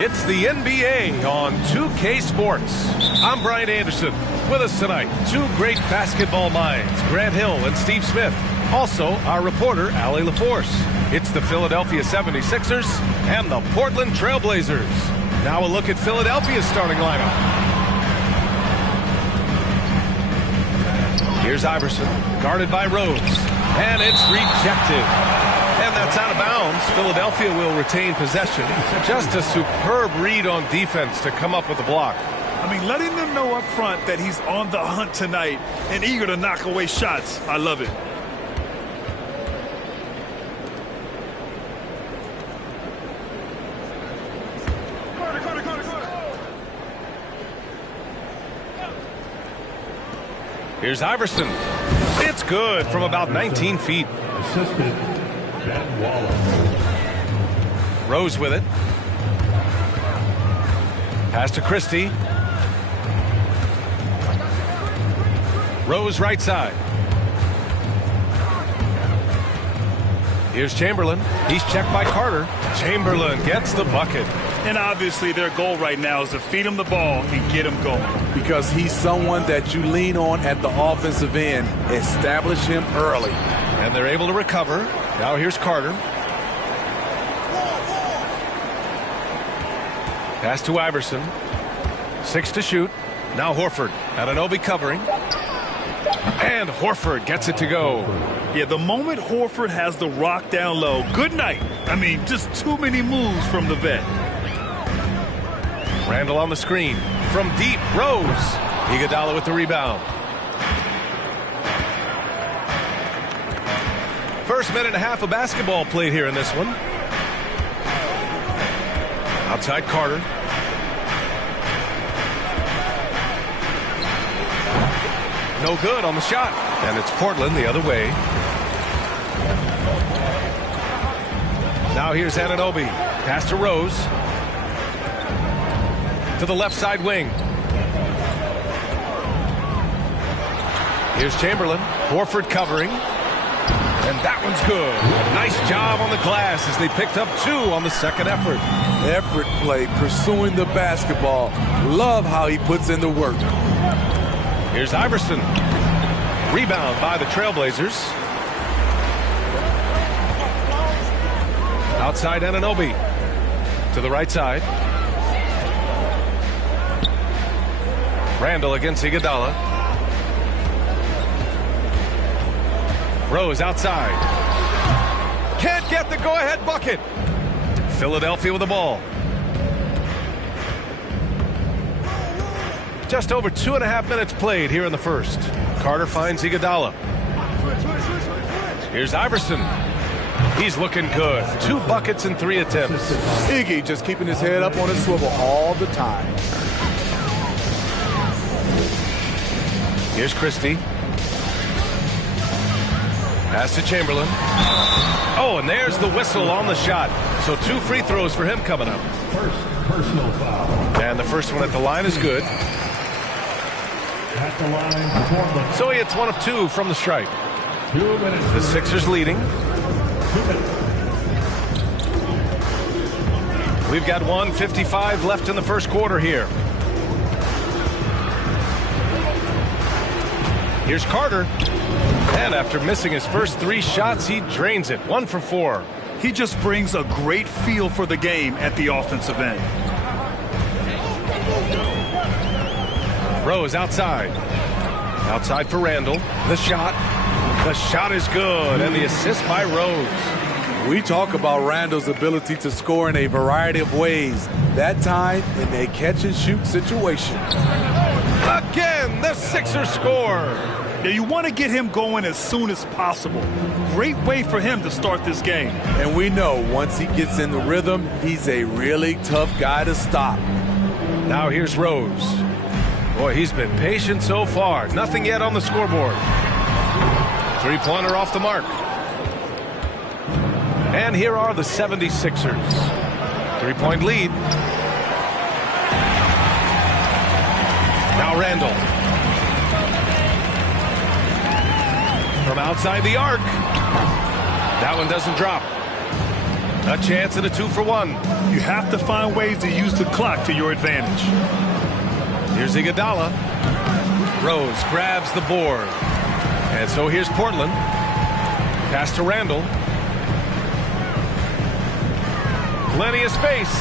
It's the NBA on 2K Sports. I'm Brian Anderson. With us tonight, two great basketball minds, Grant Hill and Steve Smith. Also, our reporter, Allie LaForce. It's the Philadelphia 76ers and the Portland Trailblazers. Now a look at Philadelphia's starting lineup. Here's Iverson, guarded by Rose, and it's rejected. And that's out of bounds. Philadelphia will retain possession. Just a superb read on defense to come up with a block. I mean, letting them know up front that he's on the hunt tonight and eager to knock away shots. I love it. Here's Iverson. It's good from about 19 feet. Assistant Ben Wallace. Rose with it. Pass to Christie. Rose right side. Here's Chamberlain. He's checked by Carter. Chamberlain gets the bucket. And obviously their goal right now is to feed him the ball and get him going. Because he's someone that you lean on at the offensive end. Establish him early. And they're able to recover. Now here's Carter. Pass to Iverson. 6 to shoot. Now Horford. Anunoby covering. And Horford gets it to go. Yeah, the moment Horford has the rock down low, good night. I mean, just too many moves from the vet. Randall on the screen. From deep, Rose. Iguodala with the rebound. First minute and a half of basketball played here in this one. Outside Carter. No good on the shot. And it's Portland the other way. Now here's Anunoby. Pass to Rose. To the left side wing. Here's Chamberlain. Horford covering. And that one's good. Nice job on the glass as they picked up 2 on the second effort. Effort play, pursuing the basketball. Love how he puts in the work. Here's Iverson. Rebound by the Trailblazers. Outside Anunoby. To the right side. Randall against Iguodala. Rose outside. Can't get the go-ahead bucket. Philadelphia with the ball. Just over 2.5 minutes played here in the first. Carter finds Iguodala. Here's Iverson. He's looking good. 2 buckets in 3 attempts. Iggy just keeping his head up on his swivel all the time. Here's Christie. Pass to Chamberlain. Oh, and there's the whistle on the shot. So 2 free throws for him coming up. First personal foul. And the first one at the line is good. At the line, Portland. So he hits 1 of 2 from the stripe. 2 minutes. The Sixers leading. 2 minutes. We've got 1:55 left in the first quarter here. Here's Carter. And after missing his first 3 shots, he drains it. 1 for 4. He just brings a great feel for the game at the offensive end. Rose outside. Outside for Randall. The shot. The shot is good. And the assist by Rose. We talk about Randall's ability to score in a variety of ways. That time in a catch-and-shoot situation. Again, the Sixers score. Now you want to get him going as soon as possible. Great way for him to start this game. And we know once he gets in the rhythm, he's a really tough guy to stop. Now here's Rose. Boy, he's been patient so far. Nothing yet on the scoreboard. 3-pointer off the mark. And here are the 76ers. 3-point lead. Now Randall. From outside the arc. That one doesn't drop. A chance at a 2 for 1. You have to find ways to use the clock to your advantage. Here's Iguodala. Rose grabs the board. And so here's Portland. Pass to Randall. Plenty of space.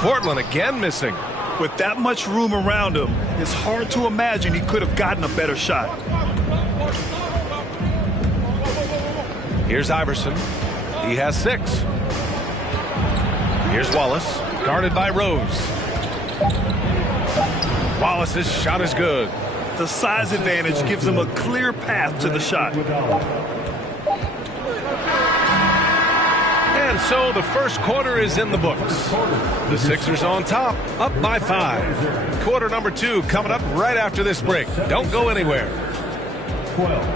Portland again missing. With that much room around him, it's hard to imagine he could have gotten a better shot. Here's Iverson. He has 6. Here's Wallace. Guarded by Rose. Wallace's shot is good. The size advantage gives him a clear path to the shot. And so the first quarter is in the books. The Sixers on top, up by 5. Quarter number 2 coming up right after this break. Don't go anywhere. 12.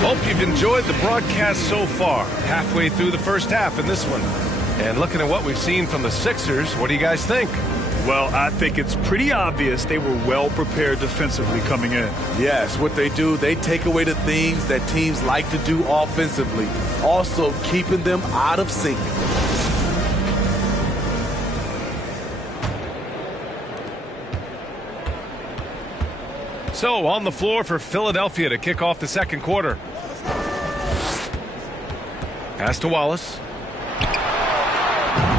Hope you've enjoyed the broadcast so far. Halfway through the first half in this one. And looking at what we've seen from the Sixers, what do you guys think? Well, I think it's pretty obvious they were well prepared defensively coming in. Yes, what they do, they take away the things that teams like to do offensively, also keeping them out of sync. So on the floor for Philadelphia to kick off the second quarter. Pass to Wallace.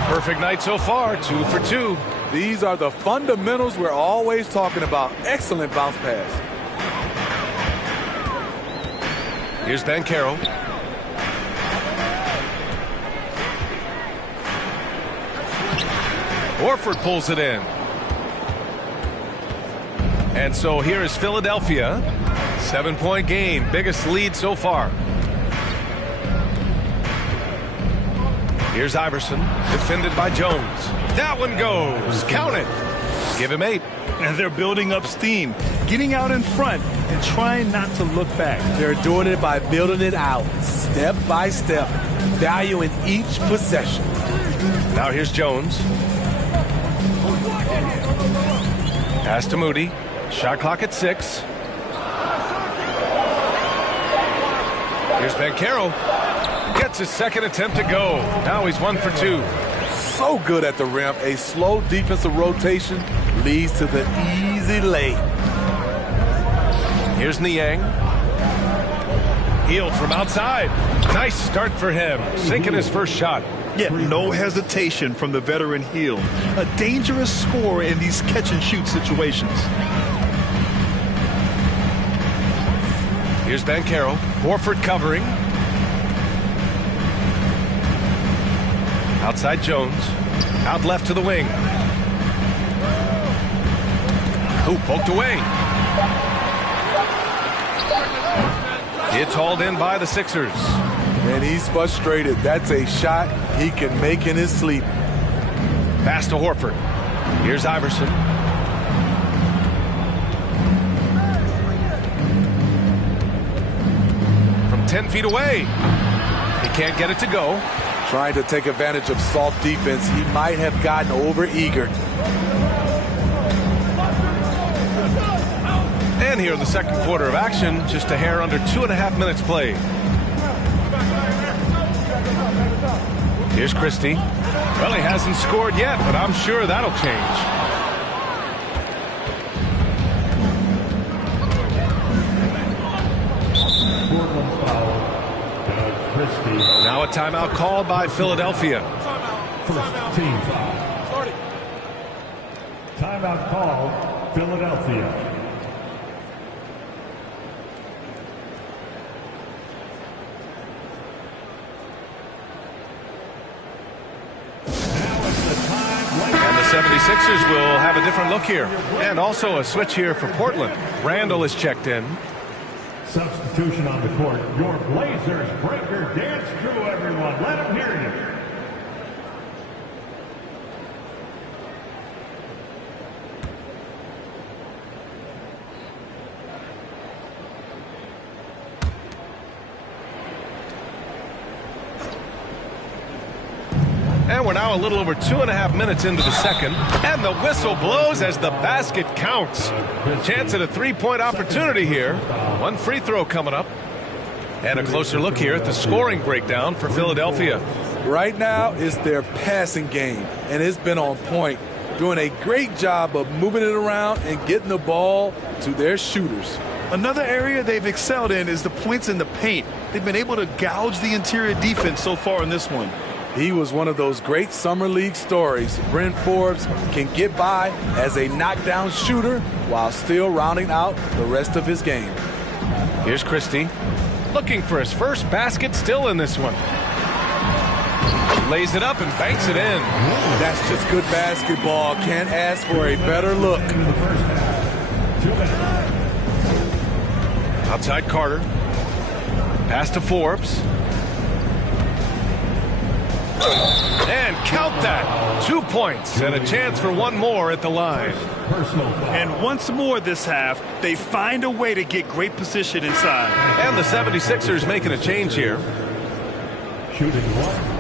Perfect night so far, 2 for 2. These are the fundamentals we're always talking about. Excellent bounce pass. Here's Banchero. Horford pulls it in. And so here is Philadelphia. 7-point game, biggest lead so far. Here's Iverson, defended by Jones. That one goes. Count it. Give him 8. And they're building up steam, getting out in front and trying not to look back. They're doing it by building it out, step by step, valuing each possession. Now here's Jones. Pass to Moody. Shot clock at 6. Here's Banchero. Gets his second attempt to go. Now he's 1 for 2. So good at the rim. A slow defensive rotation leads to the easy lay. Here's Niang. Healed from outside. Nice start for him. Sinking his first shot. Yet no hesitation from the veteran Hill. A dangerous scorer in these catch-and-shoot situations. Here's Banchero. Horford covering. Outside Jones. Out left to the wing. Who poked away. It's hauled in by the Sixers. And he's frustrated. That's a shot he can make in his sleep. Pass to Horford. Here's Iverson. From 10 feet away. He can't get it to go. Trying to take advantage of soft defense. He might have gotten over-eager. And here in the second quarter of action, just a hair under 2.5 minutes played. Here's Christie. Well, he hasn't scored yet, but I'm sure that'll change. Portland foul. Doug Christie. Now a timeout called by Philadelphia. First team foul. Timeout call, Philadelphia. And the 76ers will have a different look here. And also a switch here for Portland. Randall is checked in. Substitution on the court. Your Blazers breaker dance crew, everyone. Let them hear you. And we're now a little over 2.5 minutes into the second. And the whistle blows as the basket counts. Chance at a three-point opportunity here. One free throw coming up. And a closer look here at the scoring breakdown for Philadelphia. Right now, it's their passing game, and it's been on point. Doing a great job of moving it around and getting the ball to their shooters. Another area they've excelled in is the points in the paint. They've been able to gouge the interior defense so far in this one. He was one of those great summer league stories. Bryn Forbes can get by as a knockdown shooter while still rounding out the rest of his game. Here's Christie. Looking for his first basket still in this one. Lays it up and banks it in. That's just good basketball. Can't ask for a better look. Outside Carter. Pass to Forbes. And count that. 2 points and a chance for one more at the line. And once more this half, they find a way to get great position inside. And the 76ers making a change here. Shooting one.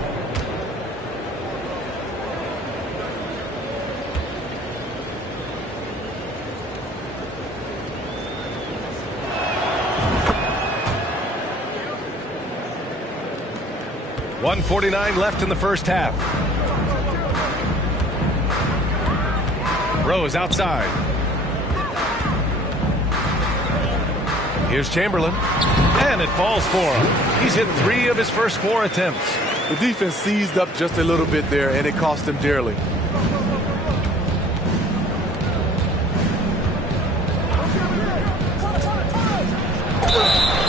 .149 left in the first half. Rose outside. Here's Chamberlain. And it falls for him. He's hit 3 of his first 4 attempts. The defense seized up just a little bit there, and it cost him dearly.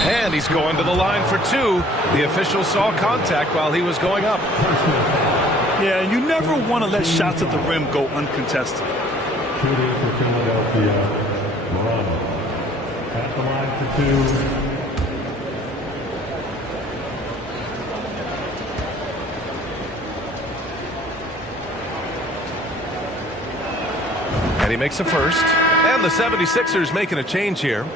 And he's going to the line for 2. The official saw contact while he was going up. Yeah, you never want to let shots at the rim go uncontested. Shooting for Philadelphia, Run. At the line for 2. And he makes a first. And the 76ers making a change here.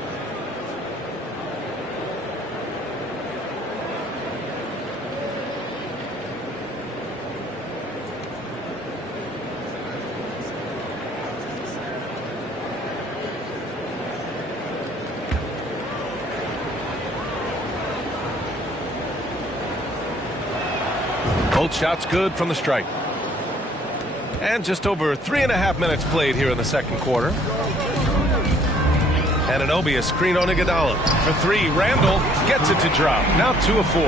Both shots good from the stripe. And just over 3.5 minutes played here in the second quarter. Anunoby, a screen on Iguodala. For 3, Randall gets it to drop. Now 2 of 4.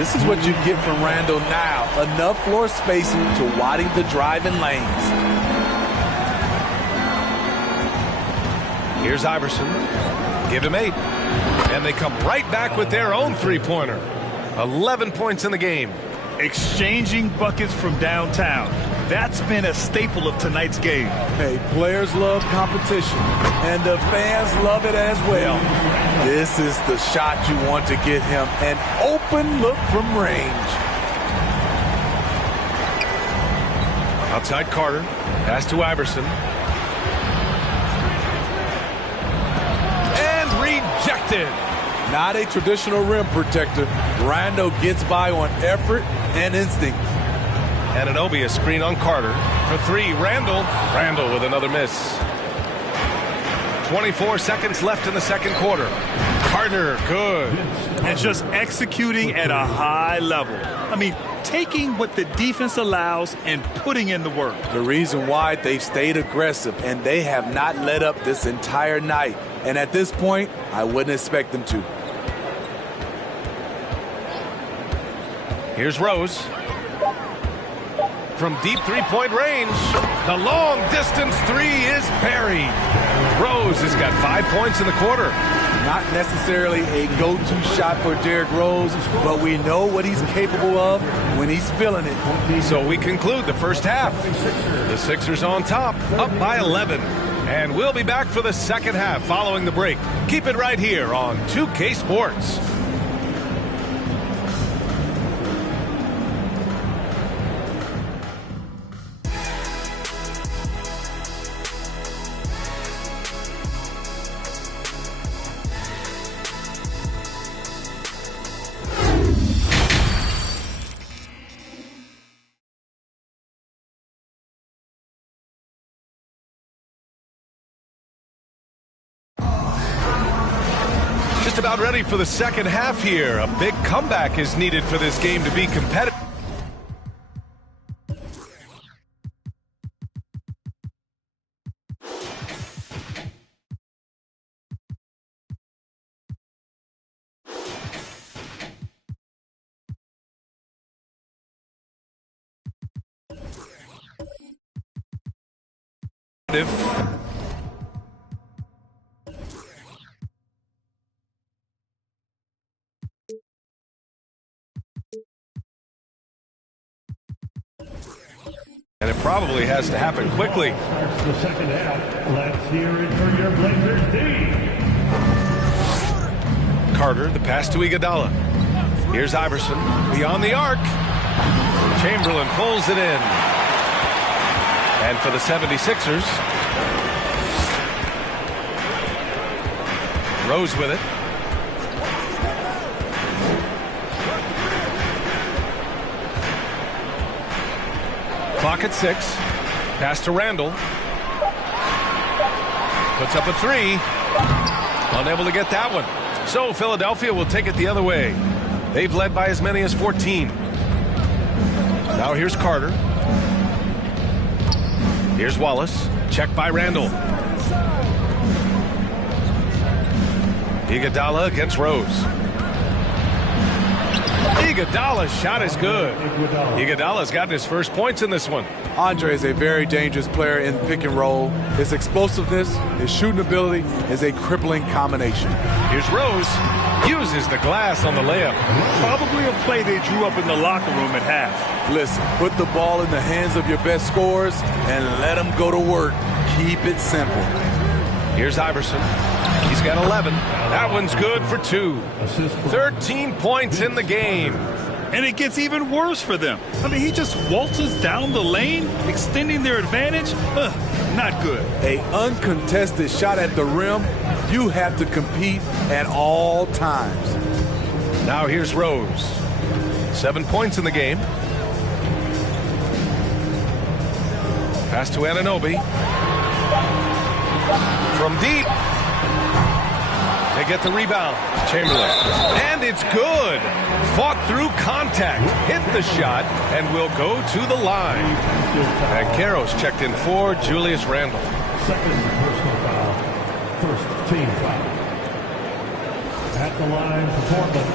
This is what you get from Randall now. Enough floor spacing to widen the driving lanes. Here's Iverson. Give him 8. And they come right back with their own three-pointer. 11 points in the game. Exchanging buckets from downtown. That's been a staple of tonight's game. Hey, players love competition, and the fans love it as well. This is the shot you want to get him. An open look from range. Outside Carter. Pass to Iverson. And rejected. Not a traditional rim protector. Randall gets by on effort and instinct. Anunoby, a screen on Carter. For 3, Randall. Randall with another miss. 24 seconds left in the second quarter. Carter, good. And just executing at a high level. I mean, taking what the defense allows and putting in the work. The reason why they've stayed aggressive, and they have not let up this entire night. And at this point, I wouldn't expect them to. Here's Rose. From deep three-point range, the long-distance 3 is buried. Rose has got 5 points in the quarter. Not necessarily a go-to shot for Derrick Rose, but we know what he's capable of when he's feeling it. So we conclude the first half. The Sixers on top, up by 11. And we'll be back for the second half following the break. Keep it right here on 2K Sports. Just about ready for the second half here. A big comeback is needed for this game to be competitive. And it probably has to happen quickly. Starts the second half. Let's hear it for your Blazers, D. Carter, the pass to Iguodala. Here's Iverson, beyond the arc. Chamberlain pulls it in. And for the 76ers, Rose with it. Clock at 6. Pass to Randall. Puts up a 3. Unable to get that one. So Philadelphia will take it the other way. They've led by as many as 14. Now here's Carter. Here's Wallace. Checked by Randall. Iguodala against Rose. Iguodala's shot is good. Iguodala's gotten his first points in this one. Andre is a very dangerous player in pick and roll. His explosiveness, his shooting ability is a crippling combination. Here's Rose. Uses the glass on the layup. Probably a play they drew up in the locker room at half. Listen, put the ball in the hands of your best scorers and let them go to work. Keep it simple. Here's Iverson. He's got 11. That one's good for 2. 13 points in the game. And it gets even worse for them. I mean, he just waltzes down the lane, extending their advantage. Not good. An uncontested shot at the rim. You have to compete at all times. Now here's Rose. 7 points in the game. Pass to Anunoby. From deep. They get the rebound. Chamberlain. And it's good. Fought through contact. Hit the shot and will go to the line. And Caro's checked in for Julius Randle. Second personal foul. First team foul. At the line for Portland,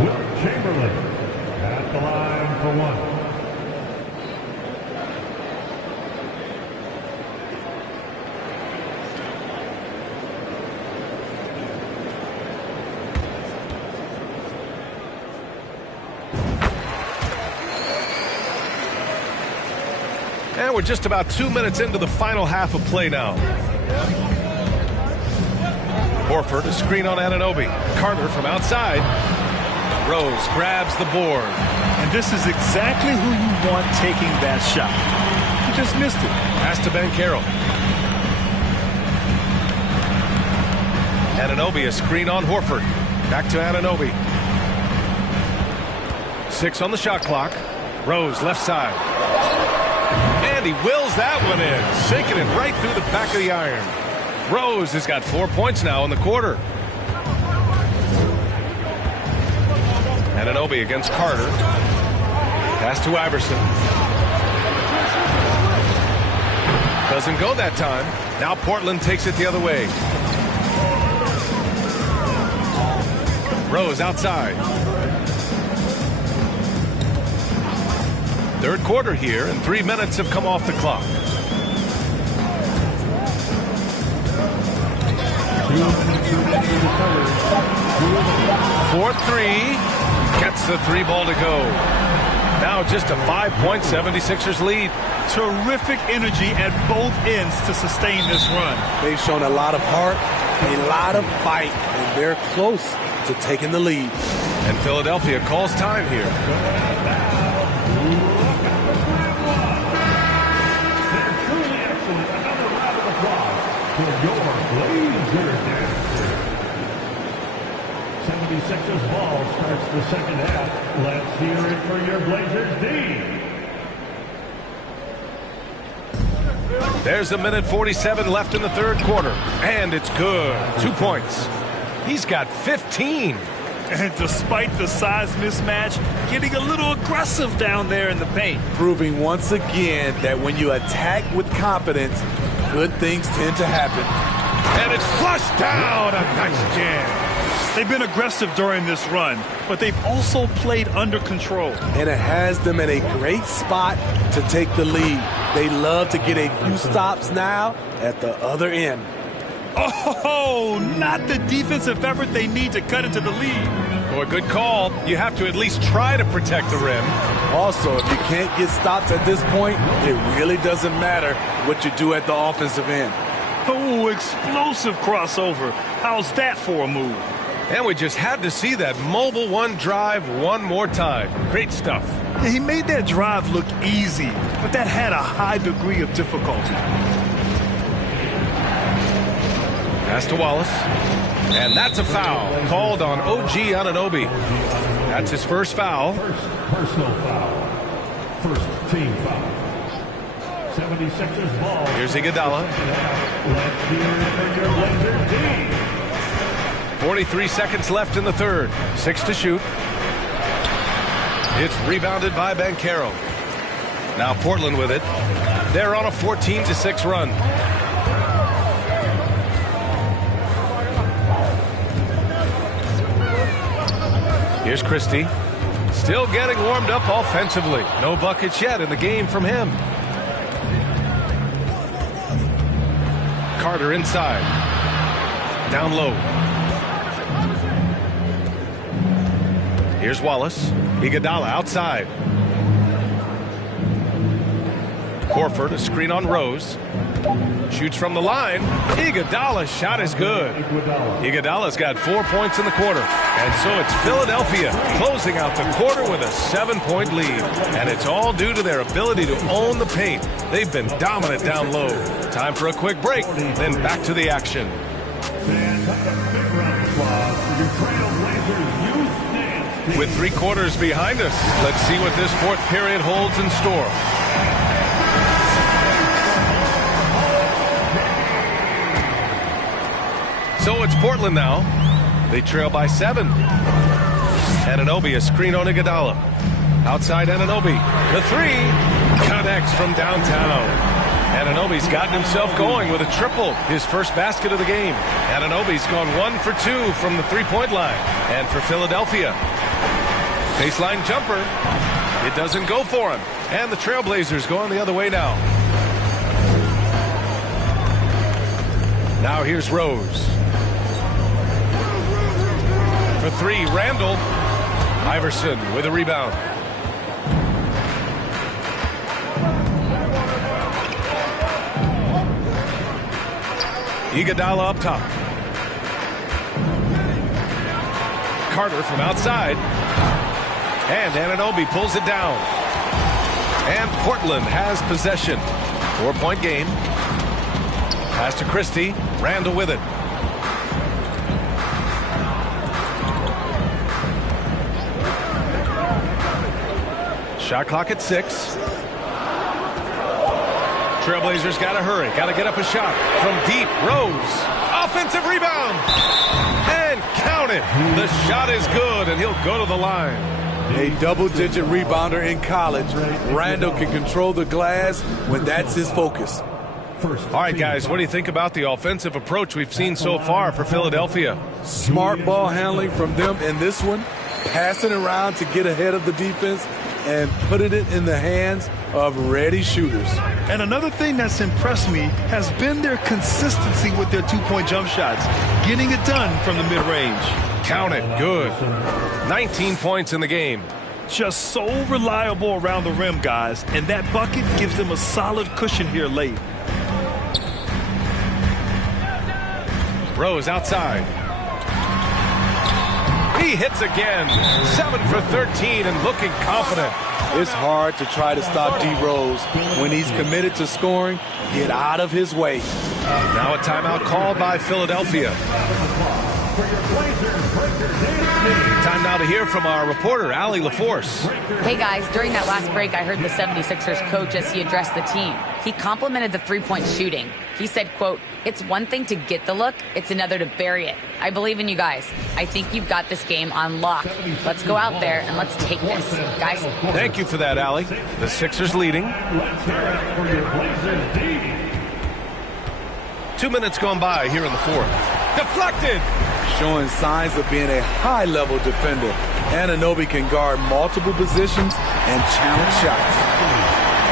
Wilt Chamberlain. At the line for 1. And we're just about 2 minutes into the final half of play now. Horford, a screen on Anunoby. Carter from outside. Rose grabs the board. And this is exactly who you want taking that shot. He just missed it. Pass to Banchero. Anunoby, a screen on Horford. Back to Anunoby. 6 on the shot clock. Rose, left side. And he wills that one in, sinking it right through the back of the iron. Rose has got 4 points now in the quarter. Anunoby against Carter. Pass to Iverson. Doesn't go that time. Now Portland takes it the other way. Rose outside. Third quarter here, and 3 minutes have come off the clock. 4-3. Gets the 3 ball to go. Now just a 5-point 76ers lead. Terrific energy at both ends to sustain this run. They've shown a lot of heart, a lot of fight, and they're close to taking the lead. And Philadelphia calls time here. For your Blazers Dancers. 76ers ball starts the second half. Let's hear it for your Blazers D. There's a minute 47 left in the third quarter. And it's good. 2 points. He's got 15. And despite the size mismatch, getting a little aggressive down there in the paint. Proving once again that when you attack with confidence, good things tend to happen. And it's flushed down. A nice jam. They've been aggressive during this run, but they've also played under control. And it has them in a great spot to take the lead. They love to get a few stops now at the other end. Oh, not the defensive effort they need to cut into the lead. Boy, good call. You have to at least try to protect the rim. Also, if you can't get stops at this point, it really doesn't matter what you do at the offensive end. Oh, explosive crossover. How's that for a move? And we just had to see that mobile one drive one more time. Great stuff. He made that drive look easy, but that had a high degree of difficulty. Pass to Wallace. And that's a foul called on OG Anunoby. That's his first foul. First personal foul. First team foul. 76ers ball. Here's Iguodala. Let's hear it for your Blazers D. 43 seconds left in the third. 6 to shoot. It's rebounded by Banchero. Now Portland with it. They're on a 14-6 run. Here's Christie. Still getting warmed up offensively. No buckets yet in the game from him. Carter inside. Down low. Here's Wallace. Iguodala outside. Horford, a screen on Rose. Shoots from the line. Iguodala's shot is good. Iguodala's got 4 points in the quarter. And so it's Philadelphia closing out the quarter with a 7-point lead. And it's all due to their ability to own the paint. They've been dominant down low. Time for a quick break, then back to the action. With 3 quarters behind us, let's see what this fourth period holds in store. So it's Portland now. They trail by 7. Anunoby, a screen on Iguodala. Outside Anunoby. The 3 connects from downtown. Anunoby's gotten himself going with a triple, his first basket of the game. Anunoby's gone 1 for 2 from the three-point line. And for Philadelphia, baseline jumper. It doesn't go for him. And the Trailblazers going the other way now. Now here's Rose. For 3, Randall. Iverson with a rebound. Iguodala up top. Carter from outside. And Anunoby pulls it down. And Portland has possession. 4-point game. Pass to Christie. Randall with it. Shot clock at 6. Trailblazers got to hurry. Got to get up a shot. From deep, Rose. Offensive rebound. And count it. The shot is good, and he'll go to the line. A double-digit rebounder in college. Randall can control the glass when that's his focus. All right, guys, what do you think about the offensive approach we've seen so far for Philadelphia? Smart ball handling from them in this one. Passing around to get ahead of the defense and putting it in the hands of ready shooters. And another thing that's impressed me has been their consistency with their two-point jump shots, getting it done from the mid-range. Count it. Good. 19 points in the game. Just so reliable around the rim, guys, and that bucket gives them a solid cushion here late. Rose outside. He hits again. 7 for 13 and looking confident. It's hard to try to stop D. Rose. When he's committed to scoring, get out of his way. Now a timeout called by Philadelphia. Time now to hear from our reporter, Allie LaForce. Hey guys, during that last break, I heard the 76ers coach as he addressed the team. He complimented the three-point shooting. He said, quote, "It's one thing to get the look, it's another to bury it. I believe in you guys. I think you've got this game on lock. Let's go out there and let's take this, guys." Thank you for that, Allie. The Sixers leading. 2 minutes gone by here in the fourth. Deflected. Showing signs of being a high-level defender. Anunoby can guard multiple positions and challenge shots.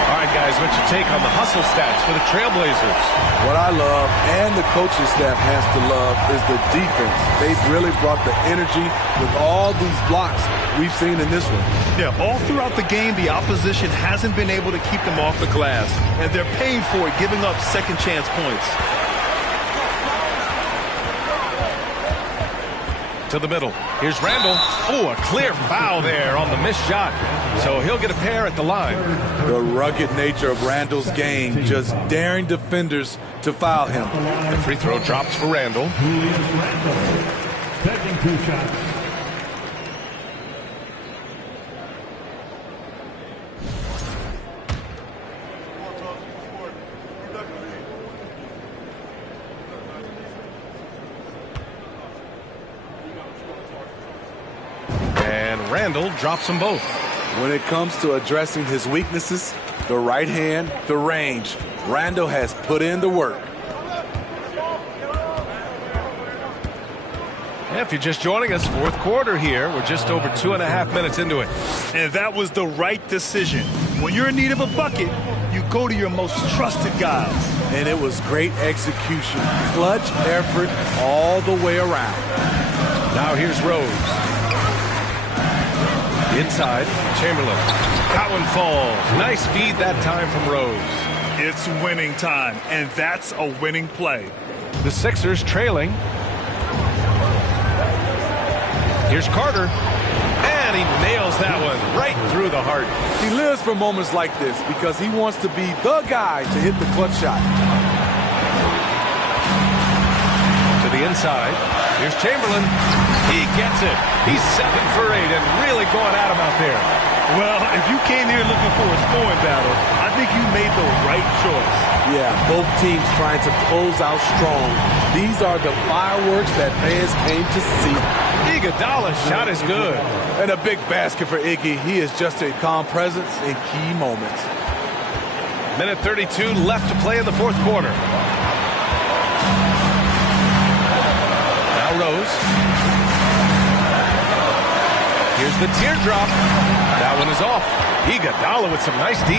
All right, guys, what's your take on the hustle stats for the Trailblazers? What I love, and the coaching staff has to love, is the defense. They've really brought the energy with all these blocks we've seen in this one. Yeah, all throughout the game, the opposition hasn't been able to keep them off the glass, and they're paying for it, giving up second-chance points. To the middle. Here's Randall. Oh, a clear foul there on the missed shot. So he'll get a pair at the line. The rugged nature of Randall's game, just daring defenders to foul him. The free throw drops for Randall. Taking 2 shots. Randall drops them both. When it comes to addressing his weaknesses, the right hand, the range, Randall has put in the work. Yeah, if you're just joining us, fourth quarter here. We're just over 2.5 minutes into it. And that was the right decision. When you're in need of a bucket, you go to your most trusted guys. And it was great execution. Clutch effort all the way around. Now here's Rose. Inside, Chamberlain. That one falls. Nice feed that time from Rose. It's winning time, and that's a winning play. The Sixers trailing. Here's Carter, and he nails that one right through the heart. He lives for moments like this because he wants to be the guy to hit the clutch shot. To the inside. Here's Chamberlain. He gets it. He's 7 for 8 and really going at him out there. Well, if you came here looking for a scoring battle, I think you made the right choice. Yeah, both teams trying to close out strong. These are the fireworks that fans came to see. Iguodala's shot is good. And a big basket for Iggy. He is just a calm presence in key moments. Minute 32 left to play in the fourth quarter. Now Rose. Here's the teardrop. That one is off. Iguodala with some nice D.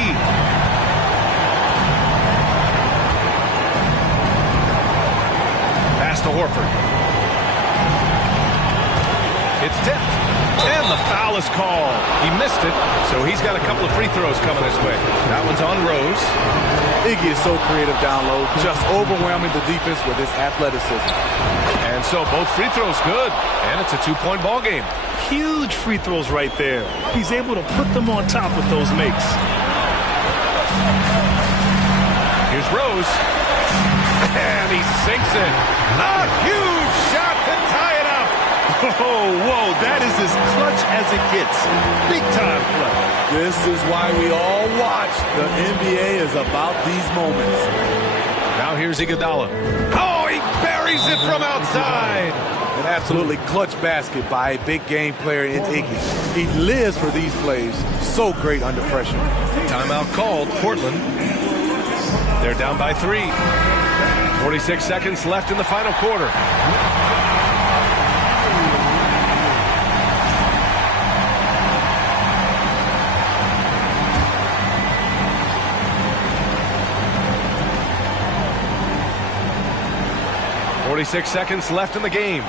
Pass to Horford. It's tipped. And the foul is called. He missed it, so he's got a couple of free throws coming his way. That one's on Rose. Iggy is so creative down low, just overwhelming the defense with his athleticism. And so both free throws good. And it's a 2-point ball game. Huge free throws right there. He's able to put them on top with those makes. Here's Rose. And he sinks it. A huge shot to tie it up. Whoa, that is as clutch as it gets. Big time play. This is why we all watch. The NBA is about these moments. Now here's Iguodala. Oh, he buries it from outside. An absolutely clutch basket by a big game player in Iggy. He lives for these plays. So great under pressure. Timeout called. Portland. They're down by 3. 46 seconds left in the final quarter. .46 seconds left in the game.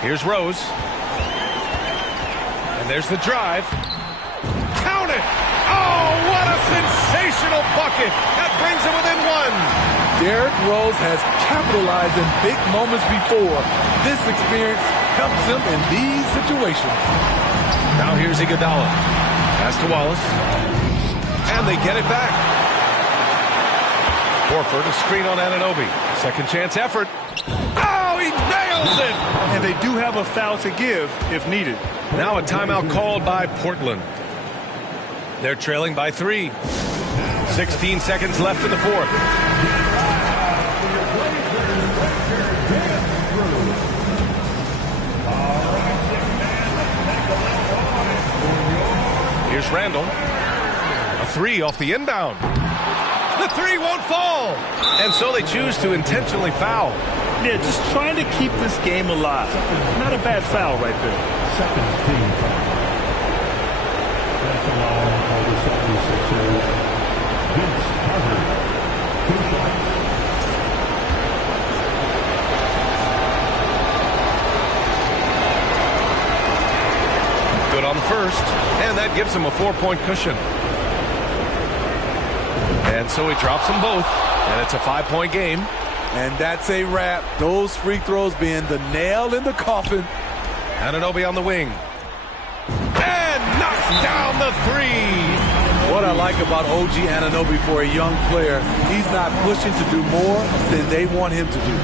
Here's Rose. And there's the drive. Count it! Oh, what a sensational bucket! That brings him within 1. Derrick Rose has capitalized in big moments before. This experience helps him in these situations. Now here's Iguodala. Pass to Wallace. And they get it back. Horford, a screen on Anunoby. Second chance effort. Oh, he nails it! And they do have a foul to give if needed. Now a timeout called by Portland. They're trailing by 3. 16 seconds left in the fourth. Here's Randall. A 3 off the inbound. The 3 won't fall. And so they choose to intentionally foul. Yeah, just trying to keep this game alive. Not a bad foul right there. Second team foul. At the line for the 76ers, Vince Carter. 2 shots. Good on the first, and that gives him a 4-point cushion. And so he drops them both, and it's a 5-point game. And that's a wrap. Those free throws being the nail in the coffin. Anunoby on the wing. And knocks down the 3. What I like about OG Anunoby for a young player, he's not pushing to do more than they want him to do.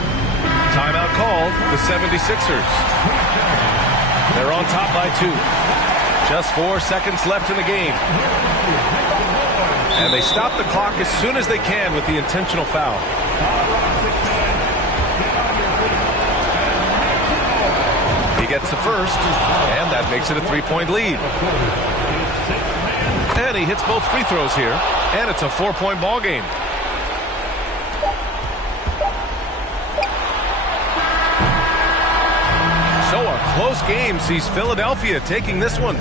Timeout called, the 76ers. They're on top by 2. Just 4 seconds left in the game. And they stop the clock as soon as they can with the intentional foul. He gets the first, and that makes it a 3-point lead. And he hits both free throws here, and it's a 4-point ball game. So a close game sees Philadelphia taking this one.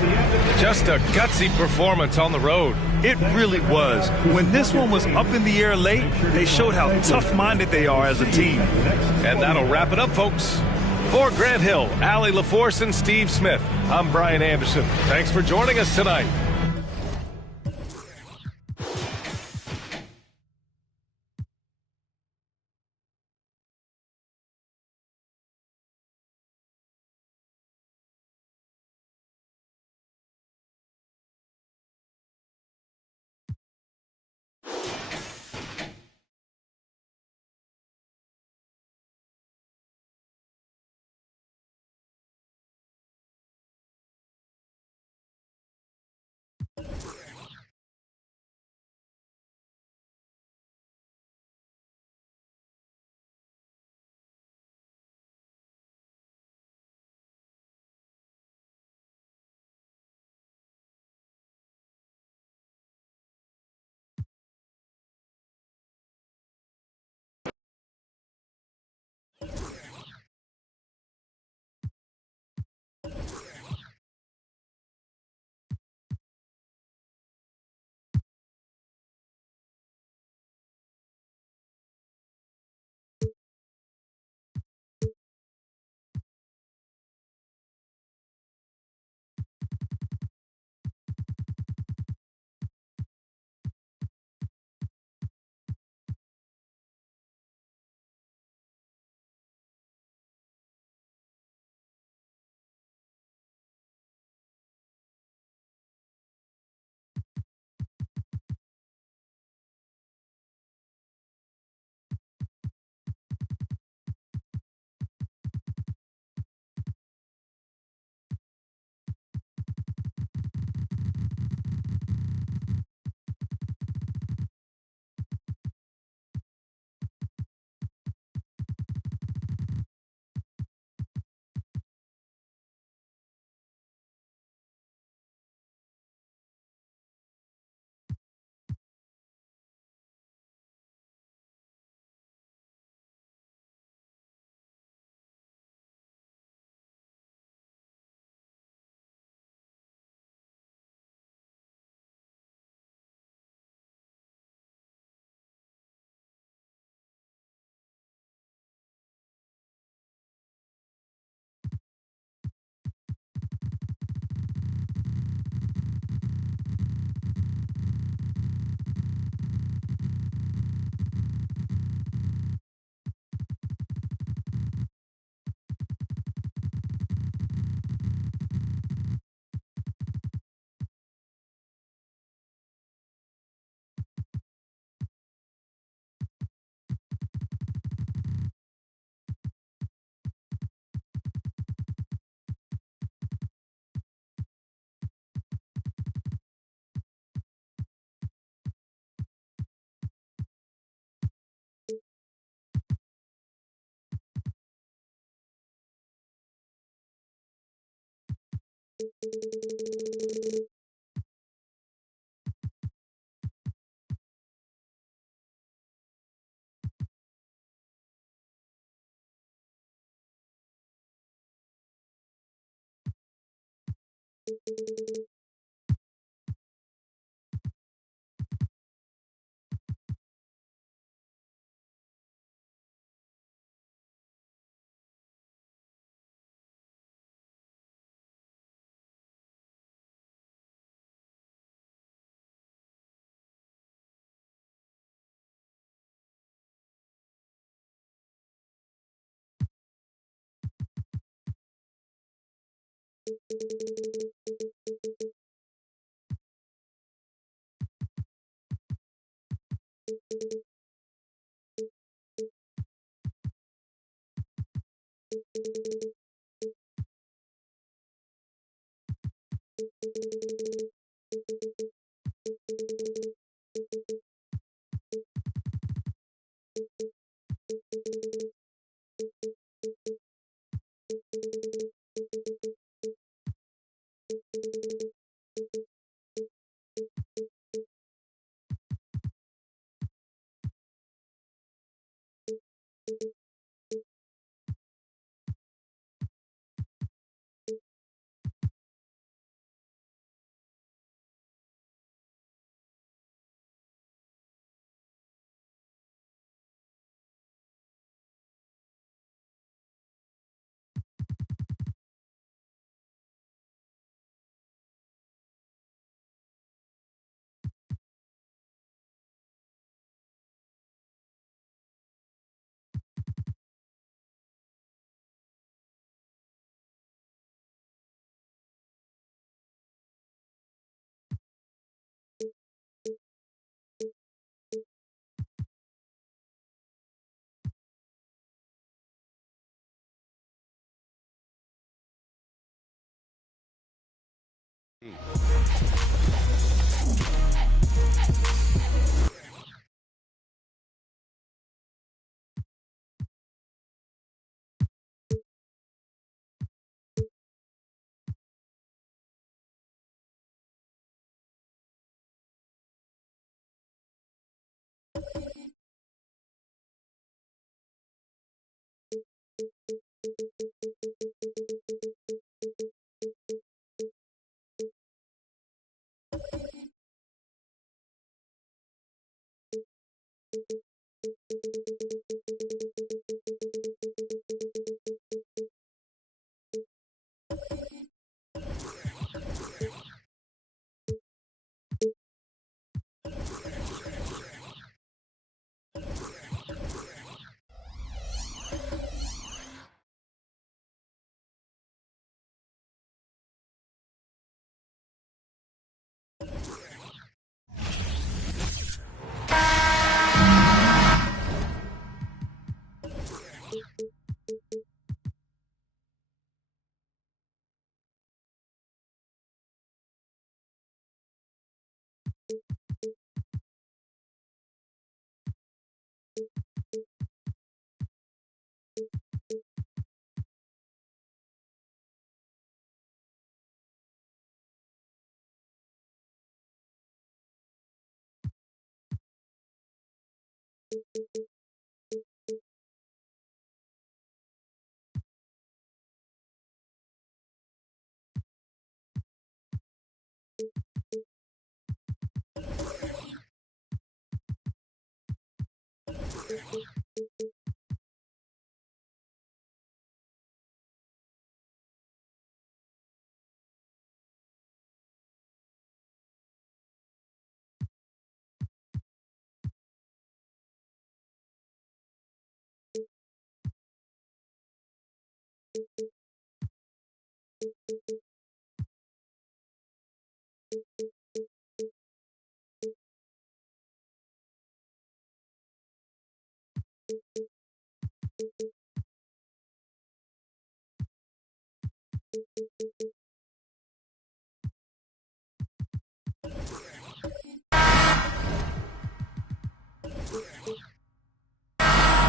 Just a gutsy performance on the road. It really was. When this one was up in the air late, they showed how tough-minded they are as a team. And that'll wrap it up, folks. For Grant Hill, Allie LaForce, and Steve Smith, I'm Brian Anderson. Thanks for joining us tonight.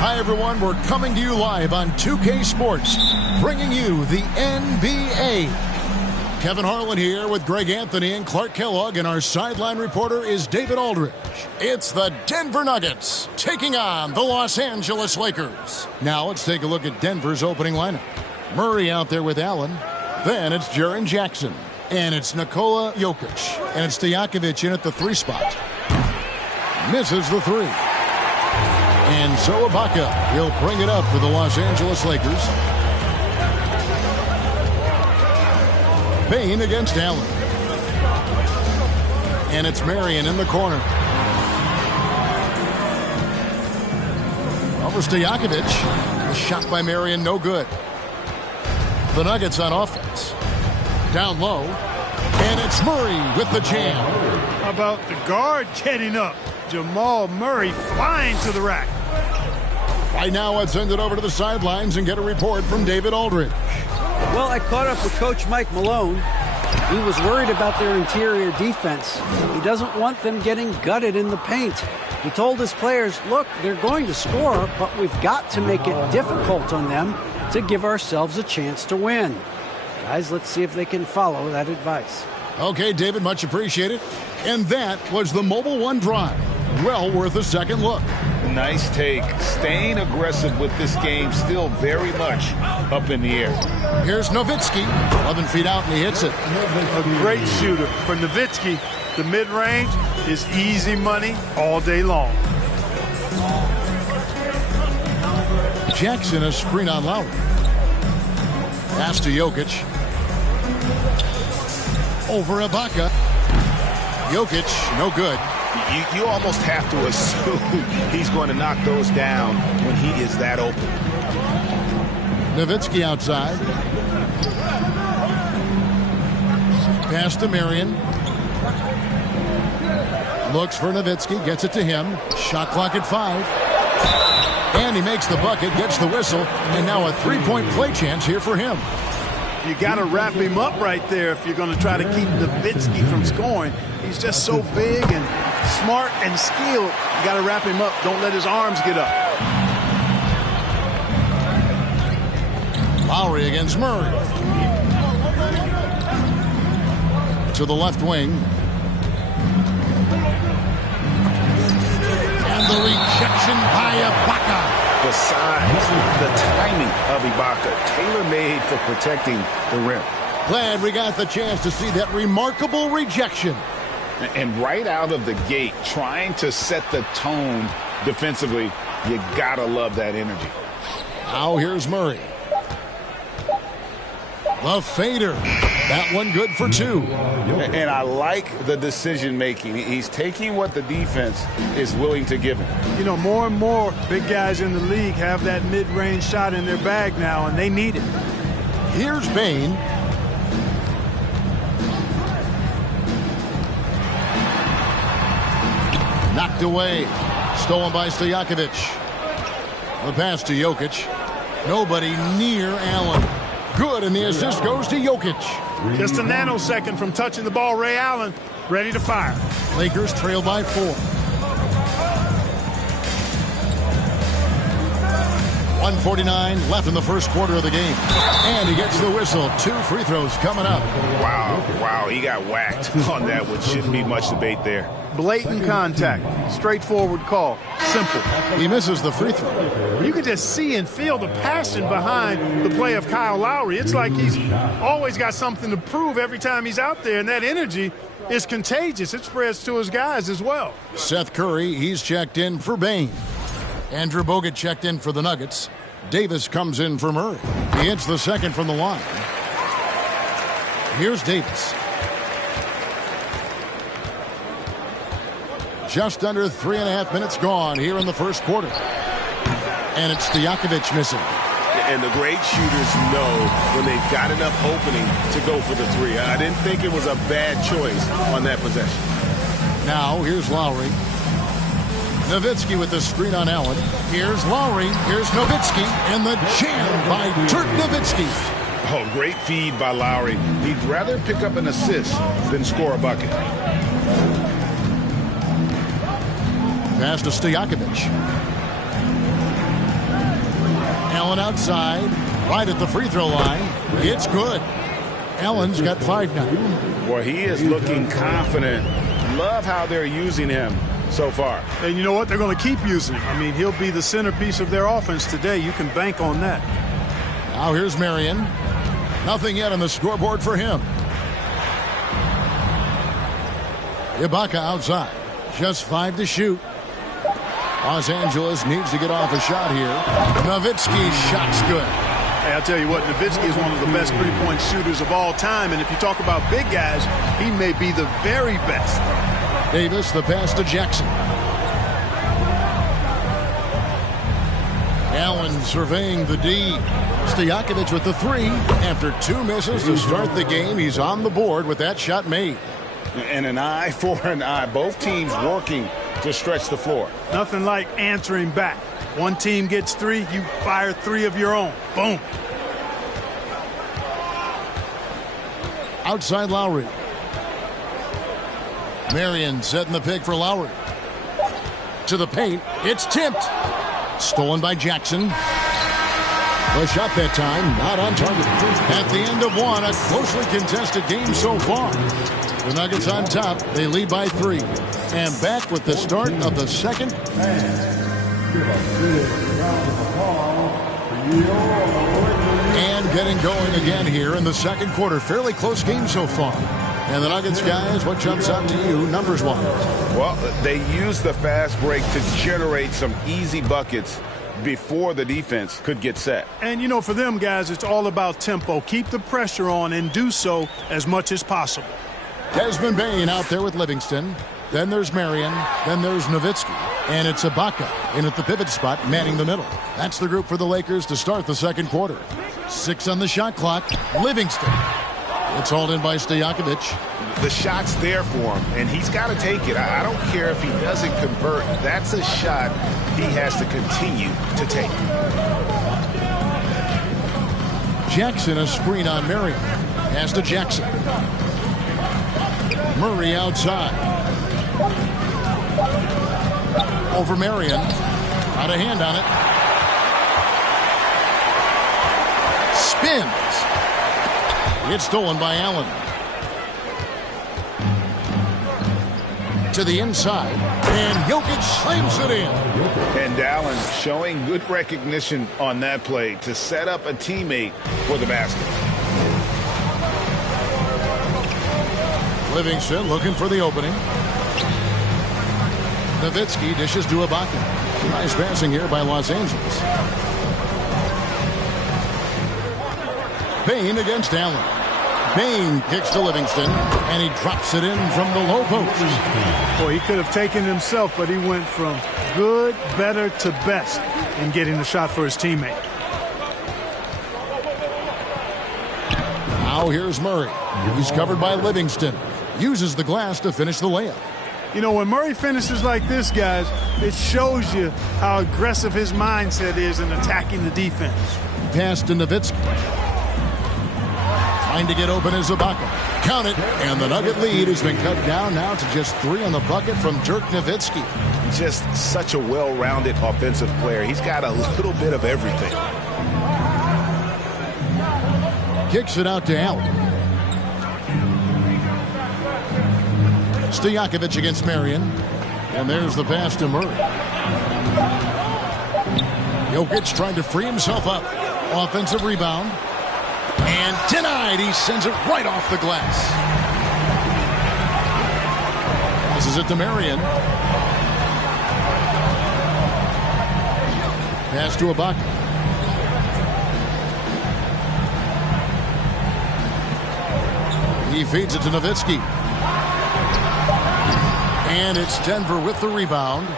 Hi, everyone. We're coming to you live on 2K Sports, bringing you the NBA. Kevin Harlan here with Greg Anthony and Clark Kellogg, and our sideline reporter is David Aldridge. It's the Denver Nuggets taking on the Los Angeles Lakers. Now let's take a look at Denver's opening lineup. Murray out there with Allen. Then it's Jaren Jackson. And it's Nikola Jokic. And it's Stojakovic in at the 3 spot. Misses the 3. And so Ibaka, he'll bring it up for the Los Angeles Lakers. Bane against Allen. And it's Marion in the corner. Over Stojakovic. The shot by Marion, no good. The Nuggets on offense. Down low. And it's Murray with the jam. How about the guard getting up? Jamal Murray flying to the rack. Right now, let's send it over to the sidelines and get a report from David Aldridge. Well, I caught up with Coach Mike Malone. He was worried about their interior defense. He doesn't want them getting gutted in the paint. He told his players, look, they're going to score, but we've got to make it difficult on them to give ourselves a chance to win. Guys, let's see if they can follow that advice. Okay, David, much appreciated. And that was the Mobile One drive. Well worth a second look. Nice take. Staying aggressive with this game, still very much up in the air. Here's Nowitzki, 11 feet out, and he hits it. A great shooter. For Nowitzki, the mid-range is easy money all day long. Jackson, a screen on Lowry. Pass to Jokic. Over Ibaka. Jokic, no good. You almost have to assume he's going to knock those down when he is that open. Nowitzki outside. Pass to Marion. Looks for Nowitzki, gets it to him. Shot clock at 5. And he makes the bucket, gets the whistle, and now a 3-point play chance here for him. You got to wrap him up right there if you're going to try to keep Nowitzki from scoring. He's just so big and smart and skilled. You got to wrap him up. Don't let his arms get up. Lowry against Murray. To the left wing. And the rejection by Ibaka. The size, the timing of Ibaka, tailor-made for protecting the rim. Glad we got the chance to see that remarkable rejection. And right out of the gate, trying to set the tone defensively, you gotta love that energy. Now here's Murray. The fader. That one good for 2. And I like the decision-making. He's taking what the defense is willing to give him. You know, more and more big guys in the league have that mid-range shot in their bag now, and they need it. Here's Bane. Knocked away. Stolen by Stojakovic. The pass to Jokic. Nobody near Allen. Good, and the assist goes to Jokic. Just a nanosecond from touching the ball. Ray Allen ready to fire. Lakers trail by 4. 1:49 left in the first quarter of the game. And he gets the whistle. 2 free throws coming up. Wow, he got whacked on that one. Shouldn't be much debate there. Blatant contact. Straightforward call. Simple. He misses the free throw. You can just see and feel the passion behind the play of Kyle Lowry. It's like he's always got something to prove every time he's out there, and that energy is contagious. It spreads to his guys as well. Seth Curry, he's checked in for Bane. Andrew Bogut checked in for the Nuggets. Davis comes in for Murray. He hits the second from the line. Here's Davis. Just under 3.5 minutes gone here in the first quarter. And it's Stojakovic missing. And the great shooters know when they've got enough opening to go for the 3. I didn't think it was a bad choice on that possession. Now, here's Lowry. Nowitzki with the screen on Allen. Here's Lowry. Here's Nowitzki. And the jam by Dirk Nowitzki. Oh, great feed by Lowry. He'd rather pick up an assist than score a bucket. Pass to Stojakovic. Allen outside, right at the free throw line. It's good. Allen's got 5 now. Boy, he is looking confident. Love how they're using him so far. And you know what? They're going to keep using him. I mean, he'll be the centerpiece of their offense today. You can bank on that. Now here's Marion. Nothing yet on the scoreboard for him. Ibaka outside. Just 5 to shoot. Los Angeles needs to get off a shot here. Nowitzki's shot's good. Hey, I'll tell you what, Nowitzki is one of the best three-point shooters of all time, and if you talk about big guys, he may be the very best. Davis, the pass to Jackson. Allen surveying the D. Stojakovic with the 3. After 2 misses to start the game, he's on the board with that shot made. And an eye for an eye. Both teams working to stretch the floor. Nothing like answering back. One team gets 3, you fire 3 of your own. Boom. Outside Lowry. Marion setting the pick for Lowry. To the paint. It's tipped. Stolen by Jackson. The shot that time not on target. At the end of 1, a closely contested game so far. The Nuggets on top. They lead by 3. And back with the start of the second. And getting going again here in the second quarter. Fairly close game so far. And the Nuggets, guys, what jumps out to you numbers-wise? Well, they used the fast break to generate some easy buckets before the defense could get set. And, you know, for them, guys, it's all about tempo. Keep the pressure on and do so as much as possible. Desmond Bane out there with Livingston. Then there's Marion. Then there's Nowitzki. And it's Ibaka in at the pivot spot, manning the middle. That's the group for the Lakers to start the second quarter. 6 on the shot clock. Livingston. It's hauled in by Stojakovic. The shot's there for him, and he's got to take it. I don't care if he doesn't convert. That's a shot he has to continue to take. Jackson, a screen on Marion. Pass to Jackson. Murray outside. Over Marion. Got a hand on it. Spins. It's stolen by Allen. To the inside. And Jokic slams it in. And Allen showing good recognition on that play to set up a teammate for the basket. Livingston looking for the opening. Nowitzki dishes to Ibaka. Nice passing here by Los Angeles. Bane against Allen. Bane kicks to Livingston, and he drops it in from the low post. Boy, he could have taken himself, but he went from good, better to best in getting the shot for his teammate. Now here's Murray. He's covered by Livingston. Uses the glass to finish the layup. You know, when Murray finishes like this, guys, it shows you how aggressive his mindset is in attacking the defense. Pass to Nowitzki. Trying to get open is Ibaka. Count it, and the Nugget lead has been cut down now to just 3 on the bucket from Dirk Nowitzki. Just such a well-rounded offensive player. He's got a little bit of everything. Kicks it out to Allen. Stojakovic against Marion. And there's the pass to Murray. Jokic trying to free himself up. Offensive rebound. And denied. He sends it right off the glass. Passes it to Marion. Pass to Ibaka. He feeds it to Nowitzki. And it's Denver with the rebound.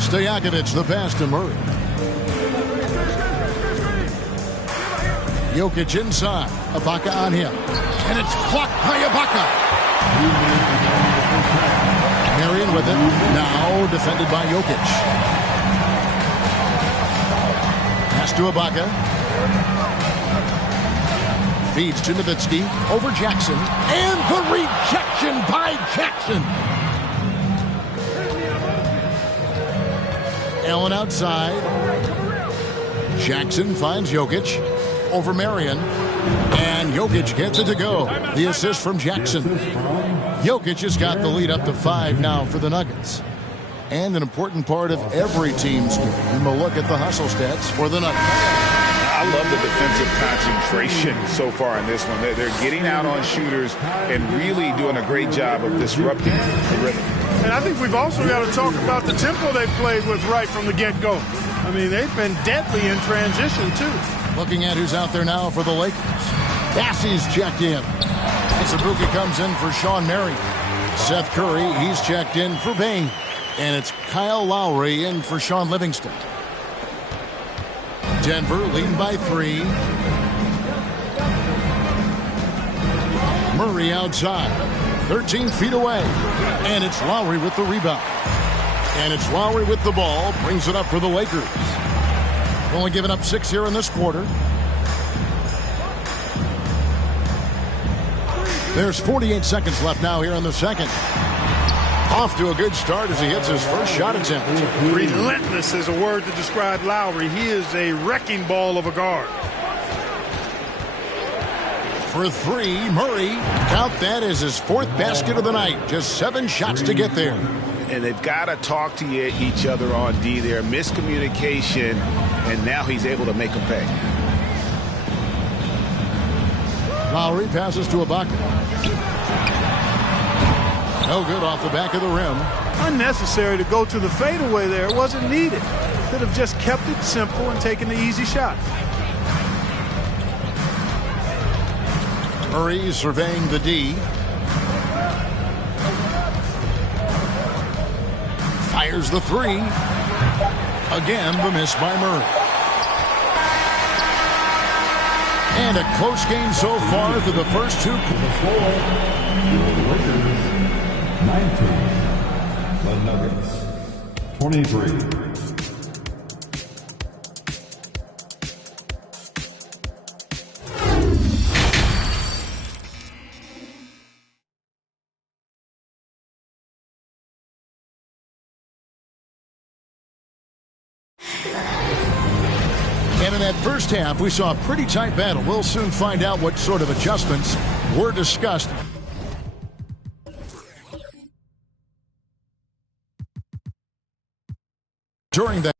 Stojakovic the pass to Murray. Jokic inside. Ibaka on him. And it's blocked by Ibaka. Marion with it. Now defended by Jokic. Pass to Ibaka. Feeds to Nowitzki. Over Jackson. And the rejection by Jackson. Allen outside. Jackson finds Jokic. Over Marion. And Jokic gets it to go. The assist from Jackson. Jokic has got the lead up to 5 now for the Nuggets. And an important part of every team's game. A look at the hustle stats for the Nuggets. I love the defensive concentration so far in this one. They're getting out on shooters and really doing a great job of disrupting the rhythm. And I think we've also got to talk about the tempo they played with right from the get-go. I mean, they've been deadly in transition, too. Looking at who's out there now for the Lakers. Bassey's checked in. Izubuike comes in for Sean Marion. Seth Curry, he's checked in for Bane. And it's Kyle Lowry in for Sean Livingston. Denver leading by 3. Murray outside. 13 feet away. And it's Lowry with the rebound. And it's Lowry with the ball. Brings it up for the Lakers. Only giving up 6 here in this quarter. There's 48 seconds left now here in the second. Off to a good start as he hits his first shot attempt. Relentless is a word to describe Lowry. He is a wrecking ball of a guard. For 3, Murray. Count that as his 4th basket of the night. Just 7 shots to get there. And they've got to talk to each other on D there. Miscommunication, and now he's able to make them pay. Lowry passes to Ibaka. No good off the back of the rim. Unnecessary to go to the fadeaway there. It wasn't needed. Could have just kept it simple and taken the easy shot. Murray surveying the D. Fires the 3. Again, the miss by Murray. And a close game so far through the first 2. 19. The Nuggets. 23. And in that first half, we saw a pretty tight battle. We'll soon find out what sort of adjustments were discussed. During that.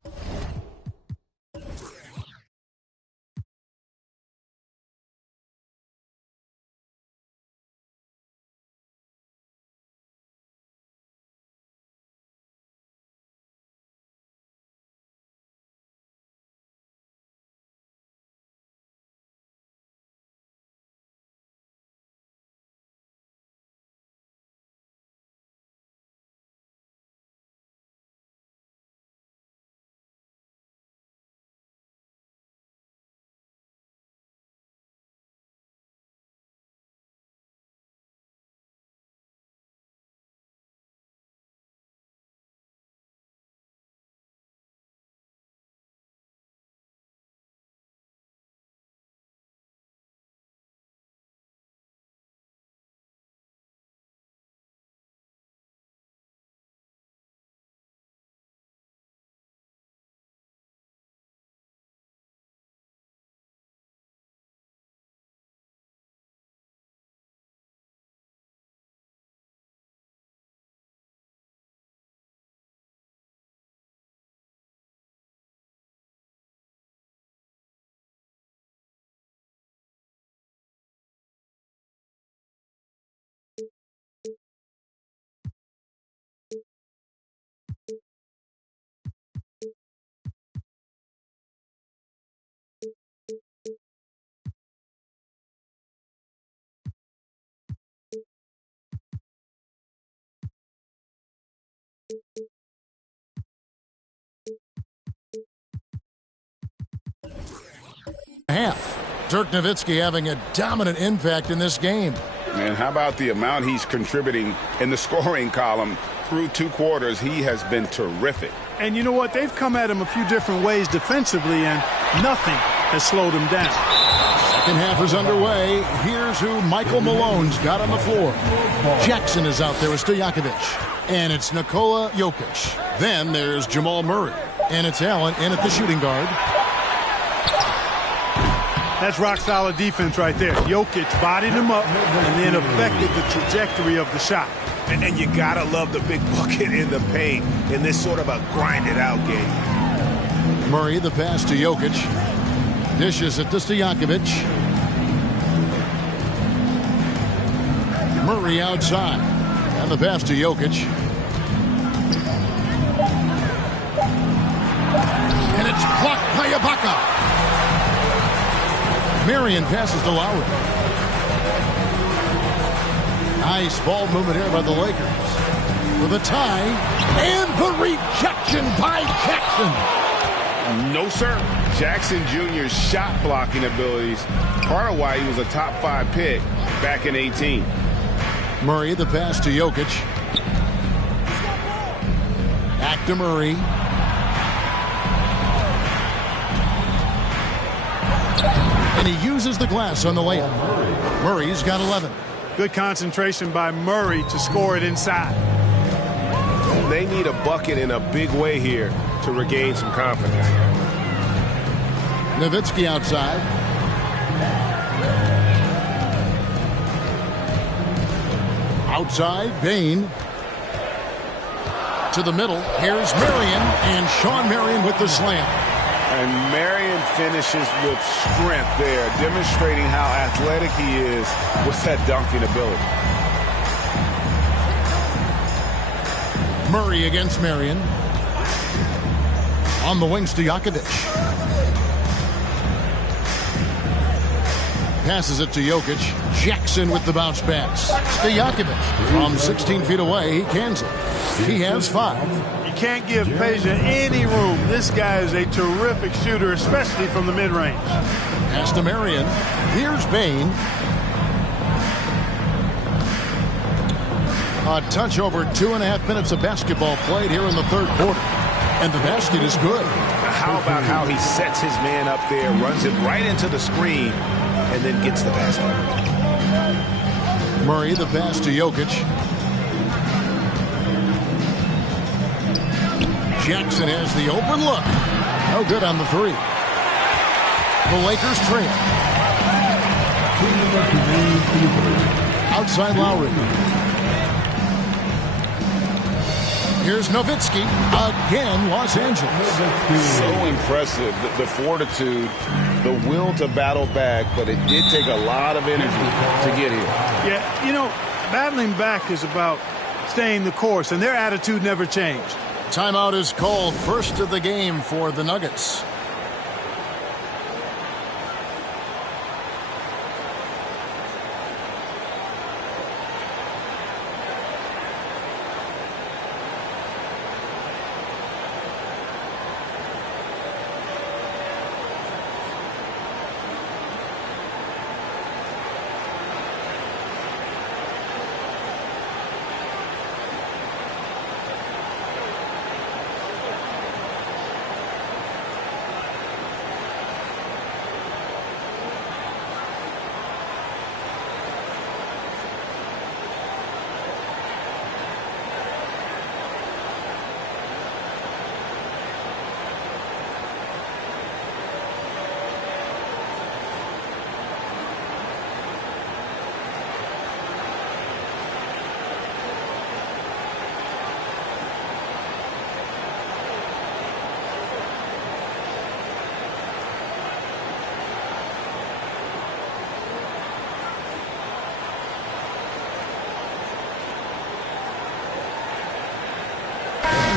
Half. Dirk Nowitzki having a dominant impact in this game. And how about the amount he's contributing in the scoring column through 2 quarters? He has been terrific. And you know what? They've come at him a few different ways defensively, and nothing has slowed him down. Second half is underway. Here's who Michael Malone's got on the floor. Jackson is out there with Stojakovic. And it's Nikola Jokic. Then there's Jamal Murray. And it's Allen in at the shooting guard. That's rock-solid defense right there. Jokic bodied him up and then affected the trajectory of the shot. And you got to love the big bucket in the paint in this sort of a grind-it-out game. Murray, the pass to Jokic. Dishes it to Stojakovic. Murray outside. And the pass to Jokic. And it's blocked by Ibaka. Marion passes to Lowry. Nice ball movement here by the Lakers. For the tie. And the rejection by Jackson. No, sir. Jackson Jr.'s shot blocking abilities, part of why he was a top 5 pick back in 18. Murray, the pass to Jokic. Back to Murray. And he uses the glass on the layup. Murray's got 11. Good concentration by Murray to score it inside. They need a bucket in a big way here to regain some confidence. Nowitzki outside. Outside, Bane. To the middle. Here's Marion. And Sean Marion with the slam. And Marion finishes with strength there, demonstrating how athletic he is with that dunking ability. Murray against Marion. On the wings to Stojakovic. Passes it to Jokic. Jackson with the bounce pass. Stojakovic from 16 feet away. He cans it. He has 5. You can't give Peja any room. This guy is a terrific shooter, especially from the mid-range. Pass to Marion. Here's Bane. A touch over 2.5 minutes of basketball played here in the third quarter. And the basket is good. How about how he sets his man up there, runs it right into the screen, and then gets the basket. Murray, the pass to Jokic. Jackson has the open look. No good on the 3. The Lakers trail. Outside Lowry. Here's Nowitzki. Again, Los Angeles. So impressive. The fortitude, the will to battle back, but it did take a lot of energy to get here. Yeah, you know, battling back is about staying the course, and their attitude never changed. Timeout is called. First of the game for the Nuggets.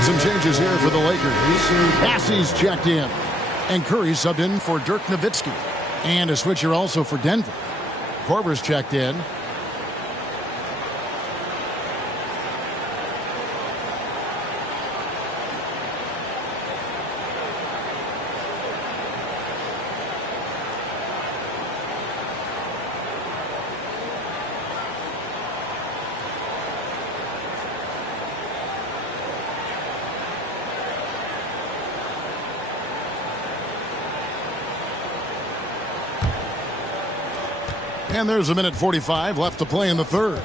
Some changes here for the Lakers. Bassey's checked in. And Curry subbed in for Dirk Nowitzki. And a switcher also for Denver. Korver's checked in. And there's a minute 45 left to play in the third.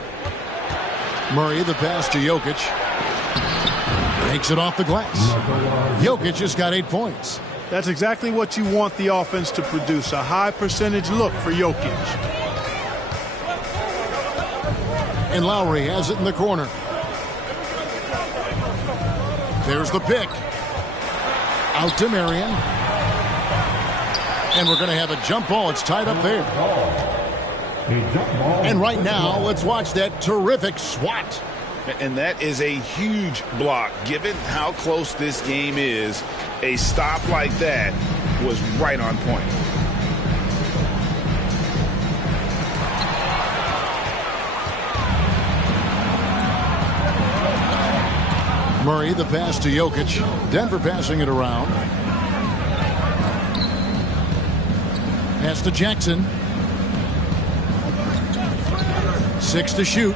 Murray, the pass to Jokic. Takes it off the glass. Jokic has got 8 points. That's exactly what you want the offense to produce. A high percentage look for Jokic. And Lowry has it in the corner. There's the pick. Out to Marion. And we're going to have a jump ball. It's tied up there. And right now, let's watch that terrific swat. And that is a huge block. Given how close this game is, a stop like that was right on point. Murray, the pass to Jokic. Denver passing it around. Pass to Jackson. 6 to shoot.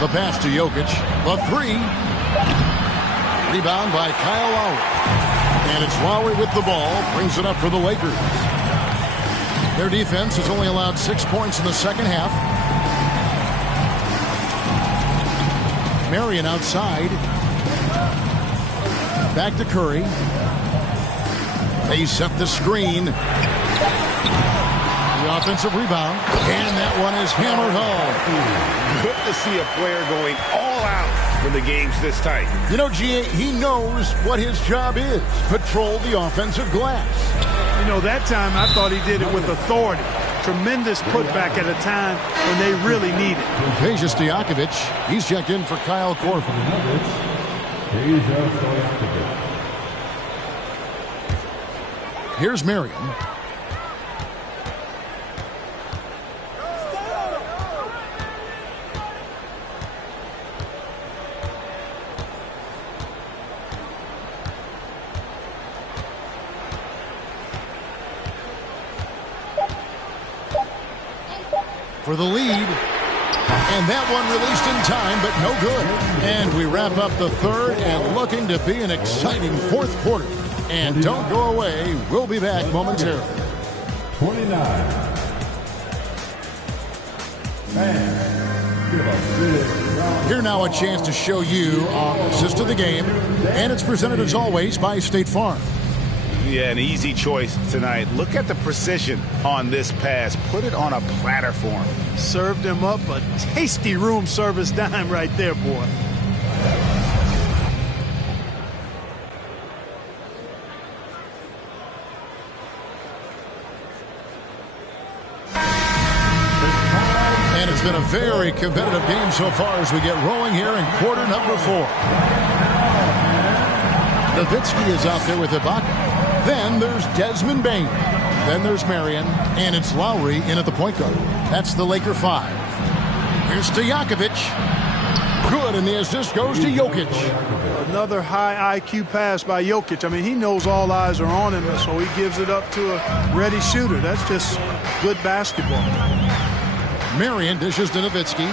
The pass to Jokic. The 3. Rebound by Kyle Lowry. And it's Lowry with the ball. Brings it up for the Lakers. Their defense has only allowed 6 points in the second half. Marion outside. Back to Curry. They set the screen. The offensive rebound. And that one is hammered home. Good to see a player going all out when the game's this tight. You know, G.A., he knows what his job is. Patrol the offensive glass. You know, that time I thought he did it with authority. Tremendous putback at a time when they really need it. Peja Stojakovic. He's checked in for Kyle Korver. Here's Marion. For the lead. And that one released in time, but no good. And we wrap up the third and looking to be an exciting fourth quarter. And don't go away. We'll be back momentarily. 29. Here now a chance to show you our assist of the game. And it's presented as always by State Farm. Yeah, an easy choice tonight. Look at the precision on this pass. Put it on a platter for him. Served him up a tasty room service dime right there, boy. And it's been a very competitive game so far as we get rolling here in quarter number 4. Nowitzki is out there with Ibaka. Then there's Desmond Bane. Then there's Marion. And it's Lowry in at the point guard. That's the Laker 5. Here's Stojakovic. Good, and the assist goes to Jokic. Another high IQ pass by Jokic. I mean, he knows all eyes are on him, so he gives it up to a ready shooter. That's just good basketball. Marion dishes to Nowitzki.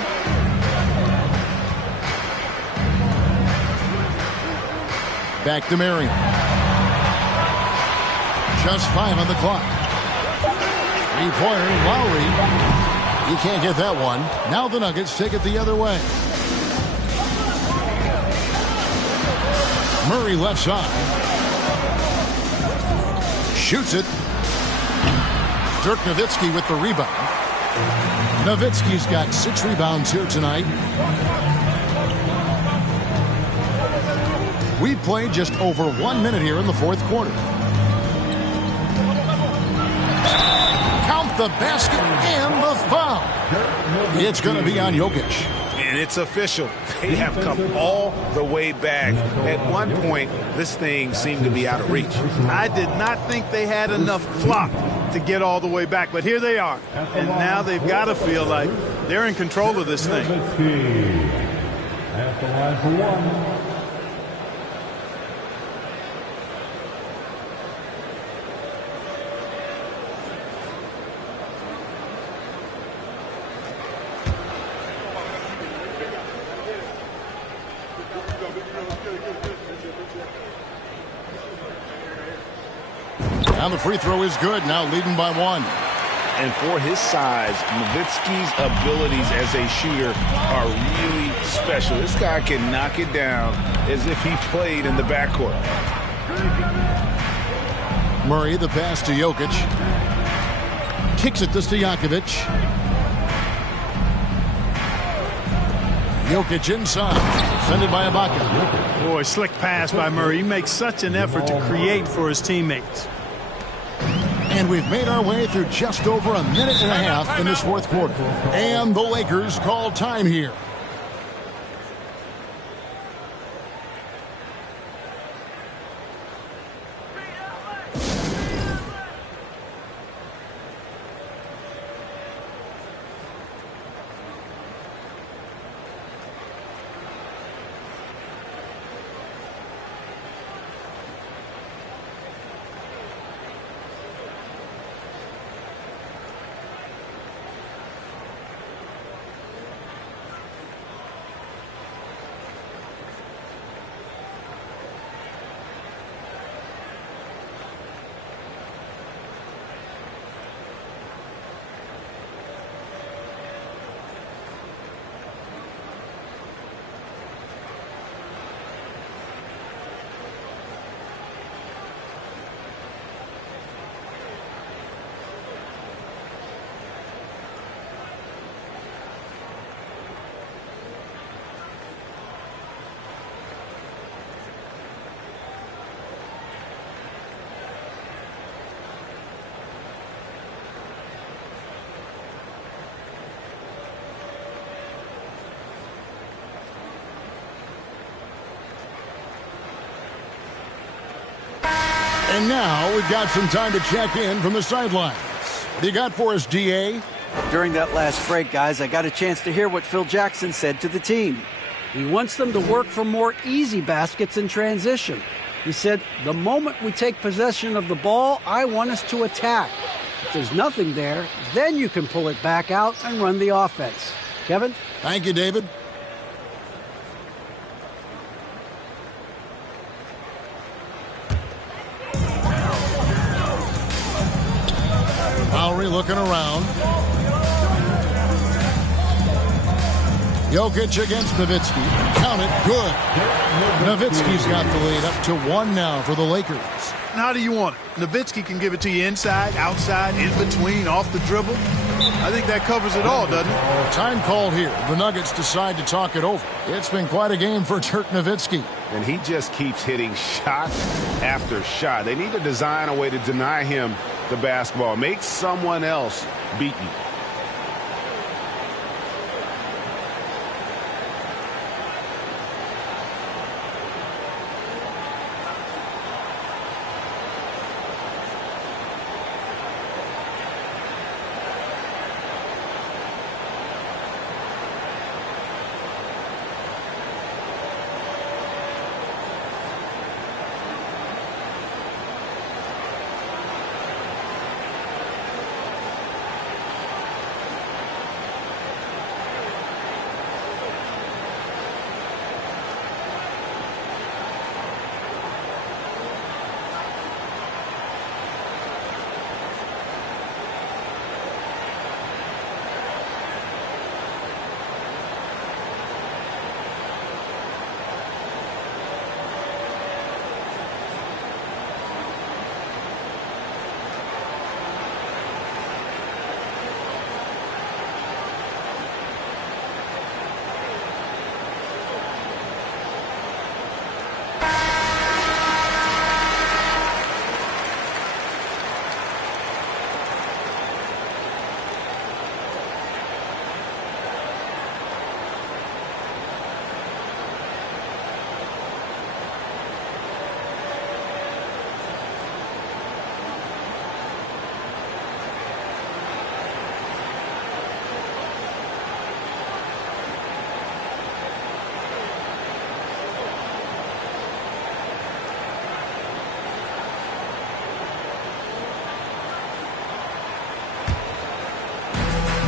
Back to Marion. Just 5 on the clock. Three-pointer, Lowry. He can't get that one. Now the Nuggets take it the other way. Murray left side. Shoots it. Dirk Nowitzki with the rebound. Nowitzki's got 6 rebounds here tonight. We played just over 1 minute here in the fourth quarter. Count the basket and the foul. It's going to be on Jokic. And it's official. They have come all the way back. At one point, this thing seemed to be out of reach. I did not think they had enough clock to get all the way back, but here they are. And now they've got to feel like they're in control of this thing. At the line for 1. And the free throw is good, now leading by 1. And for his size, Nowitzki's abilities as a shooter are really special. This guy can knock it down as if he played in the backcourt. Murray, the pass to Jokic. Kicks it to Stojakovic. Jokic inside. Defended by Ibaka. Boy, slick pass by Murray. He makes such an effort to create for his teammates. And we've made our way through just over a minute and a half in this fourth quarter. And the Lakers call time here. And now we've got some time to check in from the sidelines. What do you got for us, DA? During that last break, guys, I got a chance to hear what Phil Jackson said to the team. He wants them to work for more easy baskets in transition. He said, the moment we take possession of the ball, I want us to attack. If there's nothing there, then you can pull it back out and run the offense. Kevin? Thank you, David. Lowry looking around. Jokic against Nowitzki. Count it. Good. Nowitzki's got the lead up to 1 now for the Lakers. How do you want it? Nowitzki can give it to you inside, outside, in between, off the dribble. I think that covers it all, doesn't it? Time called here. The Nuggets decide to talk it over. It's been quite a game for Dirk Nowitzki. And he just keeps hitting shot after shot. They need to design a way to deny him the basketball. Make someone else beat you.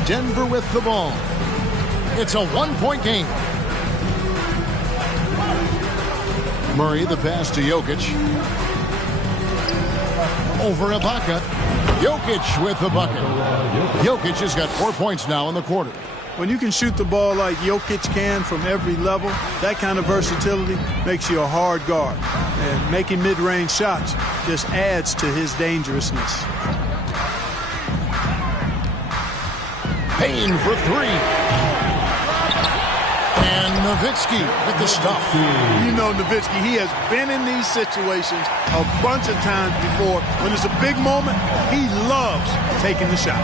Denver with the ball. It's a one-point game. Murray, the pass to Jokic. Over Ibaka. Jokic with the bucket. Jokic has got 4 points now in the quarter. When you can shoot the ball like Jokic can from every level, that kind of versatility makes you a hard guard. And making mid-range shots just adds to his dangerousness. Payne for three. And Nowitzki with the stuff. You know Nowitzki, he has been in these situations a bunch of times before. When it's a big moment, he loves taking the shot.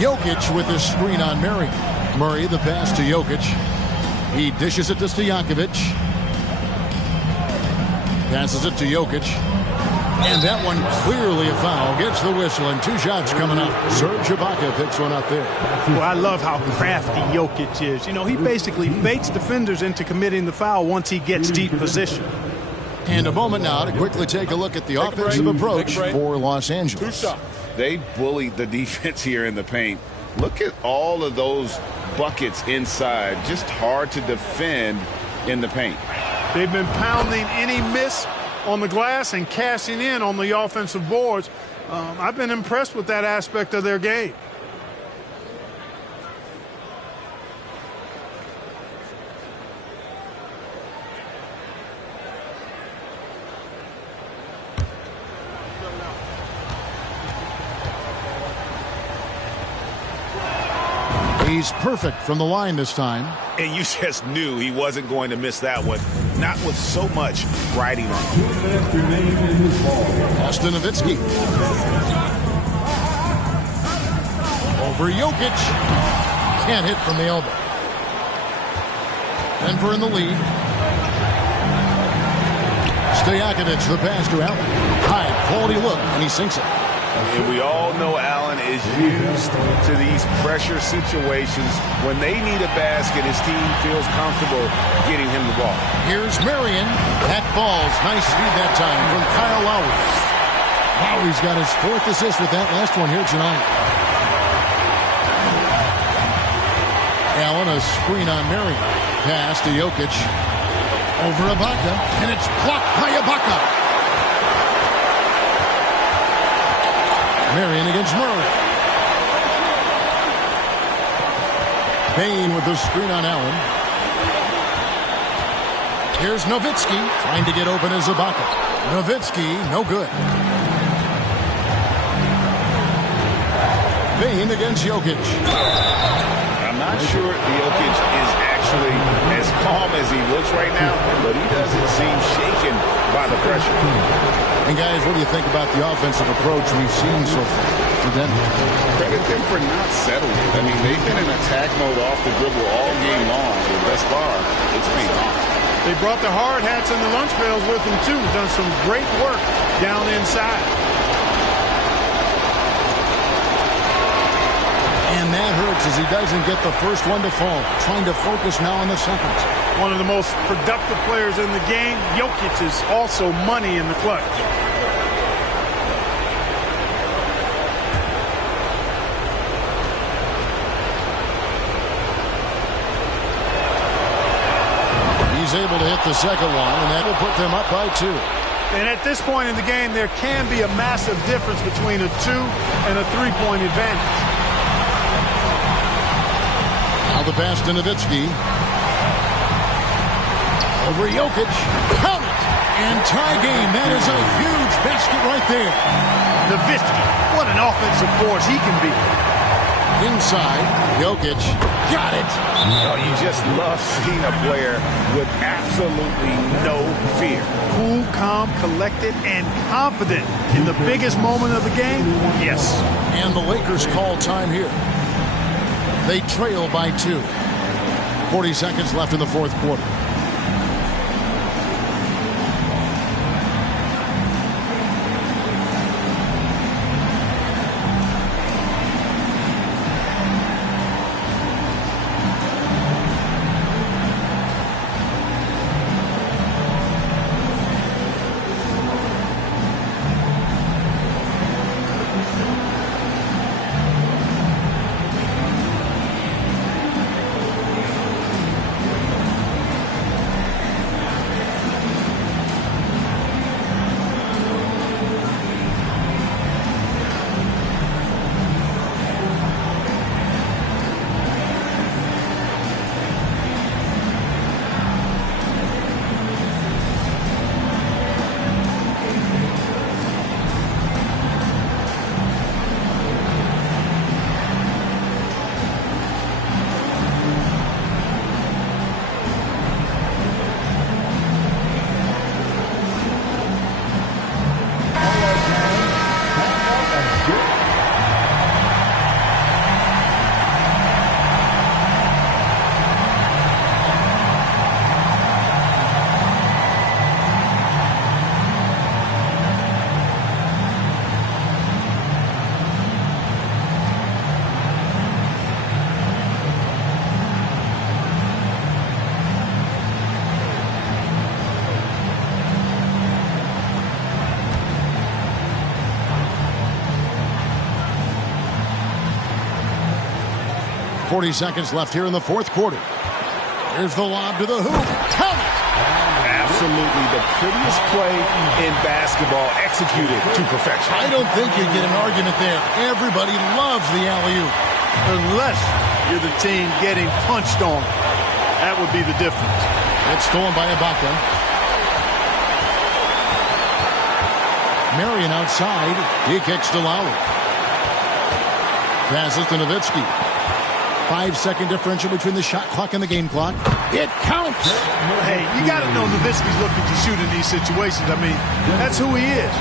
Jokic with the screen on Murray. Murray, the pass to Jokic. He dishes it to Stojakovic. Passes it to Jokic. And that one clearly a foul. Gets the whistle and 2 shots coming up. Serge Ibaka picks one up there. Well, I love how crafty Jokic is. You know, he basically baits defenders into committing the foul once he gets deep position. And a moment now to quickly take a look at the offensive approach for Los Angeles. They bullied the defense here in the paint. Look at all of those buckets inside. Just hard to defend in the paint. They've been pounding any miss on the glass and cashing in on the offensive boards. I've been impressed with that aspect of their game. He's perfect from the line this time. And you just knew he wasn't going to miss that one. Not with so much riding on him. Austin Nowitzki. Over Jokic. Can't hit from the elbow. Denver in the lead. Stojakovic, the pass to Allen. High quality look, and he sinks it. And we all know Allen is used to these pressure situations. When they need a basket, his team feels comfortable getting him the ball. Here's Marion. That falls. Nice feed that time from Kyle Lowry. Lowry's got his 4th assist with that last one here tonight. Allen, a screen on Marion. Pass to Jokic. Over Ibaka. And it's blocked by Ibaka. Marion against Murray. Payne with the screen on Allen. Here's Nowitzki trying to get open as Ibaka. Nowitzki, no good. Payne against Jokic. I'm not sure Jokic is actually as calm as he looks right now, but he doesn't seem shaken by the pressure. And guys, what do you think about the offensive approach we've seen so far for Denver? Credit them for not settling. I mean, they've been in attack mode off the dribble all game long, and thus far, it's paid off. They brought the hard hats and the lunch pails with them, too. Done some great work down inside. And that hurts as he doesn't get the first one to fall. Trying to focus now on the second. One of the most productive players in the game. Jokic is also money in the clutch. He's able to hit the second one, and that will put them up by 2. And at this point in the game, there can be a massive difference between a 2 and a 3-point advantage. Now the pass to Nowitzki. Over Jokic. Count it! And tie game. That is a huge basket right there. Nowitzki, what an offensive force he can be. Inside, Jokic. Got it! Oh, you just love seeing a player with absolutely no fear. Cool, calm, collected, and confident in the biggest moment of the game. Yes. And the Lakers call time here. They trail by 2. 40 seconds left in the 4th quarter. 40 seconds left here in the fourth quarter. Here's the lob to the hoop. Count it! Absolutely the prettiest play in basketball, executed to perfection. I don't think you get an argument there. Everybody loves the alley-oop. Unless you're the team getting punched on. That would be the difference. It's stolen by Ibaka. Marion outside. He kicks to Lowry. Passes to Nowitzki. 5-second differential between the shot clock and the game clock. It counts. Hey, you got to know Nowitzki's looking to shoot in these situations. I mean, that's who he is.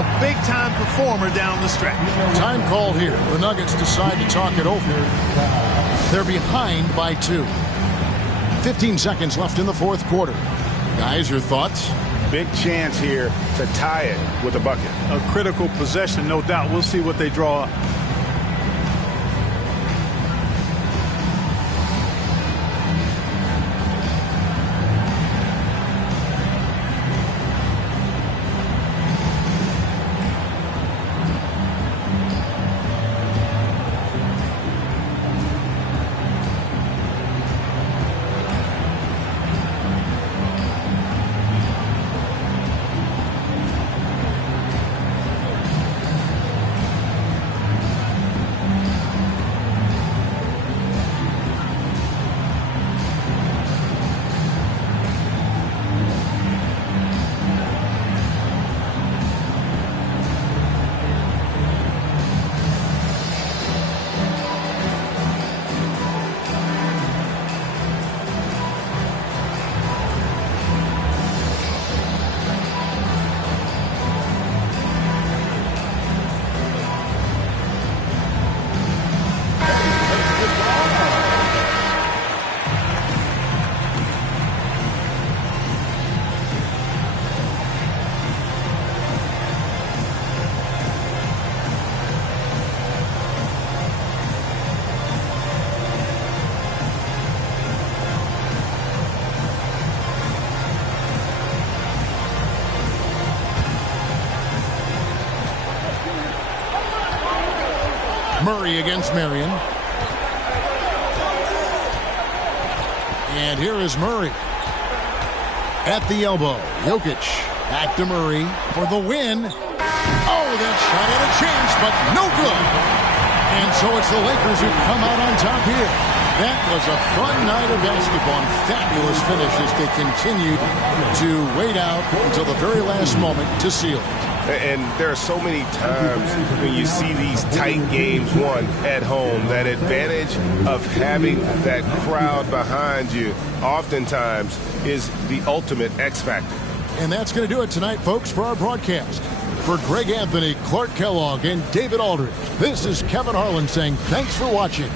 A big-time performer down the stretch. Time called here. The Nuggets decide to talk it over. They're behind by 2. 15 seconds left in the fourth quarter. Guys, your thoughts? Big chance here to tie it with a bucket. A critical possession, no doubt. We'll see what they draw up. Murray against Marion. And here is Murray. At the elbow, Jokic. Back to Murray for the win. Oh, that shot had a chance, but no good. And so it's the Lakers who come out on top here. That was a fun night of basketball and fabulous finish as they continued to wait out until the very last moment to seal it. And there are so many times when you see these tight games won at home, that advantage of having that crowd behind you oftentimes is the ultimate X factor. And that's going to do it tonight, folks, for our broadcast. For Greg Anthony, Clark Kellogg, and David Aldridge, this is Kevin Harlan saying thanks for watching.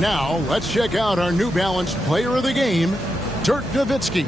Now, let's check out our New Balance Player of the Game, Dirk Nowitzki.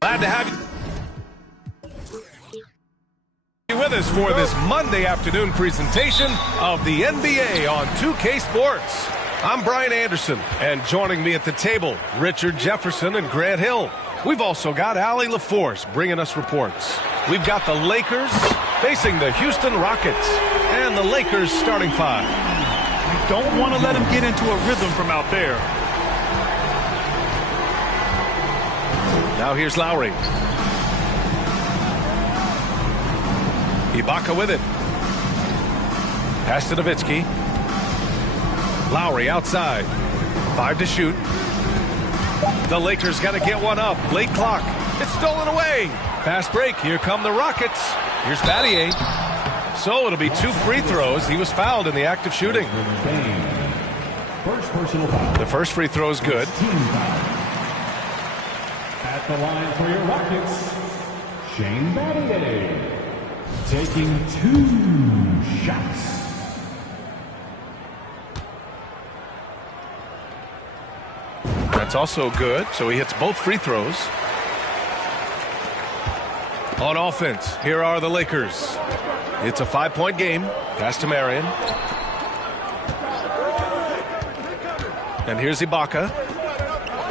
Glad to have you with us for this Monday afternoon presentation of the NBA on 2K Sports. I'm Brian Anderson, and joining me at the table, Richard Jefferson and Grant Hill. We've also got Allie LaForce bringing us reports. We've got the Lakers facing the Houston Rockets, and the Lakers starting five. You don't want to let them get into a rhythm from out there. Now here's Lowry. Ibaka with it. Pass to Nowitzki. Lowry outside. 5 to shoot. The Lakers got to get one up. Late clock. It's stolen away. Fast break. Here come the Rockets. Here's Battier. So it'll be 2 free throws. He was fouled in the act of shooting. First personal foul. The first free throw is good. At the line for your Rockets, Shane Battier. Taking 2 shots. That's also good, so he hits both free throws. On offense, here are the Lakers. It's a 5-point game. Pass to Marion. And here's Ibaka.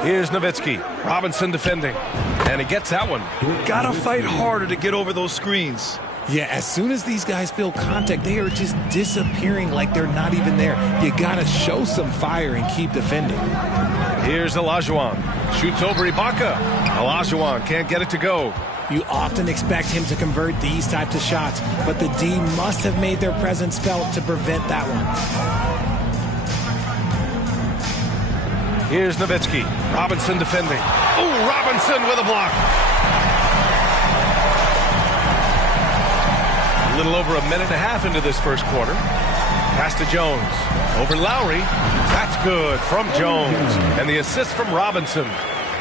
Here's Nowitzki. Robinson defending. And he gets that one. Gotta fight harder to get over those screens. Yeah, as soon as these guys feel contact, they are just disappearing like they're not even there. You gotta show some fire and keep defending. Here's Olajuwon. Shoots over Ibaka. Olajuwon can't get it to go. You often expect him to convert these types of shots, but the D must have made their presence felt to prevent that one. Here's Nowitzki. Robinson defending. Oh, Robinson with a block. A little over a minute and a half into this first quarter. Pass to Jones. Over Lowry. That's good from Jones. And the assist from Robinson.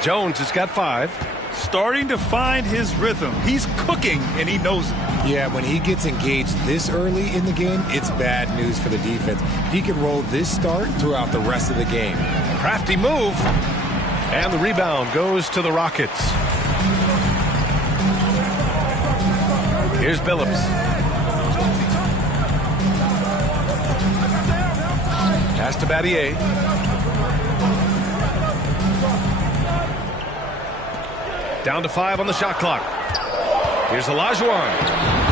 Jones has got 5. Starting to find his rhythm. He's cooking, and he knows it. Yeah, when he gets engaged this early in the game, it's bad news for the defense. He can roll this start throughout the rest of the game. Crafty move. And the rebound goes to the Rockets. Here's Billups. Pass to Battier. Down to 5 on the shot clock. Here's Olajuwon.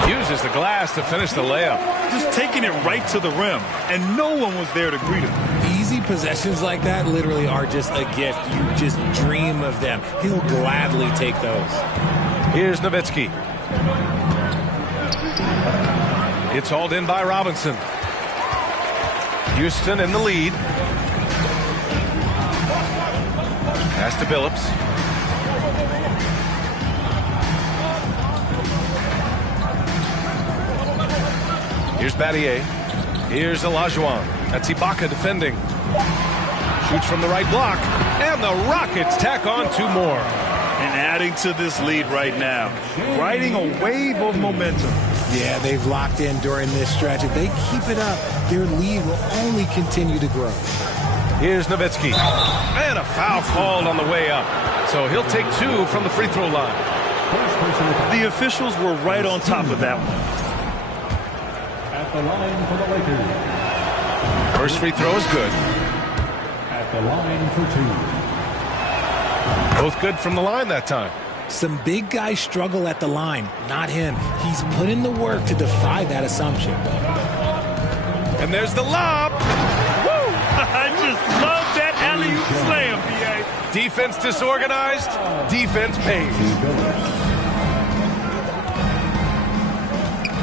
Uses the glass to finish the layup. Just taking it right to the rim, and no one was there to greet him. Easy possessions like that literally are just a gift. You just dream of them. He'll gladly take those. Here's Nowitzki. It's hauled in by Robinson. Houston in the lead. Pass to Billups. Here's Battier. Here's Olajuwon. That's Ibaka defending. Shoots from the right block. And the Rockets tack on 2 more. And adding to this lead right now. Riding a wave of momentum. Yeah, they've locked in during this stretch. If they keep it up, their lead will only continue to grow. Here's Nowitzki. And a foul called on the way up. So he'll take 2 from the free throw line. The officials were right on top of that one. At the line for the Lakers. First free throw is good. At the line for 2. Both good from the line that time. Some big guys struggle at the line, not him. He's put in the work to defy that assumption. And there's the lob. Woo! I just love that alley-oop slam, B.A. Defense disorganized. Defense pays.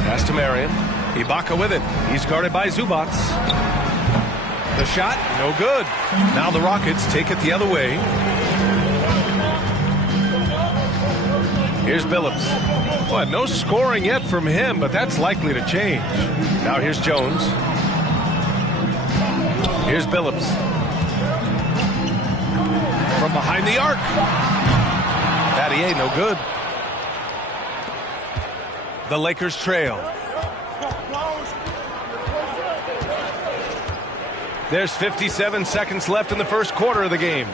Pass to Marion. Ibaka with it. He's guarded by Zubac. The shot, no good. Now the Rockets take it the other way. Here's Billups. Well, no scoring yet from him, but that's likely to change. Now here's Jones. Here's Billups. From behind the arc. Battier, no good. The Lakers trail. There's 57 seconds left in the first quarter of the game.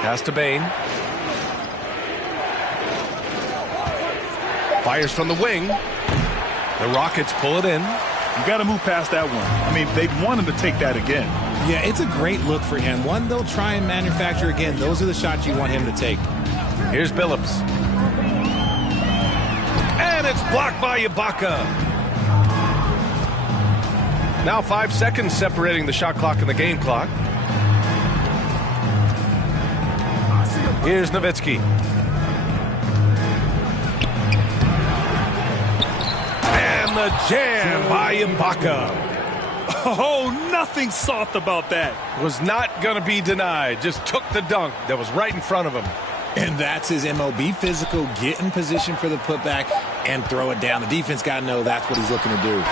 Pass to Bane. Fires from the wing. The Rockets pull it in. You got to move past that one. I mean, they'd want him to take that again. Yeah, it's a great look for him. One they'll try and manufacture again. Those are the shots you want him to take. Here's Billups. And it's blocked by Ibaka. Now 5 seconds separating the shot clock and the game clock. Here's Nowitzki. And the jam by Ibaka. Oh, nothing soft about that. Was not going to be denied. Just took the dunk that was right in front of him. And that's his MO. Be physical, get in position for the putback, and throw it down. The defense got to know that's what he's looking to do.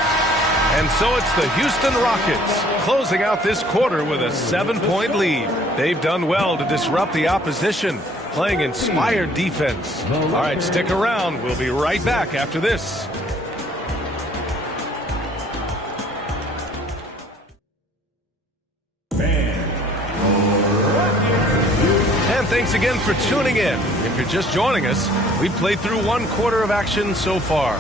And so it's the Houston Rockets closing out this quarter with a 7-point lead. They've done well to disrupt the opposition, playing inspired defense. All right, stick around. We'll be right back after this. And thanks again for tuning in. If you're just joining us, we've played through 1 quarter of action so far.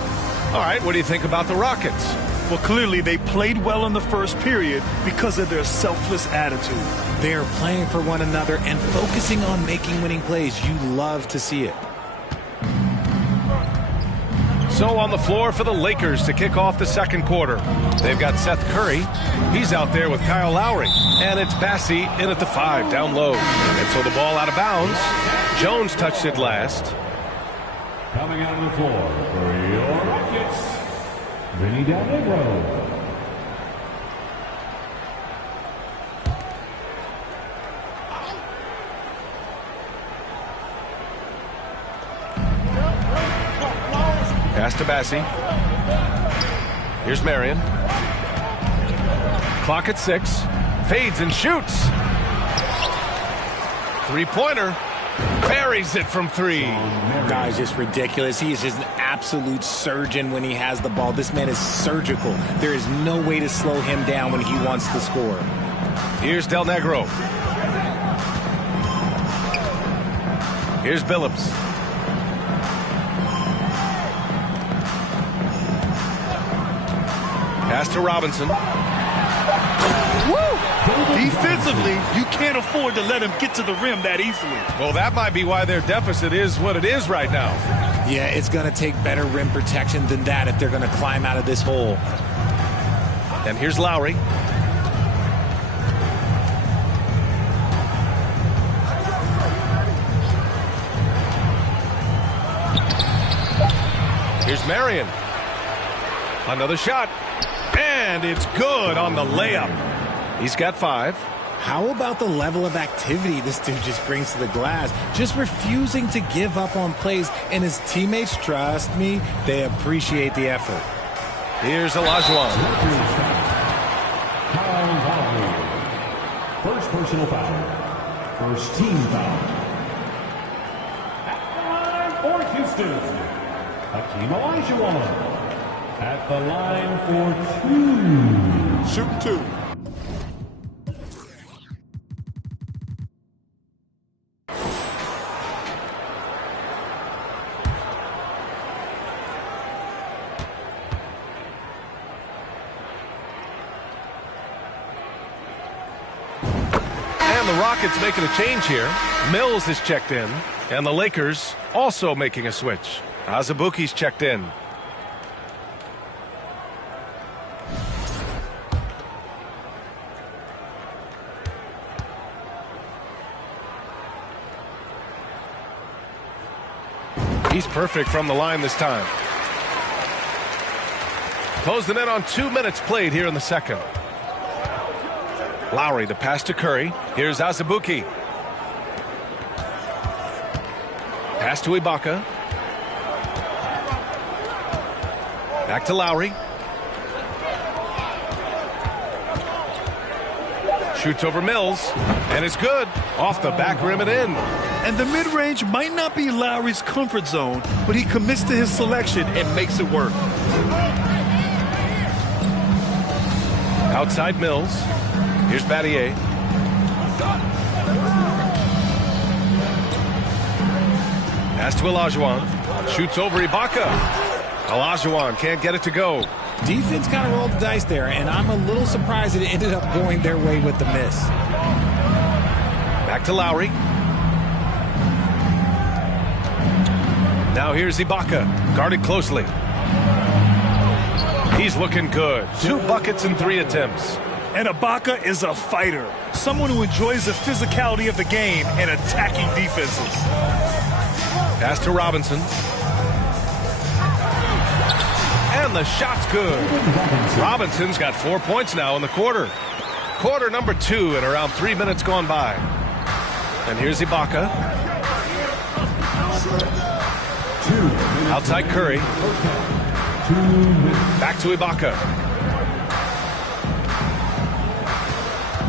All right, what do you think about the Rockets? Well, clearly they played well in the first period because of their selfless attitude. They're playing for one another and focusing on making winning plays. You love to see it. So on the floor for the Lakers to kick off the second quarter. They've got Seth Curry. He's out there with Kyle Lowry. And it's Bassey in at the 5, down low. And so the ball out of bounds. Jones touched it last. Coming out on the floor for your Rockets, Vinny Del Negro. Pass to Bassey. Here's Marion. Clock at 6. Fades and shoots. 3-pointer. Buries it from 3. Guy's just ridiculous. He is just an absolute surgeon when he has the ball. This man is surgical. There is no way to slow him down when he wants to score. Here's Del Negro. Here's Billups. Pass to Robinson. Woo! Defensively, you can't afford to let him get to the rim that easily. Well, that might be why their deficit is what it is right now. Yeah, it's going to take better rim protection than that if they're going to climb out of this hole. And here's Lowry. Here's Marion. Another shot. And it's good on the layup. He's got 5. How about the level of activity this dude just brings to the glass? Just refusing to give up on plays, and his teammates, trust me, they appreciate the effort. Here's Olajuwon. Kyle Lowry. First personal foul. First team foul. At the line for Houston, Hakeem Olajuwon. At the line for 2. Shoot 2. And the Rockets making a change here. Mills is checked in, and the Lakers also making a switch. Azubuike's checked in. He's perfect from the line this time. Closing in on 2 minutes played here in the second. Lowry, the pass to Curry. Here's Azubuike. Pass to Ibaka. Back to Lowry. Shoots over Mills, and it's good. Off the back rim and in. And the mid-range might not be Lowry's comfort zone, but he commits to his selection and makes it work. Outside Mills. Here's Battier. Pass to Olajuwon. Shoots over Ibaka. Olajuwon can't get it to go. Defense kind of rolled the dice there, and I'm a little surprised it ended up going their way with the miss. Back to Lowry. Now here's Ibaka, guarded closely. He's looking good. 2 buckets in 3 attempts. And Ibaka is a fighter, someone who enjoys the physicality of the game and attacking defenses. Pass to Robinson. And the shot's good. Robinson's got 4 points now in the quarter. Quarter number 2 and around 3 minutes gone by. And here's Ibaka. Outside Curry. Back to Ibaka.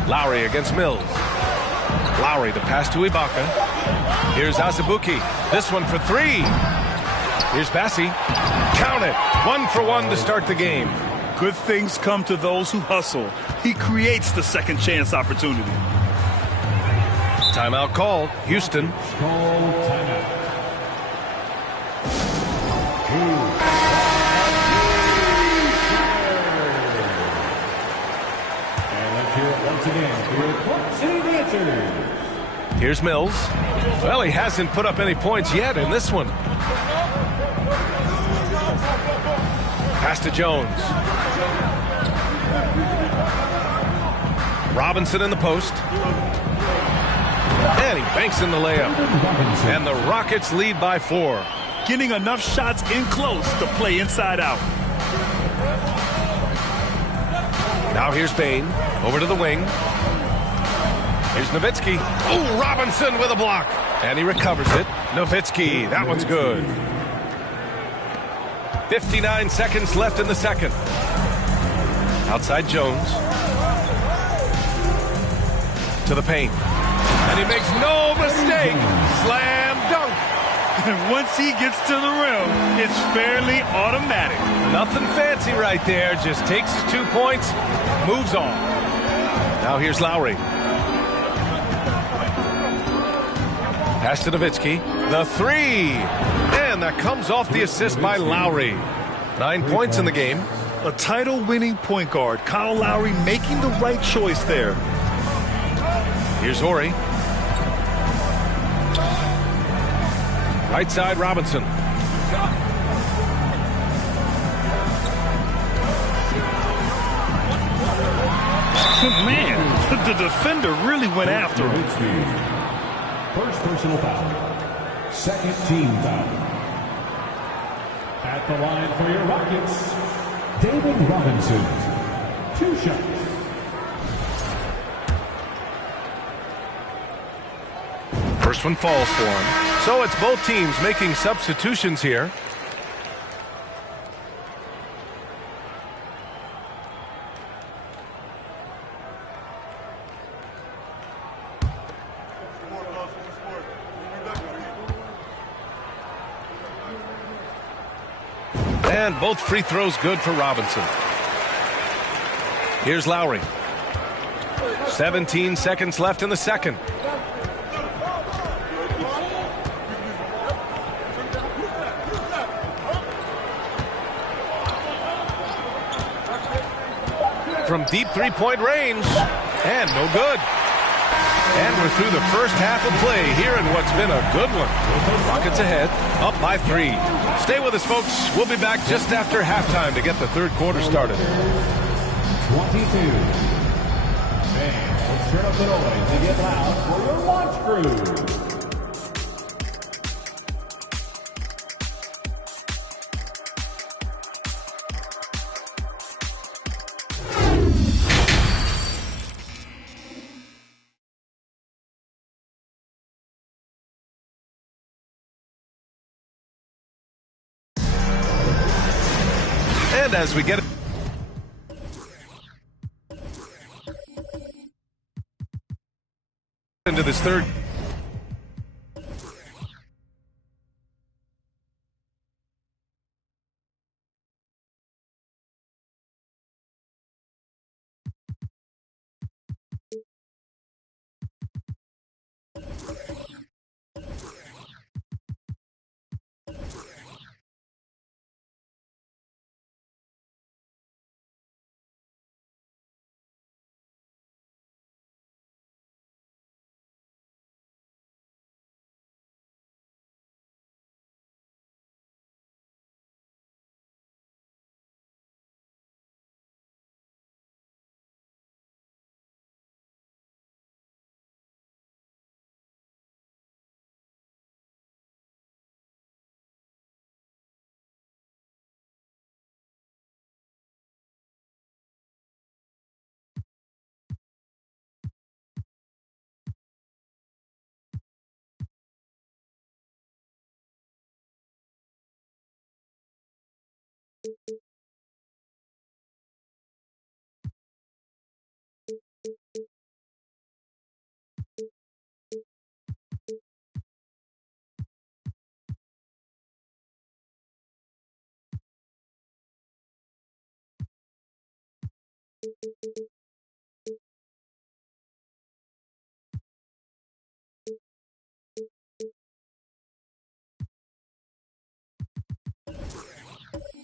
Lowry against Mills. Lowry, the pass to Ibaka. Here's Azubuike. This one for 3. Here's Bassi. Count it. 1 for 1 to start the game. Good things come to those who hustle. He creates the second chance opportunity. Timeout called. Houston. Timeout. And let's hear it once again for your Clark City Dancers. Here's Mills. Well, he hasn't put up any points yet in this one. Pass to Jones. Robinson in the post. And he banks in the layup. And the Rockets lead by 4. Getting enough shots in close to play inside out. Now here's Bane. Over to the wing. Here's Nowitzki. Oh, Robinson with a block. And he recovers it. Nowitzki, that one's good. 59 seconds left in the second. Outside Jones. To the paint. And he makes no mistake. Slam dunk. And once he gets to the rim, it's fairly automatic. Nothing fancy right there. Just takes his 2 points, moves on. Now here's Lowry. Pass to Nowitzki. The 3. And that comes off the assist by Lowry. 9 points in the game. A title-winning point guard, Kyle Lowry making the right choice there. Here's Horry. Right side, Robinson. Man, the defender really went after him. First personal foul. Second team foul. At the line for your Rockets, David Robinson. 2 shots. First one falls for him. So it's both teams making substitutions here. And both free throws good for Robinson. Here's Lowry. 17 seconds left in the second. From deep three-point range. And no good. And we're through the first half of play here in what's been a good one. Rockets ahead, up by 3. Stay with us, folks. We'll be back just after halftime to get the third quarter started. 22. And let's turn up the noise and get loud for your launch crew. And as we get into this third.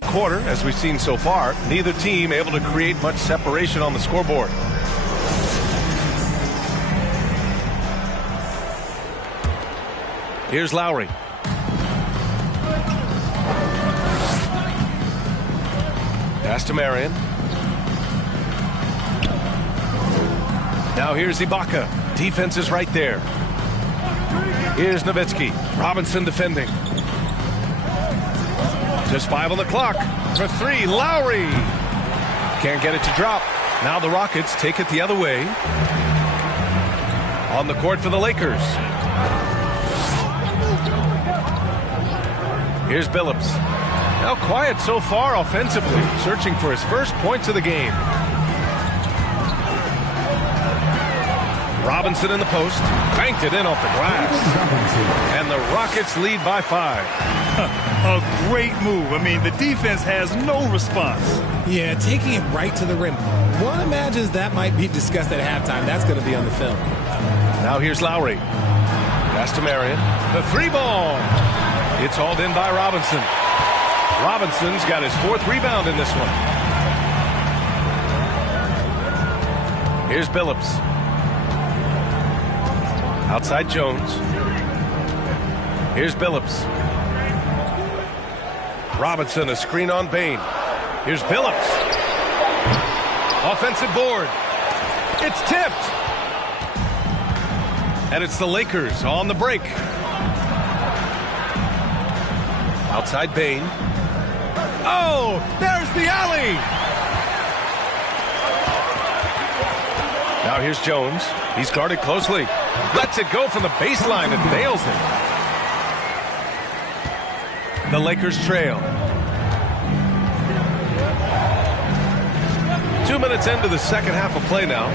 Quarter, as we've seen so far, neither team able to create much separation on the scoreboard. Here's Lowry. Pass to Marion. Now here's Ibaka. Defense is right there. Here's Nowitzki. Robinson defending. Just 5 on the clock. For 3, Lowry. Can't get it to drop. Now the Rockets take it the other way. On the court for the Lakers. Here's Billups. Now quiet so far offensively, searching for his first points of the game. Robinson in the post, banked it in off the glass. And the Rockets lead by 5. A great move. I mean, the defense has no response. Yeah, taking it right to the rim. One imagines that might be discussed at halftime. That's going to be on the film. Now here's Lowry. Pass to Marion. The 3-ball. It's hauled in by Robinson. Robinson's got his 4th rebound in this one. Here's Billups. Outside Jones. Here's Billups. Robinson, a screen on Bane. Here's Billups. Offensive board. It's tipped. And it's the Lakers on the break. Outside Bane. Oh, there's the alley. Now here's Jones. He's guarded closely. Lets it go from the baseline and nails it. The Lakers trail. 2 minutes into the second half of play now.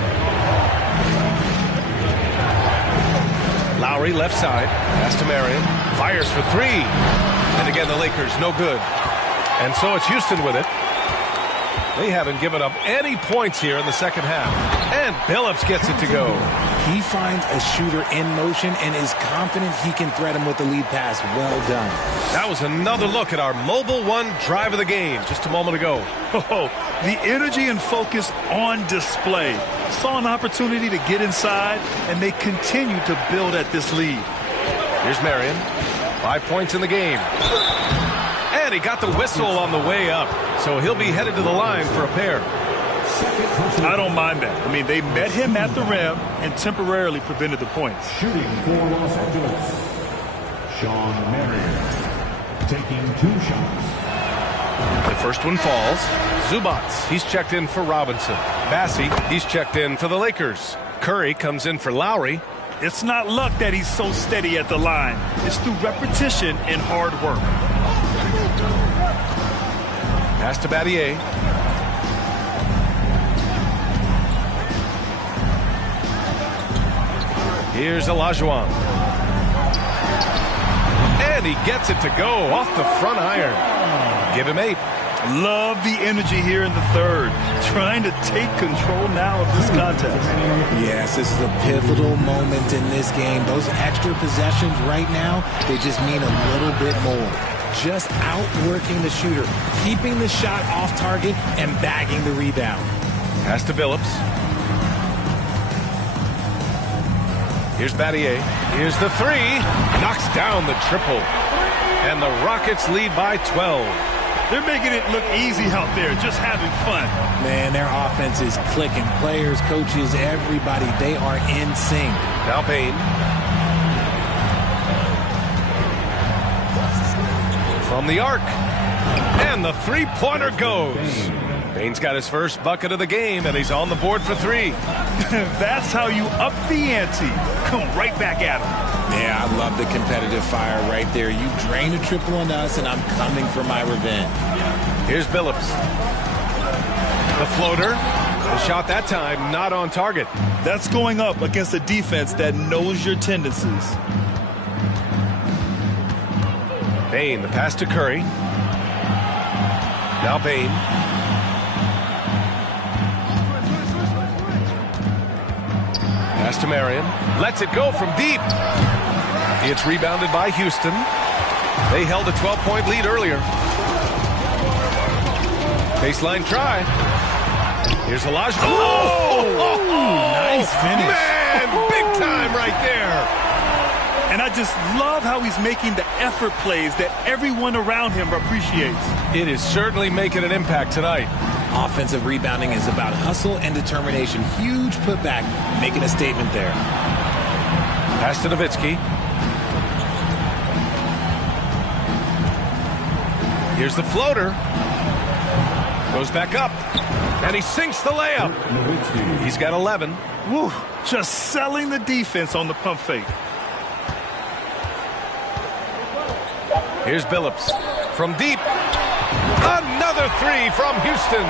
Lowry left side. Pass to Marion. Fires for three. And again, the Lakers no good. And so it's Houston with it. They haven't given up any points here in the second half. And Billups gets it to go. He finds a shooter in motion and is confident he can threat him with the lead pass. Well done. That was another look at our Mobile One drive of the game just a moment ago. Oh, the energy and focus on display. Saw an opportunity to get inside, and they continue to build at this lead. Here's Marion. 5 points in the game. And he got the whistle on the way up. So he'll be headed to the line for a pair. I don't mind that. I mean, they met him at the rim and temporarily prevented the points. Shooting for Los Angeles, Shawn Marion, taking 2 shots. The first one falls. Zubats, he's checked in for Robinson. Bassey, he's checked in for the Lakers. Curry comes in for Lowry. It's not luck that he's so steady at the line. It's through repetition and hard work. Pass to Battier. Here's Olajuwon. And he gets it to go off the front iron. Give him 8. Love the energy here in the third. Trying to take control now of this contest. Yes, this is a pivotal moment in this game. Those extra possessions right now, they just mean a little bit more. Just outworking the shooter, keeping the shot off target, and bagging the rebound. Pass to Billups. Here's Battier. Here's the 3. Knocks down the triple. And the Rockets lead by 12. They're making it look easy out there, just having fun. Man, their offense is clicking. Players, coaches, everybody, they are in sync. Now Bane. From the arc. And the three-pointer goes. Bane's got his first bucket of the game, and he's on the board for 3. That's how you up the ante. Come right back at him. Yeah, I love the competitive fire right there. You drain a triple on us, and I'm coming for my revenge. Here's Billups. The floater. The shot that time not on target. That's going up against a defense that knows your tendencies. Bane, the pass to Curry. Now Bane. Pass to Marion. Lets it go from deep. It's rebounded by Houston. They held a 12-point lead earlier. Baseline try. Here's Olajuwon. Oh! Nice finish. Man, big time right there. And I just love how he's making the effort plays that everyone around him appreciates. It is certainly making an impact tonight. Offensive rebounding is about hustle and determination. Huge putback, making a statement there. Pass to Nowitzki. Here's the floater. Goes back up. And he sinks the layup. He's got 11. Woo, just selling the defense on the pump fake. Here's Billups from deep. Another 3 from Houston.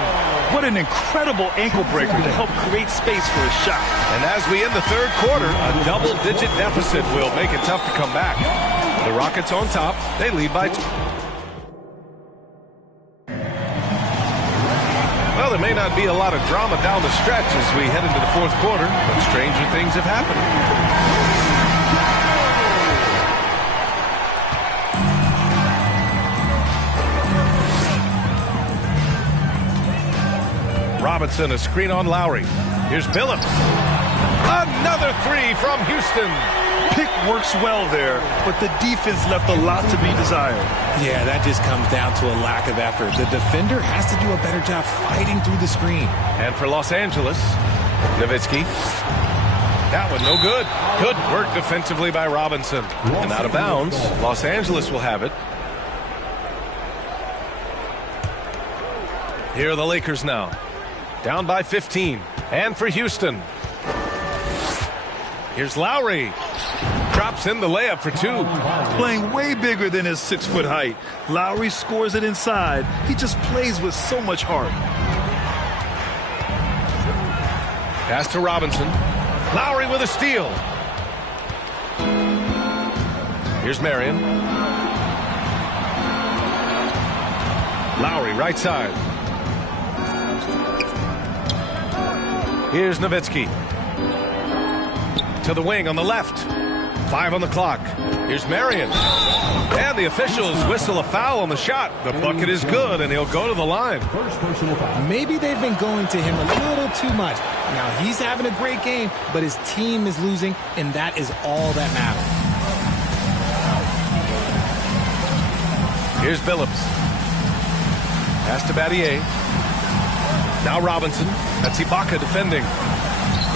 What an incredible ankle breaker to help create space for a shot. And as we end the third quarter, a double-digit deficit will make it tough to come back. The Rockets on top. They lead by 2. Well, there may not be a lot of drama down the stretch as we head into the fourth quarter, but stranger things have happened. Robinson, a screen on Lowry. Here's Billups. Another 3 from Houston. Pick works well there, but the defense left a lot to be desired. Yeah, that just comes down to a lack of effort. The defender has to do a better job fighting through the screen. And for Los Angeles, Nowitzki. That one no good. Good work defensively by Robinson. And out of bounds. Los Angeles will have it. Here are the Lakers now. Down by 15. And for Houston. Here's Lowry. Drops in the layup for two. Playing way bigger than his 6-foot height. Lowry scores it inside. He just plays with so much heart. Pass to Robinson. Lowry with a steal. Here's Marion. Lowry right side. Here's Nowitzki. To the wing on the left. 5 on the clock. Here's Marion. And the officials whistle a foul on the shot. The bucket is good, and he'll go to the line. Maybe they've been going to him a little too much. Now, he's having a great game, but his team is losing, and that is all that matters. Here's Billups. Pass to Battier. Now Robinson. That's Ibaka defending.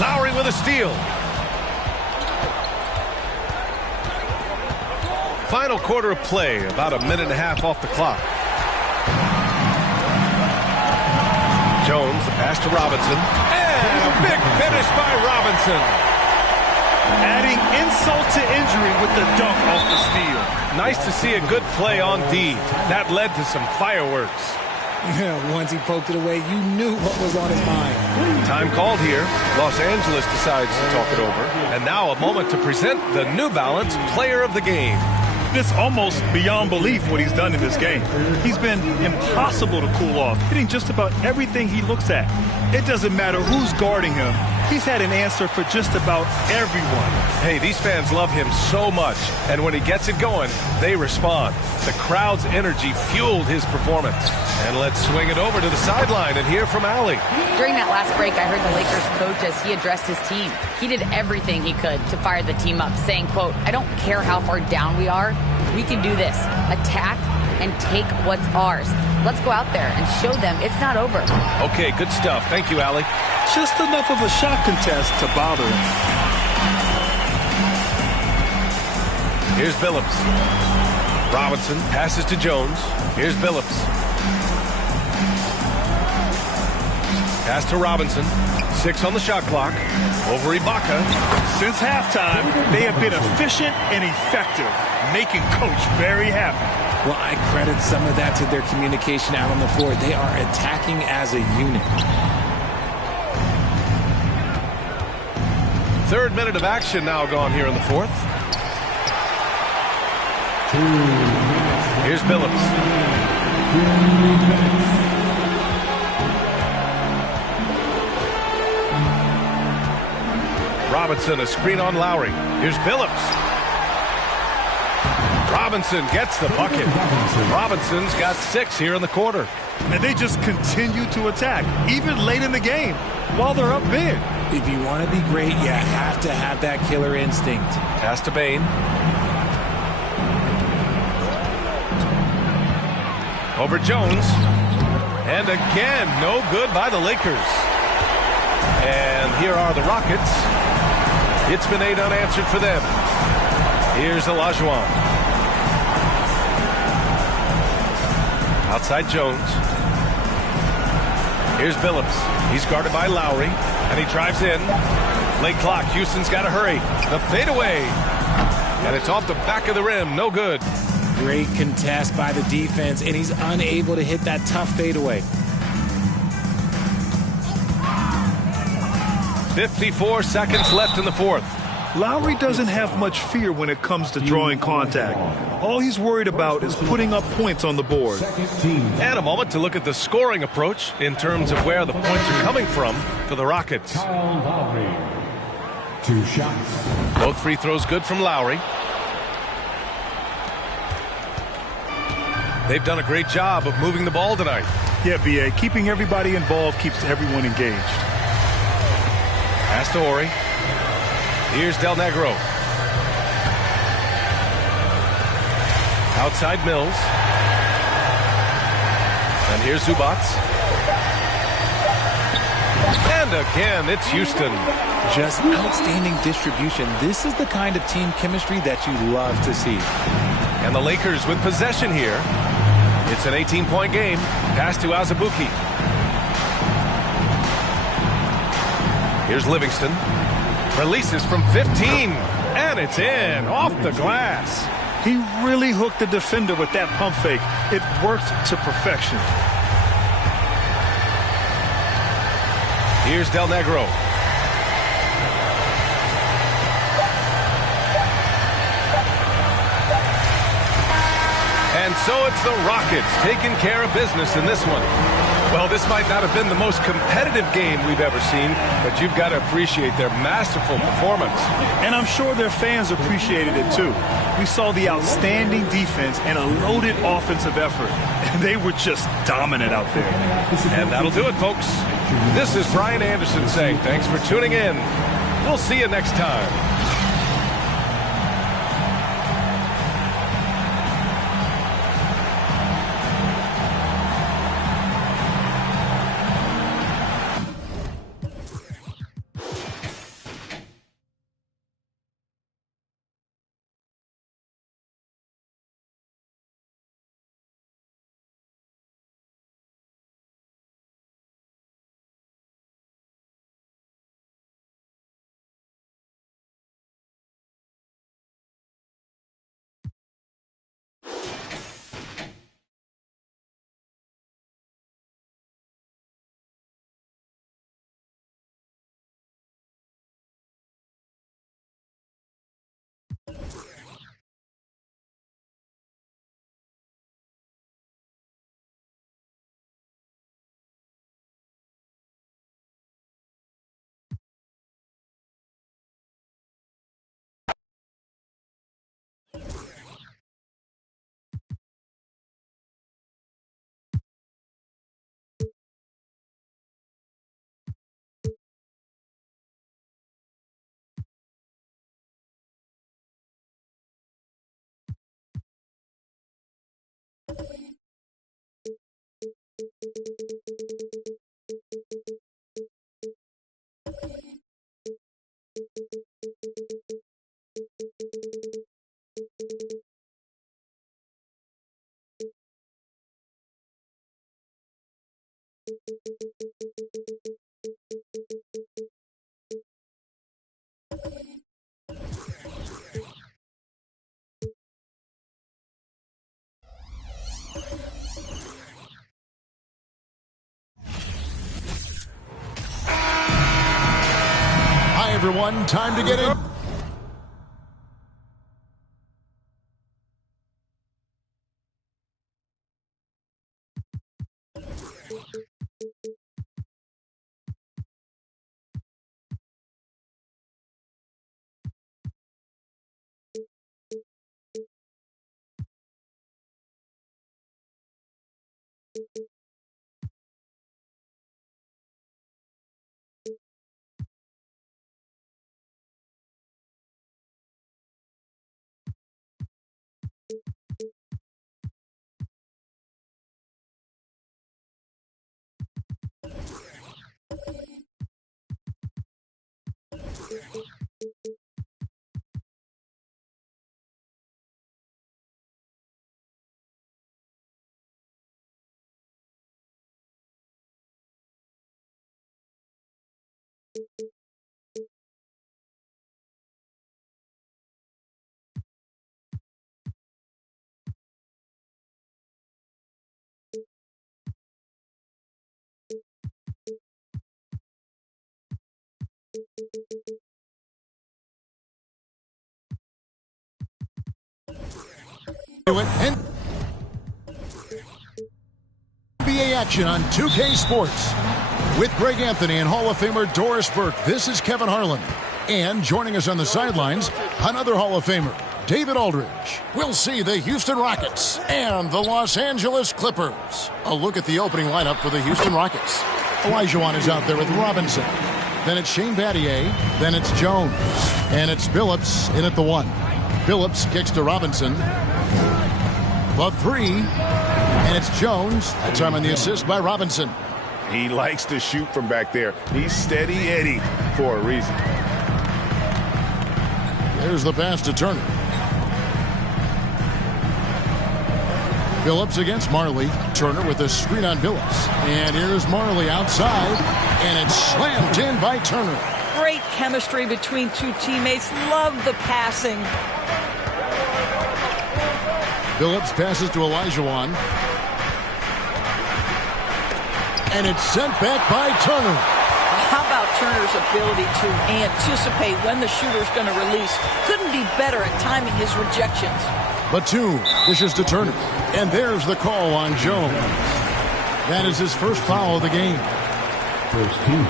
Lowry with a steal. Final quarter of play, about a minute and a half off the clock. Jones, the pass to Robinson. And a big finish by Robinson. Adding insult to injury with the dunk off the steal. Nice to see a good play on D. That led to some fireworks. Yeah, once he poked it away, you knew what was on his mind. Time called here. Los Angeles decides to talk it over. And now a moment to present the New Balance Player of the Game. It's almost beyond belief what he's done in this game. He's been impossible to cool off, hitting just about everything he looks at. It doesn't matter who's guarding him. He's had an answer for just about everyone. Hey, these fans love him so much, and when he gets it going, they respond. The crowd's energy fueled his performance. And let's swing it over to the sideline and hear from Allie. During that last break, I heard the Lakers coach as he addressed his team. He did everything he could to fire the team up, saying, quote, "I don't care how far down we are. We can do this. Attack and take what's ours. Let's go out there and show them it's not over." Okay, good stuff. Thank you, Allie. Just enough of a shot contest to bother him. Here's Billups. Robinson passes to Jones. Here's Billups. Pass to Robinson. 6 on the shot clock. Over Ibaka. Since halftime, they have been efficient and effective, making Coach very happy. Well, I credit some of that to their communication out on the floor. They are attacking as a unit. Third minute of action now gone here in the fourth. Here's Billups. Robinson, a screen on Lowry. Here's Billups. Robinson gets the bucket. Robinson's got 6 here in the quarter. And they just continue to attack, even late in the game, while they're up big. If you want to be great, you have to have that killer instinct. Pass to Bane. Over Jones. And again, no good by the Lakers. And here are the Rockets. It's been 8 unanswered for them. Here's Olajuwon. Outside Jones. Here's Billups. He's guarded by Lowry. And he drives in. Late clock. Houston's got to hurry. The fadeaway. And it's off the back of the rim. No good. Great contest by the defense, and he's unable to hit that tough fadeaway. 54 seconds left in the fourth. Lowry doesn't have much fear when it comes to drawing contact. All he's worried about is putting up points on the board. And a moment to look at the scoring approach in terms of where the points are coming from for the Rockets. Kyle Lowry. 2 shots. Both free throws good from Lowry. They've done a great job of moving the ball tonight. Yeah, B.A., keeping everybody involved keeps everyone engaged. Pass to Horry. Here's Del Negro. Outside Mills. And here's Zubac. And And again, it's Houston. Just outstanding distribution. This is the kind of team chemistry that you love to see. And the Lakers with possession here. It's an 18-point game. Pass to Azubuike. Here's Livingston. Releases from 15. And it's in. Off the glass. He really hooked the defender with that pump fake. It worked to perfection. Here's Del Negro. And so it's the Rockets taking care of business in this one. Well, this might not have been the most competitive game we've ever seen, but you've got to appreciate their masterful performance. And I'm sure their fans appreciated it too. We saw the outstanding defense and a loaded offensive effort. And they were just dominant out there. And that'll do it, folks. This is Brian Anderson saying thanks for tuning in. We'll see you next time. Hi, everyone. Time to get in. NBA action on 2K Sports. With Greg Anthony and Hall of Famer Doris Burke, this is Kevin Harlan. And joining us on the sidelines, another Hall of Famer, David Aldridge. We'll see the Houston Rockets and the Los Angeles Clippers. A look at the opening lineup for the Houston Rockets. Olajuwon is out there with Robinson. Then it's Shane Battier. Then it's Jones. And it's Billups in at the 1. Billups kicks to Robinson. The 3. And it's Jones. That time on the assist by Robinson. He likes to shoot from back there. He's steady Eddie for a reason. There's the pass to Turner. Billups against Marley. Turner with a screen on Billups. And here's Marley outside. And it's slammed in by Turner. Great chemistry between two teammates. Love the passing. Billups passes to Olajuwon. And it's sent back by Turner. How about Turner's ability to anticipate when the shooter's going to release? Couldn't be better at timing his rejections. Batum dishes to Turner. And there's the call on Jones. That is his first foul of the game. First team.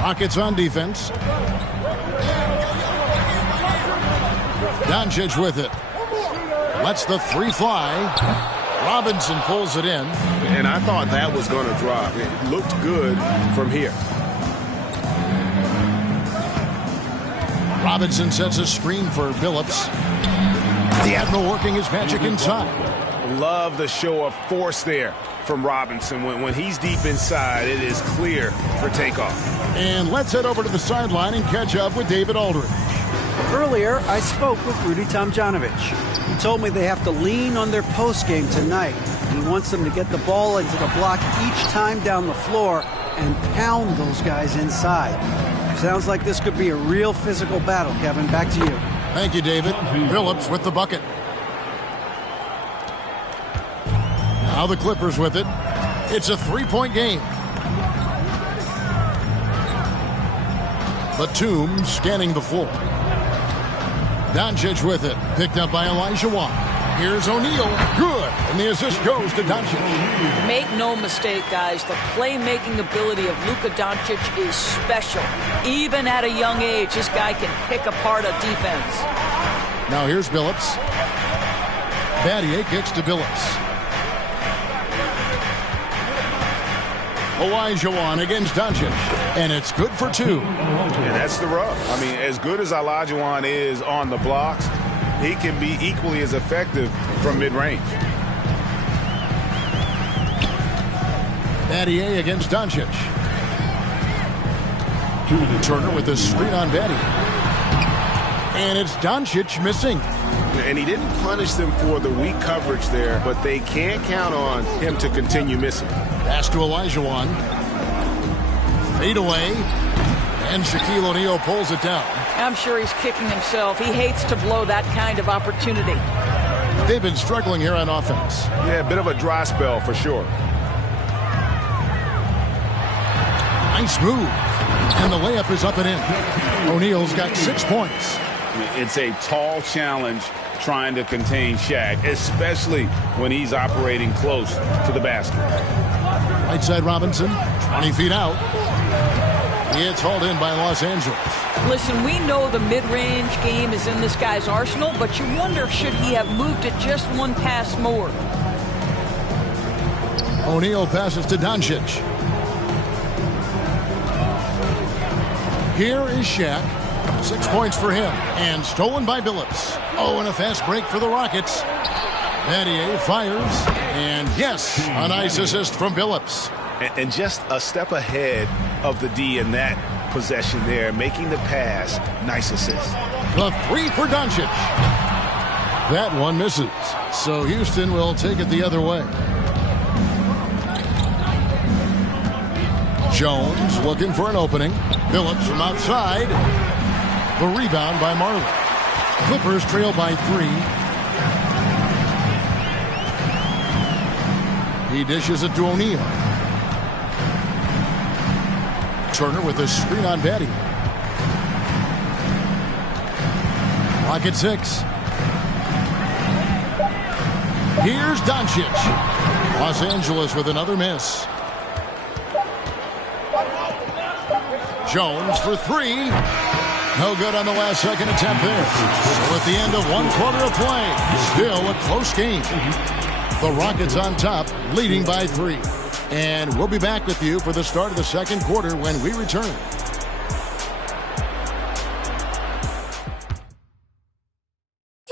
Rockets on defense. Doncic with it. Lets the three fly. Robinson pulls it in. And I thought that was going to drop. It looked good from here. Robinson sets a screen for Billups. The Admiral working his magic inside. Love the show of force there from Robinson. When he's deep inside, it is clear for takeoff. And let's head over to the sideline and catch up with David Aldridge. Earlier, I spoke with Rudy Tomjanovich. He told me they have to lean on their post game tonight. He wants them to get the ball into the block each time down the floor and pound those guys inside. Sounds like this could be a real physical battle. Kevin, back to you. Thank you, David. Billups with the bucket. Now the Clippers with it. It's a three-point game. Batum scanning the floor. Doncic with it. Picked up by Olajuwon. Here's O'Neal. Good. And the assist goes to Doncic. Make no mistake, guys. The playmaking ability of Luka Doncic is special. Even at a young age, this guy can pick apart a defense. Now here's Billups. Battier kicks to Billups. Olajuwon against Doncic. And it's good for two. And that's the rub. I mean, as good as Olajuwon is on the blocks, he can be equally as effective from mid-range. Battier against Doncic. Turner with a screen on Battier. And it's Doncic missing. And he didn't punish them for the weak coverage there, but they can't count on him to continue missing. Pass to Olajuwon. Fade away. And Shaquille O'Neal pulls it down. I'm sure he's kicking himself. He hates to blow that kind of opportunity. They've been struggling here on offense. Yeah, a bit of a dry spell for sure. Nice move. And the layup is up and in. O'Neal's got 6 points. It's a tall challenge trying to contain Shaq, especially when he's operating close to the basket. Right side Robinson, 20 feet out. It's hauled in by Los Angeles. Listen, we know the mid-range game is in this guy's arsenal, but you wonder should he have moved it just one pass more. O'Neal passes to Doncic. Here is Shaq. 6 points for him. And stolen by Billups. Oh, and a fast break for the Rockets. Battier fires. And yes, a nice assist from Billups. And just a step ahead of the D in that possession there, making the pass. Nice assist. The three for Doncic. That one misses. So Houston will take it the other way. Jones looking for an opening. Billups from outside. The rebound by Marley. Clippers trail by 3. He dishes it to O'Neal. Turner with a screen on Battier. Clock at 6. Here's Doncic. Los Angeles with another miss. Jones for 3. No good on the last second attempt there. So at the end of 1 quarter of play, still a close game. The Rockets on top, leading by 3. And we'll be back with you for the start of the second quarter when we return.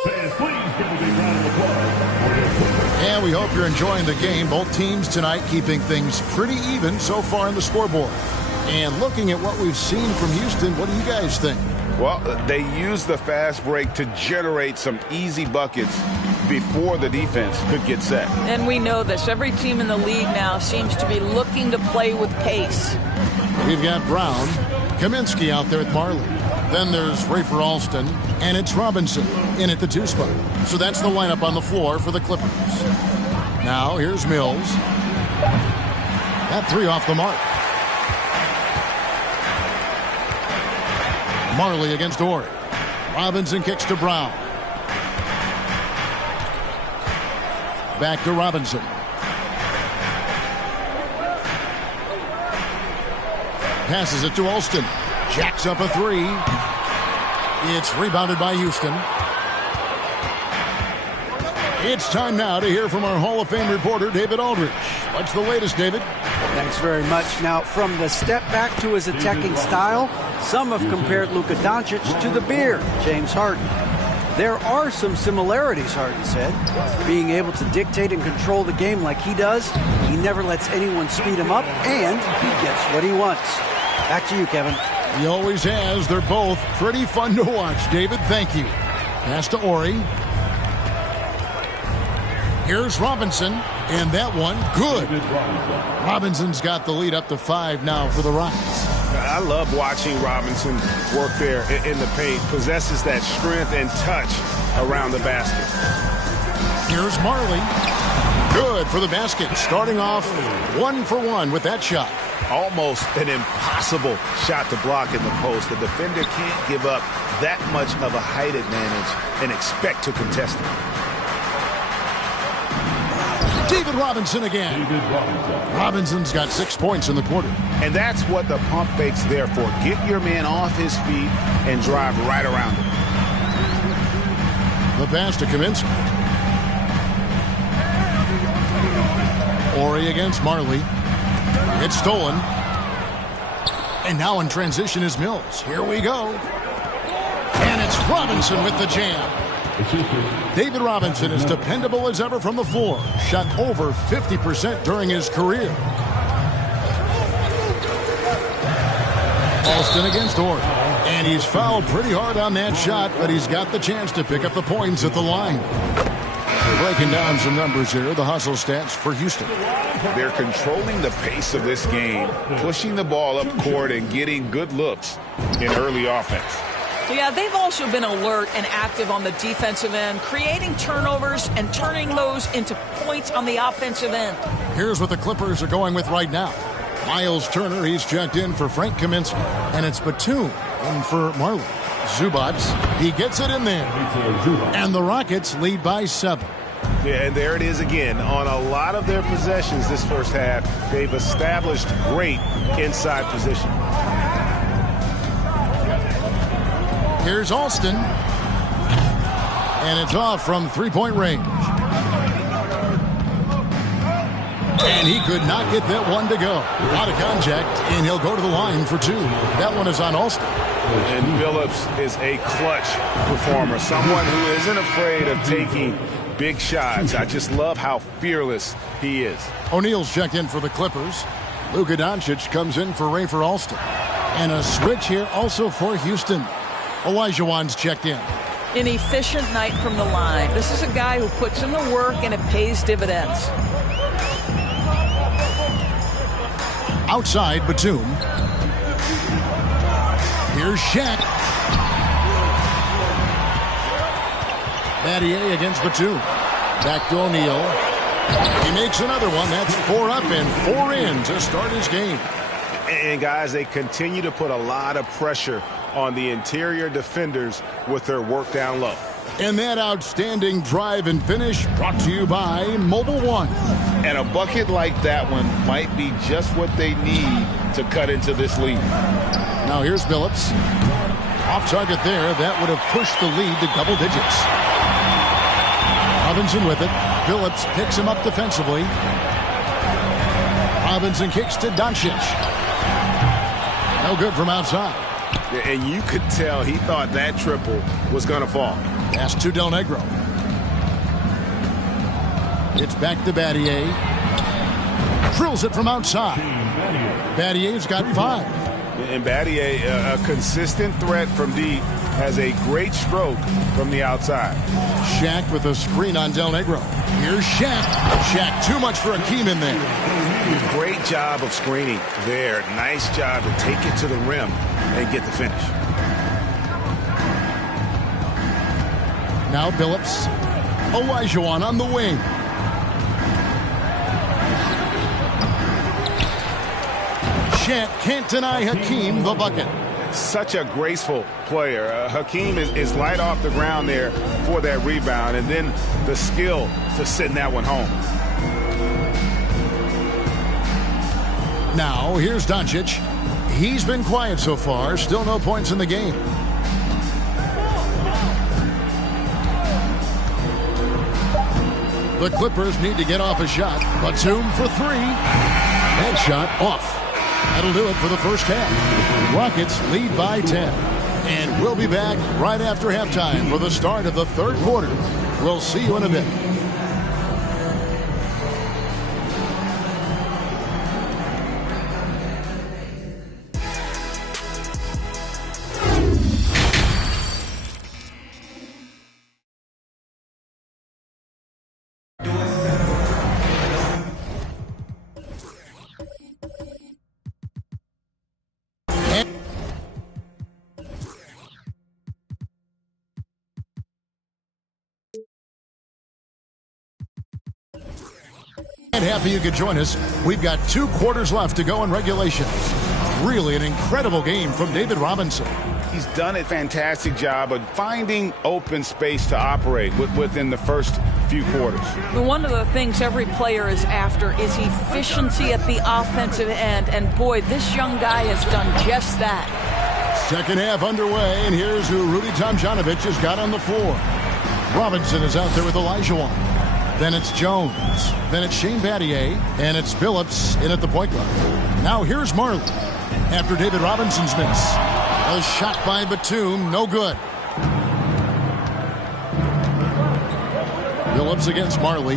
Fans, please give a big round of applause. And we hope you're enjoying the game, both teams tonight keeping things pretty even so far in the scoreboard. And looking at what we've seen from Houston, what do you guys think? Well, they used the fast break to generate some easy buckets before the defense could get set. And we know this. Every team in the league now seems to be looking to play with pace. We've got Brown, Kaminsky out there with Marley. Then there's Rafer Alston, and it's Robinson in at the 2 spot. So that's the lineup on the floor for the Clippers. Now here's Mills. That 3 off the mark. Marley against Horry. Robinson kicks to Brown. Back to Robinson. Passes it to Alston. Jacks up a 3. It's rebounded by Houston. It's time now to hear from our Hall of Fame reporter, David Aldridge. What's the latest, David? Thanks very much. Now, from the step back to his attacking style, some have compared Luka Doncic to the Bear, James Harden. There are some similarities, Harden said. Being able to dictate and control the game like he does, he never lets anyone speed him up, and he gets what he wants. Back to you, Kevin. He always has. They're both pretty fun to watch. David, thank you. Pass to Horry. Here's Robinson, and that one, good. Robinson's got the lead up to 5 now for the Rockets. I love watching Robinson work there in the paint. Possesses that strength and touch around the basket. Here's Marley. Good for the basket. Starting off 1 for 1 with that shot. Almost an impossible shot to block in the post. The defender can't give up that much of a height advantage and expect to contest it. David Robinson again. Robinson's got 6 points in the quarter. And that's what the pump fake's there for. Get your man off his feet and drive right around him. The pass to Kaminsky. Horry against Marley. It's stolen. And now in transition is Mills. Here we go. And it's Robinson with the jam. David Robinson is dependable as ever from the floor. Shot over 50% during his career. Alston against Horry. And he's fouled pretty hard on that shot, but he's got the chance to pick up the points at the line. Breaking down some numbers here, the hustle stats for Houston. They're controlling the pace of this game, pushing the ball up court and getting good looks in early offense. Yeah, they've also been alert and active on the defensive end, creating turnovers and turning those into points on the offensive end. Here's what the Clippers are going with right now. Miles Turner, he's checked in for Frank Kaminsky. And it's Batum in for Marley. Zubac, he gets it in there. And the Rockets lead by 7. Yeah, and there it is again. On a lot of their possessions this first half, they've established great inside position. Here's Alston. And it's off from 3-point range. And he could not get that one to go. Out of contact, and he'll go to the line for 2. That one is on Alston. And Billups is a clutch performer, someone who isn't afraid of taking big shots. I just love how fearless he is. O'Neal's checked in for the Clippers. Luka Doncic comes in for Rafer Alston. And a switch here also for Houston. Elijah Wan's checked in. An efficient night from the line. This is a guy who puts in the work and it pays dividends. Outside, Batum. Here's Shaq. Battier against Batum. Back to O'Neal. He makes another one. That's 4 up and 4 in to start his game. And guys, they continue to put a lot of pressure on the interior defenders with their work down low. And that outstanding drive and finish brought to you by Mobile One. And a bucket like that one might be just what they need to cut into this lead. Now here's Billups. Off target there. That would have pushed the lead to double digits. Robinson with it. Billups picks him up defensively. Robinson kicks to Doncic. No good from outside. And you could tell he thought that triple was going to fall. Pass to Del Negro. It's back to Battier. Drills it from outside. Battier's got 5. And Battier, a consistent threat from deep, has a great stroke from the outside. Shaq with a screen on Del Negro. Here's Shaq. Shaq, too much for Hakeem in there. Great job of screening there. Nice job to take it to the rim and get the finish. Now Billups. Olajuwon on the wing. Shaq can't deny Hakeem the bucket. Such a graceful player. Hakeem is light off the ground there for that rebound, and then the skill to send that one home. Now, here's Doncic. He's been quiet so far. Still no points in the game. The Clippers need to get off a shot. Batum for 3. That shot off. That'll do it for the first half. Rockets lead by 10. And we'll be back right after halftime for the start of the third quarter. We'll see you in a bit. Happy you could join us. We've got 2 quarters left to go in regulation. Really an incredible game from David Robinson. He's done a fantastic job of finding open space to operate within the first few quarters. One of the things every player is after is efficiency at the offensive end, and boy, this young guy has done just that. Second half underway, and here's who Rudy Tomjanovich has got on the floor. Robinson is out there with Olajuwon. Then it's Jones. Then it's Shane Battier. And it's Billups in at the point guard. Now here's Marley. After David Robinson's miss. A shot by Batum. No good. Billups against Marley.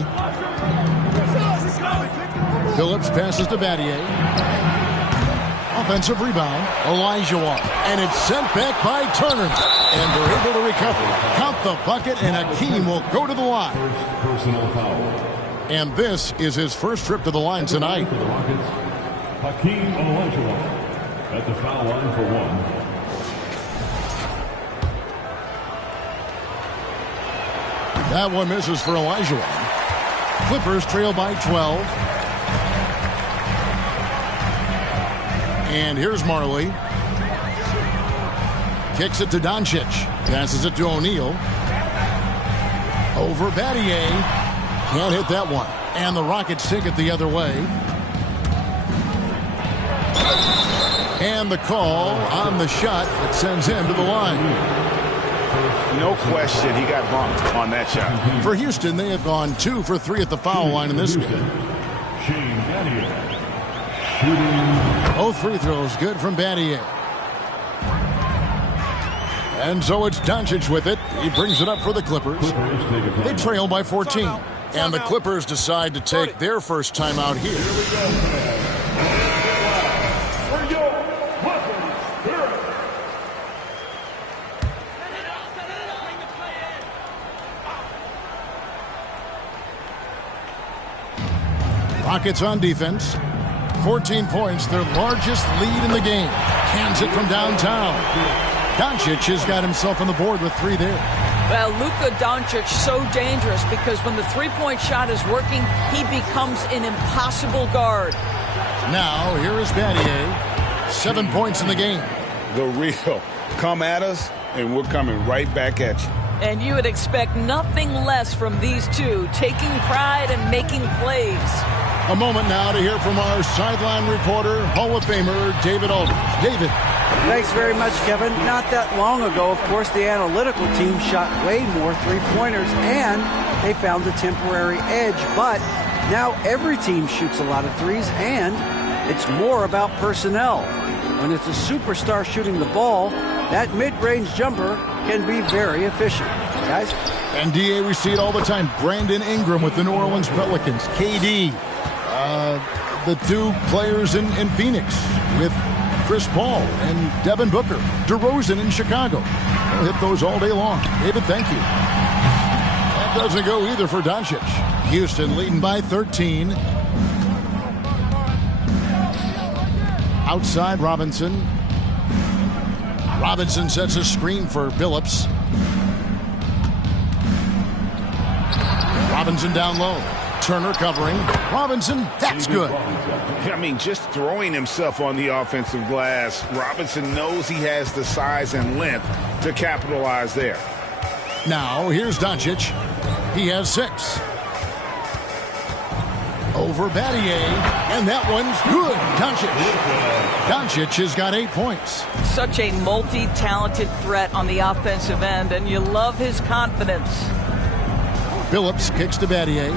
Billups passes to Battier. Offensive rebound. Olajuwon. And it's sent back by Turner. And they're able to recover. Count the bucket, and Hakeem will go to the line. Personal foul. And this is his first trip to the line tonight. For the Rockets, Hakeem Olajuwon at the foul line for 1. That one misses for Olajuwon. Clippers trail by 12. And here's Marley. Kicks it to Doncic. Passes it to O'Neal. Over Battier. Can't hit that one. And the Rockets take it the other way. And the call on the shot that sends him to the line. No question he got bumped on that shot. For Houston, they have gone 2 for 3 at the foul line in this game. Shane Battier. Shooting. Both free throws good from Battier. And so it's Doncic with it. He brings it up for the Clippers. They trail by 14. And the Clippers decide to take their first timeout here. Rockets on defense. 14 points, their largest lead in the game. Cans it from downtown. Doncic has got himself on the board with 3 there. Well, Luka Doncic so dangerous because when the three-point shot is working, he becomes an impossible guard. Now, here is Battier. 7 points in the game. The real. Come at us, and we're coming right back at you. And you would expect nothing less from these two, taking pride and making plays. A moment now to hear from our sideline reporter, Hall of Famer David Aldridge. David. Thanks very much, Kevin. Not that long ago, of course, the analytical team shot way more three-pointers, and they found a temporary edge. But now every team shoots a lot of threes, and it's more about personnel. When it's a superstar shooting the ball, that mid-range jumper can be very efficient. guys. And DA, we see it all the time. Brandon Ingram with the New Orleans Pelicans. KD, the two players in Phoenix with Chris Paul and Devin Booker. DeRozan in Chicago. We'll hit those all day long. David, thank you. That doesn't go either for Doncic. Houston leading by 13. Outside Robinson. Robinson sets a screen for Billups. Robinson down low. Turner covering. Robinson, that's good. I mean, just throwing himself on the offensive glass. Robinson knows he has the size and length to capitalize there. Now, here's Doncic. He has 6. Over Battier, and that one's good. Doncic has got 8 points. Such a multi-talented threat on the offensive end, and you love his confidence. Billups kicks to Battier.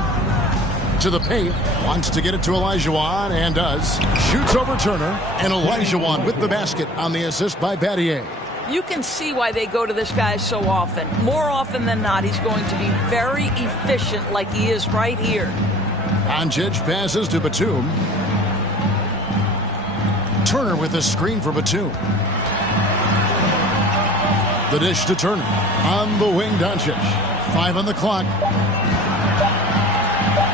To the paint. Wants to get it to Olajuwon, and does. Shoots over Turner, and Olajuwon with the basket on the assist by Battier. You can see why they go to this guy so often. More often than not, he's going to be very efficient like he is right here. Doncic passes to Batum. Turner with a screen for Batum. The dish to Turner. On the wing, Doncic. 5 on the clock.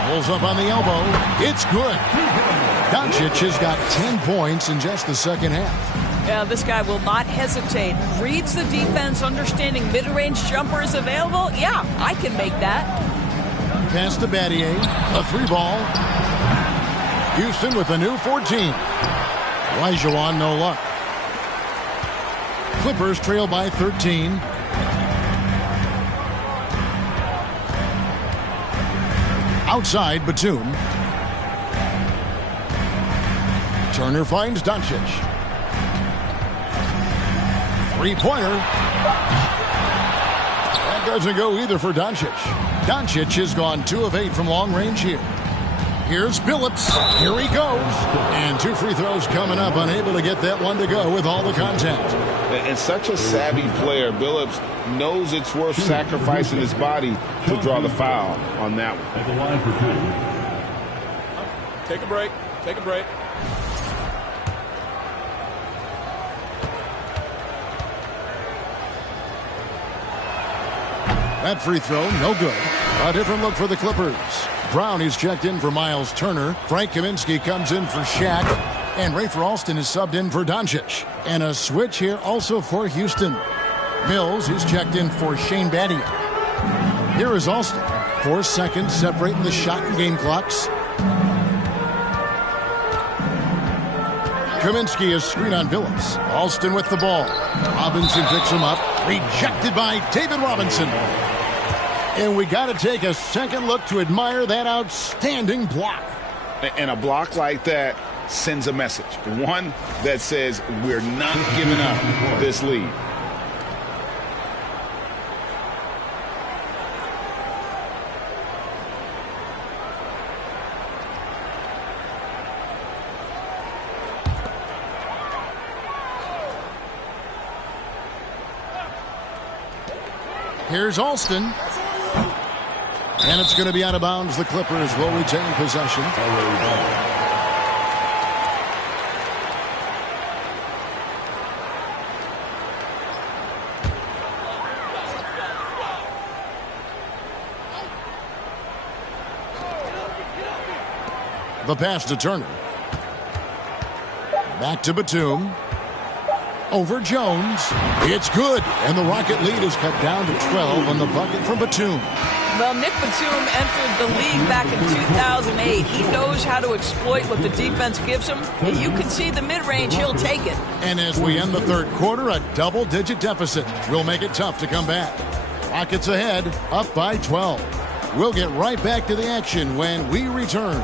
Pulls up on the elbow. It's good. Doncic has got 10 points in just the second half. Yeah, this guy will not hesitate. Reads the defense, understanding mid-range jumper is available. Yeah, I can make that. Pass to Battier. A 3-ball. Houston with a new 14. Olajuwon, no luck. Clippers trail by 13. Outside, Batum. Turner finds Doncic. 3-pointer. That doesn't go either for Doncic. Doncic has gone 2 of 8 from long range here. Here's Billups. Here he goes. And 2 free throws coming up. Unable to get that one to go with all the contact. And such a savvy player. Billups knows it's worth sacrificing his body to draw the foul on that one. At the line for 2. Take a break. Take a break. That free throw, no good. A different look for the Clippers. Brown is checked in for Miles Turner. Frank Kaminsky comes in for Shaq. And Rafer Alston is subbed in for Doncic. And a switch here also for Houston. Mills is checked in for Shane Battier. Here is Alston. 4 seconds separating the shot and game clocks. Kaminsky is screen on Billups. Alston with the ball. Robinson picks him up. Rejected by David Robinson. And we got to take a second look to admire that outstanding block. And a block like that sends a message. One that says we're not giving up this lead. Here's Alston. And it's going to be out of bounds. The Clippers will retain possession. The pass to Turner. Back to Batum. Over Jones. It's good. And the Rocket lead is cut down to 12 on the bucket from Batum. Well, Nick Batum entered the league back in 2008. He knows how to exploit what the defense gives him. You can see the mid-range, he'll take it. And as we end the third quarter, a double-digit deficit will make it tough to come back. Rockets ahead, up by 12. We'll get right back to the action when we return.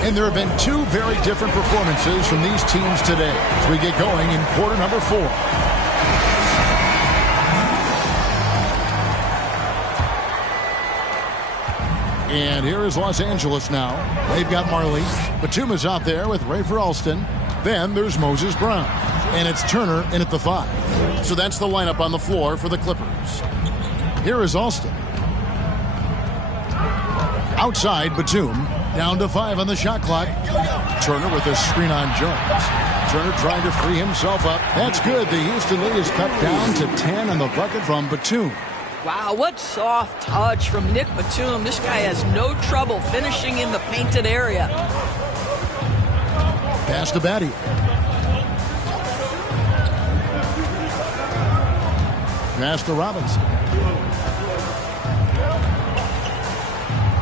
And there have been 2 very different performances from these teams today as we get going in quarter number 4. And here is Los Angeles now. They've got Marley. Batum is out there with Rafer Alston. Then there's Moses Brown. And it's Turner in at the 5. So that's the lineup on the floor for the Clippers. Here is Alston. Outside, Batum. Down to 5 on the shot clock. Turner with a screen on Jones. Turner trying to free himself up. That's good. The Houston lead is cut down to 10 on the bucket from Batum. Wow, what soft touch from Nick Batum. This guy has no trouble finishing in the painted area. Pass to Batty. Pass to Robinson.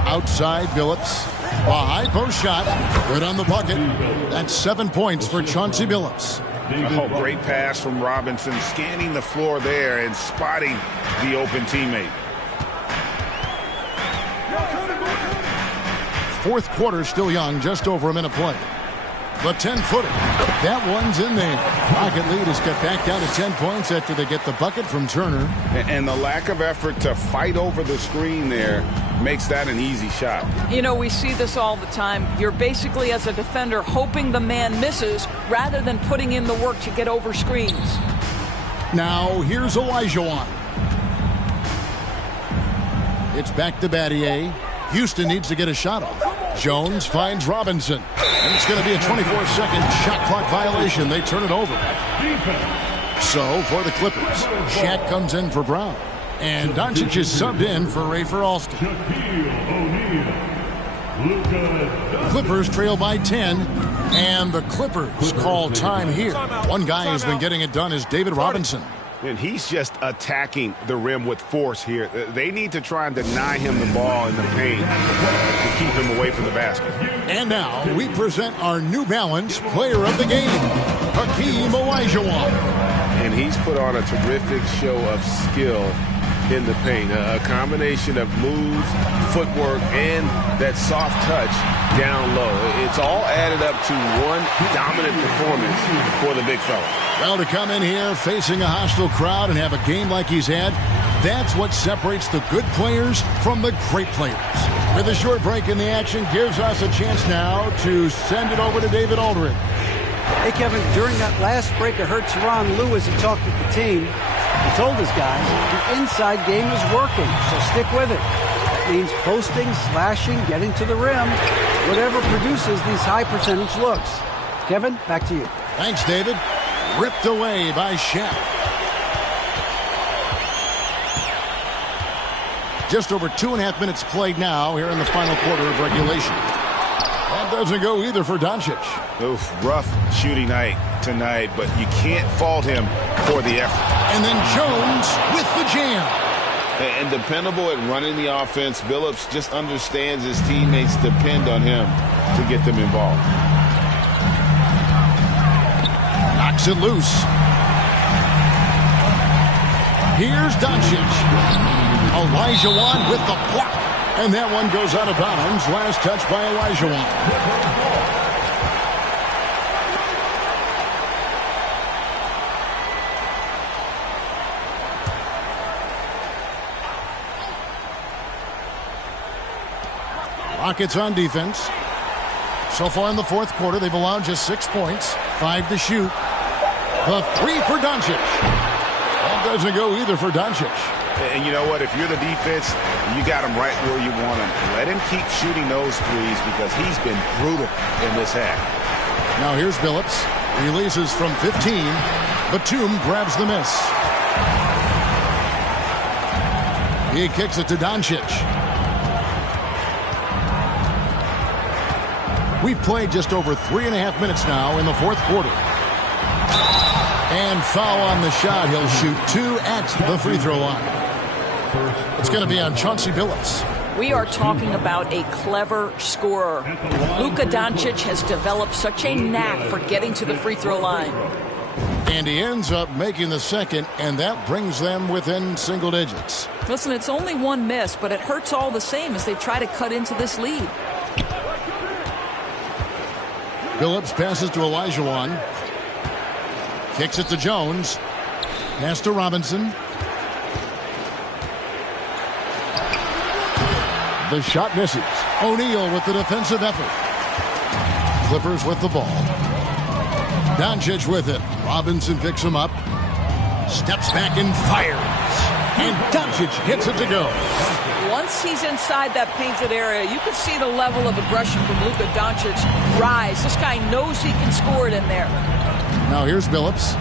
Outside, Billups. A high post shot. Good on the bucket. That's 7 points for Chauncey Billups. Oh, great pass from Robinson, scanning the floor there and spotting the open teammate. Fourth quarter still young, just over a minute play. The 10-footer. That one's in there. Rocket lead is cut back down to 10 points after they get the bucket from Turner. And the lack of effort to fight over the screen there makes that an easy shot. You know, we see this all the time. You're basically, as a defender, hoping the man misses rather than putting in the work to get over screens. Now, here's Olajuwon. It's back to Battier. Houston needs to get a shot off. Jones finds Robinson. And it's going to be a 24-second shot clock violation. They turn it over. So, for the Clippers, Shaq comes in for Brown. And Doncic is subbed in for Rafer Alston. Clippers trail by 10. And the Clippers call time here. One guy who's been getting it done is David Robinson. And he's just attacking the rim with force here. They need to try and deny him the ball in the paint to keep him away from the basket. And now we present our New Balance player of the game, Hakeem Olajuwon. And he's put on a terrific show of skill in the paint. A combination of moves, footwork, and that soft touch down low. It's all added up to one dominant performance for the big fella. Well, to come in here facing a hostile crowd and have a game like he's had, that's what separates the good players from the great players. With a short break in the action, gives us a chance now to send it over to David Aldridge. Hey, Kevin, during that last break, I heard Teron Lewis, he talked with the team. He told his guys the inside game is working, so stick with it. That means posting, slashing, getting to the rim, whatever produces these high percentage looks. Kevin, back to you. Thanks, David. Ripped away by Shaq. Just over 2.5 minutes played now here in the final quarter of regulation. That doesn't go either for Doncic. Oof, rough shooting night tonight, but you can't fault him for the effort. And then Jones with the jam. And dependable at running the offense, Billups just understands his teammates depend on him to get them involved. Knocks it loose. Here's Doncic. Olajuwon with the block. And that one goes out of bounds. Last touch by Olajuwon. Rockets on defense. So far in the fourth quarter, they've allowed just 6 points, 5 to shoot. The three for Doncic. That doesn't go either for Doncic. And you know what? If you're the defense, you got him right where you want him. Let him keep shooting those threes because he's been brutal in this half. Now here's Billups. Releases from 15. Batum grabs the miss. He kicks it to Doncic. We've played just over 3.5 minutes now in the fourth quarter. And foul on the shot. He'll shoot 2 at the free throw line. It's going to be on Chauncey Billups. We are talking about a clever scorer. Luka Doncic has developed such a knack for getting to the free throw line. And he ends up making the second, and that brings them within single digits. Listen, it's only one miss, but it hurts all the same as they try to cut into this lead. Billups passes to Olajuwon. Kicks it to Jones. Pass to Robinson. The shot misses. O'Neal with the defensive effort. Clippers with the ball. Doncic with it. Robinson picks him up. Steps back and fires. And Doncic hits it to go. Once he's inside that painted area, you can see the level of aggression from Luka Doncic rise. This guy knows he can score it in there. Now here's Billups.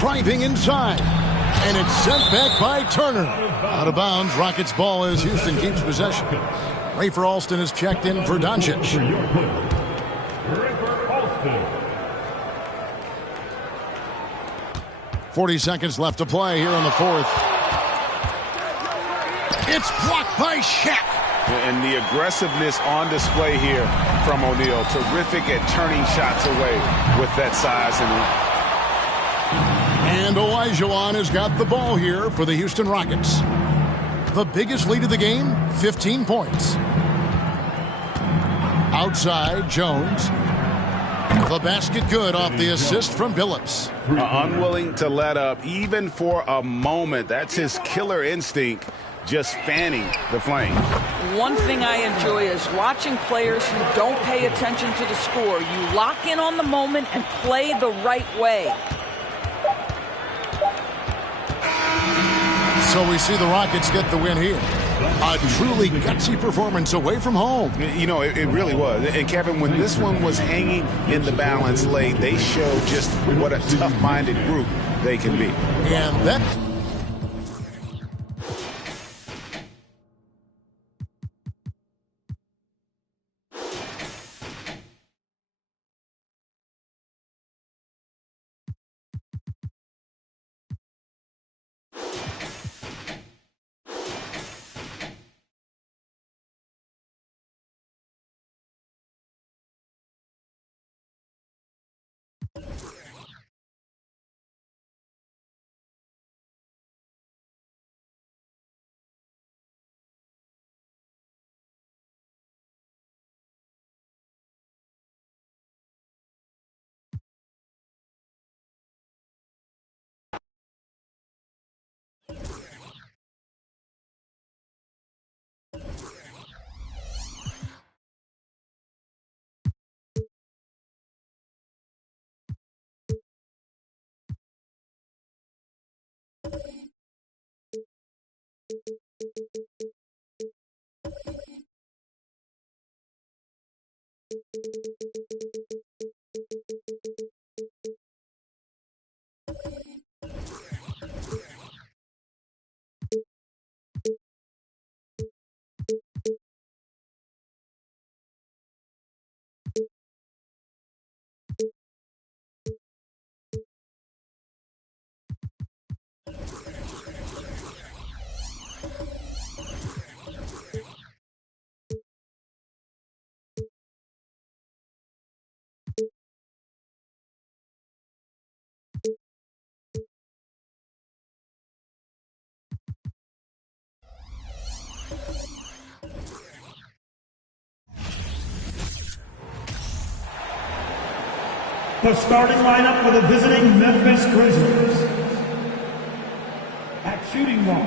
Driving inside. And it's sent back by Turner. Out of bounds. Rockets ball as Houston keeps possession. Rafer Alston is checked in for Doncic. Rafer Alston. 40 seconds left to play here in the fourth. It's blocked by Shaq. And the aggressiveness on display here from O'Neal. Terrific at turning shots away with that size and length. And Olajuwon has got the ball here for the Houston Rockets. The biggest lead of the game, 15 points. Outside, Jones. The basket good off the assist from Billups. Unwilling to let up even for a moment. That's his killer instinct, just fanning the flame. One thing I enjoy is watching players who don't pay attention to the score. You lock in on the moment and play the right way. So we see the Rockets get the win here. A truly gutsy performance away from home. You know, it really was. And Kevin, when this one was hanging in the balance late, they showed just what a tough-minded group they can be. And that... The starting lineup for the visiting Memphis Grizzlies. At shooting guard,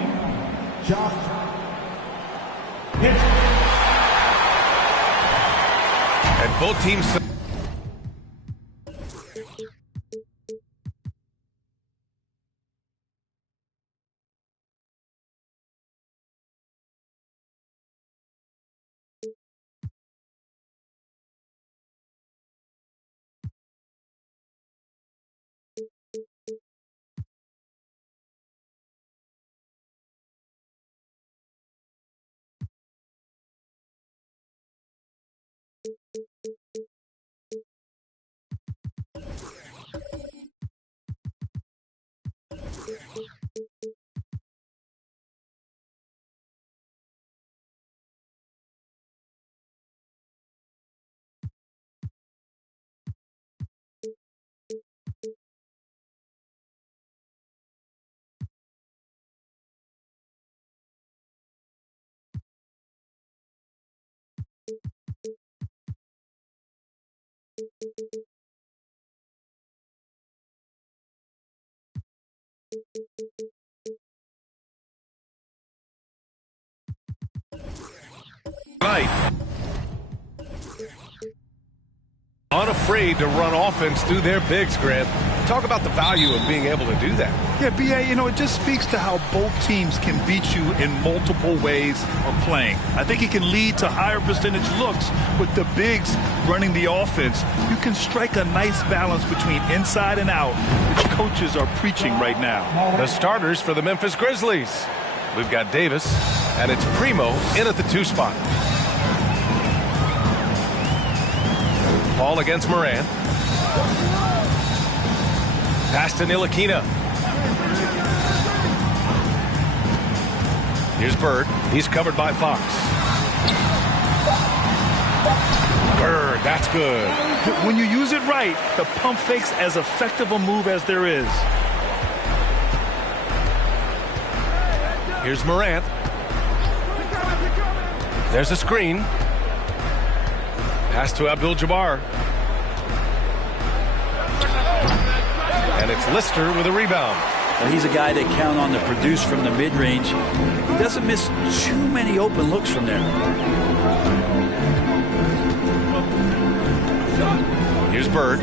Josh Hitchcock. And both teams... tonight. Unafraid to run offense through their bigs, Grant. Talk about the value of being able to do that. Yeah, B.A., it just speaks to how both teams can beat you in multiple ways of playing. I think it can lead to higher percentage looks with the bigs running the offense. You can strike a nice balance between inside and out, which coaches are preaching right now. The starters for the Memphis Grizzlies. We've got Davis, and it's Primo in at the 2 spot. Paul against Morant. Pass to Ntilikina. Here's Bird. He's covered by Fox. Bird, that's good. When you use it right, the pump fake's as effective a move as there is. Here's Morant. There's a screen. Pass to Abdul-Jabbar. And it's Lister with a rebound. Well, he's a guy they count on to produce from the mid-range. He doesn't miss too many open looks from there. Here's Bird.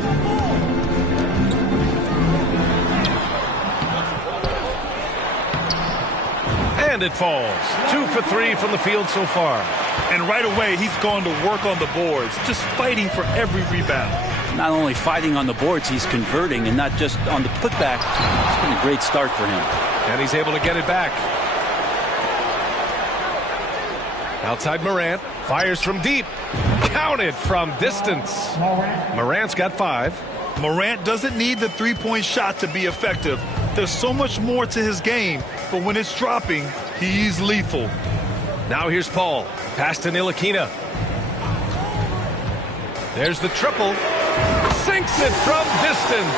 And it falls. 2 for 3 from the field so far. And right away, he's going to work on the boards, just fighting for every rebound. Not only fighting on the boards, he's converting, and not just on the putback. It's been a great start for him. And he's able to get it back. Outside Morant. Fires from deep. Counted from distance. Morant's got 5. Morant doesn't need the three-point shot to be effective. There's so much more to his game, but when it's dropping, he's lethal. Now here's Paul. Pass to Ntilikina. There's the triple. Sinks it from distance.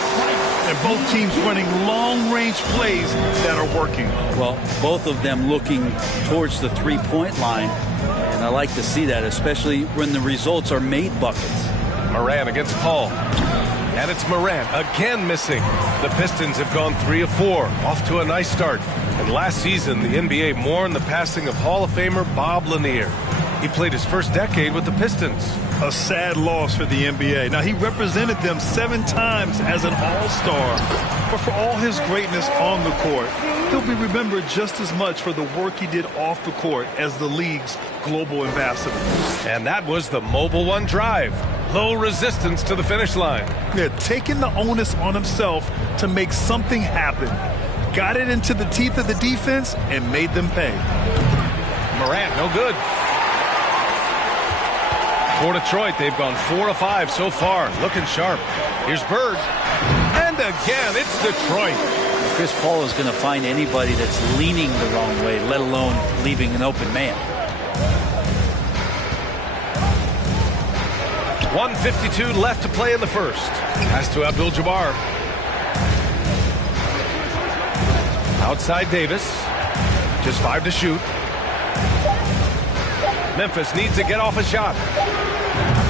And both teams running long-range plays that are working. Well, both of them looking towards the three-point line. And I like to see that, especially when the results are made buckets. Morant against Paul. And it's Morant again missing. The Pistons have gone 3 of 4. Off to a nice start. And last season, the NBA mourned the passing of Hall of Famer Bob Lanier. He played his first decade with the Pistons. A sad loss for the NBA. Now, he represented them 7 times as an all-star. But for all his greatness on the court, he'll be remembered just as much for the work he did off the court as the league's global ambassador. And that was the Mobile One drive. Low resistance to the finish line. Yeah, taking the onus on himself to make something happen. Got it into the teeth of the defense and made them pay. Morant, no good. For Detroit, they've gone 4 of 5 so far. Looking sharp. Here's Bird. And again, it's Detroit. Chris Paul is going to find anybody that's leaning the wrong way, let alone leaving an open man. 1:52 left to play in the first. Pass to Abdul-Jabbar. Outside Davis. Just 5 to shoot. Memphis needs to get off a shot.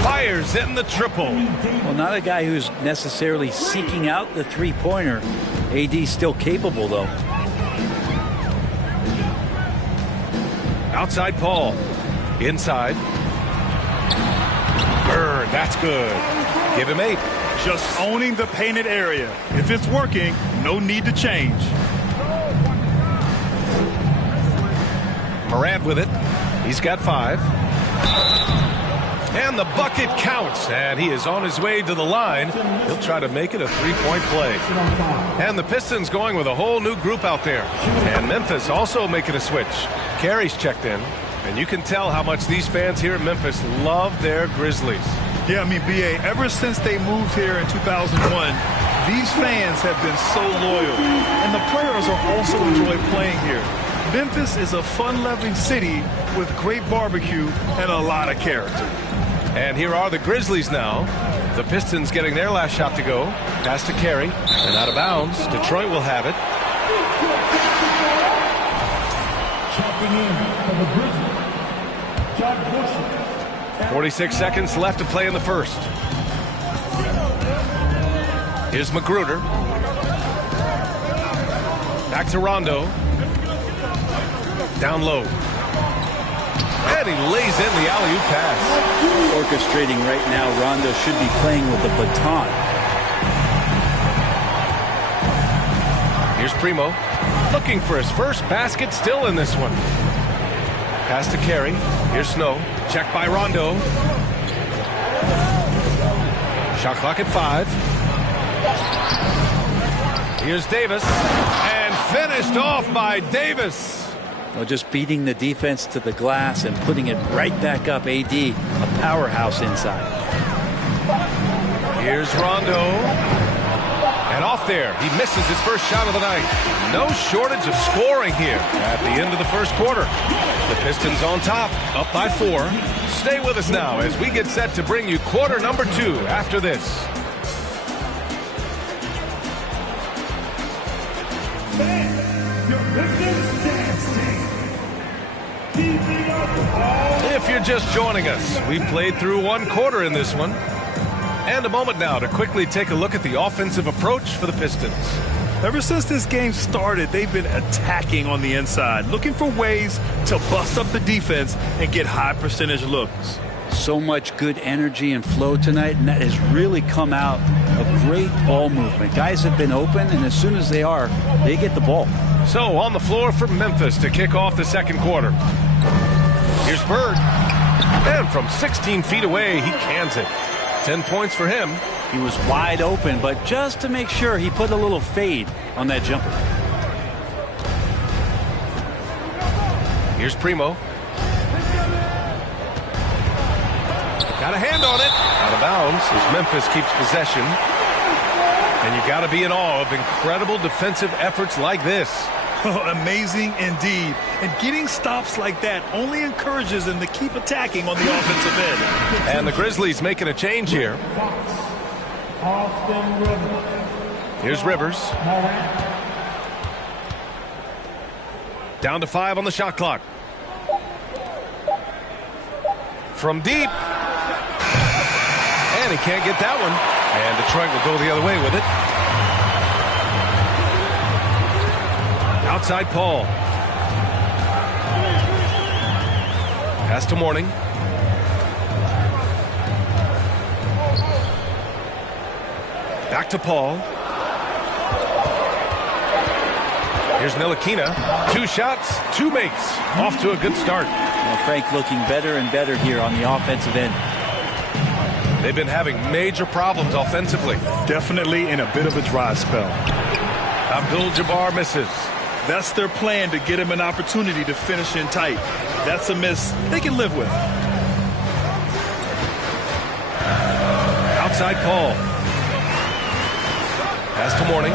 Fires in the triple. Well, not a guy who's necessarily seeking out the three-pointer. AD's still capable, though. Outside Paul. Inside. Bird, that's good. Give him 8. Just owning the painted area. If it's working, no need to change. Morant with it. He's got 5. And the bucket counts. And he is on his way to the line. He'll try to make it a 3-point play. And the Pistons going with a whole new group out there. And Memphis also making a switch. Carey's checked in. And you can tell how much these fans here at Memphis love their Grizzlies. Yeah, I mean, B.A., ever since they moved here in 2001, these fans have been so loyal. And the players are also enjoying playing here. Memphis is a fun-loving city with great barbecue and a lot of character. And here are the Grizzlies now. The Pistons getting their last shot to go. Pass to Carey. And out of bounds. Detroit will have it. Checking in for the Grizzlies, John Busher. 46 seconds left to play in the first. Here's Magruder. Back to Rondo. Down low. And he lays in the alley-oop pass. Orchestrating right now, Rondo should be playing with the baton. Here's Primo, looking for his first basket, still in this one. Pass to Carey. Here's Snow. Check by Rondo. Shot clock at 5. Here's Davis. And finished off by Davis. Well, just beating the defense to the glass and putting it right back up. AD, a powerhouse inside. Here's Rondo. And off there, he misses his first shot of the night. No shortage of scoring here at the end of the first quarter. The Pistons on top, up by 4. Stay with us now as we get set to bring you quarter number 2 after this. If you're just joining us, we played through 1 quarter in this one. And a moment now to quickly take a look at the offensive approach for the Pistons. Ever since this game started, they've been attacking on the inside, looking for ways to bust up the defense and get high percentage looks. So much good energy and flow tonight, and that has really come out of great ball movement. Guys have been open, and as soon as they are, they get the ball. So on the floor for Memphis to kick off the second quarter. Here's Bird. And from 16 feet away, he cans it. 10 points for him. He was wide open, but just to make sure, he put a little fade on that jumper. Here's Primo. Got a hand on it. Out of bounds as Memphis keeps possession. And you got to be in awe of incredible defensive efforts like this. Amazing indeed. And getting stops like that only encourages them to keep attacking on the offensive end. And the Grizzlies making a change here. Here's Rivers. Down to 5 on the shot clock. From deep. And he can't get that one. And Detroit will go the other way with it. Outside Paul. Pass to Mourning. Back to Paul. Here's Ntilikina. 2 shots, 2 makes. Off to a good start. Well, Frank looking better and better here on the offensive end. They've been having major problems offensively. Definitely in a bit of a dry spell. Abdul-Jabbar misses. That's their plan, to get him an opportunity to finish in tight. That's a miss they can live with. Outside Paul. Pass to Mourning.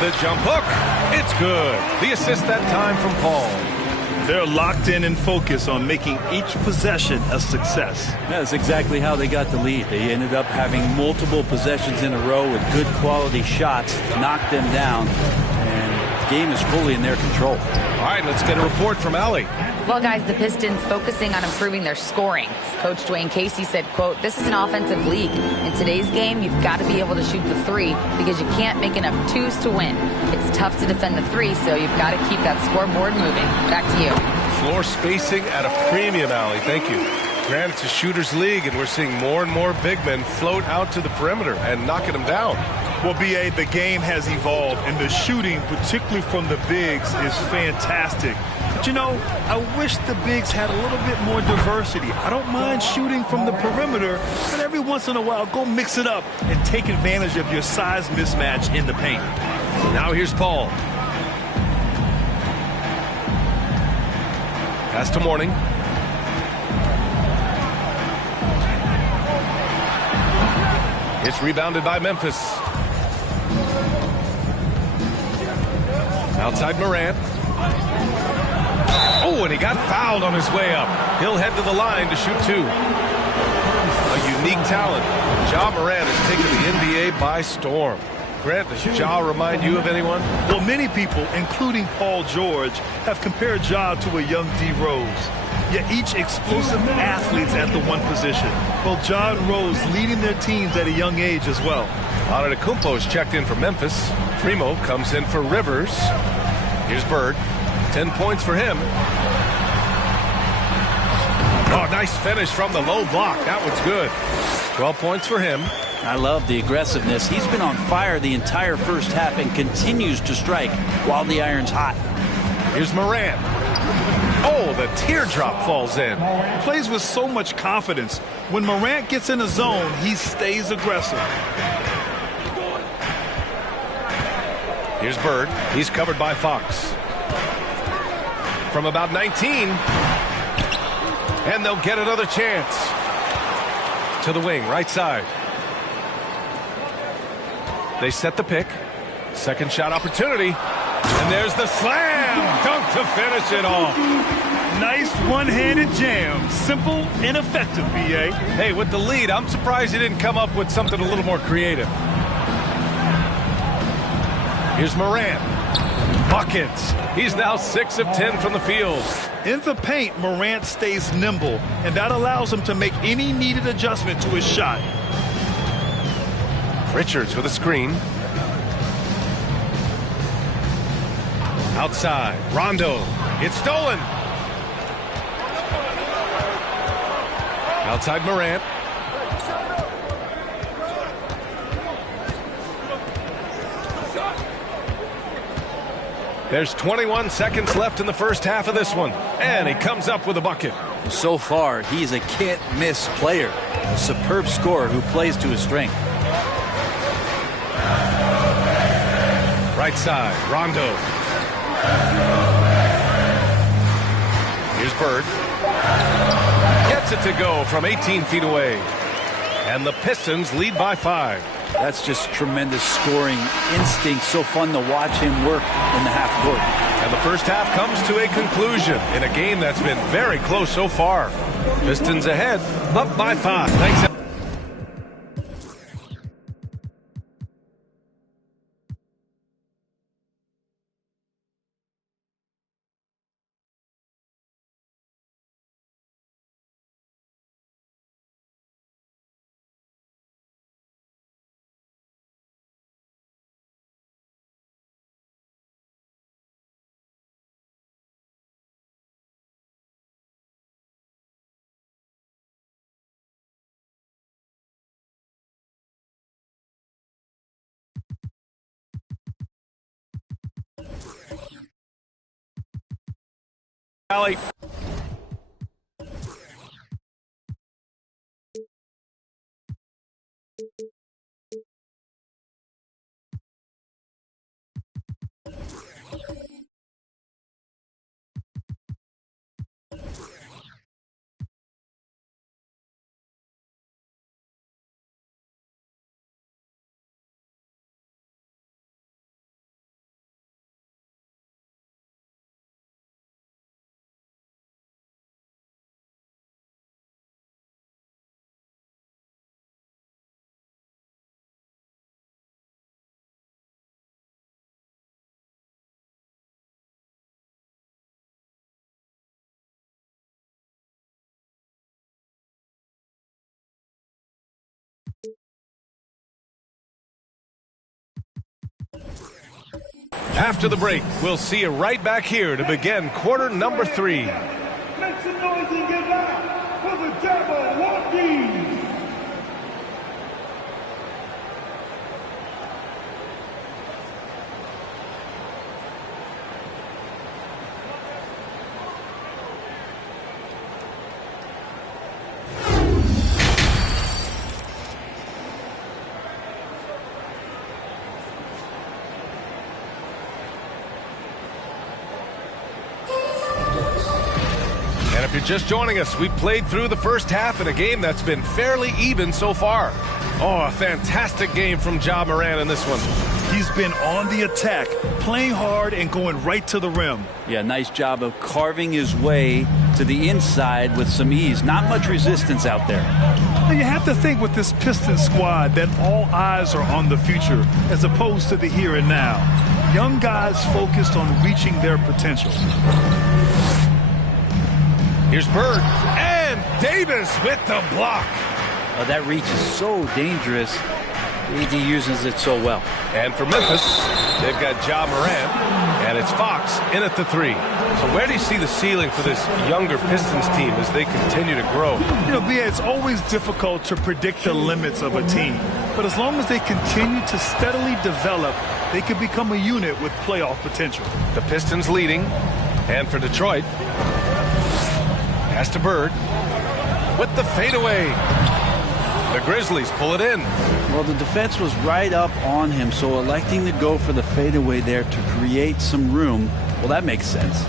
The jump hook. It's good. The assist that time from Paul. They're locked in and focused on making each possession a success. That's exactly how they got the lead. They ended up having multiple possessions in a row with good quality shots, knocked them down, and the game is fully in their control. All right, let's get a report from Allie. Well, guys, the Pistons focusing on improving their scoring. Coach Dwayne Casey said, quote, "This is an offensive league. In today's game, you've got to be able to shoot the 3 because you can't make enough 2s to win. It's tough to defend the 3, so you've got to keep that scoreboard moving." Back to you. Floor spacing at a premium, Allie. Thank you. Granted, it's a shooter's league, and we're seeing more and more big men float out to the perimeter and knocking them down. Well, B.A., the game has evolved, and the shooting, particularly from the bigs, is fantastic. But, you know, I wish the bigs had a little bit more diversity. I don't mind shooting from the perimeter, but every once in a while, go mix it up and take advantage of your size mismatch in the paint. Now here's Paul. Pass to Mourning. It's rebounded by Memphis. Outside Morant. Oh, and he got fouled on his way up. He'll head to the line to shoot 2. A unique talent. Ja Morant has taken the NBA by storm. Grant, does Ja remind you of anyone? Well, many people, including Paul George, have compared Ja to a young D. Rose. Yet each explosive athletes at the one position. Both Ja and Rose leading their teams at a young age as well. Antetokounmpo is checked in for Memphis. Primo comes in for Rivers. Here's Bird. 10 points for him. Oh, nice finish from the low block. That one's good. 12 points for him. I love the aggressiveness. He's been on fire the entire first half and continues to strike while the iron's hot. Here's Morant. Oh, the teardrop falls in. Plays with so much confidence. When Morant gets in a zone, he stays aggressive. Here's Bird. He's covered by Fox. From about 19. And they'll get another chance. To the wing, right side. They set the pick. Second shot opportunity. And there's the slam dunk to finish it off. Nice one-handed jam. Simple and effective, B.A. Hey, with the lead, I'm surprised he didn't come up with something a little more creative. Here's Morant. Buckets. He's now 6 of 10 from the field. In the paint, Morant stays nimble, and that allows him to make any needed adjustment to his shot. Richards with a screen. Outside. Rondo. It's stolen. Outside Morant. There's 21 seconds left in the first half of this one. And he comes up with a bucket. So far, he's a can't-miss player. A superb scorer who plays to his strength. Right side, Rondo. Here's Bird. Gets it to go from 18 feet away. And the Pistons lead by 5. That's just tremendous scoring instinct. So fun to watch him work in the half court. And the first half comes to a conclusion in a game that's been very close so far. Pistons ahead, up by 5. Thanks. Valley. After the break, we'll see you right back here to begin quarter number 3. Make some noise and get loud for the Jabberwockies. And if you're just joining us, we played through the first half in a game that's been fairly even so far. Oh, a fantastic game from Ja Morant in this one. He's been on the attack, playing hard and going right to the rim. Yeah, nice job of carving his way to the inside with some ease. Not much resistance out there. And you have to think with this Pistons squad that all eyes are on the future as opposed to the here and now. Young guys focused on reaching their potential. Here's Bird, and Davis with the block. Oh, that reach is so dangerous. He uses it so well. And for Memphis, they've got Ja Morant And it's Fox in at the 3. So where do you see the ceiling for this younger Pistons team as they continue to grow? You know, B.A., it's always difficult to predict the limits of a team. But as long as they continue to steadily develop, they can become a unit with playoff potential. The Pistons leading. And for Detroit, pass to Bird with the fadeaway. The Grizzlies pull it in. Well, the defense was right up on him, so electing to go for the fadeaway there to create some room, well, that makes sense.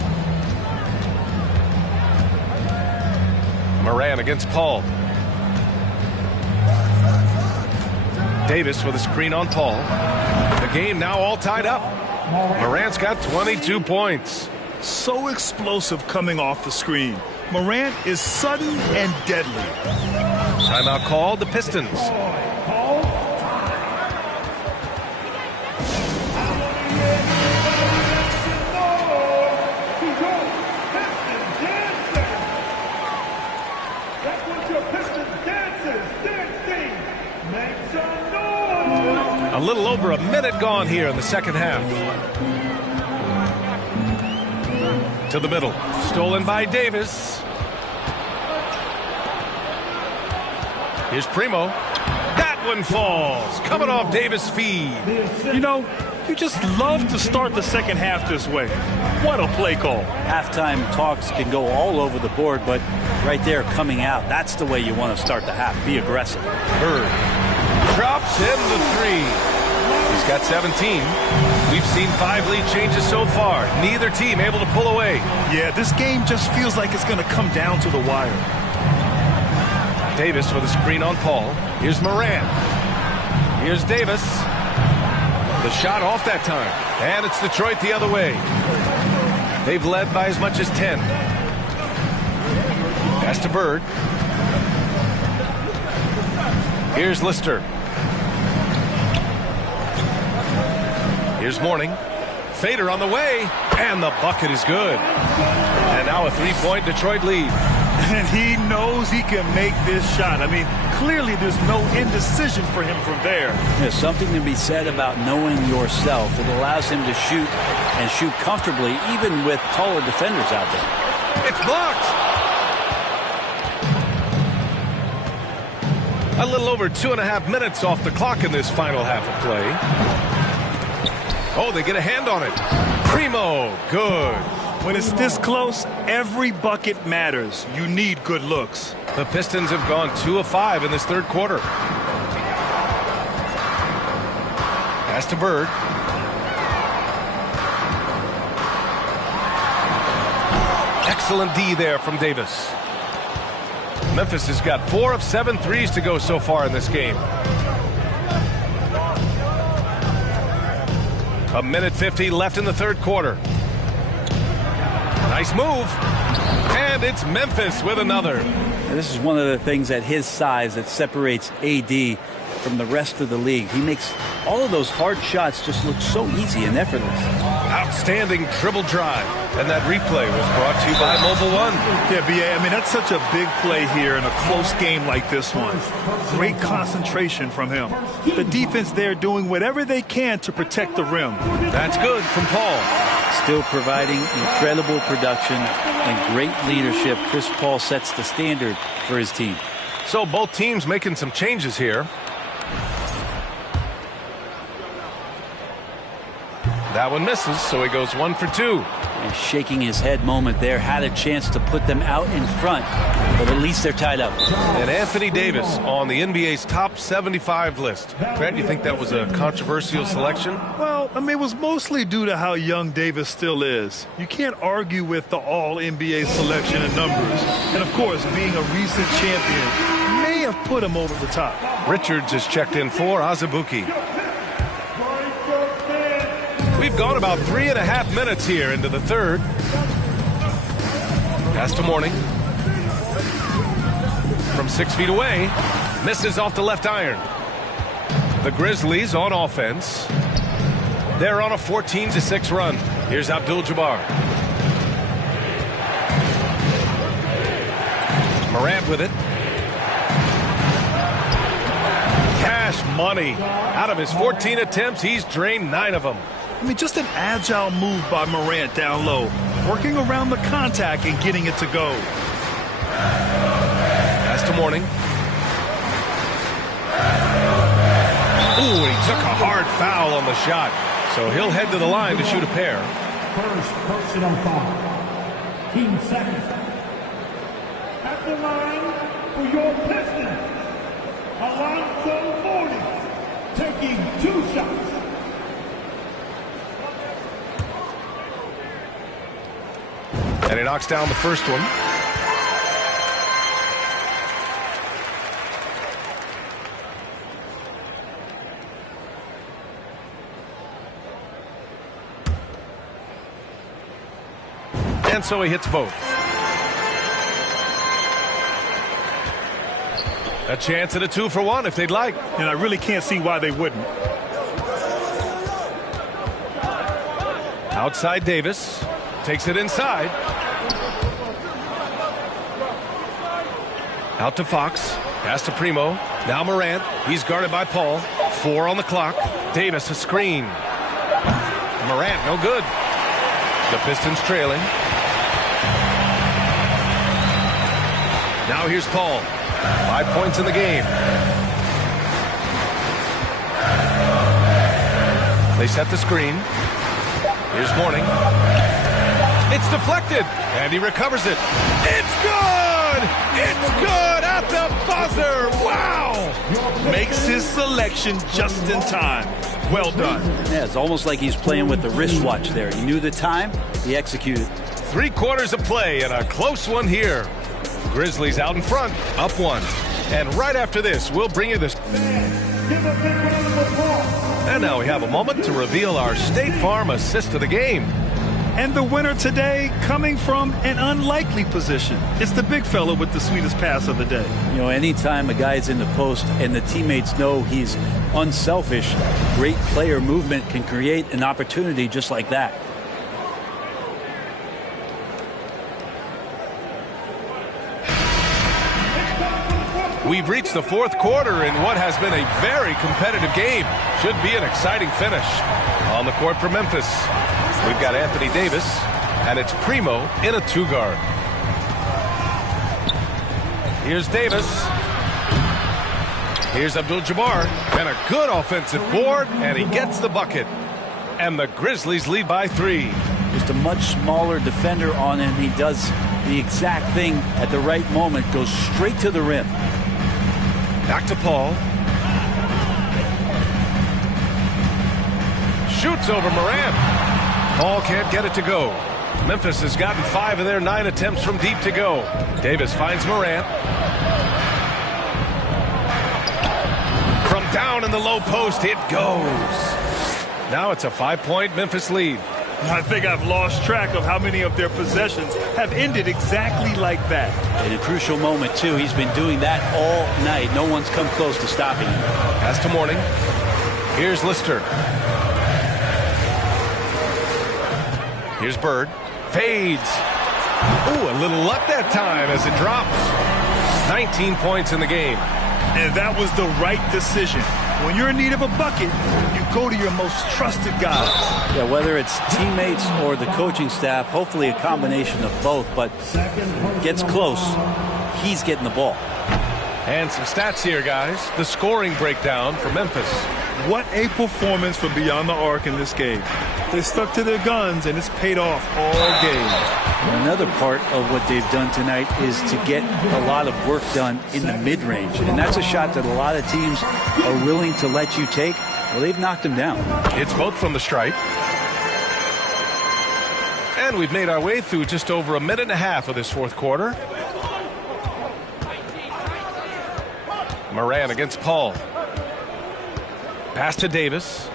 Moran against Paul. Davis with a screen on Paul. The game now all tied up. Morant's got 22 points. So explosive coming off the screen. Morant is sudden and deadly. Timeout called, the Pistons. A little over a minute gone here in the second half. To the middle. Stolen by Davis. Here's Primo. That one falls. Coming off Davis' feed. You know, you just love to start the second half this way. What a play call. Halftime talks can go all over the board, but right there coming out, that's the way you want to start the half. Be aggressive. Bird drops in the 3. He's got 17. We've seen 5 lead changes so far. Neither team able to pull away. Yeah, this game just feels like it's going to come down to the wire. Davis with a screen on Paul. Here's Moran. Here's Davis. The shot off that time. And it's Detroit the other way. They've led by as much as 10. Pass to Bird. Here's Lister. Here's Mourning. Fader on the way. And the bucket is good. And now a 3-point Detroit lead. And he knows he can make this shot. I mean, clearly there's no indecision for him from there. There's something to be said about knowing yourself. It allows him to shoot and shoot comfortably, even with taller defenders out there. It's blocked. A little over 2.5 minutes off the clock in this final half of play. Oh, they get a hand on it. Primo, good. When it's this close, every bucket matters. You need good looks. The Pistons have gone 2 of 5 in this third quarter. Pass to Bird. Excellent D there from Davis. Memphis has got 4 of 7 threes to go so far in this game. A minute 50 left in the third quarter. Nice move. And it's Memphis with another. This is one of the things at his size that separates AD from the rest of the league. He makes all of those hard shots just look so easy and effortless. Outstanding dribble drive. And that replay was brought to you by Mobile One. Yeah, B.A., I mean, that's such a big play here in a close game like this one. Great concentration from him. The defense there doing whatever they can to protect the rim. That's good from Paul. Still providing incredible production and great leadership. Chris Paul sets the standard for his team. So both teams making some changes here. That one misses, so he goes 1 for 2. And shaking his head moment there. Had a chance to put them out in front, but at least they're tied up. And Anthony Davis on the NBA's top 75 list. Grant, you think that was a controversial selection? Well, I mean, it was mostly due to how young Davis still is. You can't argue with the all-NBA selection and numbers. And, of course, being a recent champion may have put him over the top. Richards is checked in for Azubuike. We've gone about 3.5 minutes here into the third. Pass to Mourning. From 6 feet away. Misses off the left iron. The Grizzlies on offense. They're on a 14-6 run. Here's Abdul-Jabbar. Morant with it. Cash money. Out of his 14 attempts, he's drained 9 of them. mean, just an agile move by Morant down low, working around the contact and getting it to go. Pass to Mourning. Ooh, he took a hard foul on the shot. So he'll head to the line to shoot a pair. First personal foul. Team second. At the line for your Pistons, Alonzo Mourning, taking 2 shots. And he knocks down the first one. And so he hits both. A chance at a 2-for-1 if they'd like. And I really can't see why they wouldn't. Outside Davis. Takes it inside. Out to Fox. Pass to Primo. Now Morant. He's guarded by Paul. 4 on the clock. Davis a screen. Morant no good. The Pistons trailing. Now here's Paul. 5 points in the game. They set the screen. Here's Mourning. It's deflected, and he recovers it. It's good! It's good at the buzzer! Wow! Makes his selection just in time. Well done. Yeah, it's almost like he's playing with the wristwatch there. He knew the time, he executed. 3 quarters of play and a close one here. Grizzlies out in front, up 1. And right after this, we'll bring you this. And now we have a moment to reveal our State Farm assist of the game. And the winner today coming from an unlikely position. It's the big fella with the sweetest pass of the day. You know, anytime a guy's in the post and the teammates know he's unselfish, great player movement can create an opportunity just like that. We've reached the 4th quarter in what has been a very competitive game. Should be an exciting finish. On the court for Memphis, we've got Anthony Davis, and it's Primo in a 2-guard. Here's Davis. Here's Abdul-Jabbar, and a good offensive board, and he gets the bucket. And the Grizzlies lead by 3. Just a much smaller defender on him. He does the exact thing at the right moment, goes straight to the rim. Back to Paul. Shoots over Morant. Paul can't get it to go. Memphis has gotten 5 of their 9 attempts from deep to go. Davis finds Morant. From down in the low post, it goes. Now it's a 5-point Memphis lead. I think I've lost track of how many of their possessions have ended exactly like that. In a crucial moment, too. He's been doing that all night. No one's come close to stopping him. Pass to Mourning. Here's Lister. Here's Bird. Fades. Ooh, a little luck that time as it drops. 19 points in the game. And that was the right decision. When you're in need of a bucket, you go to your most trusted guys. Yeah, whether it's teammates or the coaching staff, hopefully a combination of both, but gets close, he's getting the ball. And some stats here, guys. The scoring breakdown for Memphis. What a performance from beyond the arc in this game. They stuck to their guns, and it's paid off all game. Another part of what they've done tonight is to get a lot of work done in the mid-range. And that's a shot that a lot of teams are willing to let you take. Well, they've knocked them down. It's both from the stripe. And we've made our way through just over a minute and a half of this 4th quarter. Morant against Paul. Pass to Davis.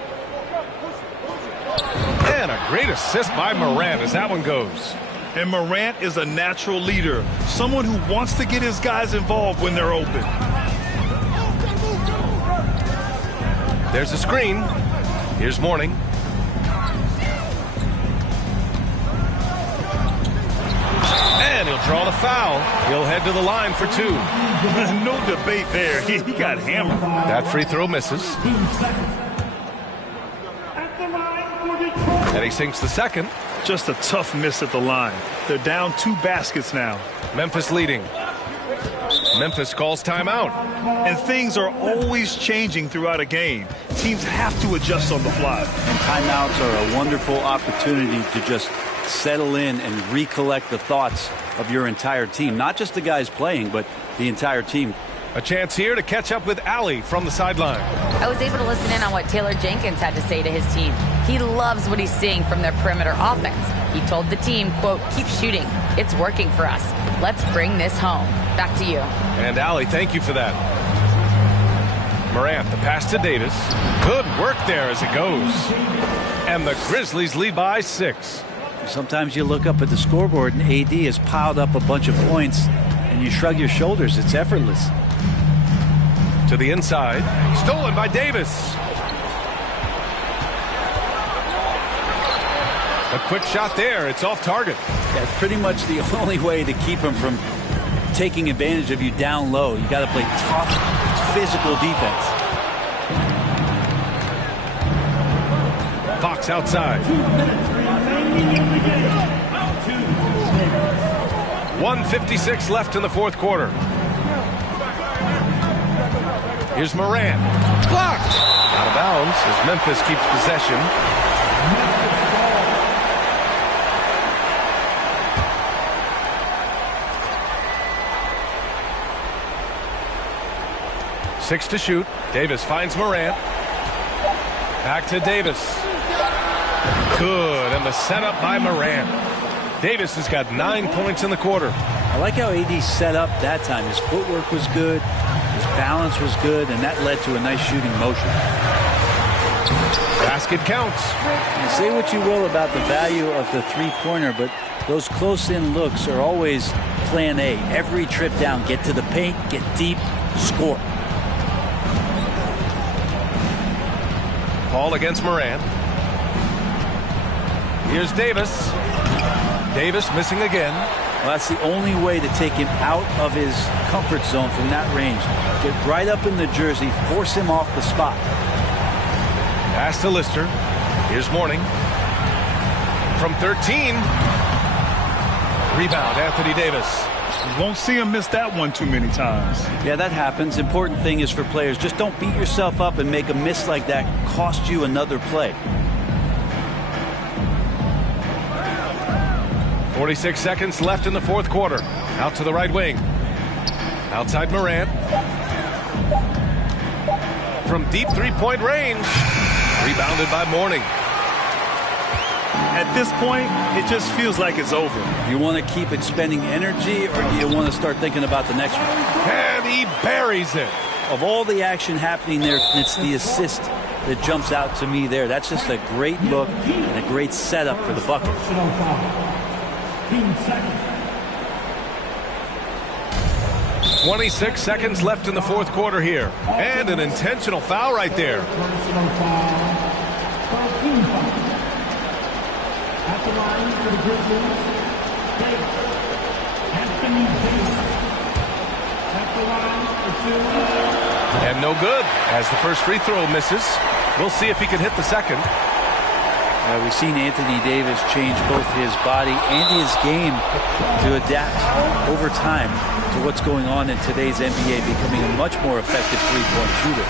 And a great assist by Morant as that one goes. And Morant is a natural leader, someone who wants to get his guys involved when they're open. There's a screen. Here's Mourning. And he'll draw the foul. He'll head to the line for 2. No debate there. He got hammered. That free throw misses. At the line for Detroit. And he sinks the second. Just a tough miss at the line. They're down 2 baskets now. Memphis leading. Memphis calls timeout. And things are always changing throughout a game. Teams have to adjust on the fly. And timeouts are a wonderful opportunity to just settle in and recollect the thoughts of your entire team. Not just the guys playing, but the entire team. A chance here to catch up with Allie from the sideline. I was able to listen in on what Taylor Jenkins had to say to his team. He loves what he's seeing from their perimeter offense. He told the team, quote, keep shooting. It's working for us. Let's bring this home. Back to you. And Allie, thank you for that. Morant, the pass to Davis. Good work there as it goes. And the Grizzlies lead by 6. Sometimes you look up at the scoreboard and AD has piled up a bunch of points and you shrug your shoulders. It's effortless. To the inside. Stolen by Davis. A quick shot there. It's off target. Yeah, it's pretty much the only way to keep him from taking advantage of you down low. You got to play tough, physical defense. Fox outside. 1:56 left in the fourth quarter. Here's Morant. Blocked. Out of bounds as Memphis keeps possession. Six to shoot. Davis finds Morant. Back to Davis. Good, and the setup by Morant. Davis has got 9 points in the quarter. I like how AD set up that time. His footwork was good, his balance was good, and that led to a nice shooting motion. Basket counts. And say what you will about the value of the three-pointer, but those close-in looks are always plan A. Every trip down, get to the paint, get deep, score. Paul against Morant. Here's Davis. Davis missing again. Well, that's the only way to take him out of his comfort zone from that range. Get right up in the jersey, force him off the spot. Pass to Lister. Here's Mourning. From 13. Rebound, Anthony Davis. You won't see him miss that one too many times. Yeah, that happens. Important thing is for players, just don't beat yourself up and make a miss like that cost you another play. 46 seconds left in the fourth quarter. Out to the right wing. Outside Morant. From deep three-point range. Rebounded by Mourning. At this point, it just feels like it's over. You want to keep expending energy, or do you want to start thinking about the next one? And he buries it. Of all the action happening there, it's the assist that jumps out to me there. That's just a great look and a great setup for the bucket. 26 seconds left in the fourth quarter here. And an intentional foul right there. At the line for the Grizzlies, Anthony Davis. At the line for 2. And no good as the first free throw misses. We'll see if he can hit the second. We've seen Anthony Davis change both his body and his game to adapt over time to what's going on in today's NBA, becoming a much more effective three-point shooter.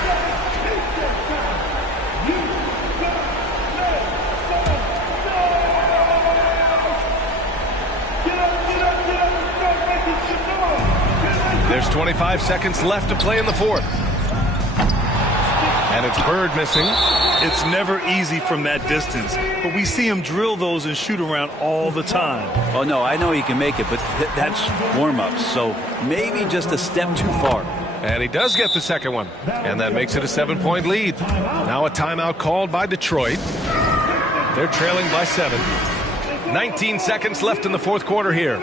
There's 25 seconds left to play in the fourth. And it's Bird missing. It's never easy from that distance, but we see him drill those and shoot around all the time. Oh, no, I know he can make it, but that's warm-ups, so maybe just a step too far. And he does get the second one, and that makes it a 7-point lead. Now a timeout called by Detroit. They're trailing by 7. 19 seconds left in the fourth quarter here.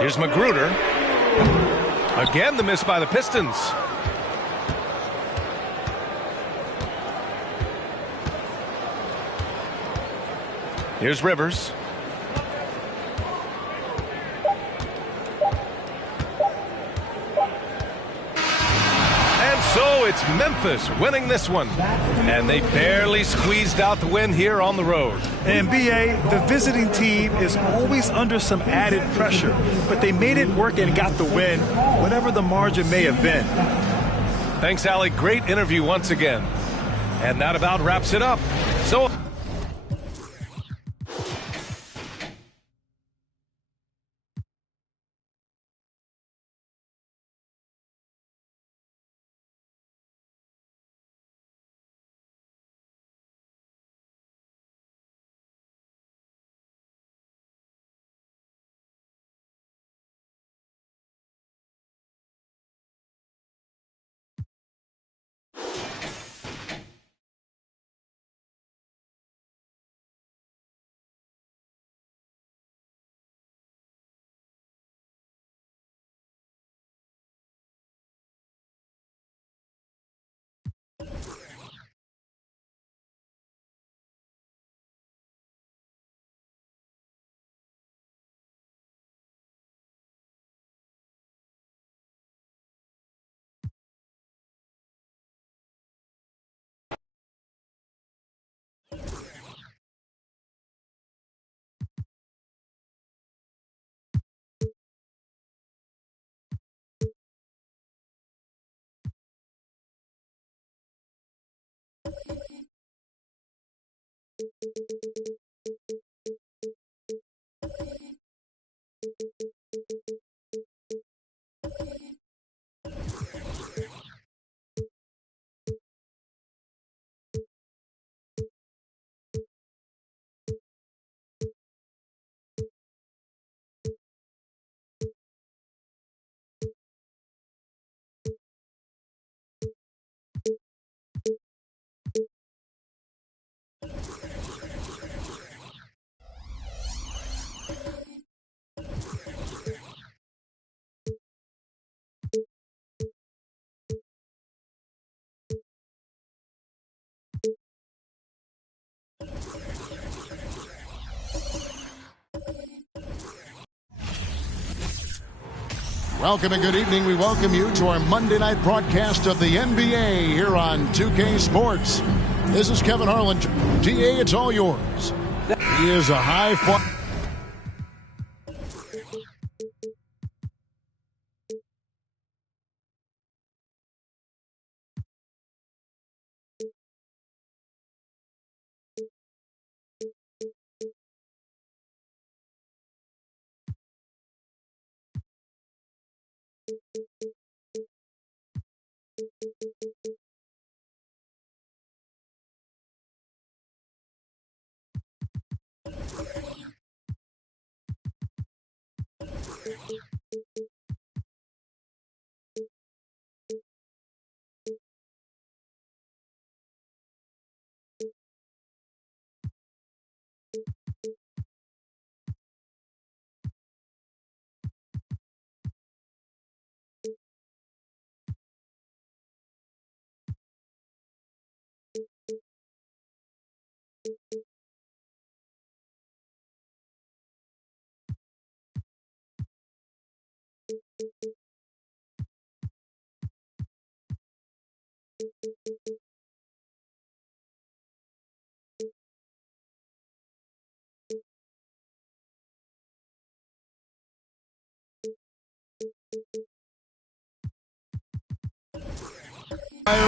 Here's Magruder. Again, the miss by the Pistons. Here's Rivers. And so it's Memphis winning this one. And they barely squeezed out the win here on the road. And BA, the visiting team is always under some added pressure, but they made it work and got the win, whatever the margin may have been. Thanks, Allie. Great interview once again. And that about wraps it up. So welcome and good evening. We welcome you to our Monday night broadcast of the NBA here on 2K Sports. This is Kevin Harlan. GA, it's all yours. He is a high fly.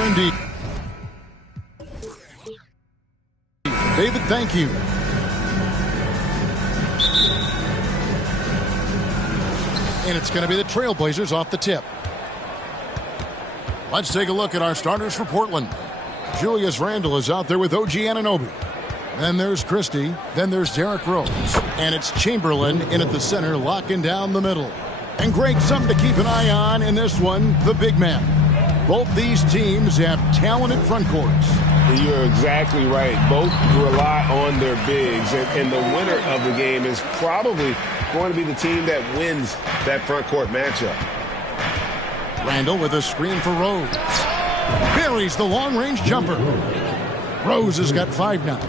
Indeed. David, thank you. And it's going to be the Trailblazers off the tip. Let's take a look at our starters for Portland. Julius Randle is out there with OG Anunoby. Then there's Christie. Then there's Derrick Rose. And it's Chamberlain in at the center, locking down the middle. And Greg, something to keep an eye on in this one, the big man. Both these teams have talented front courts. You're exactly right. Both rely on their bigs, and the winner of the game is probably going to be the team that wins that front court matchup. Randle with a screen for Rose. Buries the long-range jumper. Rose has got 5 now.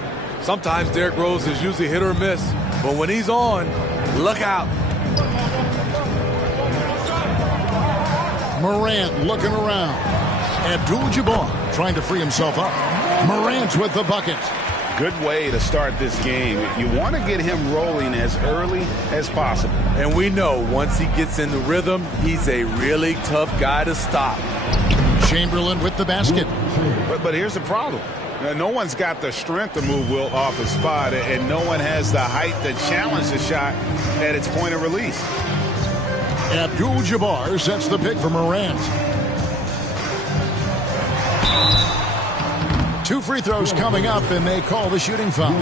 Sometimes Derrick Rose is usually hit or miss, but when he's on, look out. Morant looking around. Abdul-Jabbar trying to free himself up. Morant with the bucket. Good way to start this game. You want to get him rolling as early as possible. And we know once he gets in the rhythm, he's a really tough guy to stop. Chamberlain with the basket. But here's the problem. No one's got the strength to move Will off his spot, and no one has the height to challenge the shot at its point of release. Abdul-Jabbar sets the pick for Morant. 2 free throws coming up, and they call the shooting foul.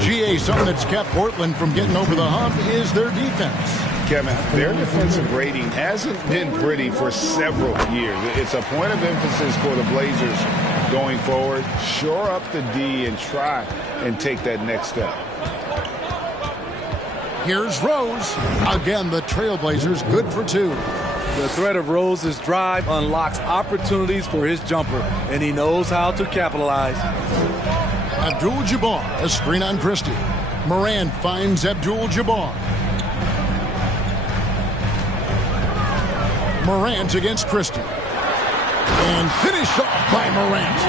GA, something that's kept Portland from getting over the hump is their defense. Kevin, their defensive rating hasn't been pretty for several years. It's a point of emphasis for the Blazers going forward. Shore up the D and try and take that next step. Here's Rose. Again, the Trailblazers good for 2. The threat of Rose's drive unlocks opportunities for his jumper, and he knows how to capitalize. Abdul-Jabbar, a screen on Christie. Morant finds Abdul-Jabbar. Morant against Christie. And finished off by Morant.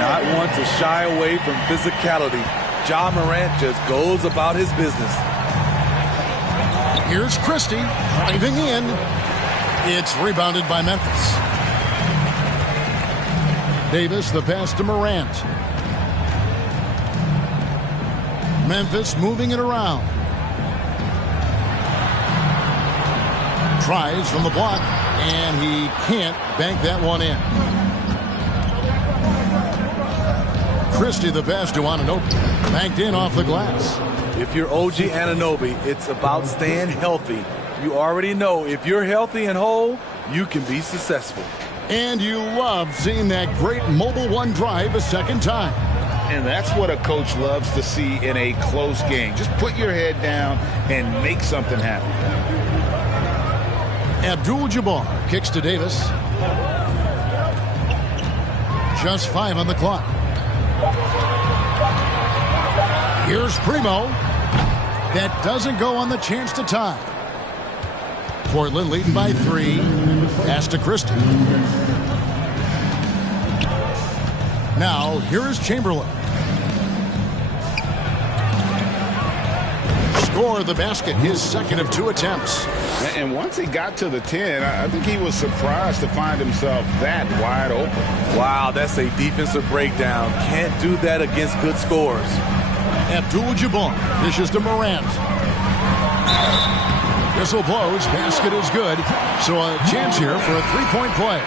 Not one to shy away from physicality. Ja Morant just goes about his business. Here's Christie driving in. It's rebounded by Memphis. Davis, the pass to Morant. Memphis moving it around. Tries from the block, and he can't bank that one in. Christie, the pass to Anunoby. Banked in off the glass. If you're OG Anunoby, it's about staying healthy. You already know if you're healthy and whole, you can be successful. And you love seeing that great mobile one drive a second time. And that's what a coach loves to see in a close game. Just put your head down and make something happen. Abdul-Jabbar kicks to Davis. Just 5 on the clock. Here's Primo. That doesn't go on the chance to tie. Portland leading by 3. Pass to Christie. Now, here is Chamberlain. Score the basket, his second of 2 attempts. And once he got to the 10, I think he was surprised to find himself that wide open. Wow, that's a defensive breakdown. Can't do that against good scores. Abdul-Jabbar dishes to Morant. Whistle blows, basket is good. So a chance here for a 3-point play.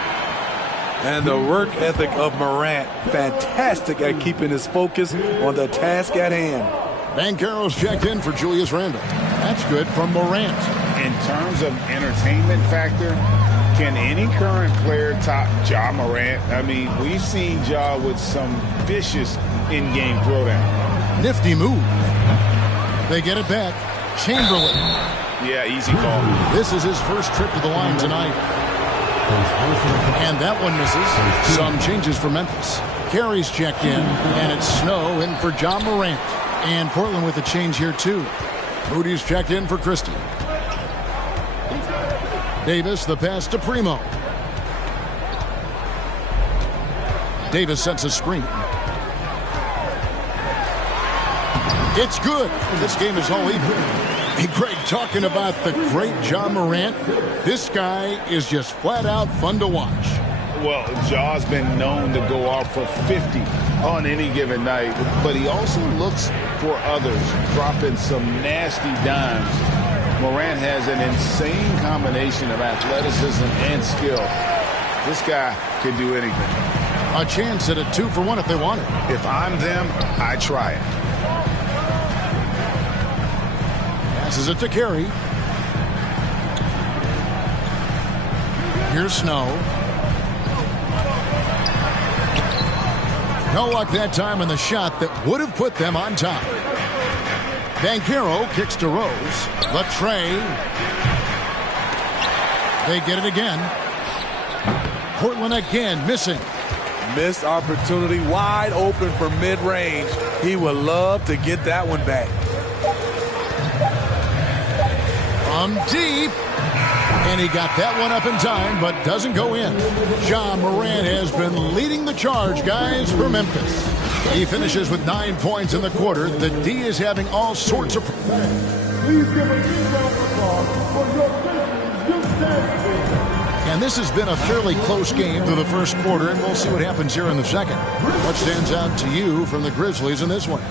And the work ethic of Morant, fantastic at keeping his focus on the task at hand. Banchero's checked in for Julius Randle. That's good from Morant. In terms of entertainment factor, can any current player top Ja Morant? I mean, we've seen Ja with some vicious in-game throwdown. Nifty move. They get it back. Chamberlain. Yeah, easy call. This is his first trip to the line tonight. And that one misses. Some changes for Memphis. Carey's checked in, and it's Snow in for Ja Morant. And Portland with a change here, too. Moody's checked in for Christie. Davis, the pass to Primo. Davis sets a screen. It's good. This game is all even. Hey, Greg, talking about the great Ja Morant, this guy is just flat out fun to watch. Well, Ja's been known to go off for 50 on any given night, but he also looks for others, dropping some nasty dimes. Morant has an insane combination of athleticism and skill. This guy could do anything. A chance at a 2-for-1 if they want it. If I'm them, I try it. Passes it to Carey. Here's Snow. No luck that time on the shot that would have put them on top. Banchero kicks to Rose. Latrey. They get it again. Portland again missing. Missed opportunity, wide open for mid-range. He would love to get that one back. From deep. And he got that one up in time, but doesn't go in. Ja Morant has been leading the charge, guys, for Memphis. He finishes with 9 points in the quarter. The D is having all sorts of... Please give a big round of applause for your Grizzlies Youth Dance Team. And this has been a fairly close game through the first quarter, and we'll see what happens here in the second. What stands out to you from the Grizzlies in this one?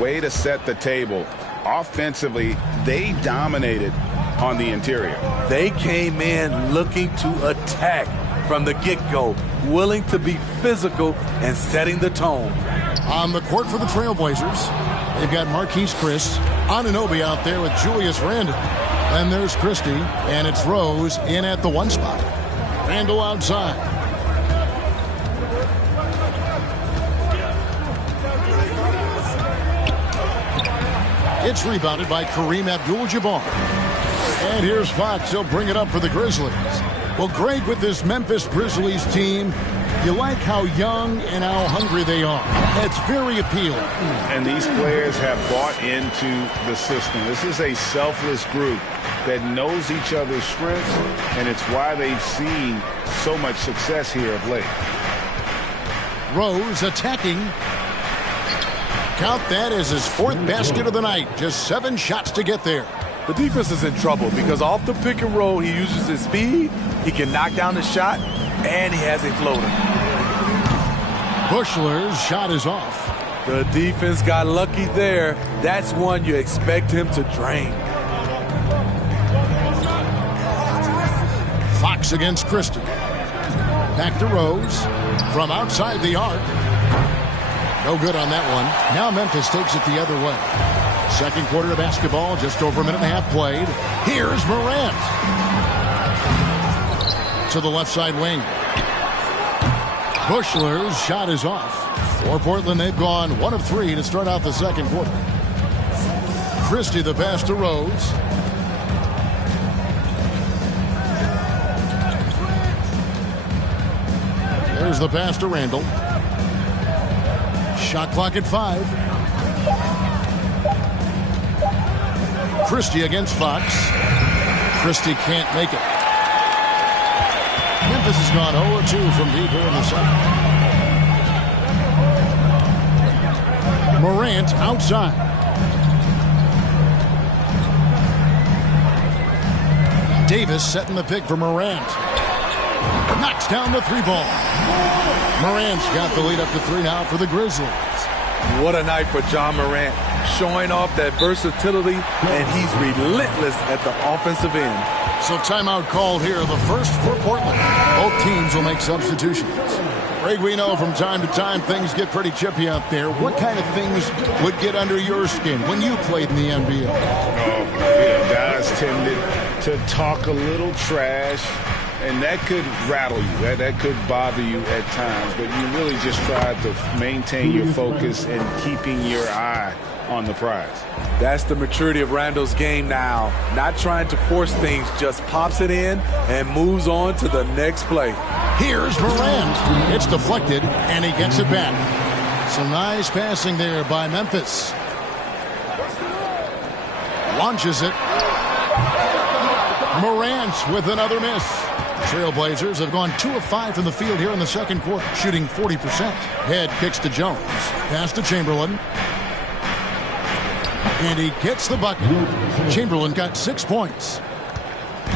Way to set the table. Offensively, they dominated on the interior. They came in looking to attack from the get-go, willing to be physical and setting the tone. On the court for the Trailblazers, they've got Marquise Chris, Anunoby out there with Julius Randle. And there's Christie, and it's Rose in at the 1 spot. Randle outside. It's rebounded by Kareem Abdul-Jabbar. And here's Fox. He'll bring it up for the Grizzlies. Well, Greg, with this Memphis Grizzlies team, you like how young and how hungry they are. It's very appealing. And these players have bought into the system. This is a selfless group that knows each other's strengths, and it's why they've seen so much success here of late. Rose attacking. Count that as his 4th basket of the night. Just 7 shots to get there. The defense is in trouble because off the pick and roll, he uses his speed, he can knock down the shot, and he has a floater. Bushler's shot is off. The defense got lucky there. That's one you expect him to drain. Fox against Christie. Back to Rose. From outside the arc. No good on that one. Now Memphis takes it the other way. Second quarter of basketball, just over a minute and a half played. Here's Morant. To the left side wing. Bushler's shot is off. For Portland, they've gone 1 of 3 to start out the second quarter. Christie the pass to Rose. There's the pass to Randle. Shot clock at 5. Christie against Fox. Christie can't make it. Memphis has gone 0-2 from deep here in the second. Morant outside. Davis setting the pick for Morant. Knocks down the 3-ball. Morant's got the lead up to 3 now for the Grizzlies. What a night for Ja Morant, showing off that versatility, and he's relentless at the offensive end. So timeout called here, the first for Portland. Both teams will make substitutions. Greg, we know from time to time things get pretty chippy out there. What kind of things would get under your skin when you played in the NBA? Guys tended to talk a little trash, and that could rattle you. That could bother you at times, but you really just try to maintain your focus and keeping your eye on the prize. That's the maturity of Randle's game now. Not trying to force things, just pops it in and moves on to the next play. Here's Morant. It's deflected, and he gets it back. Some nice passing there by Memphis. Launches it. Morant with another miss. Trailblazers have gone 2 of 5 from the field here in the second quarter, shooting 40%. Head kicks to Jones. Pass to Chamberlain. And he gets the bucket. Chamberlain got 6 points.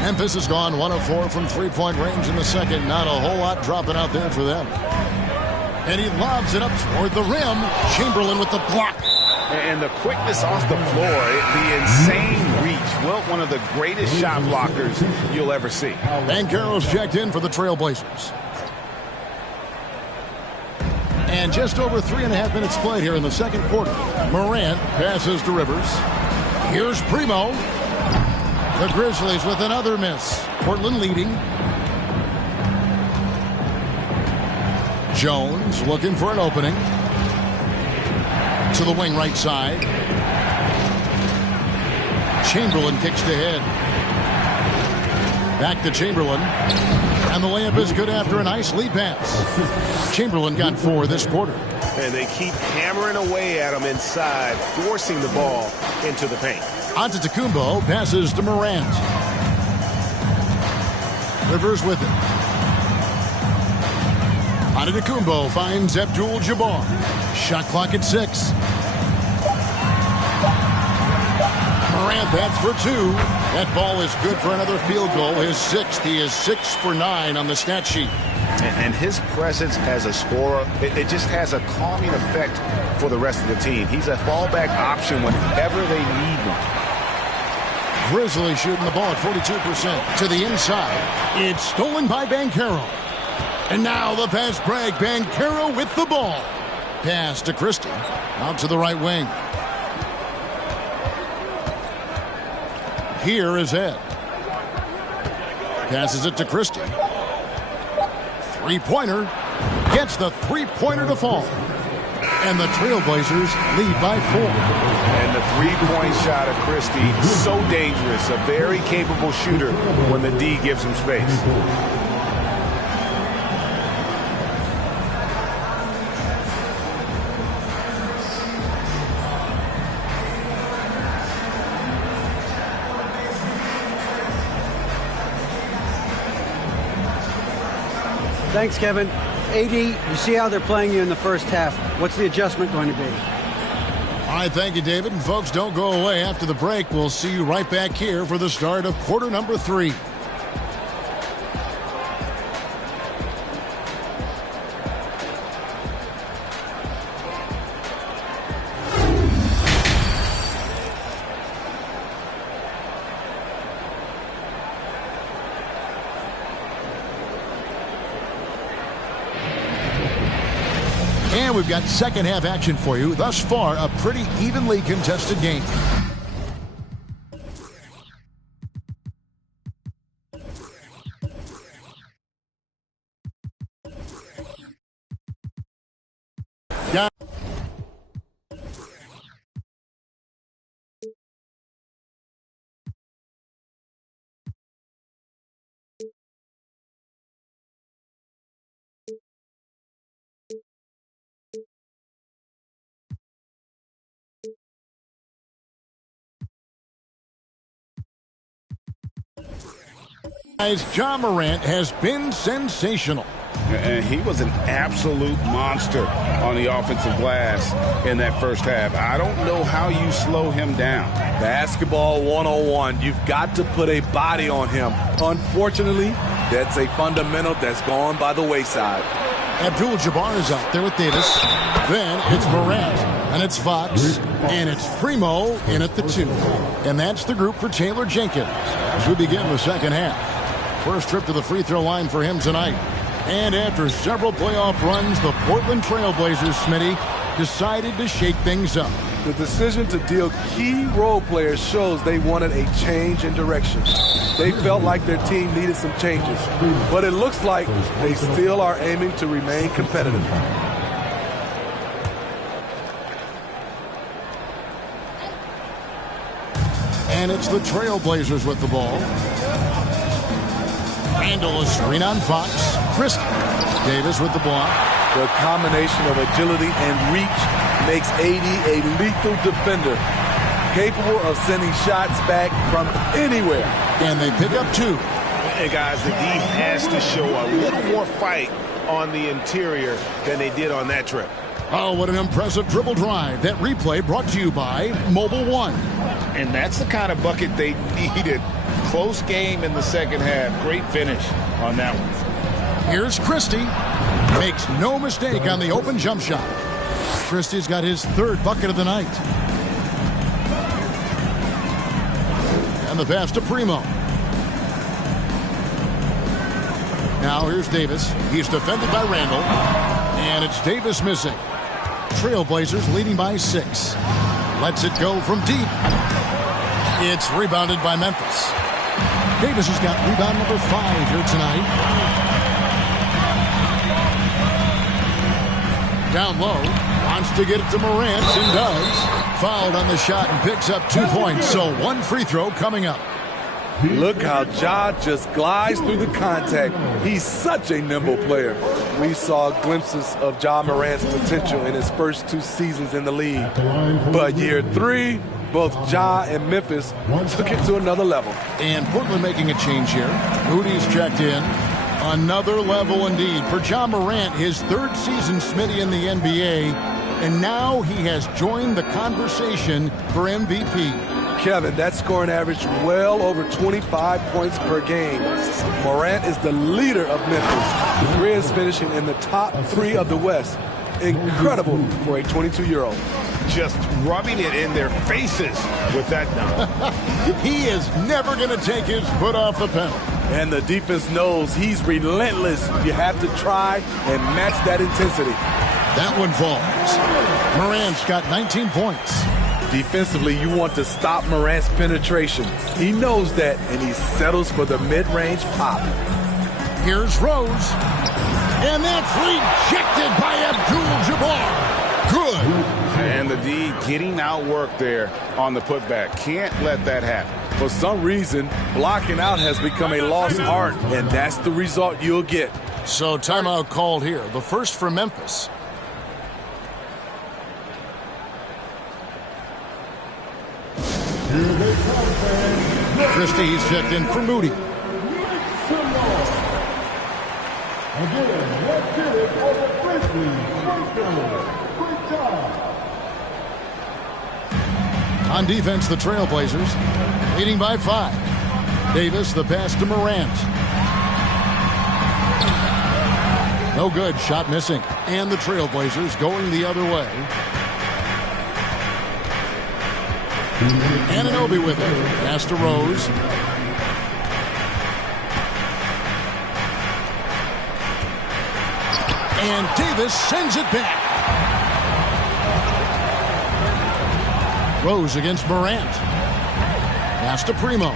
Memphis has gone 1 of 4 from 3-point range in the second. Not a whole lot dropping out there for them. And he lobs it up toward the rim. Chamberlain with the block. And the quickness off the floor, the insane reach. Well, one of the greatest shot blockers you'll ever see. Banchero's checked in for the Trailblazers. And just over 3.5 minutes played here in the second quarter. Morant passes to Rivers. Here's Primo. The Grizzlies with another miss. Portland leading. Jones looking for an opening. To the wing right side. Chamberlain kicks to head. Back to Chamberlain. And the layup is good after a nice lead pass. Chamberlain got 4 this quarter. And they keep hammering away at him inside, forcing the ball into the paint. Antetokounmpo passes to Morant. Rivers with it. Antetokounmpo finds Abdul-Jabbar. Shot clock at 6. Morant, that's for 2. That ball is good for another field goal. His 6th. He is 6 for 9 on the stat sheet. And his presence as a scorer, it just has a calming effect for the rest of the team. He's a fallback option whenever they need one. Grizzlies shooting the ball at 42% to the inside. It's stolen by Banchero. And now the fast break. Banchero with the ball. Pass to Christie. Out to the right wing. Here is Ed. Passes it to Christie. Three-pointer. Gets the three-pointer to fall. And the Trailblazers lead by 4. And the three-point shot of Christie, so dangerous. A very capable shooter when the D gives him space. Thanks, Kevin. AD, you see how they're playing you in the first half. What's the adjustment going to be? All right, thank you, David. And folks, don't go away. After the break, we'll see you right back here for the start of quarter number 3. And we've got second half action for you. Thus far, a pretty evenly contested game. Yeah. Ja Morant has been sensational. And he was an absolute monster on the offensive glass in that first half. I don't know how you slow him down. Basketball 101. You've got to put a body on him. Unfortunately, that's a fundamental that's gone by the wayside. Abdul-Jabbar is out there with Davis. Then it's Morant, and it's Fox, and it's Primo in at the 2. And that's the group for Taylor Jenkins as we begin the second half. First trip to the free throw line for him tonight. And after several playoff runs, the Portland Trailblazers, Smitty, decided to shake things up. The decision to deal key role players shows they wanted a change in direction. They felt like their team needed some changes, but it looks like they still are aiming to remain competitive. And it's the Trailblazers with the ball. Randall, a screen on Fox. Christie. Davis with the block. The combination of agility and reach makes AD a lethal defender, capable of sending shots back from anywhere. And they pick up 2. And guys, the D has to show a little more fight on the interior than they did on that trip. Oh, what an impressive dribble drive. That replay brought to you by Mobile One. And that's the kind of bucket they needed. Close game in the second half. Great finish on that one. Here's Christie. Makes no mistake on the open jump shot. Christie's got his 3rd bucket of the night. And the pass to Primo. Now here's Davis. He's defended by Randall. And it's Davis missing. Trailblazers leading by 6. Lets it go from deep. It's rebounded by Memphis. Davis has got rebound number 5 here tonight. Down low. Wants to get it to Morant and does. Fouled on the shot and picks up 2 points. So 1 free throw coming up. Look how Ja just glides through the contact. He's such a nimble player. We saw glimpses of Ja Morant's potential in his first 2 seasons in the league. But year 3, Both Ja and Memphis took it to another level. And Portland making a change here. Moody's checked in. Another level indeed for Ja Morant, his third season, Smitty, in the NBA. And now he has joined the conversation for MVP. Kevin, that scoring average well over 25 points per game. Morant is the leader of Memphis. The Grizz finishing in the top 3 of the West. Incredible for a 22-year-old. Just rubbing it in their faces with that dunk. He is never going to take his foot off the pedal. And the defense knows he's relentless. You have to try and match that intensity. That one falls. Morant's got 19 points. Defensively, you want to stop Morant's penetration. He knows that, and he settles for the mid-range pop. Here's Rose. And that's rejected by Abdul-Jabbar. Good. And the D getting outworked there on the putback. Can't let that happen. For some reason, blocking out has become a lost art, and that's the result you'll get. So timeout called here. The first for Memphis. Christie's checked in for Moody. On defense, the Trailblazers leading by 5. Davis, the pass to Morant. No good, shot missing. And the Trailblazers going the other way. Anunoby with it. Pass to Rose. And Davis sends it back. Rose against Morant. Pass to Primo.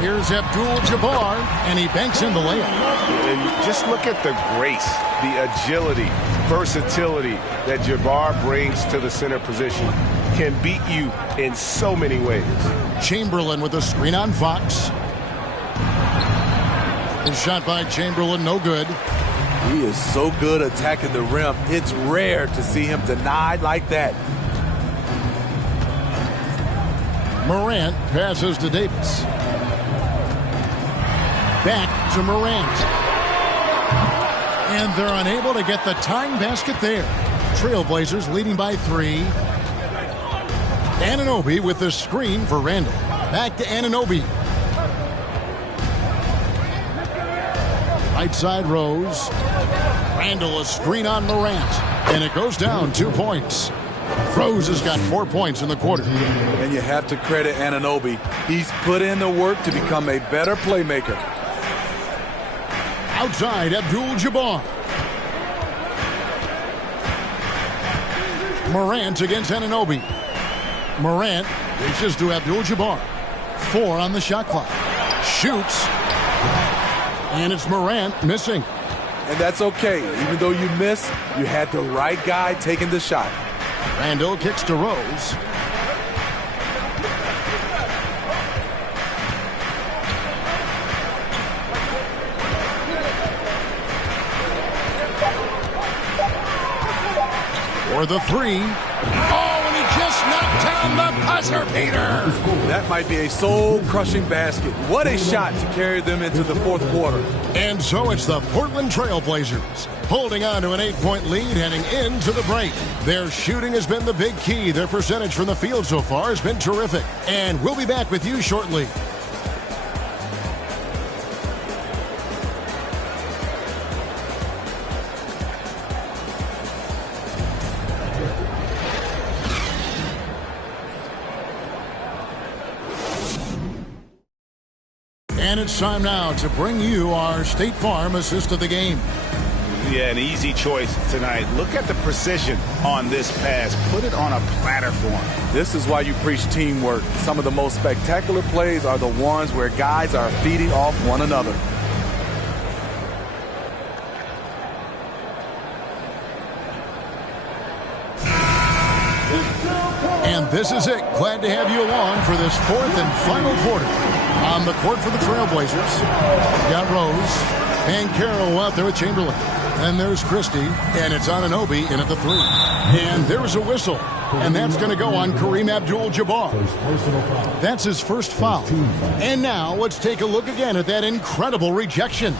Here's Abdul-Jabbar, and he banks in the layup. And just look at the grace, the agility, versatility that Jabbar brings to the center position. Can beat you in so many ways. Chamberlain with a screen on Fox. His shot by Chamberlain, no good. He is so good attacking the rim. It's rare to see him denied like that. Morant passes to Davis. Back to Morant. And they're unable to get the tying basket there. Trailblazers leading by 3. Anunoby with the screen for Randall. Back to Anunoby. Right side Rose. Randall a screen on Morant. And it goes down 2 points. Rose has got 4 points in the quarter. And you have to credit Anunoby. He's put in the work to become a better playmaker. Outside Abdul-Jabbar. Morant against Anunoby. Morant reaches to Abdul-Jabbar. 4 on the shot clock. Shoots. And it's Morant missing. And that's okay. Even though you miss, you had the right guy taking the shot. Randall kicks to Rose. For the 3. Oh, and he just knocked down the buzzer beater. That might be a soul-crushing basket. What a shot to carry them into the fourth quarter. And so it's the Portland Trailblazers holding on to an 8-point lead heading into the break. Their shooting has been the big key. Their percentage from the field so far has been terrific. And we'll be back with you shortly. And it's time now to bring you our State Farm assist of the game. Yeah, an easy choice tonight. Look at the precision on this pass. Put it on a platter for him. This is why you preach teamwork. Some of the most spectacular plays are the ones where guys are feeding off one another. And this is it. Glad to have you along for this 4th and final quarter. On the court for the Trailblazers, got Rose and Carroll out there with Chamberlain. And there's Christie, and it's Anunoby in at the 3. And there's a whistle. And that's going to go on Kareem Abdul-Jabbar. That's his first foul. And now let's take a look again at that incredible rejection.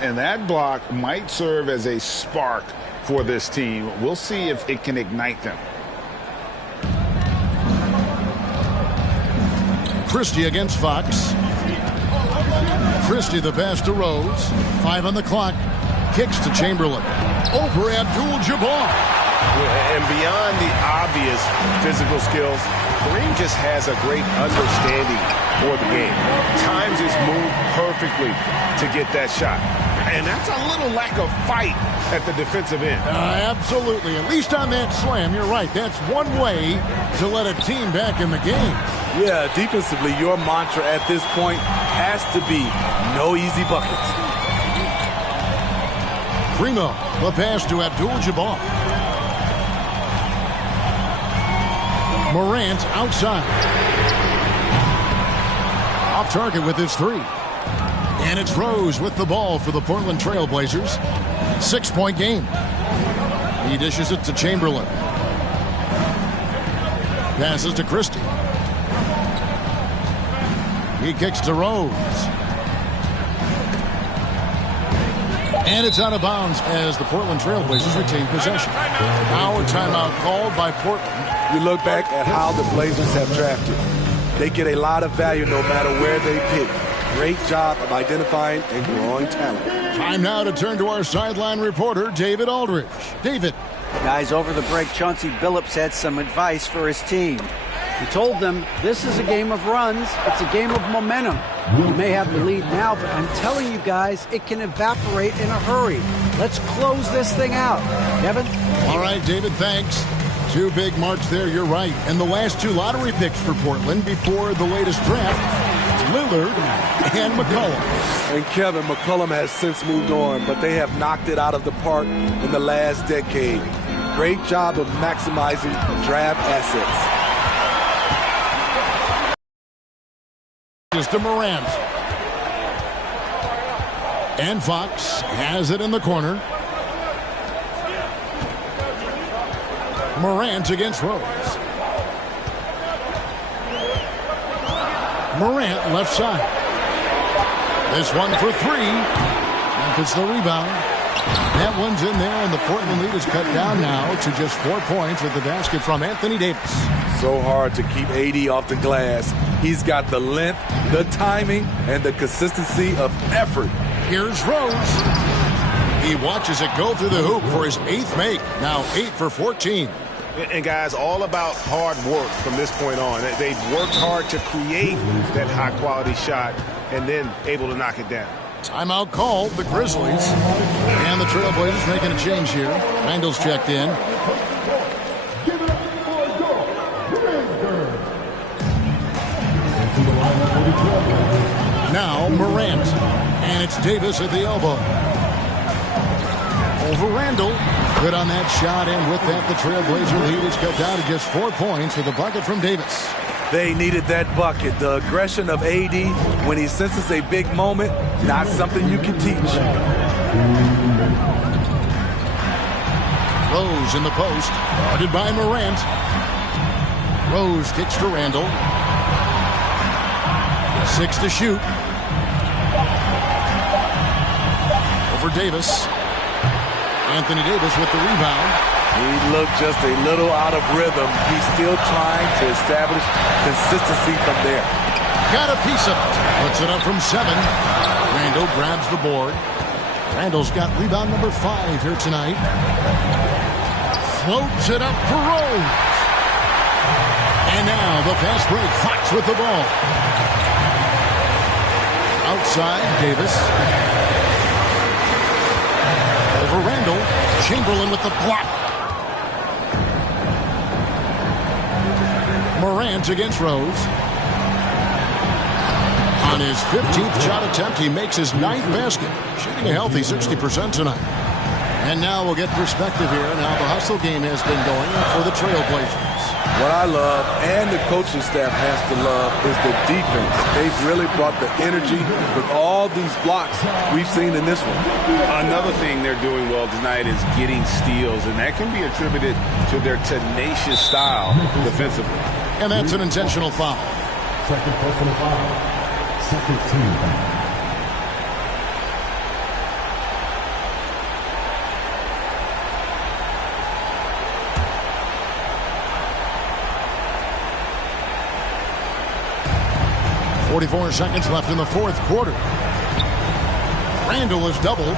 And that block might serve as a spark for this team. We'll see if it can ignite them. Christie against Fox. Christie the pass to Rose. 5 on the clock. Kicks to Chamberlain. Over Abdul-Jabbar. And beyond the obvious physical skills, Kareem just has a great understanding for the game. Times his move perfectly to get that shot. And that's a little lack of fight at the defensive end. Absolutely. At least on that slam, you're right. That's one way to let a team back in the game. Yeah, defensively, your mantra at this point has to be no easy buckets. Primo, the pass to Abdul-Jabbar. Morant outside. Off target with his 3. And it's Rose with the ball for the Portland Trail Blazers. 6-point game. He dishes it to Chamberlain. Passes to Christie. He kicks to Rose. And it's out of bounds as the Portland Trail Blazers retain possession. Now a timeout called by Portland. You look back at how the Blazers have drafted. They get a lot of value no matter where they pick. Great job of identifying and growing talent. Time now to turn to our sideline reporter, David Aldridge. David. Guys, over the break, Chauncey Billups had some advice for his team. He told them, this is a game of runs. It's a game of momentum. You may have the lead now, but I'm telling you guys, it can evaporate in a hurry. Let's close this thing out. Kevin? All right, David, thanks. 2 big marks there, you're right. And the last 2 lottery picks for Portland before the latest draft, Lillard and McCollum. And Kevin, McCollum has since moved on, but they have knocked it out of the park in the last decade. Great job of maximizing draft assets. To Morant. And Fox has it in the corner. Morant against Rose. Morant left side. This one for 3. Memphis the rebound. That one's in there, and the Portland lead is cut down now to just 4 points with the basket from Anthony Davis. So hard to keep AD off the glass. He's got the length, the timing, and the consistency of effort. Here's Rose. He watches it go through the hoop for his 8th make. Now 8 for 14. And guys, all about hard work from this point on. They've worked hard to create that high-quality shot and then able to knock it down. Timeout called, the Grizzlies. And the Trailblazers making a change here. Randall's checked in. Now Morant. And it's Davis at the elbow. Over Randall. Good on that shot, and with that, the Trailblazer lead is cut down to just 4 points with a bucket from Davis. They needed that bucket. The aggression of AD when he senses a big moment, not something you can teach. Rose in the post, guarded by Morant. Rose kicks to Randall. 6 to shoot. Over Davis. Anthony Davis with the rebound. He looked just a little out of rhythm. He's still trying to establish consistency from there. Got a piece of it. Puts it up from 7. Randall grabs the board. Randall's got rebound number 5 here tonight. Floats it up for Rose. And now the fast break. Fox with the ball. Outside, Davis. Over Randall. Chamberlain with the block. Morant against Rose. On his 15th shot attempt, he makes his 9th basket. Shooting a healthy 60% tonight. And now we'll get perspective here on how the hustle game has been going for the Trailblazers. What I love, and the coaching staff has to love, is the defense. They've really brought the energy with all these blocks we've seen in this one. Another thing they're doing well tonight is getting steals, and that can be attributed to their tenacious style defensively. And that's an intentional foul. Second personal foul. Second team foul. .44 seconds left in the fourth quarter. Randall is doubled.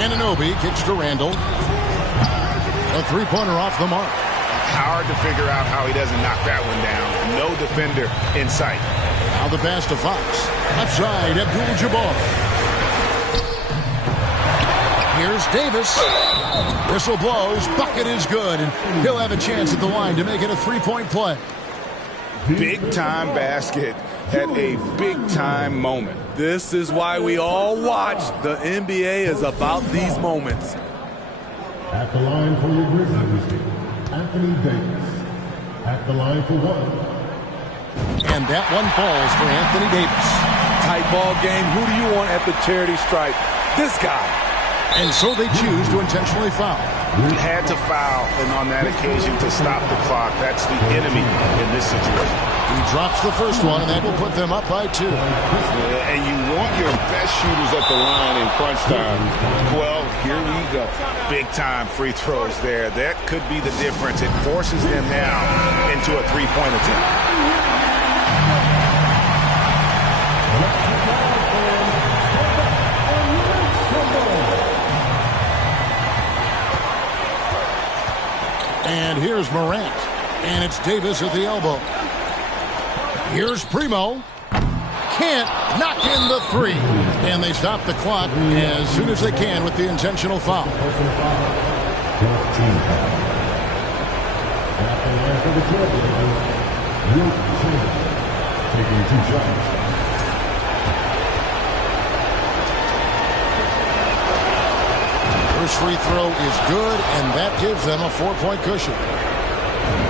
Anunoby kicks to Randall. A three-pointer off the mark. Hard to figure out how he doesn't knock that one down. No defender in sight. Now the pass to Fox. Left side, Abdul-Jabbar. Here's Davis. Whistle blows. Bucket is good. And he'll have a chance at the line to make it a three-point play. Big-time basket at a big-time moment. This is why we all watch. The NBA is about these moments. At the line for your Grizzlies, Anthony Davis. At the line for one. And that one falls for Anthony Davis. Tight ball game. Who do you want at the charity stripe? This guy. And so they choose to intentionally foul. We had to foul, and on that occasion to stop the clock. That's the enemy in this situation. He drops the first one, and that will put them up by 2. Yeah, and you want your best shooters at the line in crunch time. Well, here we go. Big-time free throws there. That could be the difference. It forces them now into a three-point attempt. And here's Morant. And it's Davis at the elbow. Here's Primo. Can't knock in the three. And they stop the clock as soon as they can with the intentional foul. Taking 2 shots. First free throw is good, and that gives them a 4-point cushion.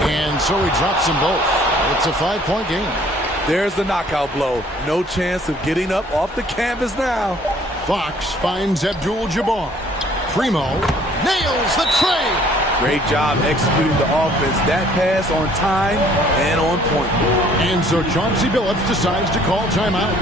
And so he drops them both. It's a 5-point game. There's the knockout blow. No chance of getting up off the canvas now. Fox finds Abdul-Jabbar. Primo nails the trade. Great job executing the offense. That pass on time and on point. And so Chauncey Billups decides to call timeout.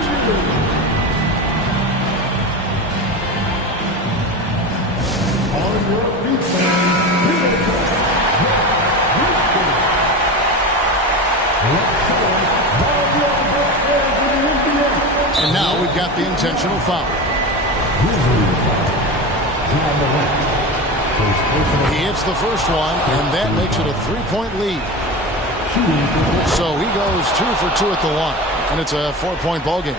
And now we've got the intentional foul. He hits the first one, and that makes it a 3-point lead. So he goes 2 for 2 at the line, and it's a 4-point ball game.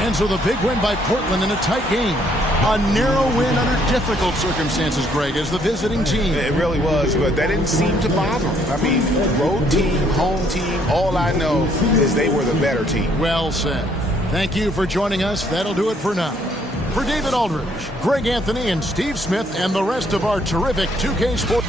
And so the big win by Portland in a tight game. A narrow win under difficult circumstances, Greg, as the visiting team. It really was, but that didn't seem to bother them. I mean, road team, home team, all I know is they were the better team. Well said. Thank you for joining us. That'll do it for now. For David Aldridge, Greg Anthony, and Steve Smith, and the rest of our terrific 2K Sports.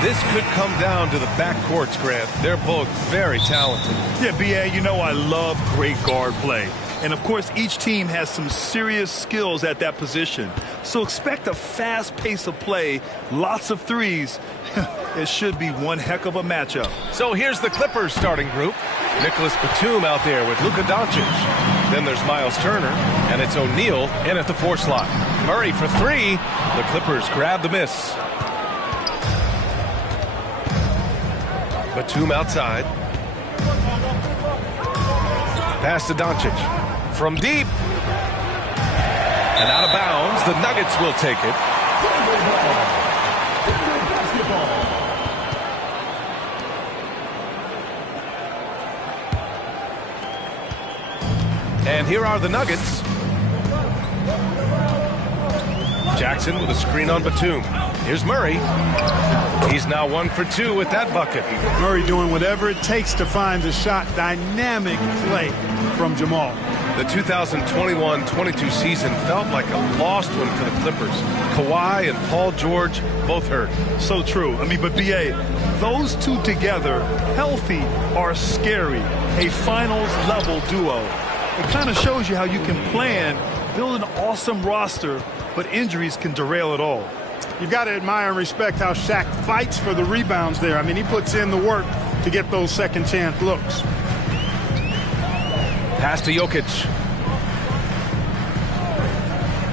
This could come down to the backcourts, Grant. They're both very talented. Yeah, B.A., you know I love great guard play. And, of course, each team has some serious skills at that position. So expect a fast pace of play, lots of threes. It should be one heck of a matchup. So here's the Clippers starting group. Nicholas Batum out there with Luka Doncic. Then there's Miles Turner, and it's O'Neal in at the 4 slot. Murray for 3. The Clippers grab the miss. Batum outside. Pass to Doncic. From deep. And out of bounds. The Nuggets will take it. And here are the Nuggets. Jackson with a screen on Batum. Here's Murray. He's now 1 for 2 with that bucket. Murray doing whatever it takes to find the shot. Dynamic play from Jamal. The 2021-22 season felt like a lost one for the Clippers. Kawhi and Paul George both hurt. So true. I mean, but B.A., those two together, healthy, are scary. A finals-level duo. It kind of shows you how you can plan, build an awesome roster, but injuries can derail it all. You've got to admire and respect how Shaq fights for the rebounds there. I mean, he puts in the work to get those second-chance looks. Pass to Jokic.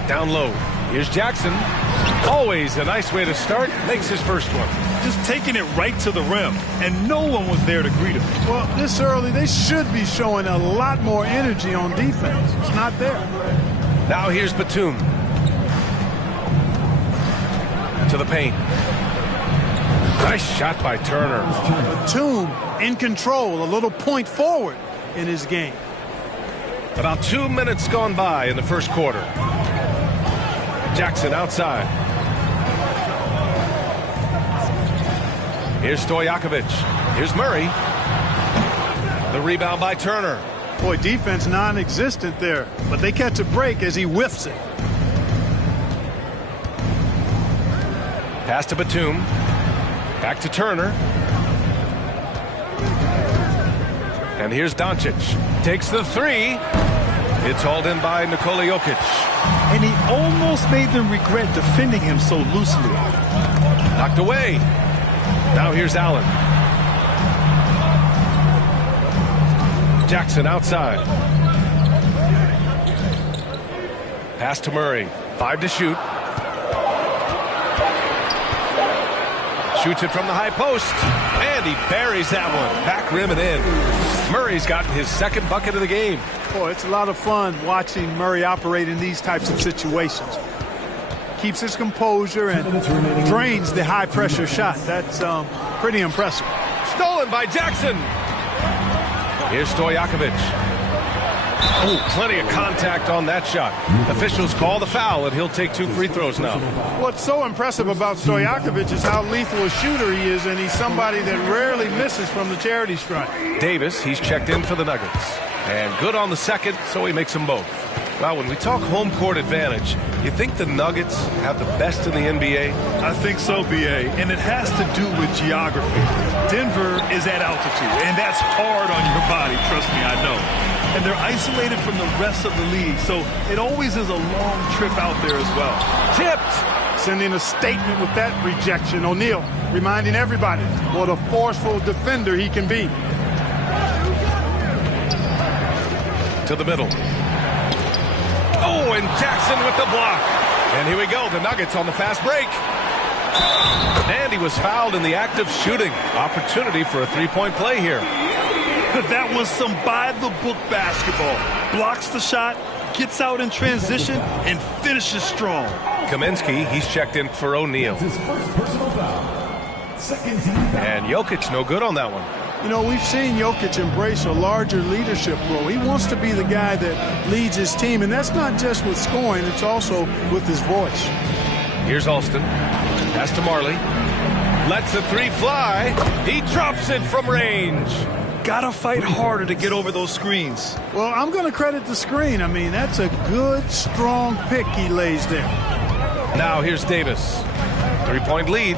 Down low. Here's Jackson. Always a nice way to start. Makes his first one. Just taking it right to the rim, and no one was there to greet him. Well, this early, they should be showing a lot more energy on defense. It's not there. Now here's Batum. To the paint. Nice shot by Turner. Batum in control, a little point forward in his game. About 2 minutes gone by in the first quarter. Jackson outside. Here's Stojakovic. Here's Murray. The rebound by Turner. Boy, defense non-existent there, but they catch a break as he whiffs it. Pass to Batum. Back to Turner. And here's Doncic. Takes the 3. It's hauled in by Nikola Jokic. And he almost made them regret defending him so loosely. Knocked away. Now here's Allen. Jackson outside. Pass to Murray. 5 to shoot. Shoots it from the high post. And he buries that one. Back rim and in. Murray's gotten his second bucket of the game. Boy, it's a lot of fun watching Murray operate in these types of situations. Keeps his composure and drains the high-pressure shot. That's pretty impressive. Stolen by Jackson. Here's Stojakovic. Oh, plenty of contact on that shot. Officials call the foul, and he'll take 2 free throws now. What's so impressive about Stojakovic is how lethal a shooter he is, and he's somebody that rarely misses from the charity stripe. Davis, he's checked in for the Nuggets. And good on the second, so he makes them both. Well, when we talk home court advantage, you think the Nuggets have the best in the NBA? I think so, B.A., and it has to do with geography. Denver is at altitude, and that's hard on your body, trust me, I know. and they're isolated from the rest of the league, so it always is a long trip out there as well. Tipped. Sending a statement with that rejection. O'Neal reminding everybody what a forceful defender he can be. To the middle. Oh, and Jackson with the block. And here we go, the Nuggets on the fast break. And he was fouled in the act of shooting. Opportunity for a three-point play here. That was some by-the-book basketball. Blocks the shot, gets out in transition, and finishes strong. Kaminsky, he's checked in for O'Neal. And Jokic no good on that one. You know, we've seen Jokic embrace a larger leadership role. He wants to be the guy that leads his team, and that's not just with scoring, it's also with his voice. Here's Alston. Pass to Marley. Lets the three fly. He drops it from range. Gotta fight harder to get over those screens. Well, I'm going to credit the screen. I mean, that's a good, strong pick he lays there. Now here's Davis. Three-point lead.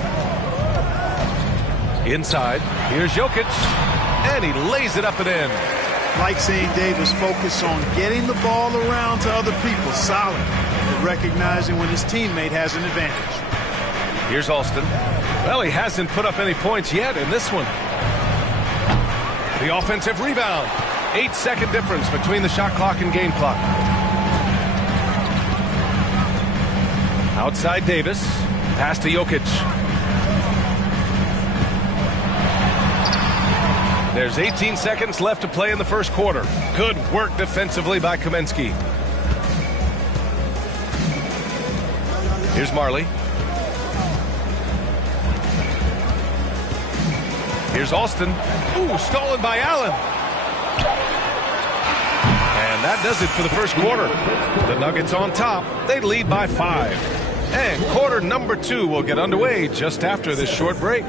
Inside. Here's Jokic. And he lays it up and in. Like seeing Davis focus on getting the ball around to other people. Solid. But recognizing when his teammate has an advantage. Here's Alston. Well, he hasn't put up any points yet in this one. The offensive rebound. 8-second difference between the shot clock and game clock. Outside Davis. Pass to Jokic. There's 18 seconds left to play in the first quarter. Good work defensively by Kaminsky. Here's Marley. Here's Alston. Ooh, stolen by Allen. And that does it for the first quarter. The Nuggets on top. They lead by 5. And quarter number 2 will get underway just after this short break.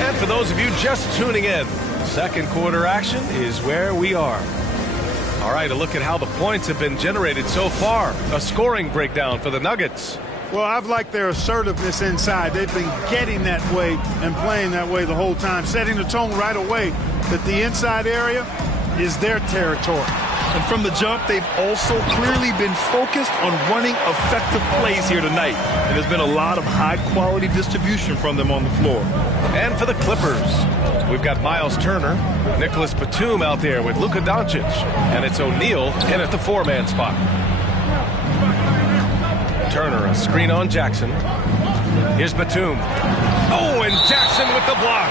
And for those of you just tuning in, second quarter action is where we are. All right, a look at how the points have been generated so far. A scoring breakdown for the Nuggets. Well, I've liked their assertiveness inside. They've been getting that way and playing that way the whole time, setting the tone right away that the inside area is their territory. And from the jump, they've also clearly been focused on running effective plays here tonight. And there's been a lot of high-quality distribution from them on the floor. And for the Clippers, we've got Miles Turner, Nicholas Batum out there with Luka Doncic, and it's O'Neal in at the 4-man spot. Turner, a screen on Jackson. Here's Batum. Oh, and Jackson with the block.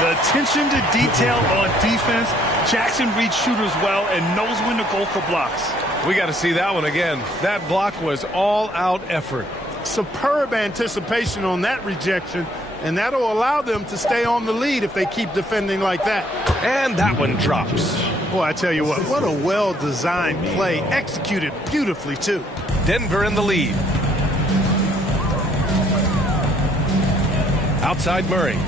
The attention to detail on defense. Jackson reads shooters well and knows when to go for blocks. We got to see that one again. That block was all-out effort. Superb anticipation on that rejection, and that'll allow them to stay on the lead if they keep defending like that. And that one drops. Boy, I tell you what a well-designed play, executed beautifully, too. Denver in the lead. Outside Murray.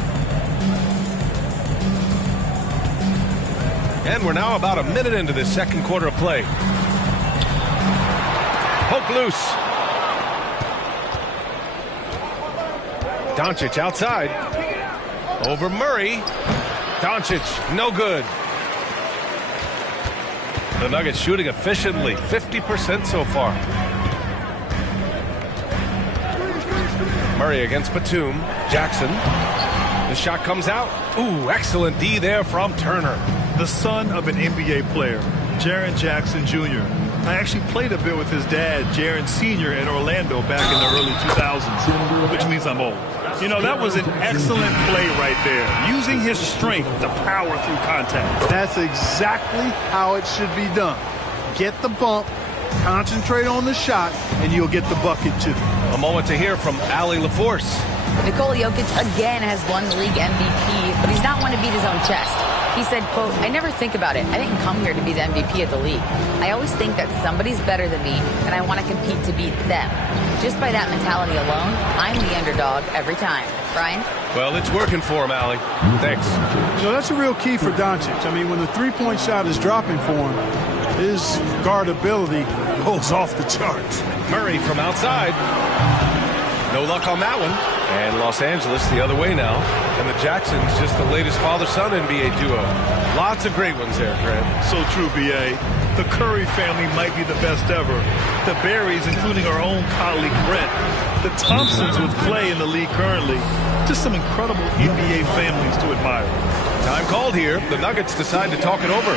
And we're now about a minute into this second quarter of play. Poke loose. Doncic outside. Over Murray. Doncic, no good. The Nuggets shooting efficiently, 50% so far. Murray against Batum. Jackson. The shot comes out. Ooh, excellent D there from Turner. The son of an NBA player, Jaren Jackson Jr. I actually played a bit with his dad, Jaren Sr. in Orlando back in the early 2000s, which means I'm old. You know, that was an excellent play right there, using his strength to power through contact. That's exactly how it should be done. Get the bump, concentrate on the shot, and you'll get the bucket too. A moment to hear from Allie LaForce. Nikola Jokic again has won the league MVP, but he's not one to beat his own chest. He said, quote, "I never think about it. I didn't come here to be the MVP of the league. I always think that somebody's better than me, and I want to compete to beat them. Just by that mentality alone, I'm the underdog every time." Brian? Well, it's working for him, Allie. Thanks. So that's a real key for Doncic. I mean, when the three-point shot is dropping for him, his guardability goes off the charts. Murray from outside. No luck on that one. And Los Angeles the other way now. And the Jacksons just the latest father-son NBA duo. Lots of great ones there, Grant. So true, B.A. The Curry family might be the best ever. The Berries, including our own colleague Brent. The Thompsons with Clay in the league currently. Just some incredible NBA families to admire. Time called here. The Nuggets decide to talk it over.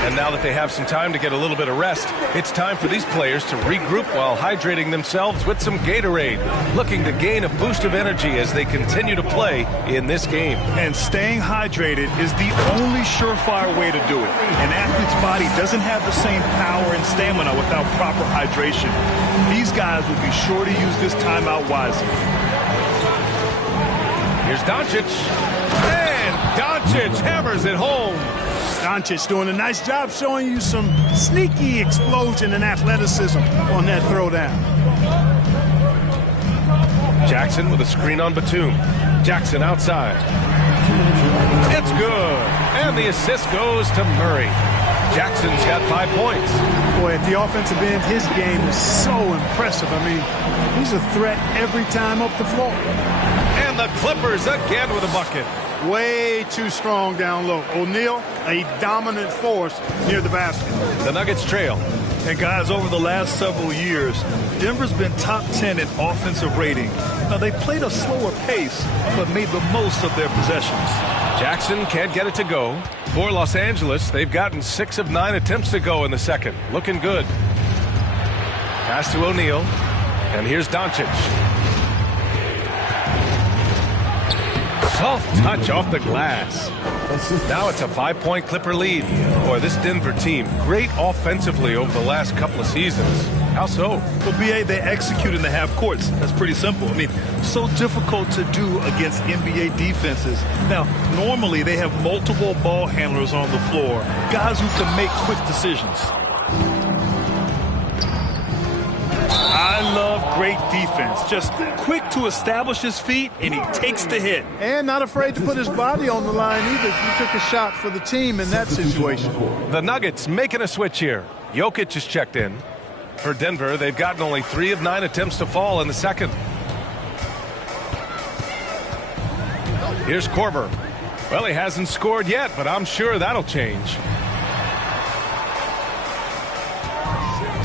And now that they have some time to get a little bit of rest, it's time for these players to regroup while hydrating themselves with some Gatorade, looking to gain a boost of energy as they continue to play in this game. And staying hydrated is the only surefire way to do it. An athlete's body doesn't have the same power and stamina without proper hydration. These guys will be sure to use this timeout wisely. Here's Doncic. And Doncic hammers it home. Doncic doing a nice job showing you some sneaky explosion and athleticism on that throwdown. Jackson with a screen on Batum. Jackson outside. It's good. And the assist goes to Murray. Jackson's got 5 points. Boy, at the offensive end, his game is so impressive. I mean, he's a threat every time up the floor. And the Clippers again with a bucket. Way too strong down low. O'Neal, a dominant force near the basket. The Nuggets trail. And guys, over the last several years, Denver's been top 10 in offensive rating. Now, they played a slower pace, but made the most of their possessions. Jackson can't get it to go. For Los Angeles, they've gotten 6 of 9 attempts to go in the second. Looking good. Pass to O'Neal. And here's Doncic. Soft touch off the glass. Now it's a 5-point Clipper lead. Boy, this Denver team, great offensively over the last couple of seasons. How so? Well, B.A., they execute in the half courts. That's pretty simple. I mean, so difficult to do against NBA defenses. Now, normally they have multiple ball handlers on the floor, guys who can make quick decisions. I love great defense. Just quick to establish his feet, and he takes the hit. And not afraid to put his body on the line either. He took a shot for the team in that situation. The Nuggets making a switch here. Jokic is checked in. For Denver, they've gotten only 3 of 9 attempts to fall in the second. Here's Korver. Well, he hasn't scored yet, but I'm sure that'll change.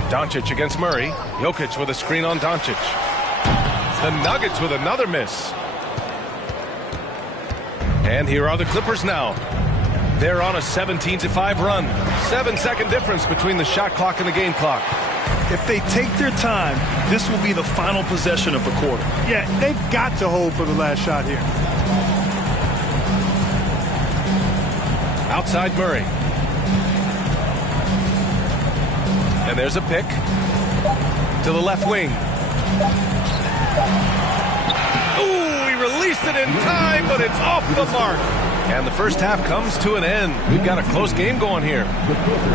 Doncic against Murray. Jokic with a screen on Doncic. The Nuggets with another miss. And here are the Clippers now. They're on a 17-5 run. 7-second difference between the shot clock and the game clock. If they take their time, this will be the final possession of the quarter. Yeah, they've got to hold for the last shot here. Outside Murray. And there's a pick to the left wing. Ooh, he released it in time, but it's off the mark. And the first half comes to an end. We've got a close game going here.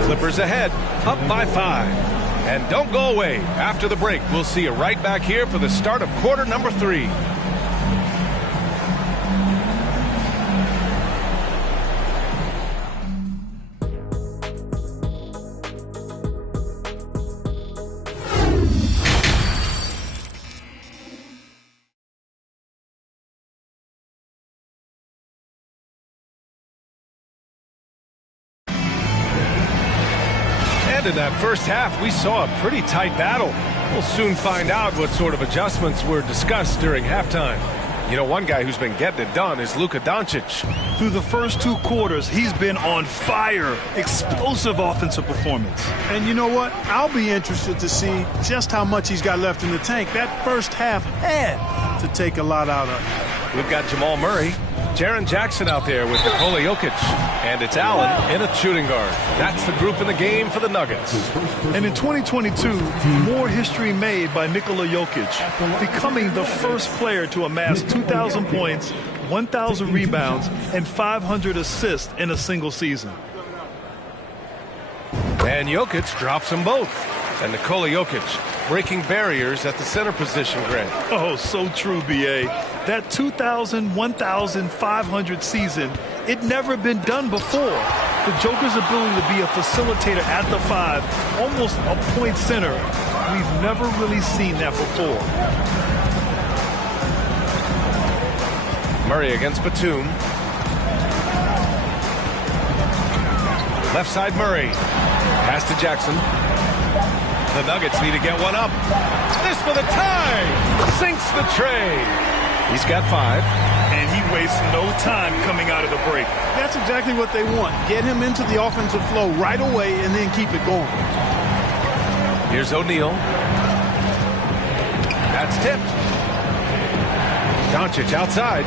Clippers ahead, up by 5. And don't go away. After the break, we'll see you right back here for the start of quarter number 3. In that first half, we saw a pretty tight battle. We'll soon find out what sort of adjustments were discussed during halftime. You know, one guy who's been getting it done is Luka Doncic. Through the first 2 quarters, he's been on fire. Explosive offensive performance. And you know what? I'll be interested to see just how much he's got left in the tank. That first half had to take a lot out of it. We've got Jamal Murray. Jaren Jackson out there with Nikola Jokic. And it's Allen in a shooting guard. That's the group in the game for the Nuggets. And in 2022, more history made by Nikola Jokic, becoming the first player to amass 2,000 points, 1,000 rebounds, and 500 assists in a single season. And Jokic drops them both. And Nikola Jokic breaking barriers at the center position, Grant. Oh, so true, B.A. That 2,000, 1,500 season, it never been done before. The Joker's ability to be a facilitator at the 5, almost a point center, we've never really seen that before. Murray against Batum. Left side Murray. Pass to Jackson. The Nuggets need to get one up. This for the tie. Sinks the tray. He's got 5. And he wastes no time coming out of the break. That's exactly what they want. Get him into the offensive flow right away and then keep it going. Here's O'Neal. That's tipped. Doncic outside.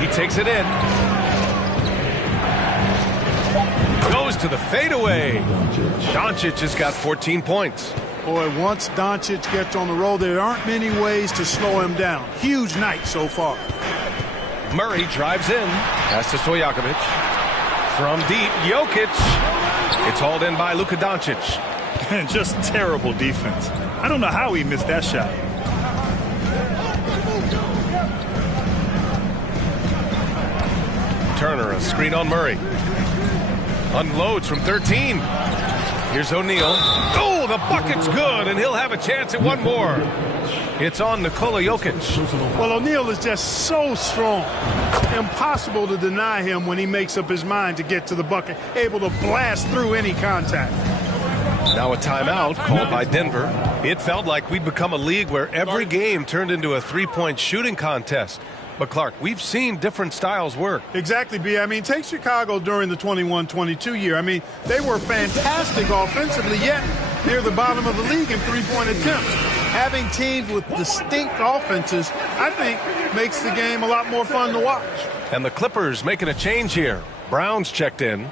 He takes it in. Goes to the fadeaway. Doncic has got 14 points. Boy, once Doncic gets on the roll, there aren't many ways to slow him down. Huge night so far. Murray drives in. Pass to Stojakovic. From deep, Jokic. It's hauled in by Luka Doncic. Just terrible defense. I don't know how he missed that shot. Turner, a screen on Murray. Unloads from 13. Here's O'Neal. Oh, the bucket's good, and he'll have a chance at one more. It's on Nikola Jokic. Well, O'Neal is just so strong. Impossible to deny him when he makes up his mind to get to the bucket. Able to blast through any contact. Now a timeout called by Denver. It felt like we'd become a league where every game turned into a three-point shooting contest. But, Clark, we've seen different styles work. Exactly, B. I mean, take Chicago during the 21-22 year. I mean, they were fantastic offensively, yet near the bottom of the league in three-point attempts. Having teams with distinct offenses, I think, makes the game a lot more fun to watch. And the Clippers making a change here. Brown's checked in.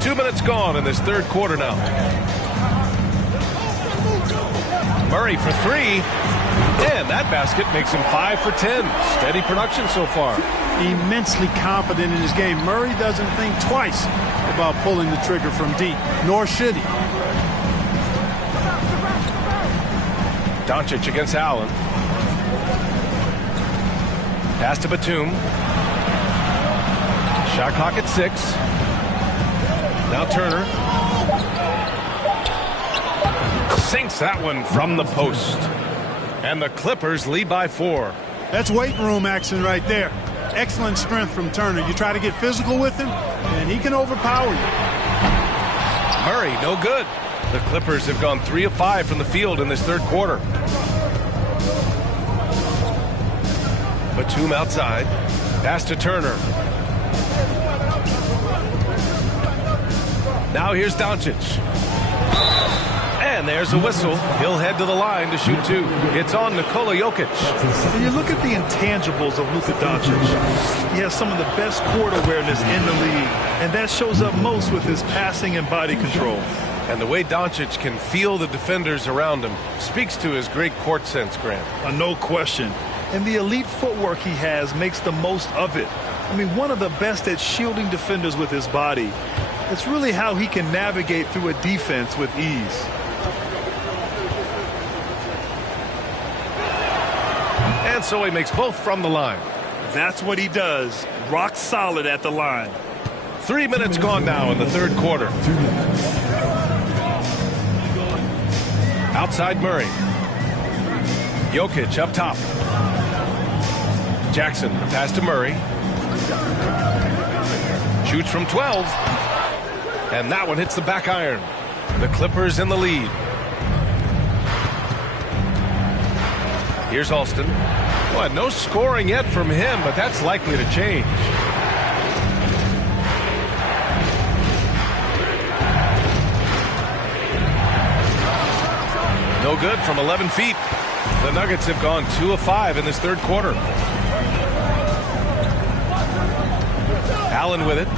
Two minutes gone in this third quarter now. Murray for 3. And that basket makes him 5 for 10. Steady production so far. Immensely confident in his game. Murray doesn't think twice about pulling the trigger from deep, nor should he. Doncic against Allen. Pass to Batum. Shot clock at 6. Now Turner. Sinks that one from the post. And the Clippers lead by 4. That's weight room action right there. Excellent strength from Turner. You try to get physical with him, and he can overpower you. Murray, no good. The Clippers have gone 3 of 5 from the field in this third quarter. Batum outside. Pass to Turner. Now here's Doncic. And there's a whistle. He'll head to the line to shoot 2. It's on Nikola Jokic. When you look at the intangibles of Luka Doncic, he has some of the best court awareness in the league, and that shows up most with his passing and body control. And the way Doncic can feel the defenders around him speaks to his great court sense, Grant. No question. And the elite footwork he has makes the most of it. I mean, one of the best at shielding defenders with his body. It's really how he can navigate through a defense with ease. And so he makes both from the line. That's what he does. Rock solid at the line. 3 minutes gone now in the third quarter. Outside Murray. Jokic up top. Jackson, the pass to Murray. Shoots from 12. And that one hits the back iron. The Clippers in the lead. Here's Alston. Well, no scoring yet from him, but that's likely to change. No good from 11 feet. The Nuggets have gone 2 of 5 in this third quarter. Allen with it.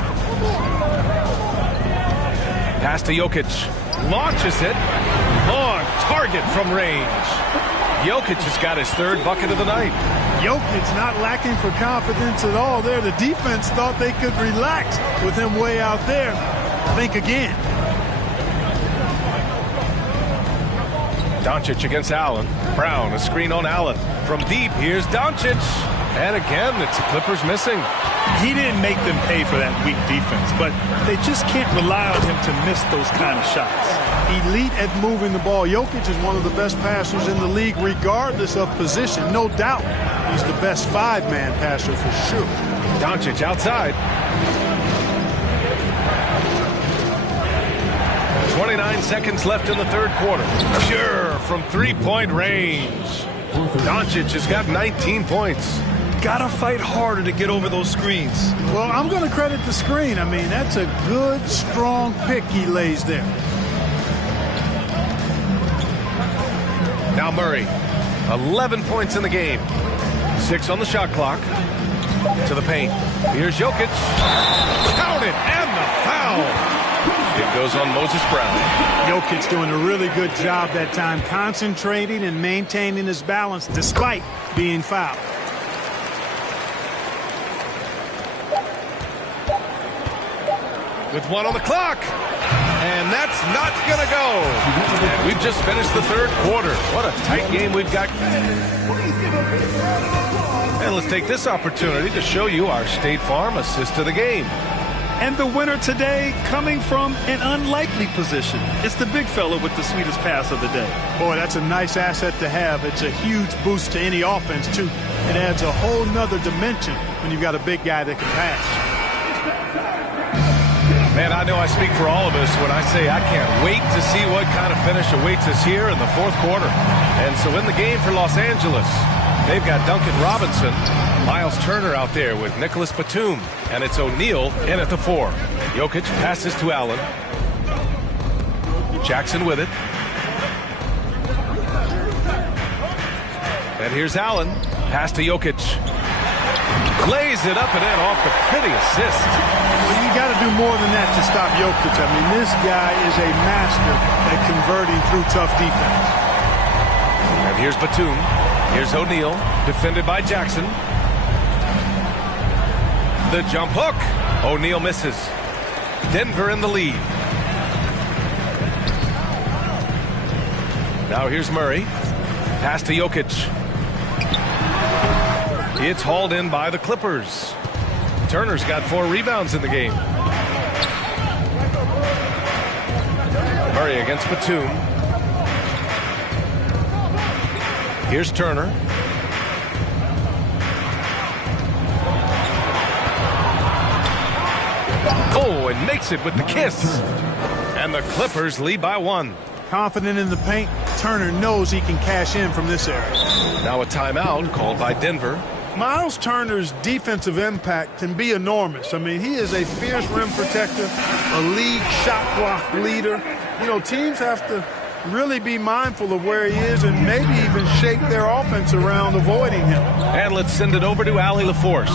Pass to Jokic. Launches it. On target from range. Jokic has got his third bucket of the night. Jokic not lacking for confidence at all there. The defense thought they could relax with him way out there. Think again. Doncic against Allen. Brown, a screen on Allen. From deep, here's Doncic. And again, it's the Clippers missing. He didn't make them pay for that weak defense, but they just can't rely on him to miss those kind of shots. Elite at moving the ball. Jokic is one of the best passers in the league, regardless of position. No doubt he's the best five-man passer for sure. Doncic outside. 29 seconds left in the third quarter. Pure from three-point range. Doncic has got 19 points. Gotta fight harder to get over those screens. Well, I'm going to credit the screen. I mean, that's a good, strong pick he lays there. Now Murray, 11 points in the game. 6 on the shot clock. To the paint. Here's Jokic. Count it, and the foul. It goes on Moses Brown. Jokic doing a really good job that time, concentrating and maintaining his balance despite being fouled. With 1 on the clock. And that's not going to go. And we've just finished the third quarter. What a tight game we've got. And let's take this opportunity to show you our State Farm assist to the game. And the winner today coming from an unlikely position. It's the big fella with the sweetest pass of the day. Boy, that's a nice asset to have. It's a huge boost to any offense, too. It adds a whole nother dimension when you've got a big guy that can pass. Man, I know I speak for all of us when I say I can't wait to see what kind of finish awaits us here in the fourth quarter. And so in the game for Los Angeles, they've got Duncan Robinson, Miles Turner out there with Nicholas Batum, and it's O'Neal in at the 4. Jokic passes to Allen. Jackson with it. And here's Allen. Pass to Jokic. Lays it up and in off the pretty assist. Well, you got to do more than that to stop Jokic. I mean, this guy is a master at converting through tough defense. And here's Batum. Here's O'Neal, defended by Jackson. The jump hook. O'Neal misses. Denver in the lead. Now here's Murray. Pass to Jokic. It's hauled in by the Clippers. Turner's got 4 rebounds in the game. Murray against Batum. Here's Turner. Oh, and makes it with the kiss. And the Clippers lead by 1. Confident in the paint, Turner knows he can cash in from this area. Now a timeout called by Denver. Miles Turner's defensive impact can be enormous. I mean, he is a fierce rim protector, a league shot clock leader. You know, teams have to really be mindful of where he is and maybe even shape their offense around avoiding him. And let's send it over to Allie LaForce.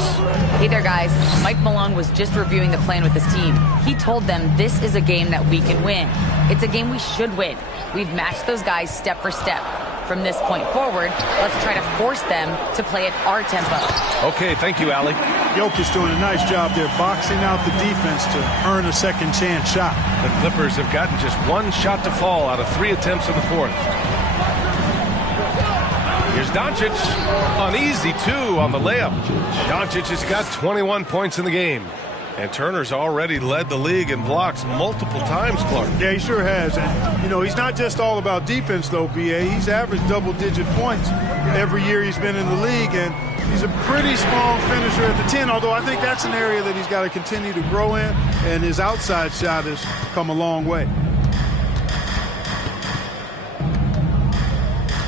Hey there, guys. Mike Malone was just reviewing the plan with his team. He told them this is a game that we can win. It's a game we should win. We've matched those guys step for step. From this point forward, let's try to force them to play at our tempo. Okay, thank you, Allie. Jokic doing a nice job there, boxing out the defense to earn a second chance shot. The Clippers have gotten just 1 shot to fall out of 3 attempts in the fourth. Here's Doncic. An easy 2 on the layup. Doncic has got 21 points in the game. And Turner's already led the league in blocks multiple times, Clark. Yeah, he sure has. And, you know, he's not just all about defense, though, B.A. He's averaged double-digit points every year he's been in the league, and he's a pretty strong finisher at the 10, although I think that's an area that he's got to continue to grow in, and his outside shot has come a long way.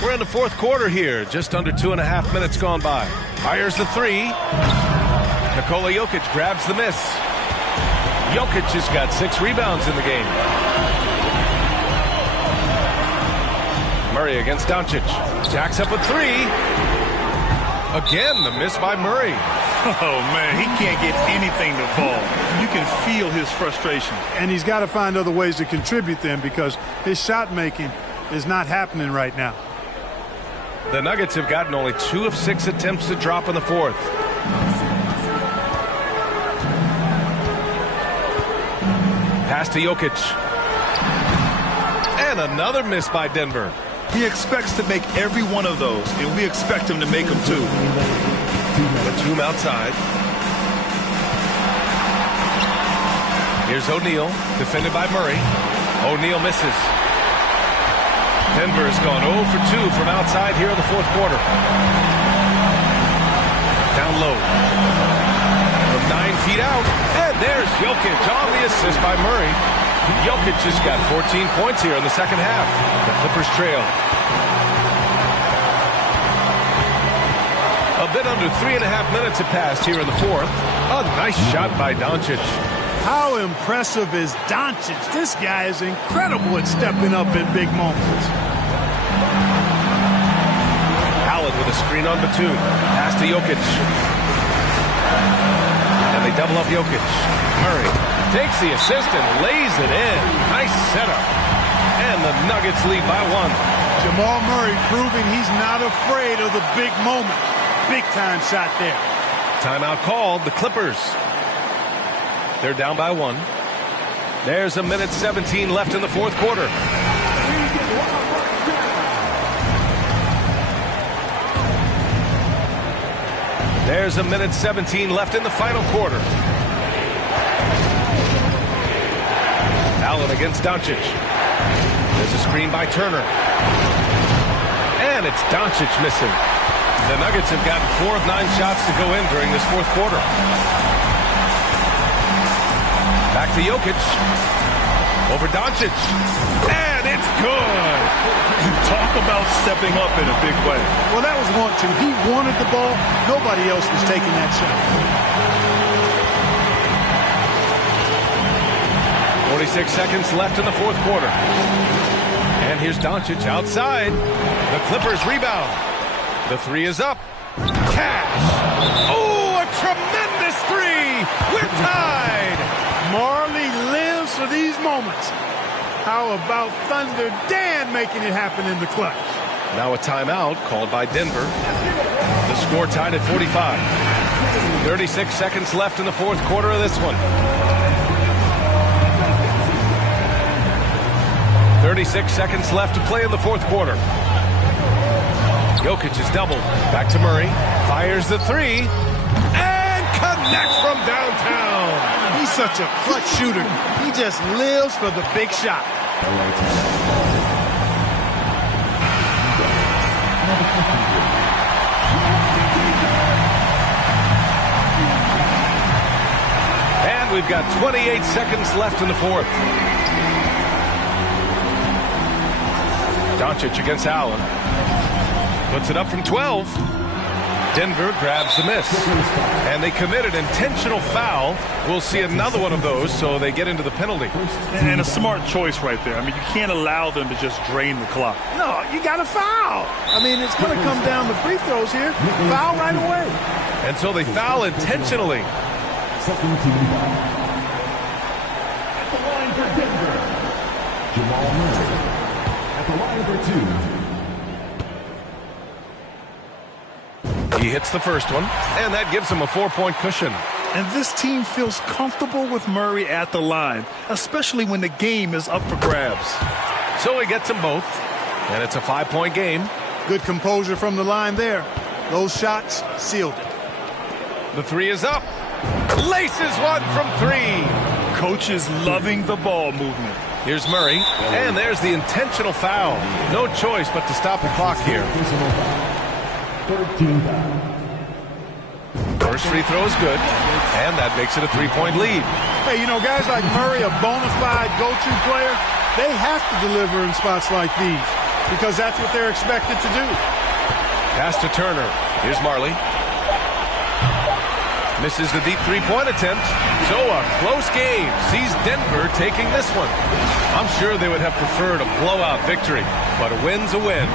We're in the fourth quarter here, just under 2.5 minutes gone by. Fires the 3. Nikola Jokic grabs the miss. Jokic has got 6 rebounds in the game. Murray against Doncic. Jacks up a 3. Again, the miss by Murray. Oh, man, he can't get anything to fall. You can feel his frustration. And he's got to find other ways to contribute then because his shot making is not happening right now. The Nuggets have gotten only 2 of 6 attempts to drop in the fourth. Pass to Jokic. And another miss by Denver. He expects to make every one of those, and we expect him to make them too. Batum outside. Here's O'Neal, defended by Murray. O'Neal misses. Denver has gone 0 for 2 from outside here in the fourth quarter. Down low. From 9 feet out. And there's Jokic on the assist by Murray. Jokic just got 14 points here in the second half. The Clippers trail. A bit under 3.5 minutes have passed here in the fourth. A nice shot by Doncic. How impressive is Doncic? This guy is incredible at stepping up in big moments. Allen with a screen on Batum. Pass to Jokic. And they double up Jokic. Murray takes the assist and lays it in. Nice setup. And the Nuggets lead by 1. Jamal Murray proving he's not afraid of the big moment. Big time shot there. Timeout called. The Clippers. They're down by 1. There's a minute 17 left in the fourth quarter. There's a minute 17 left in the final quarter. Allen against Doncic. There's a screen by Turner. And it's Doncic missing. The Nuggets have gotten 4 of 9 shots to go in during this fourth quarter. Back to Jokic. Over Doncic. And it's good. Talk about stepping up in a big way. Well, that was 1-2. He wanted the ball. Nobody else was taking that shot. 46 seconds left in the fourth quarter. And here's Doncic outside. The Clippers rebound. The 3 is up. Cash. Oh, a tremendous 3. We're tied. Marley lives for these moments. How about Thunder Dan making it happen in the clutch? Now a timeout called by Denver. The score tied at 45. 36 seconds left in the fourth quarter of this one. 36 seconds left to play in the fourth quarter. Jokic is doubled. Back to Murray. Fires the 3. And connects from downtown. He's such a clutch shooter. He just lives for the big shot. And we've got 28 seconds left in the fourth. Doncic against Allen. Puts it up from 12. Denver grabs the miss. And they commit an intentional foul. We'll see another one of those, so they get into the penalty. And a smart choice right there. I mean, you can't allow them to just drain the clock. No, you got to foul. I mean, it's going to come down to free throws here. Foul right away. And so they foul intentionally. Second team foul. At the line for Denver, Jamal Murray. At the line for 2. He hits the first one, and that gives him a 4-point cushion. And this team feels comfortable with Murray at the line, especially when the game is up for grabs. So he gets them both, and it's a 5-point game. Good composure from the line there. Those shots sealed it. The 3 is up. Laces one from 3. Coach is loving the ball movement. Here's Murray, and there's the intentional foul. No choice but to stop the clock here. 13 foul. First free throw is good, and that makes it a 3-point lead. Hey, you know, guys like Murray, a bona fide go-to player, they have to deliver in spots like these because that's what they're expected to do. Pass to Turner. Here's Marley. Misses the deep 3-point attempt. So a close game sees Denver taking this one. I'm sure they would have preferred a blowout victory, but a win's a win.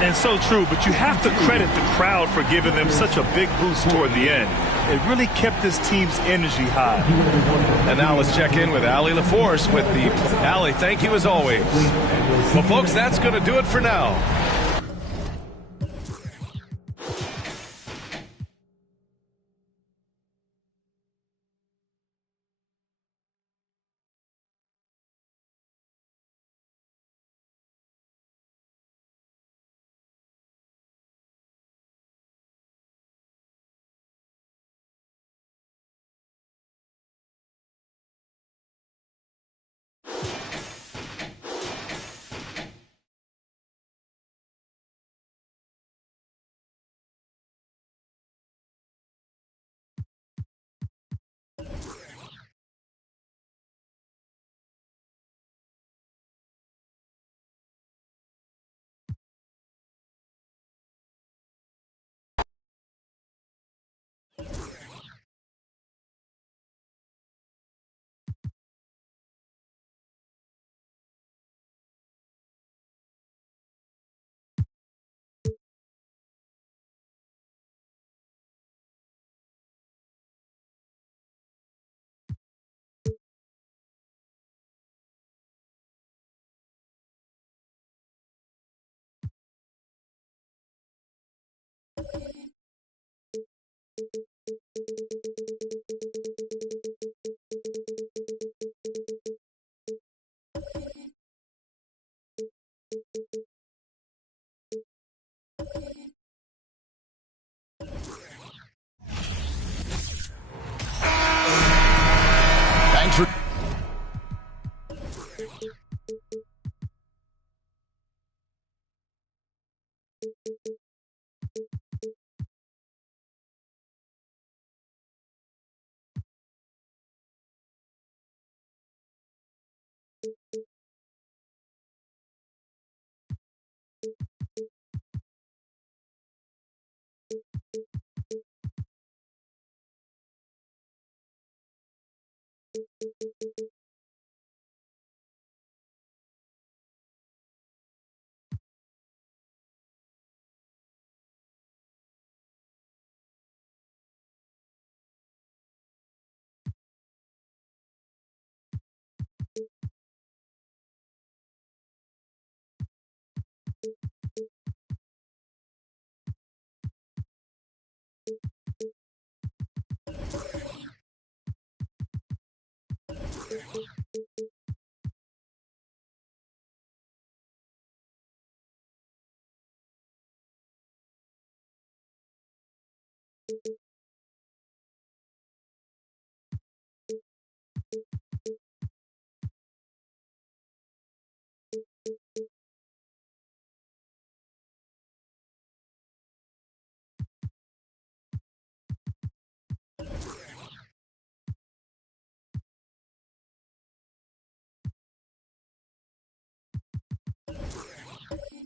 And so true, but you have to credit the crowd for giving them such a big boost toward the end. It really kept this team's energy high. And now let's check in with Allie LaForce with the... Allie, thank you as always. Well, folks, that's going to do it for now.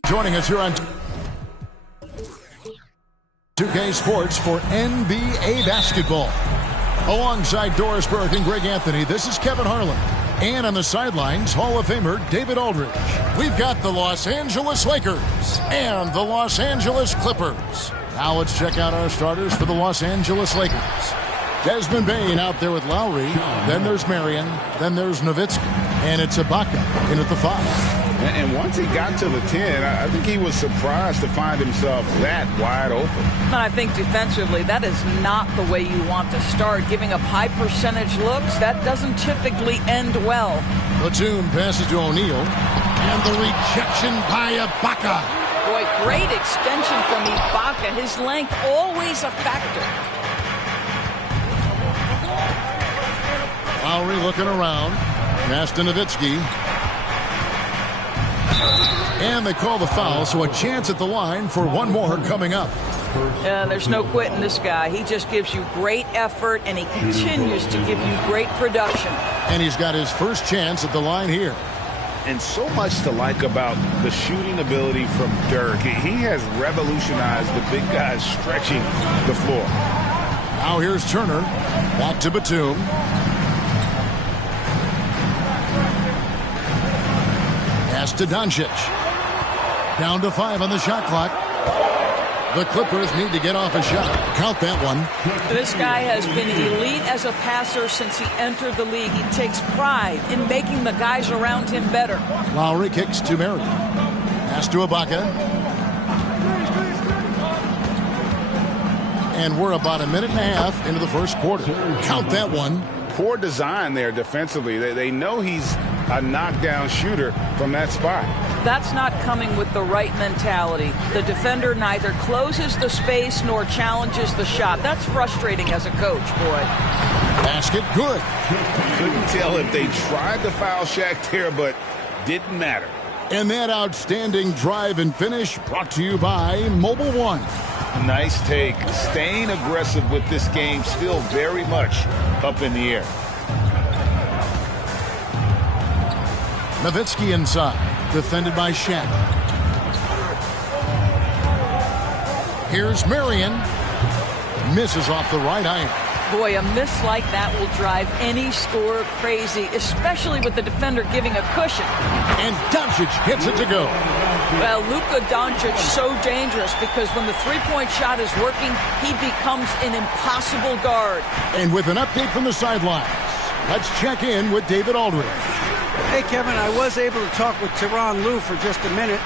Joining us here on 2K Sports for NBA basketball. Alongside Doris Burke and Greg Anthony, this is Kevin Harlan. And on the sidelines, Hall of Famer David Aldridge. We've got the Los Angeles Lakers and the Los Angeles Clippers. Now let's check out our starters for the Los Angeles Lakers. Desmond Bane out there with Lowry. Then there's Marion. Then there's Nowitzki. And it's Ibaka in at the 5. And once he got to the 10, I think he was surprised to find himself that wide open. And I think defensively, that is not the way you want to start. Giving up high percentage looks, that doesn't typically end well. Batum passes to O'Neal. And the rejection by Ibaka. Boy, great extension from Ibaka. His length always a factor. Lowry looking around. Pass to Nowitzki. And they call the foul, so a chance at the line for one more coming up. There's no quitting this guy. He just gives you great effort, and he continues to give you great production. And he's got his first chance at the line here. And so much to like about the shooting ability from Dirk. He has revolutionized the big guys stretching the floor. Now here's Turner. Back to Batum. Pass to Doncic. Down to 5 on the shot clock. The Clippers need to get off a shot. Count that one. This guy has been elite as a passer since he entered the league. He takes pride in making the guys around him better. Lowry kicks to Marion. Pass to Ibaka. And we're about a minute and a half into the first quarter. Count that one. Poor design there defensively. They know he's a knockdown shooter from that spot. That's not coming with the right mentality. The defender neither closes the space nor challenges the shot. That's frustrating as a coach, boy. Basket good. Couldn't tell if they tried to foul Shaq there, but didn't matter. And that outstanding drive and finish brought to you by Mobile One. Nice take. Staying aggressive with this game, still very much up in the air. Nowitzki inside, defended by Shaq. Here's Marion. Misses off the right iron. Boy, a miss like that will drive any scorer crazy, especially with the defender giving a cushion. And Doncic hits it to go. Well, Luka Doncic so dangerous because when the three-point shot is working, he becomes an impossible guard. And with an update from the sidelines, let's check in with David Aldridge. Hey, Kevin, I was able to talk with Tyronn Lue for just a minute.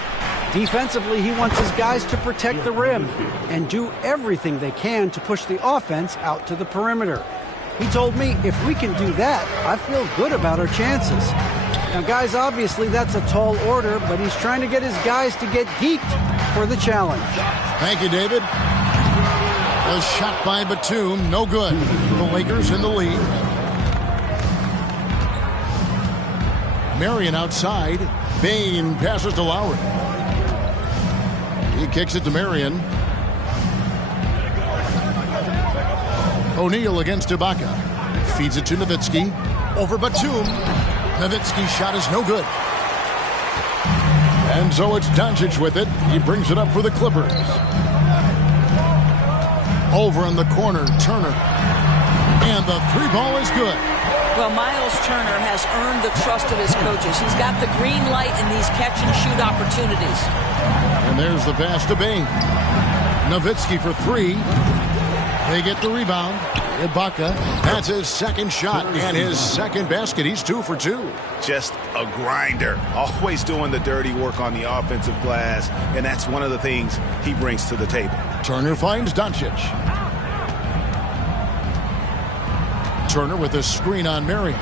Defensively, he wants his guys to protect the rim and do everything they can to push the offense out to the perimeter. He told me if we can do that, I feel good about our chances. Now, guys, obviously that's a tall order, but he's trying to get his guys to get geeked for the challenge. Thank you, David. A shot by Batum, no good. The Lakers in the lead. Marion outside. Bane passes to Lowry. He kicks it to Marion. O'Neal against Ibaka. Feeds it to Nowitzki. Over Batum. Nowitzki's shot is no good. And so it's Doncic with it. He brings it up for the Clippers. Over in the corner, Turner. And the three ball is good. Well, Miles Turner has earned the trust of his coaches. He's got the green light in these catch-and-shoot opportunities. And there's the pass to Bane. Nowitzki for three. They get the rebound. Ibaka, that's his second shot and his second basket. He's 2 for 2. Just a grinder. Always doing the dirty work on the offensive glass, and that's one of the things he brings to the table. Turner finds Doncic. Turner with a screen on Marion.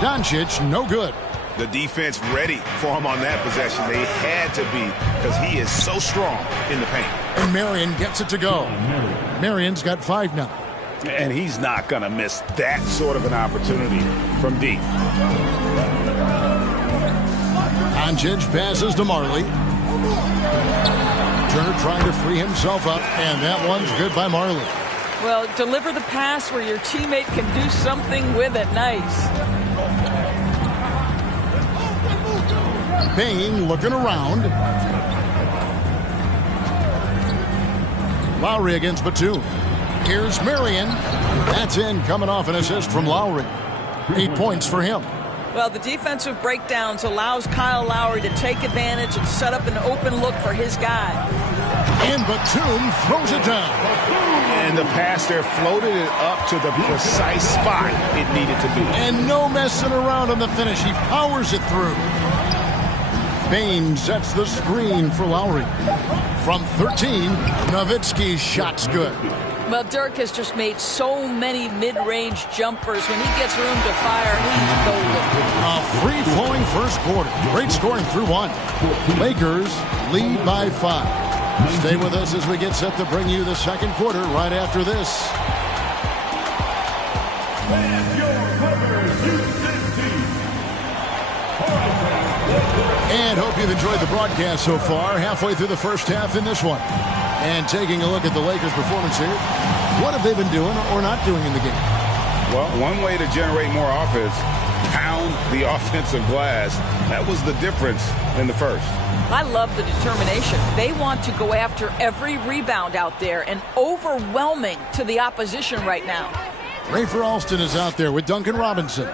Doncic, no good. The defense ready for him on that possession. They had to be because he is so strong in the paint. And Marion gets it to go. Marion's got 5 now. And he's not going to miss that sort of an opportunity from deep. Doncic passes to Marley. Turner trying to free himself up, and that one's good by Marley. Well, deliver the pass where your teammate can do something with it. Nice. Bane looking around. Lowry against Batum. Here's Marion. That's in, coming off an assist from Lowry. 8 points for him. Well, the defensive breakdowns allows Kyle Lowry to take advantage and set up an open look for his guy. And Batum throws it down. And the pass there floated it up to the precise spot it needed to be. And no messing around on the finish. He powers it through. Bane sets the screen for Lowry. From 13, Nowitzki's shot's good. Well, Dirk has just made so many mid-range jumpers. When he gets room to fire, he's golden. A free-flowing first quarter. Great scoring through 1. Lakers lead by 5. Stay with us as we get set to bring you the second quarter right after this. And hope you've enjoyed the broadcast so far. Halfway through the first half in this one. And taking a look at the Lakers' performance here. What have they been doing or not doing in the game? Well, one way to generate more offense, pound the offensive glass. That was the difference in the first. I love the determination. They want to go after every rebound out there and overwhelming to the opposition right now. Rafer Alston is out there with Duncan Robinson.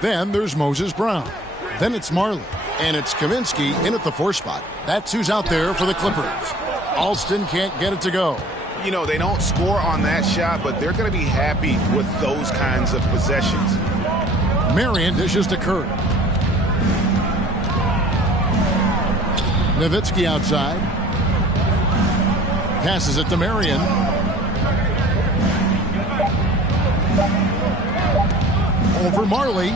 Then there's Moses Brown. Then it's Marley. And it's Kaminsky in at the 4 spot. That's who's out there for the Clippers. Alston can't get it to go. You know, they don't score on that shot, but they're going to be happy with those kinds of possessions. Marion dishes to Curry. Nowitzki outside. Passes it to Marion. Over Marley.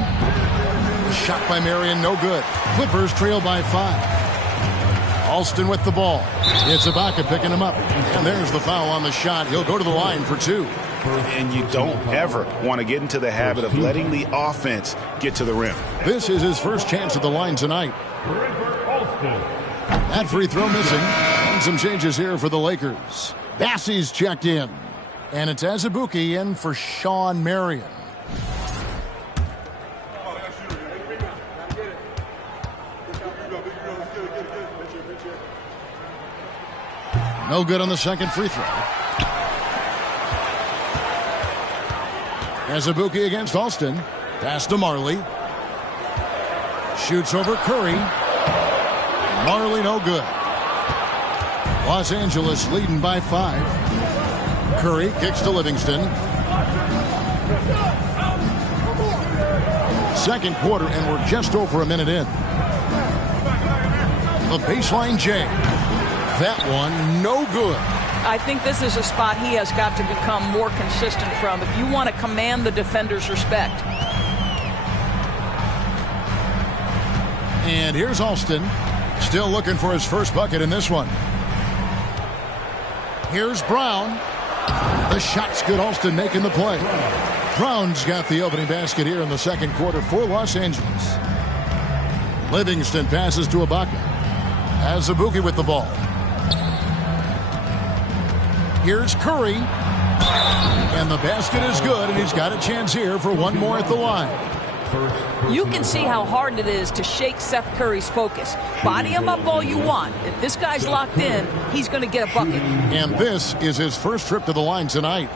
Shot by Marion, no good. Clippers trail by 5. Alston with the ball. It's Ibaka picking him up. And there's the foul on the shot. He'll go to the line for 2. And you don't ever want to get into the habit of letting the offense get to the rim. This is his first chance at the line tonight. That free throw missing. And some changes here for the Lakers. Bassey's checked in. And it's Azubuike in for Sean Marion. No good on the second free throw. Azubuike against Alston. Pass to Marley. Shoots over Curry. Marley no good. Los Angeles leading by 5. Curry kicks to Livingston. Second quarter, and we're just over a minute in. The baseline J. That one, no good. I think this is a spot he has got to become more consistent from if you want to command the defender's respect. And here's Alston, still looking for his first bucket in this one. Here's Brown. The shot's good. Alston making the play. Brown's got the opening basket here in the second quarter for Los Angeles. Livingston passes to Ibaka. Azubuike with the ball. Here's Curry. And the basket is good, and he's got a chance here for one more at the line. You can see how hard it is to shake Seth Curry's focus. Body him up all you want. If this guy's locked in, he's going to get a bucket. And this is his first trip to the line tonight.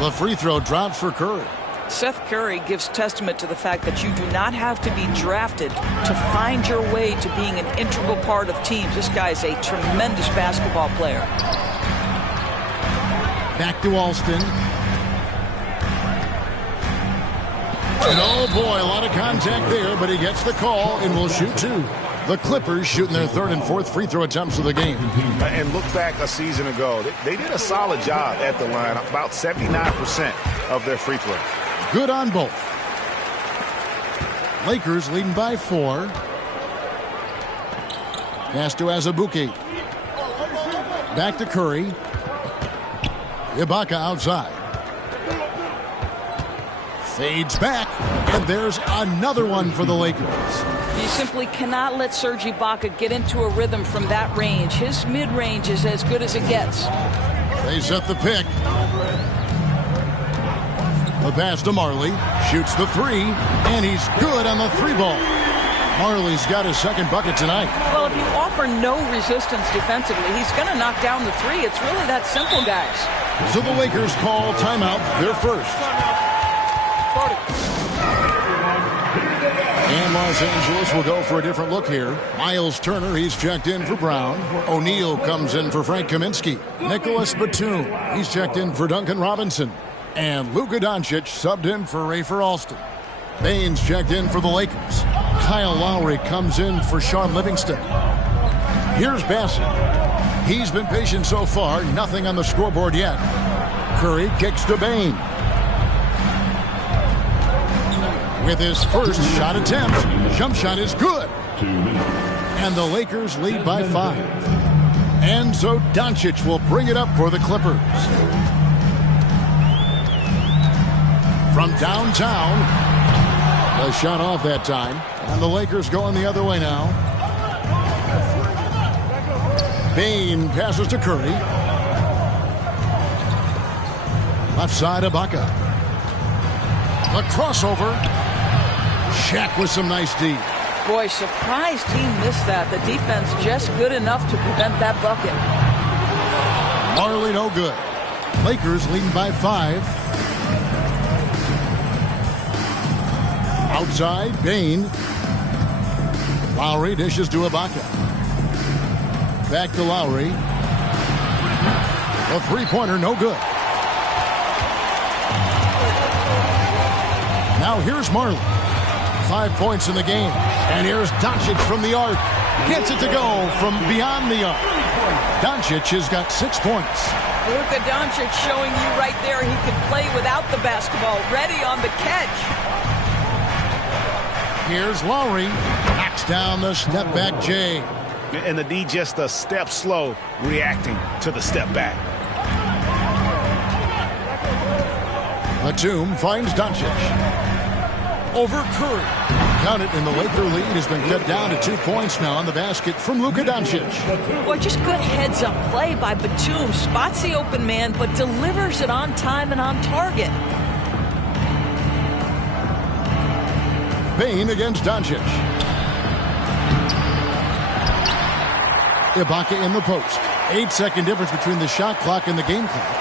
The free throw drops for Curry. Seth Curry gives testament to the fact that you do not have to be drafted to find your way to being an integral part of teams. This guy is a tremendous basketball player. Back to Alston. And oh boy, a lot of contact there, but he gets the call and will shoot two. The Clippers shooting their third and fourth free throw attempts of the game. And look back a season ago. They did a solid job at the line, about 79% of their free throws. Good on both. Lakers leading by 4. Pass to Azubuike. Back to Curry. Ibaka outside. Fades back, and there's another one for the Lakers. You simply cannot let Serge Ibaka get into a rhythm from that range. His mid-range is as good as it gets. They set the pick. The pass to Marley. Shoots the three, and he's good on the three ball. Marley's got his second bucket tonight. Well, if you offer no resistance defensively, he's going to knock down the three. It's really that simple, guys. So the Lakers call timeout, their first. And Los Angeles will go for a different look here. Miles Turner, he's checked in for Brown. O'Neal comes in for Frank Kaminsky. Nicholas Batum, he's checked in for Duncan Robinson. And Luka Doncic subbed in for Rafer Alston. Baines checked in for the Lakers. Kyle Lowry comes in for Sean Livingston. Here's Bassett. He's been patient so far, nothing on the scoreboard yet. Curry kicks to Bane. With his first shot attempt, jump shot is good. And the Lakers lead by 5. And so Doncic will bring it up for the Clippers. From downtown, the shot off that time. And the Lakers going the other way now. Bane passes to Curry. Left side, Ibaka. The crossover. Shaq with some nice D. Boy, surprised he missed that. The defense just good enough to prevent that bucket. Marley no good. Lakers leading by 5. Outside, Bane. Lowry dishes to Ibaka. Back to Lowry. The three-pointer no good. Now here's Marley. 5 points in the game. And here's Doncic from the arc. Gets it to go from beyond the arc. Doncic has got 6 points. Luka Doncic showing you right there he can play without the basketball. Ready on the catch. Here's Lowry. Knocks down the step back J. And the D just a step slow reacting to the step back. Batum finds Doncic. Over Curry. Count it, and the Laker lead has been cut down to 2 points now on the basket from Luka Doncic. Boy, just good heads-up play by Batum. Spots the open man, but delivers it on time and on target. Bane against Doncic. Ibaka in the post. 8-second difference between the shot clock and the game clock.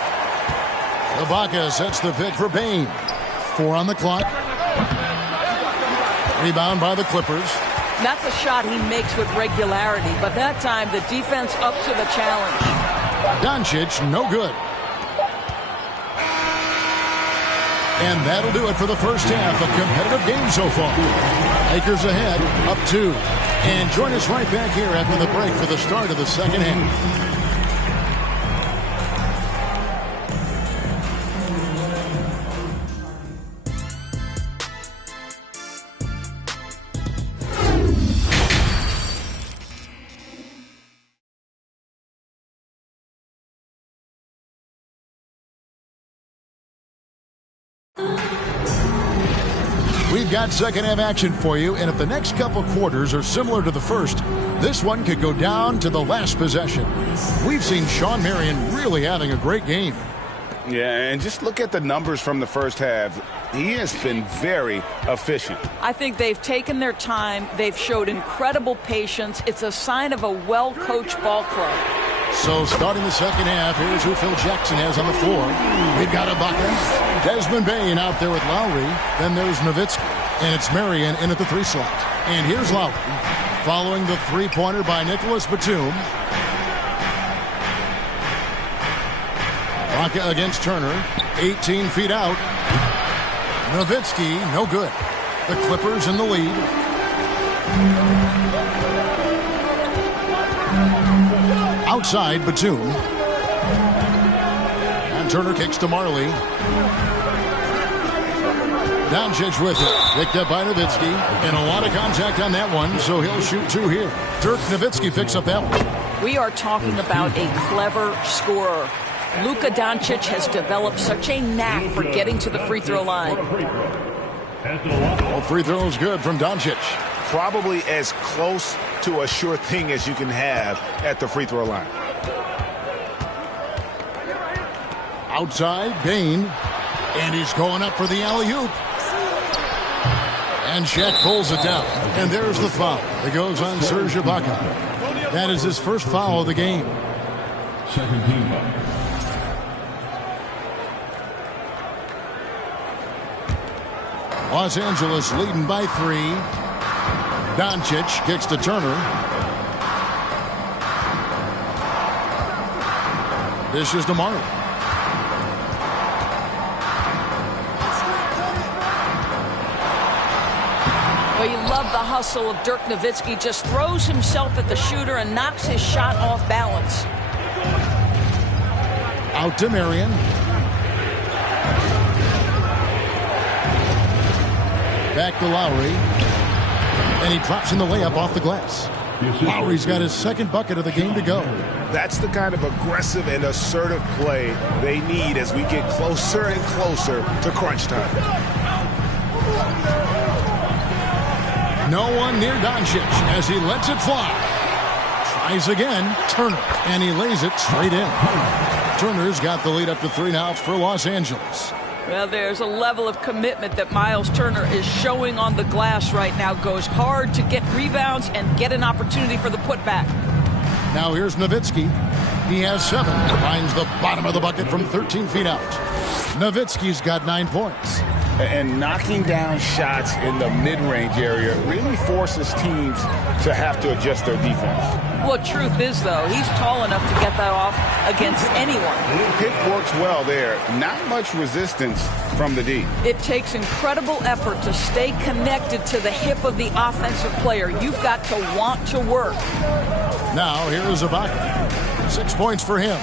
Ibaka sets the pick for Bane. 4 on the clock. Rebound by the Clippers. That's a shot he makes with regularity, but that time the defense up to the challenge. Doncic, no good. And that'll do it for the first half. A competitive game so far. Lakers ahead, up 2. And join us right back here after the break for the start of the second half. We've got second half action for you, and if the next couple quarters are similar to the first, this one could go down to the last possession. We've seen Shawn Marion really having a great game. Yeah, and just look at the numbers from the first half. He has been very efficient. I think they've taken their time. They've showed incredible patience. It's a sign of a well-coached ball club. So starting the second half, here's who Phil Jackson has on the floor. We've got Ibaka, Desmond Bane out there with Lowry. Then there's Nowitzki, and it's Marion in at the 3 slot. And here's Lowry, following the three-pointer by Nicholas Batum. Ibaka against Turner, 18 feet out. Nowitzki, no good. The Clippers in the lead. Outside, Batum. And Turner kicks to Marley. Doncic with it. Picked up by Nowitzki. And a lot of contact on that one, so he'll shoot 2 here. Dirk Nowitzki picks up that one. We are talking about a clever scorer. Luka Doncic has developed such a knack for getting to the free throw line. All free throws good from Doncic. Probably as close to a sure thing as you can have at the free throw line. Outside, Bane. And he's going up for the alley-oop. And Shaq pulls it down. And there's the foul. It goes on Serge Ibaka. That is his first foul of the game. Second team foul. Los Angeles leading by 3. Doncic kicks to Turner. This is DeMar. Well, you love the hustle of Dirk Nowitzki. Just throws himself at the shooter and knocks his shot off balance. Out to Marion. Back to Lowry. And he drops in the layup off the glass. Lowry's got his second bucket of the game to go. That's the kind of aggressive and assertive play they need as we get closer and closer to crunch time. No one near Doncic as he lets it fly. Tries again, Turner, and he lays it straight in. Turner's got the lead up to 3 now for Los Angeles. Well, there's a level of commitment that Miles Turner is showing on the glass right now. Goes hard to get rebounds and get an opportunity for the putback. Now here's Nowitzki. He has 7. Finds the bottom of the bucket from 13 feet out. Nowitzki's got 9 points. And knocking down shots in the mid-range area really forces teams to have to adjust their defense. Well, truth is, though, he's tall enough to get that off against anyone. Pick works well there. Not much resistance from the D. It takes incredible effort to stay connected to the hip of the offensive player. You've got to want to work. Now here is Ibaka. 6 points for him.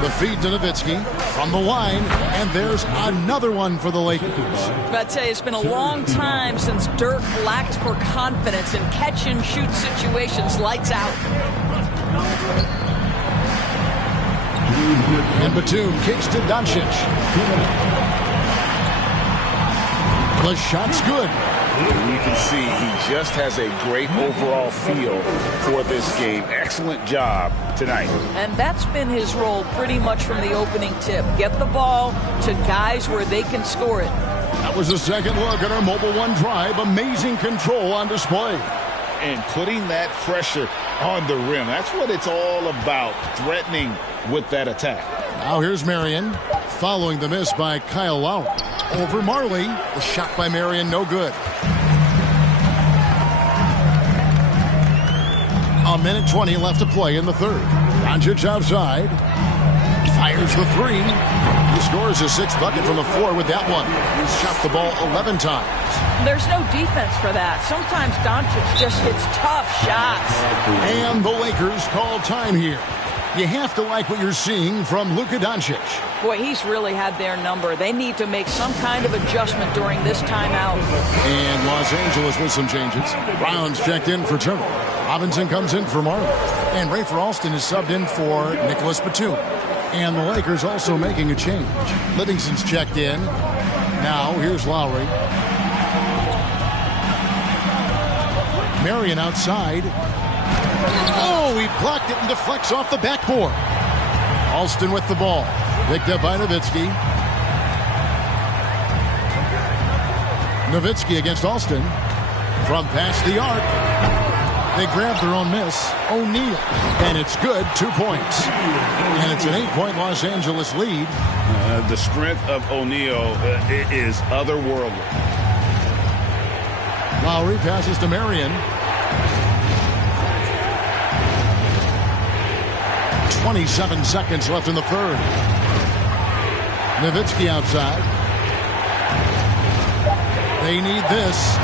The feed to Nowitzki from the line, and there's another one for the Lakers. But I tell you, it's been a long time since Dirk lacked for confidence in catch-and-shoot situations. Lights out. And Batum kicks to Doncic. The shot's good. And you can see he just has a great overall feel for this game. Excellent job tonight. And that's been his role pretty much from the opening tip. Get the ball to guys where they can score it. That was a second look at our Mobile One drive. Amazing control on display. And putting that pressure on the rim. That's what it's all about, threatening with that attack. Now here's Marion, following the miss by Kyle Lowry. Over Marley. The shot by Marion, no good. A minute 20 left to play in the third. Doncic outside. Fires the 3. He scores his 6th bucket from the floor with that one. He's shot the ball 11 times. There's no defense for that. Sometimes Doncic just hits tough shots. And the Lakers call time here. You have to like what you're seeing from Luka Doncic. Boy, he's really had their number. They need to make some kind of adjustment during this timeout. And Los Angeles with some changes. Brown's checked in for Turner. Robinson comes in for Marley. And Rafer Alston is subbed in for Nicholas Batum. And the Lakers also making a change. Livingston's checked in. Now here's Lowry. Marion outside. Oh, he blocked it and deflects off the backboard. Alston with the ball. Picked up by Nowitzki. Nowitzki against Alston. From past the arc. They grab their own miss. O'Neal. And it's good. 2 points. And it's an 8-point Los Angeles lead. The strength of O'Neal is otherworldly. Lowry passes to Marion. 27 seconds left in the third. Nowitzki outside. They need this.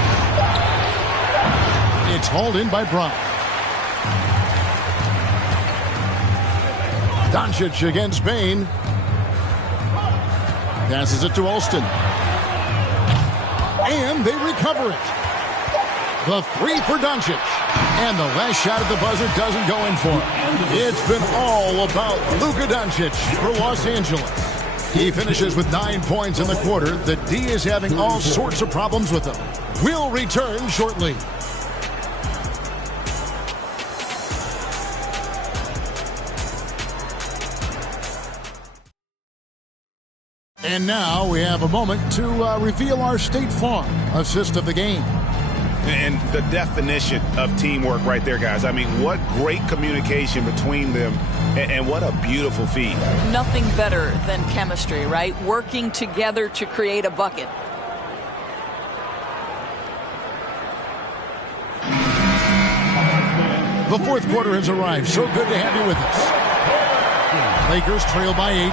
It's hauled in by Brown. Doncic against Bain. Passes it to Alston. And they recover it. The three for Doncic. And the last shot at the buzzer doesn't go in for him. It's been all about Luka Doncic for Los Angeles. He finishes with 9 points in the quarter. The D is having all sorts of problems with him. We'll return shortly. And now we have a moment to reveal our State Farm assist of the game. And the definition of teamwork right there, guys. I mean, what great communication between them, and what a beautiful feat. Nothing better than chemistry, right? Working together to create a bucket. The fourth quarter has arrived. So good to have you with us. Lakers trail by 8.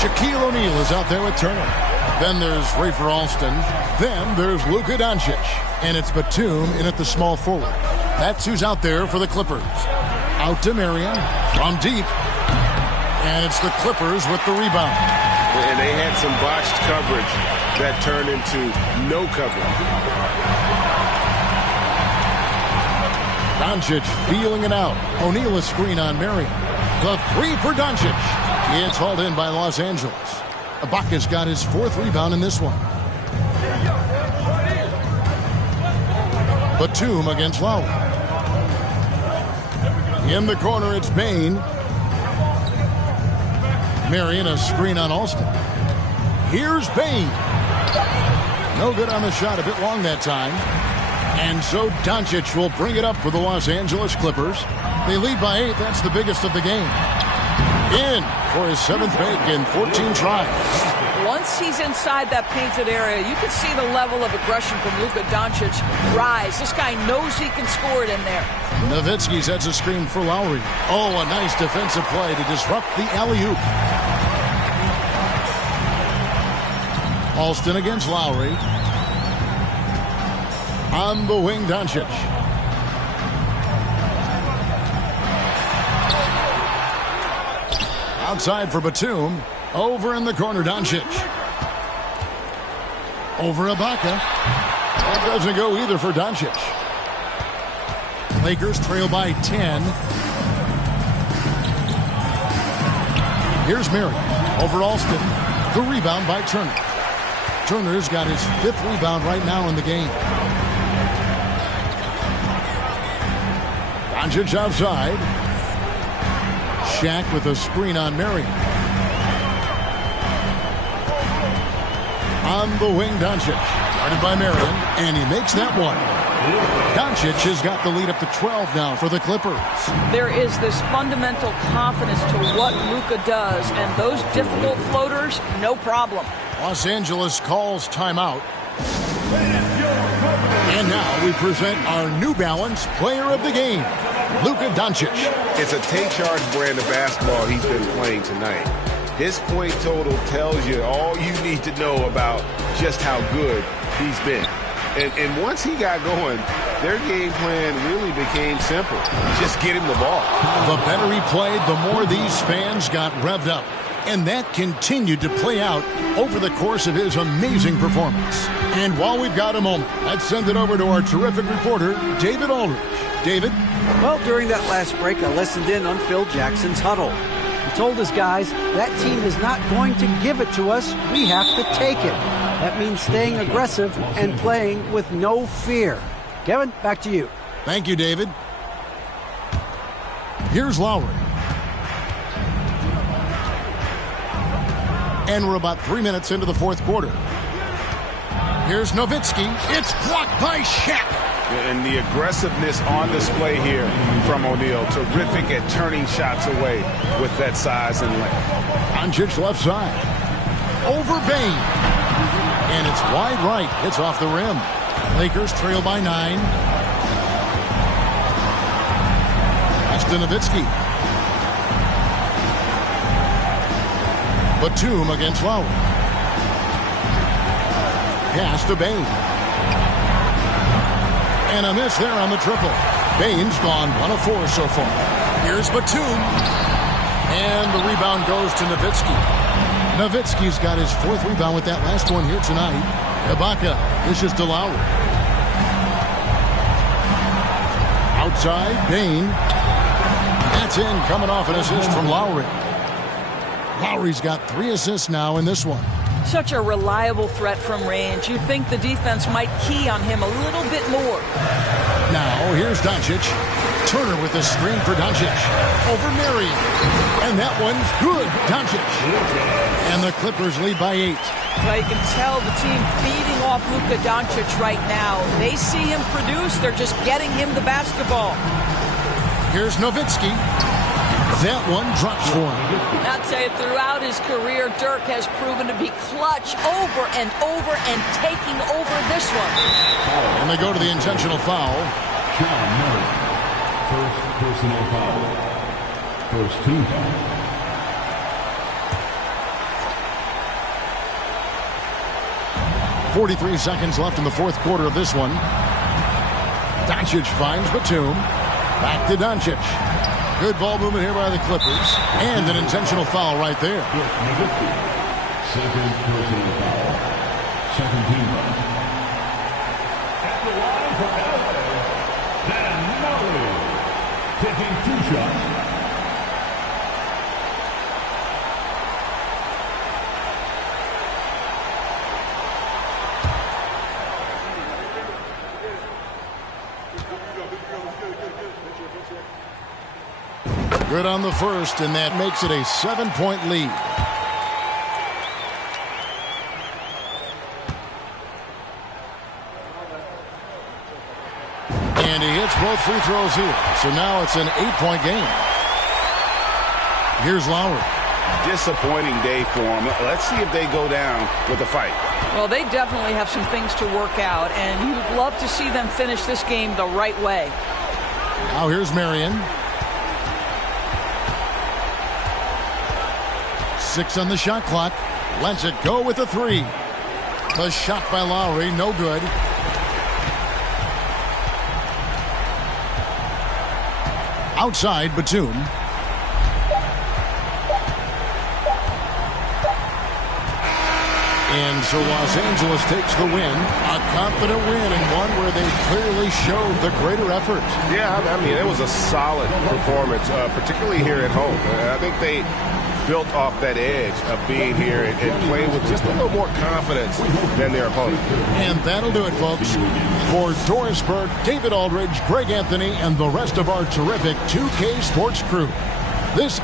Shaquille O'Neal is out there with Turner. Then there's Rafer Alston. Then there's Luka Doncic. And it's Batum in at the small forward. That's who's out there for the Clippers. Out to Marion from deep. And it's the Clippers with the rebound. And they had some botched coverage that turned into no coverage. Doncic feeling it out. O'Neal a screen on Marion. The three for Doncic. It's hauled in by Los Angeles. Ibaka's got his 4th rebound in this one. Batum against Lowry. In the corner, it's Bain. Marion a screen on Alston. Here's Bain. No good on the shot, a bit long that time. And so Doncic will bring it up for the Los Angeles Clippers. They lead by 8. That's the biggest of the game. In for his 7th make in 14 tries. Once he's inside that painted area, you can see the level of aggression from Luka Doncic rise. This guy knows he can score it in there. Nowitzki sets a screen for Lowry. Oh, a nice defensive play to disrupt the alley-oop. Alston against Lowry. On the wing, Doncic. Outside for Batum. Over in the corner, Doncic. Over Ibaka. That doesn't go either for Doncic. Lakers trail by 10. Here's Marion. Over Alston. The rebound by Turner. Turner's got his 5th rebound right now in the game. Doncic outside. Shaq with a screen on Marion. On the wing, Doncic. Guarded by Marion, and he makes that one. Doncic has got the lead up to 12 now for the Clippers. There is this fundamental confidence to what Luka does, and those difficult floaters, no problem. Los Angeles calls timeout. And now we present our New Balance player of the game, Luka Doncic. It's a take-charge brand of basketball he's been playing tonight. His point total tells you all you need to know about just how good he's been. And once he got going, their game plan really became simple. Just get him the ball. The better he played, the more these fans got revved up. And that continued to play out over the course of his amazing performance. And while we've got a moment, let's send it over to our terrific reporter, David Aldridge. David? Well, during that last break, I listened in on Phil Jackson's huddle. He told his guys, that team is not going to give it to us. We have to take it. That means staying aggressive and playing with no fear. Kevin, back to you. Thank you, David. Here's Lowry. And we're about 3 minutes into the fourth quarter. Here's Nowitzki. It's blocked by Shaq. And the aggressiveness on display here from O'Neal. Terrific at turning shots away with that size and length. Doncic left side. Over Bane. And it's wide right. It's off the rim. Lakers trail by 9. Pass to Nowitzki. Batum against Lowry. Pass to Bane. And a miss there on the triple. Bane's gone 1 of 4 so far. Here's Batum. And the rebound goes to Nowitzki. Nowitzki's got his 4th rebound with that last one here tonight. Ibaka dishes to Lowry. Outside, Bane. That's in, coming off an assist from Lowry. Lowry's got 3 assists now in this one. Such a reliable threat from range. You'd think the defense might key on him a little bit more. Now, here's Doncic. Turner with the screen for Doncic. Over Marion. And that one's good. Doncic. And the Clippers lead by 8. Well, you can tell the team feeding off Luka Doncic right now. They see him produce. They're just getting him the basketball. Here's Nowitzki. That one drops for him. I'll tell you, throughout his career, Dirk has proven to be clutch over and taking over this one. And they go to the intentional foul. Sean Murray. First personal foul. First team foul. .43 seconds left in the fourth quarter of this one. Doncic finds Batum. Back to Doncic. Good ball movement here by the Clippers. And an intentional foul right there. Second personal foul. Second team foul. At the line for LA, Dan Murray. Taking 2 shots. Good on the first, and that makes it a 7-point lead. And he hits both free throws here. So now it's an 8-point game. Here's Lowry. Disappointing day for him. Let's see if they go down with a fight. Well, they definitely have some things to work out, and you'd love to see them finish this game the right way. Now here's Marion. 6 on the shot clock. Lets it go with the 3. The shot by Lowry, no good. Outside, Batum. And so Los Angeles takes the win. A confident win, and one where they clearly showed the greater effort. Yeah, I mean, it was a solid performance, particularly here at home. I think they built off that edge of being here and playing with just a little more confidence than their opponent. And that'll do it, folks. For Doris Burke, David Aldridge, Greg Anthony, and the rest of our terrific 2K Sports crew, this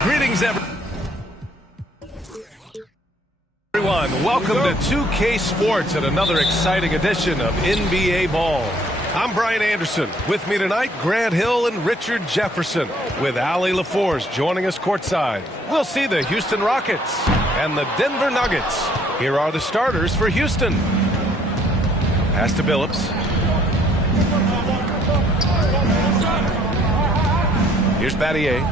Greetings, everyone. Welcome to 2K Sports and another exciting edition of NBA Ball. I'm Brian Anderson. With me tonight, Grant Hill and Richard Jefferson, with Allie LaForce joining us courtside. We'll see the Houston Rockets and the Denver Nuggets. Here are the starters for Houston. Pass to Billups. Here's Battier.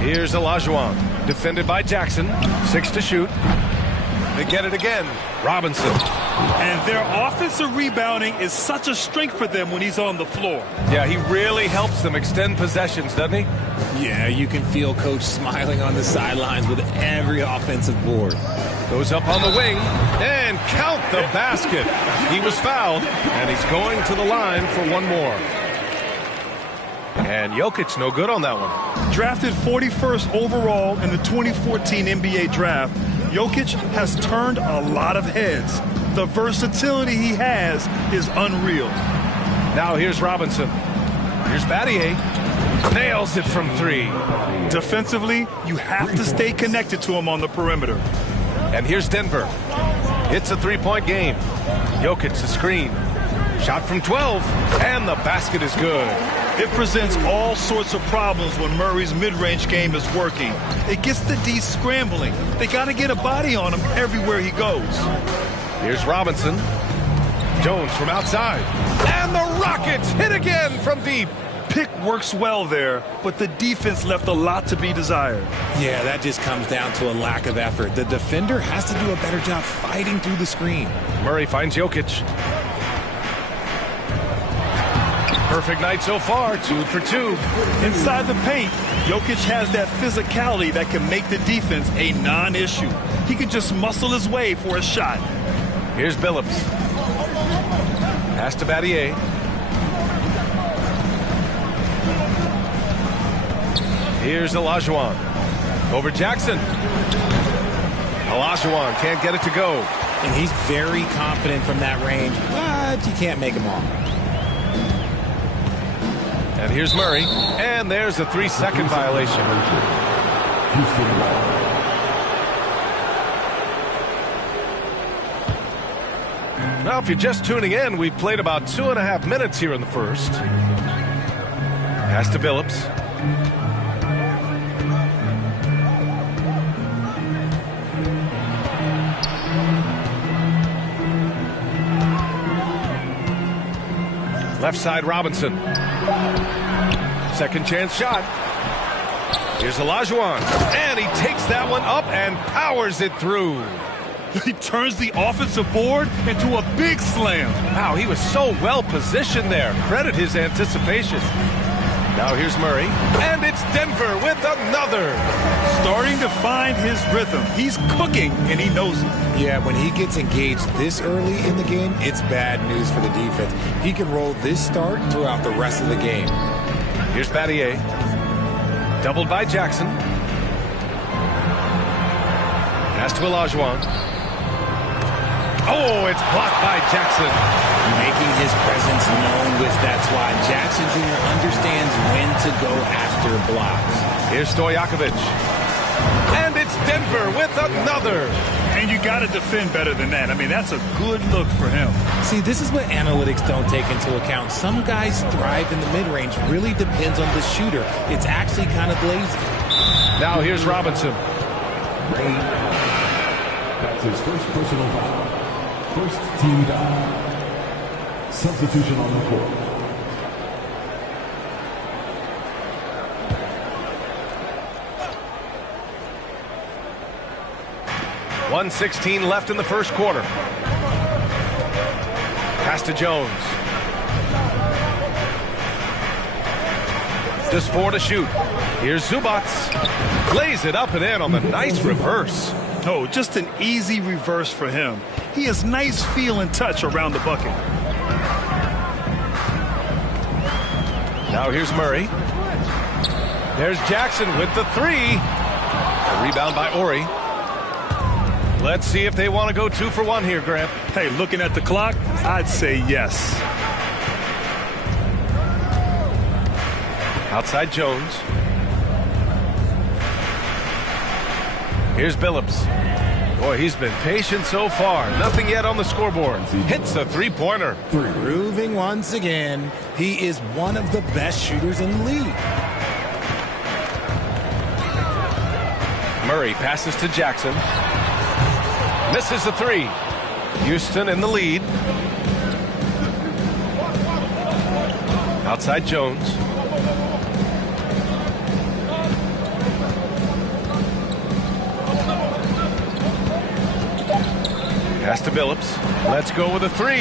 Here's Olajuwon, defended by Jackson. 6 to shoot. They get it again. Robinson. And their offensive rebounding is such a strength for them when he's on the floor. Yeah, he really helps them extend possessions, doesn't he? Yeah, you can feel Coach smiling on the sidelines with every offensive board. Goes up on the wing and count the basket. He was fouled, and he's going to the line for one more. And Jokic no good on that one. Drafted 41st overall in the 2014 NBA draft, Jokic has turned a lot of heads. The versatility he has is unreal. Now here's Robinson. Here's Battier. Nails it from 3. Defensively, you have to stay connected to him on the perimeter. And here's Denver. It's a 3-point game. Jokic the screen. Shot from 12, and the basket is good. It presents all sorts of problems when Murray's mid-range game is working. It gets the D scrambling. They got to get a body on him everywhere he goes. Here's Robinson. Jones from outside. And the Rockets hit again from deep. Pick works well there, but the defense left a lot to be desired. Yeah, that just comes down to a lack of effort. The defender has to do a better job fighting through the screen. Murray finds Jokic. Perfect night so far, 2 for 2. Inside the paint, Jokic has that physicality that can make the defense a non-issue. He can just muscle his way for a shot. Here's Billups. Pass to Battier. Here's Olajuwon. Over Jackson. Olajuwon can't get it to go. And he's very confident from that range, but you can't make him all. And here's Murray. And there's a 3-second violation. Now, if you're just tuning in, we've played about 2.5 minutes here in the first. Pass to Billups. Left side, Robinson. Second chance shot. Here's Olajuwon. And he takes that one up and powers it through. He turns the offensive board into a big slam. Wow, he was so well positioned there. Credit his anticipation. Now here's Murray. And it's Denver with another. Starting to find his rhythm. He's cooking, and he knows it. Yeah, when he gets engaged this early in the game, it's bad news for the defense. He can roll this start throughout the rest of the game. Here's Battier. Doubled by Jackson. Pass to Olajuwon. Oh, it's blocked by Jackson. making his presence known with that swat. Jackson Jr. understands when to go after blocks. Here's Stojakovic. And it's Denver with another. And you got to defend better than that. I mean, that's a good look for him. See, this is what analytics don't take into account. Some guys thrive in the mid-range. Really depends on the shooter. It's actually kind of lazy. Now here's Robinson. That's his first personal foul. First team foul. Substitution on the court. .116 left in the first quarter. Pass to Jones. Just 4 to shoot. Here's Zubac. Lays it up and in on the nice reverse. Oh, just an easy reverse for him. He has nice feel and touch around the bucket. Now here's Murray. There's Jackson with the 3. A rebound by Ori. Let's see if they want to go 2 for 1 here, Grant. Hey, looking at the clock, I'd say yes. Outside Jones. Here's Billups. Boy, he's been patient so far. Nothing yet on the scoreboard. Hits a three-pointer. Proving once again, he is one of the best shooters in the league. Murray passes to Jackson. Misses the 3. Houston in the lead. Outside Jones. Pass to Billups. Let's go with a 3.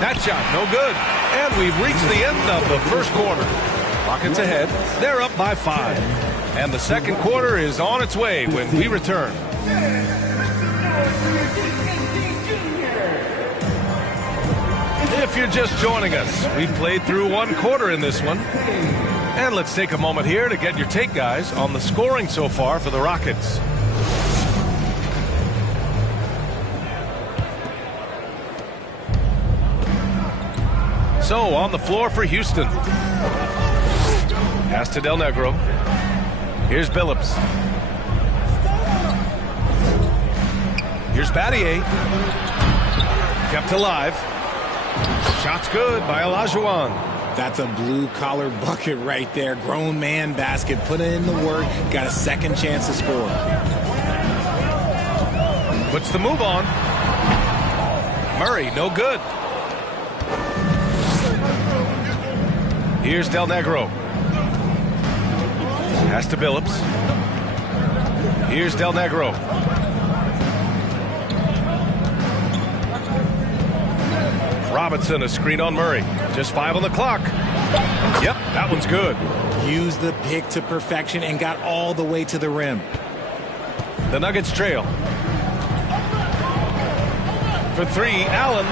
That shot, no good. And we've reached the end of the first quarter. Rockets ahead. They're up by 5. And the second quarter is on its way when we return. If you're just joining us, we've played through 1 quarter in this one. And let's take a moment here to get your take, guys, on the scoring so far for the Rockets. So, on the floor for Houston. Pass to Del Negro. Here's Billups. Here's Battier. Kept alive. Shot's good by Olajuwon. That's a blue-collar bucket right there. Grown man basket. Put in the work. Got a second chance to score. Puts the move on. Murray, no good. Here's Del Negro. Pass to Billups. Here's Del Negro. Robinson, a screen on Murray. Just 5 on the clock. Yep, that one's good. Used the pick to perfection and got all the way to the rim. The Nuggets trail. For 3, Allen.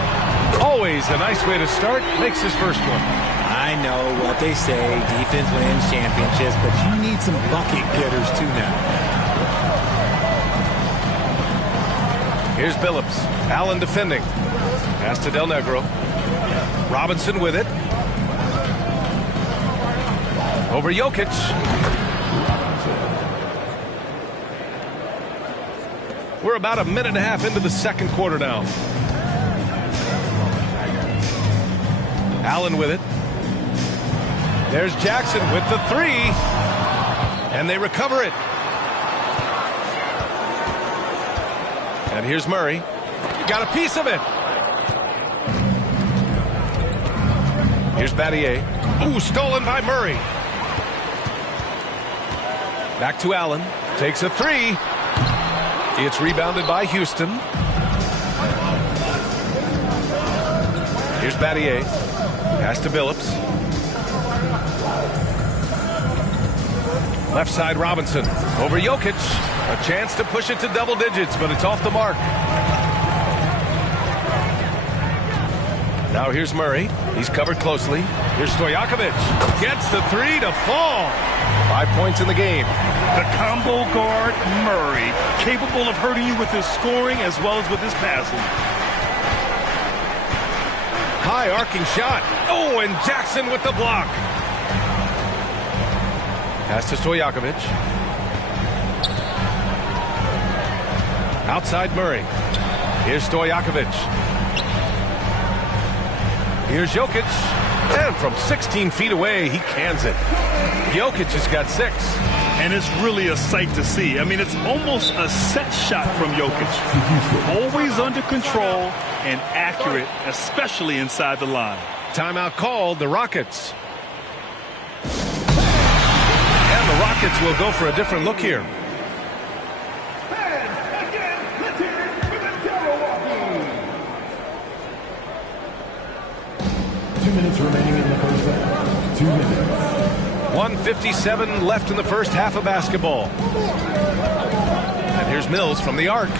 Always a nice way to start. Makes his first one. I know what they say, defense wins championships, but you need some bucket getters too now. Here's Billups. Allen defending. Pass to Del Negro. Robinson with it. Over Jokic. We're about a minute and a half into the second quarter now. Allen with it. There's Jackson with the 3. And they recover it. And here's Murray. Got a piece of it. Here's Battier. Ooh, stolen by Murray. Back to Allen. Takes a 3. It's rebounded by Houston. Here's Battier. Pass to Billups. Left side Robinson. Over Jokic. A chance to push it to double digits, but it's off the mark. Now here's Murray. He's covered closely. Here's Stojakovic. Gets the 3 to fall. 5 points in the game. The combo guard, Murray, capable of hurting you with his scoring as well as with his passing. High arcing shot. Oh, and Jackson with the block. Pass to Stojakovic. Outside Murray. Here's Stojakovic. Here's Jokic. And from 16 feet away, he cans it. Jokic has got 6. And it's really a sight to see. I mean, it's almost a set shot from Jokic. Always under control and accurate, especially inside the line. Timeout called, the Rockets. And the Rockets will go for a different look here. Minutes remaining in the first half. 2 minutes. 1:57 left in the first half of basketball. And here's Mills from the arc.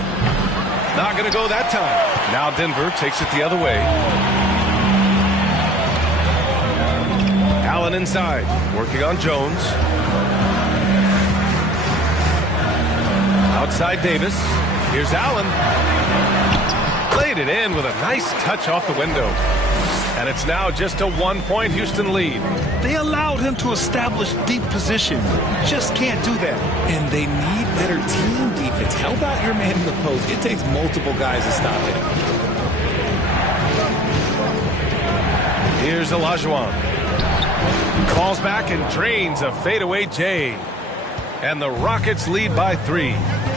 Not going to go that time. Now Denver takes it the other way. Allen inside, working on Jones. Outside Davis. Here's Allen. Played it in with a nice touch off the window. And it's now just a 1-point Houston lead. They allowed him to establish deep position. Just can't do that. And they need better team defense. Help out your man in the post. It takes multiple guys to stop it. Here's Olajuwon. Falls back and drains a fadeaway J. And the Rockets lead by 3.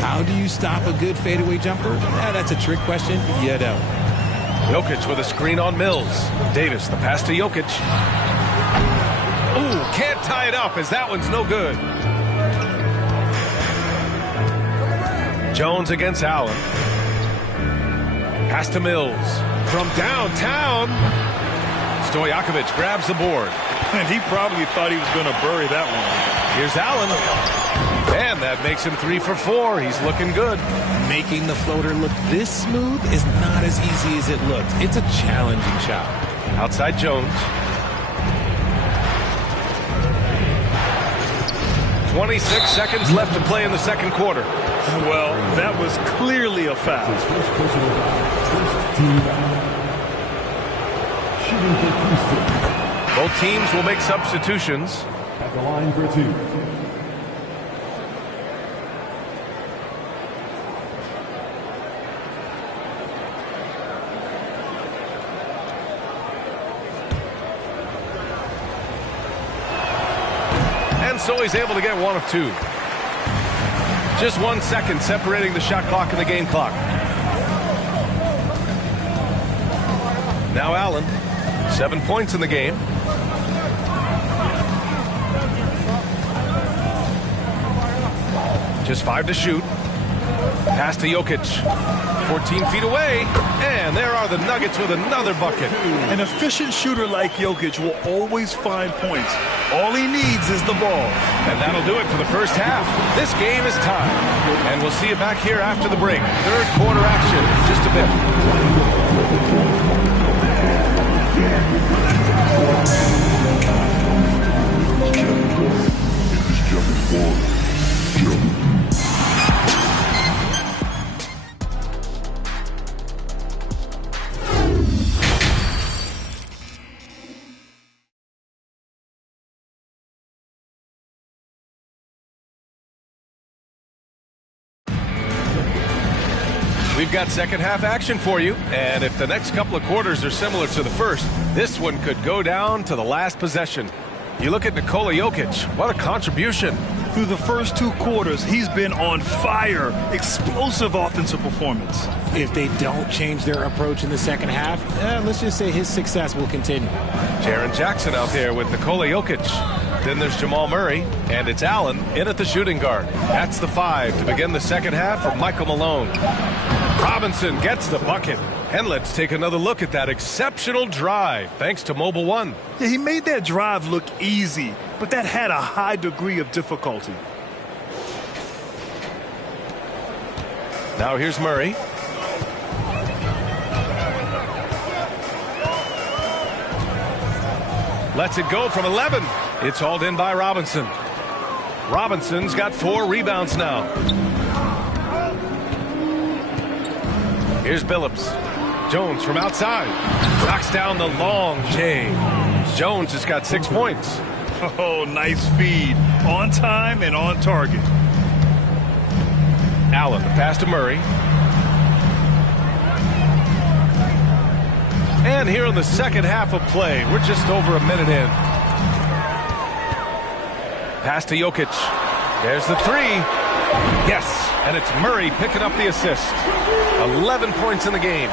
How do you stop a good fadeaway jumper? That's a trick question. You don't. Jokic with a screen on Mills. Davis, the pass to Jokic. Ooh, can't tie it up as that one's no good. Jones against Allen. Pass to Mills. From downtown. Stojakovic grabs the board. And he probably thought he was going to bury that one. Here's Allen. And that makes him 3 for 4. He's looking good. Making the floater look this smooth is not as easy as it looks. It's a challenging shot. Outside Jones. 26 seconds left to play in the second quarter. Well, that was clearly a foul. Both teams will make substitutions. At the line for 2. So he's able to get 1 of 2. Just 1 second separating the shot clock and the game clock. Now Allen, 7 points in the game. Just 5 to shoot. Pass to Jokic. 14 feet away. And there are the Nuggets with another bucket. An efficient shooter like Jokic will always find points. All he needs is the ball. And that'll do it for the first half. This game is tied. And we'll see you back here after the break. Third quarter action in just a bit. We've got second half action for you, and if the next couple of quarters are similar to the first, this one could go down to the last possession. You look at Nikola Jokic, what a contribution. Through the first 2 quarters, he's been on fire. Explosive offensive performance. If they don't change their approach in the second half, let's just say his success will continue. Jaren Jackson out there with Nikola Jokic. Then there's Jamal Murray, and it's Allen in at the shooting guard. That's the 5 to begin the second half for Michael Malone. Robinson gets the bucket. And let's take another look at that exceptional drive, thanks to Mobile One. Yeah, he made that drive look easy, but that had a high degree of difficulty. Now here's Murray. Lets it go from 11. It's hauled in by Robinson. Robinson's got 4 rebounds now. Here's Billups. Jones from outside. Knocks down the long J. Jones has got 6 points. Oh, nice feed. On time and on target. Allen, the pass to Murray. And here in the second half of play, we're just over a minute in. Pass to Jokic. There's the three. Yes, and it's Murray picking up the assist. 11 points in the game.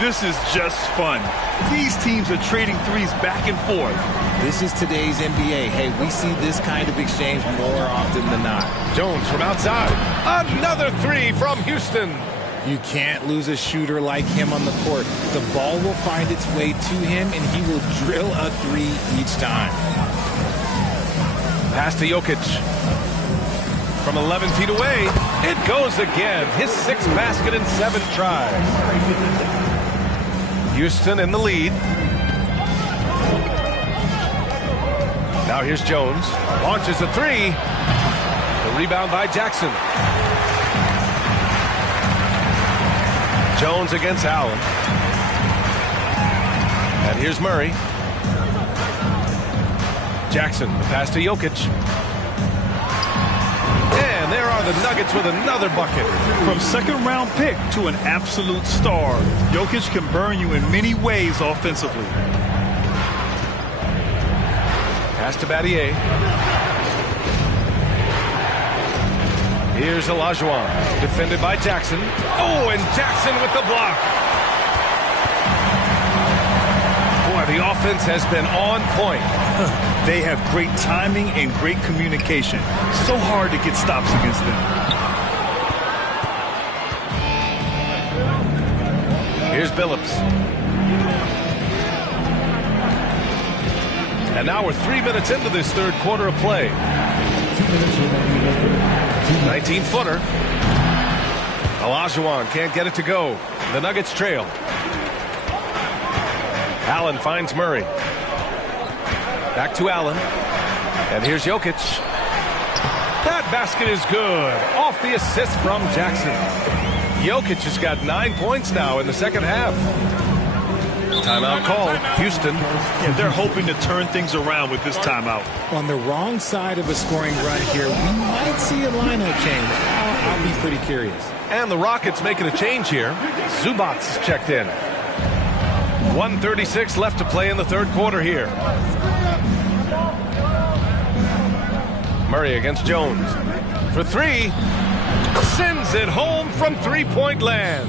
This is just fun. These teams are trading threes back and forth. This is today's NBA. Hey, we see this kind of exchange more often than not. Jones from outside. Another three from Houston. You can't lose a shooter like him on the court. The ball will find its way to him, and he will drill a three each time. Pass to Jokic. From 11 feet away, it goes again. His 6th basket in 7 tries. Houston in the lead. Now here's Jones. Launches a three. The rebound by Jackson. Jones against Allen. And here's Murray. Jackson, the pass to Jokic. And there are the Nuggets with another bucket. From second-round pick to an absolute star, Jokic can burn you in many ways offensively. Pass to Battier. Here's Olajuwon, defended by Jackson. Oh, and Jackson with the block. Boy, the offense has been on point. They have great timing and great communication. So hard to get stops against them. Here's Billups. And now we're 3 minutes into this third quarter of play. 19-footer. Olajuwon can't get it to go. The Nuggets trail. Allen finds Murray. Back to Allen. And here's Jokic. That basket is good. Off the assist from Jackson. Jokic has got 9 points now in the second half. Timeout called. Houston. Yeah, they're hoping to turn things around with this timeout. On the wrong side of a scoring run here, we might see a lineup change. I'll be pretty curious. And the Rockets making a change here. Zubats checked in. 1:36 left to play in the third quarter here. Murray against Jones. For three. Sends it home from three-point land.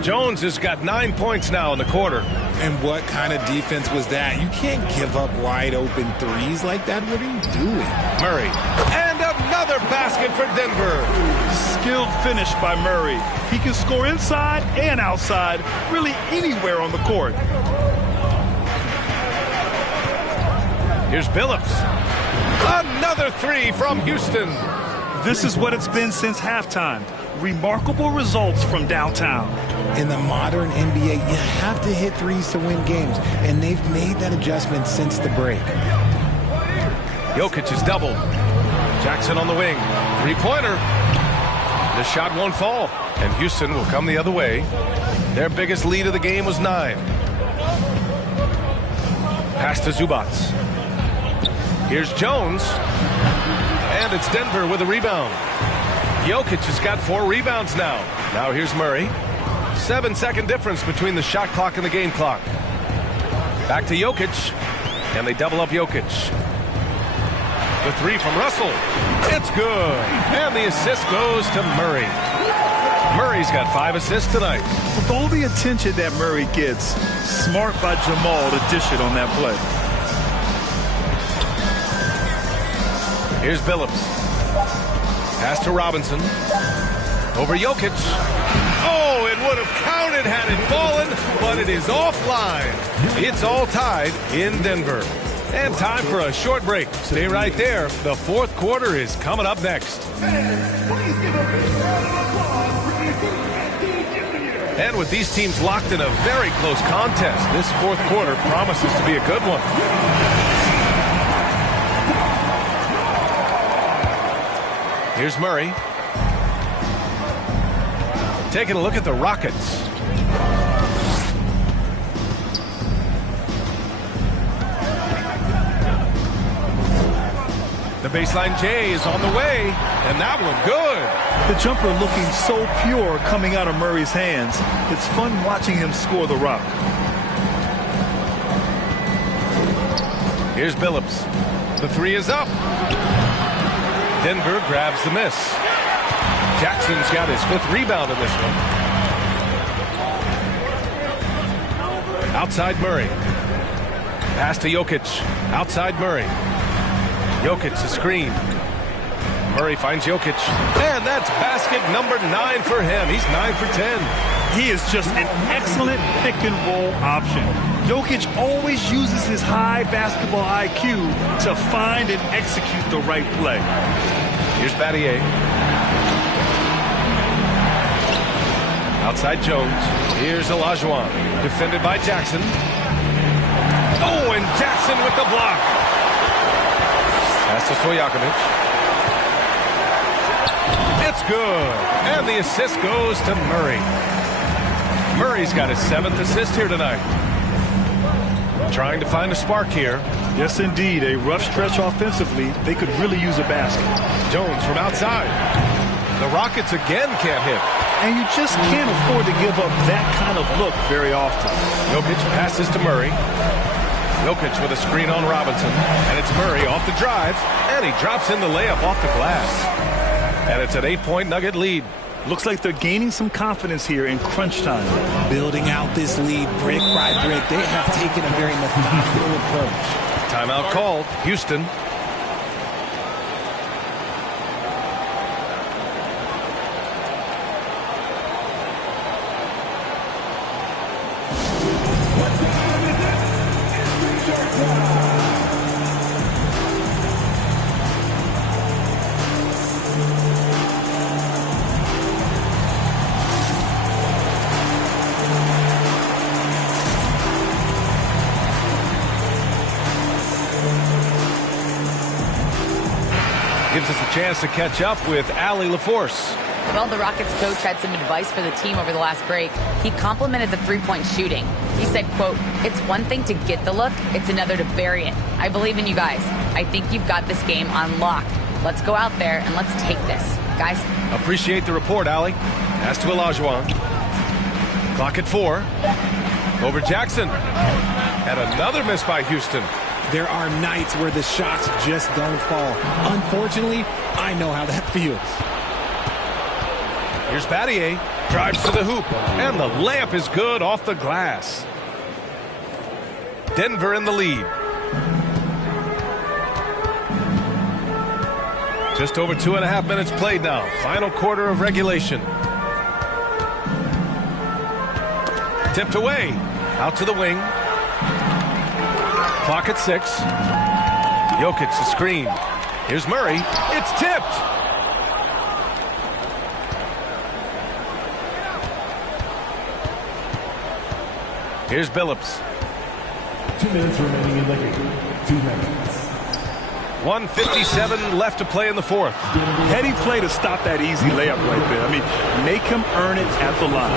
Jones has got 9 points now in the quarter. And what kind of defense was that? You can't give up wide open threes like that. What are you doing? Murray. And another basket for Denver. Skilled finish by Murray. He can score inside and outside, really anywhere on the court. Here's Billups. Another three from Houston. This is what it's been since halftime. Remarkable results from downtown. In the modern NBA, you have to hit threes to win games, and they've made that adjustment since the break. Jokic is doubled. Jackson on the wing. Three-pointer. The shot won't fall, and Houston will come the other way. Their biggest lead of the game was 9. Pass to Zubats. Here's Jones. And it's Denver with a rebound. Jokic has got 4 rebounds now. Now here's Murray. 7-second difference between the shot clock and the game clock. Back to Jokic. And they double up Jokic. The three from Russell. It's good. And the assist goes to Murray. Murray's got 5 assists tonight. With all the attention that Murray gets, smart by Jamal to dish it on that play. Here's Billups. Pass to Robinson. Over Jokic. Oh, it would have counted had it fallen, but it is offline. It's all tied in Denver. And time for a short break. Stay right there. The fourth quarter is coming up next. And with these teams locked in a very close contest, this fourth quarter promises to be a good one. Here's Murray. Taking a look at the Rockets. The baseline J is on the way, and that one good. The jumper looking so pure coming out of Murray's hands. It's fun watching him score the rock. Here's Billups. The three is up. Denver grabs the miss. Jackson's got his 5th rebound in this one. Outside Murray. Pass to Jokic. Outside Murray. Jokic, the screen. Murray finds Jokic. And that's basket number 9 for him. He's 9 for 10. He is just an excellent pick-and-roll option. Jokic always uses his high basketball IQ to find and execute the right play. Here's Battier. Outside Jones. Here's Olajuwon. Defended by Jackson. Oh, and Jackson with the block. Pass to Stojakovic. It's good. And the assist goes to Murray. Murray's got his 7th assist here tonight. Trying to find a spark here. Yes, indeed. A rough stretch offensively. They could really use a basket. Jones from outside. The Rockets again can't hit. And you just can't afford to give up that kind of look very often. Jokic passes to Murray. Jokic with a screen on Robinson. And it's Murray off the drive. And he drops in the layup off the glass. And it's an 8-point Nugget lead. Looks like they're gaining some confidence here in crunch time. Building out this lead brick by brick. They have taken a very methodical approach. Timeout called. Houston. Gives us a chance to catch up with Allie LaForce. Well, the Rockets coach had some advice for the team over the last break. He complimented the three-point shooting. He said, quote, "It's one thing to get the look, it's another to bury it. I believe in you guys. I think you've got this game on lock. Let's go out there and let's take this. Guys." Appreciate the report, Allie. Pass to Olajuwon. Clock at 4. Over Jackson. And another miss by Houston. There are nights where the shots just don't fall. Unfortunately, I know how that feels. Here's Battier. Drives to the hoop. And the layup is good off the glass. Denver in the lead. Just over 2.5 minutes played now. Final quarter of regulation. Tipped away. Out to the wing. Clock at 6. Jokic the screen. Here's Murray. It's tipped. Here's Billups. 2 minutes remaining in the game. 2 minutes. 1:57 left to play in the 4th. Heady play to stop that easy layup right there. I mean, make him earn it at the line.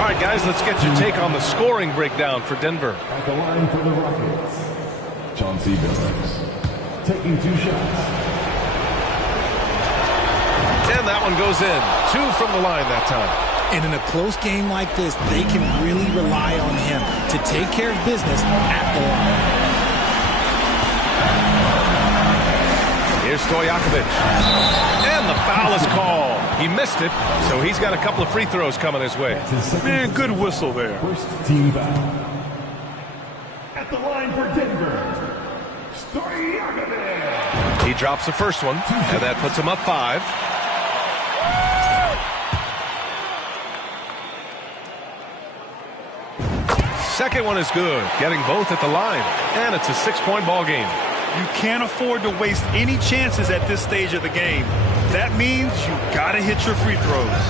All right, guys, let's get your take on the scoring breakdown for Denver. At the line for the Rockets, Chauncey Billups taking 2 shots. And that one goes in. 2 from the line that time. And in a close game like this, they can really rely on him to take care of business at the line. Here's Stojakovic. And the foul is called. He missed it, so he's got a couple of free throws coming his way. Man, good whistle there. First team foul. At the line for Denver, Stojakovic. He drops the first one, and that puts him up 5. Second one is good, getting both at the line, and it's a 6-point ball game. You can't afford to waste any chances at this stage of the game. That means you gotta hit your free throws.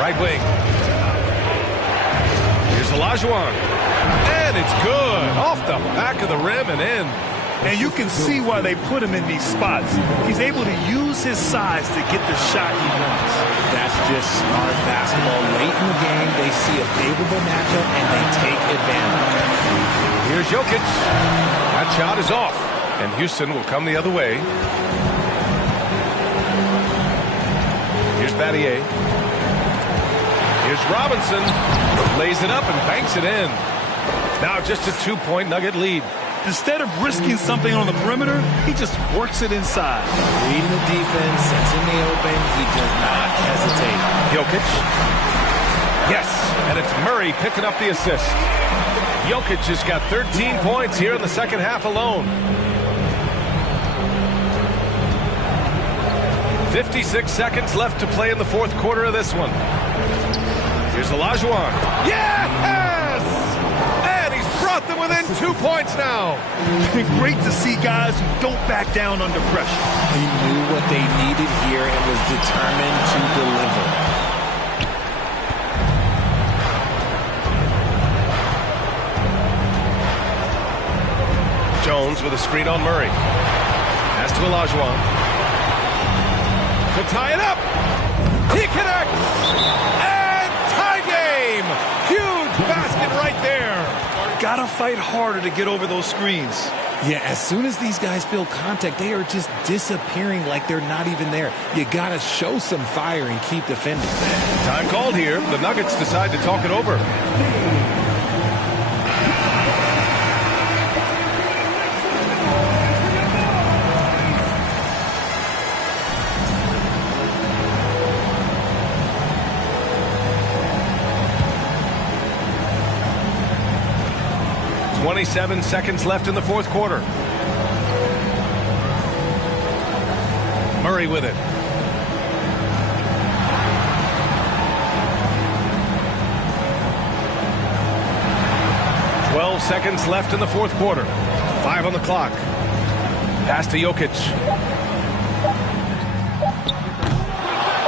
Right wing. Here's Olajuwon. And it's good. Off the back of the rim and in. And you can see why they put him in these spots. He's able to use his size to get the shot he wants. That's just smart basketball. Late in the game, they see a favorable matchup and they take advantage. Here's Jokic. That shot is off. And Houston will come the other way. Here's Battier. Here's Robinson. Lays it up and banks it in. Now just a 2-point Nugget lead. Instead of risking something on the perimeter, he just works it inside. Reading the defense, sets in the open. He does not hesitate. Jokic. Yes, and it's Murray picking up the assist. Jokic has got 13 points here in the second half alone. 56 seconds left to play in the fourth quarter of this one. Here's Olajuwon. Yes! And he's brought them within 2 points now. Great to see guys who don't back down under pressure. He knew what they needed here and was determined to deliver. Jones with a screen on Murray. Pass to Olajuwon. To tie it up. He connects. And tie game. Huge basket right there. Gotta fight harder to get over those screens. Yeah, as soon as these guys feel contact, they are just disappearing like they're not even there. You gotta show some fire and keep defending. Time called here. The Nuggets decide to talk it over. Seven seconds left in the fourth quarter. Murray with it. "12 seconds left in the fourth quarter. 5 on the clock. Pass to Jokic.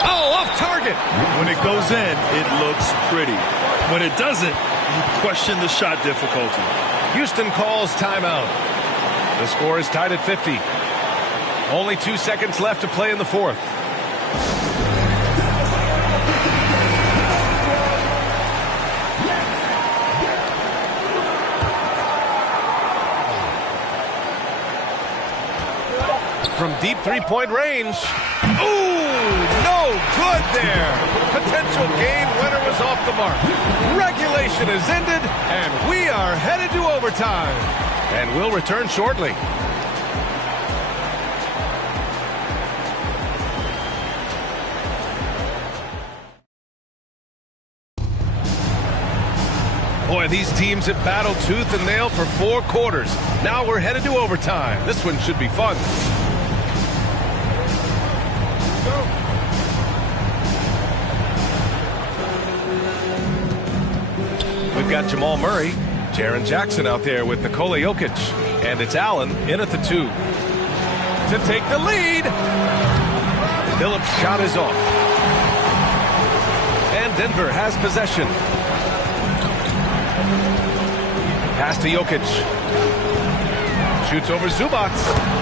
Oh, off target. When it goes in, it looks pretty. When it doesn't, you question the shot difficulty. Houston calls timeout. The score is tied at 50. Only 2 seconds left to play in the fourth. From deep three-point range. Ooh, no good there. Potential game winner was off the mark. Regulation is ended, and we are headed to overtime. And we'll return shortly. Boy, these teams have battled tooth and nail for 4 quarters. Now we're headed to overtime. This one should be fun. We've got Jamal Murray, Jaren Jackson out there with Nikola Jokic, and it's Allen in at the 2. To take the lead. Phillips' shot is off. And Denver has possession. Pass to Jokic. Shoots over Zubac.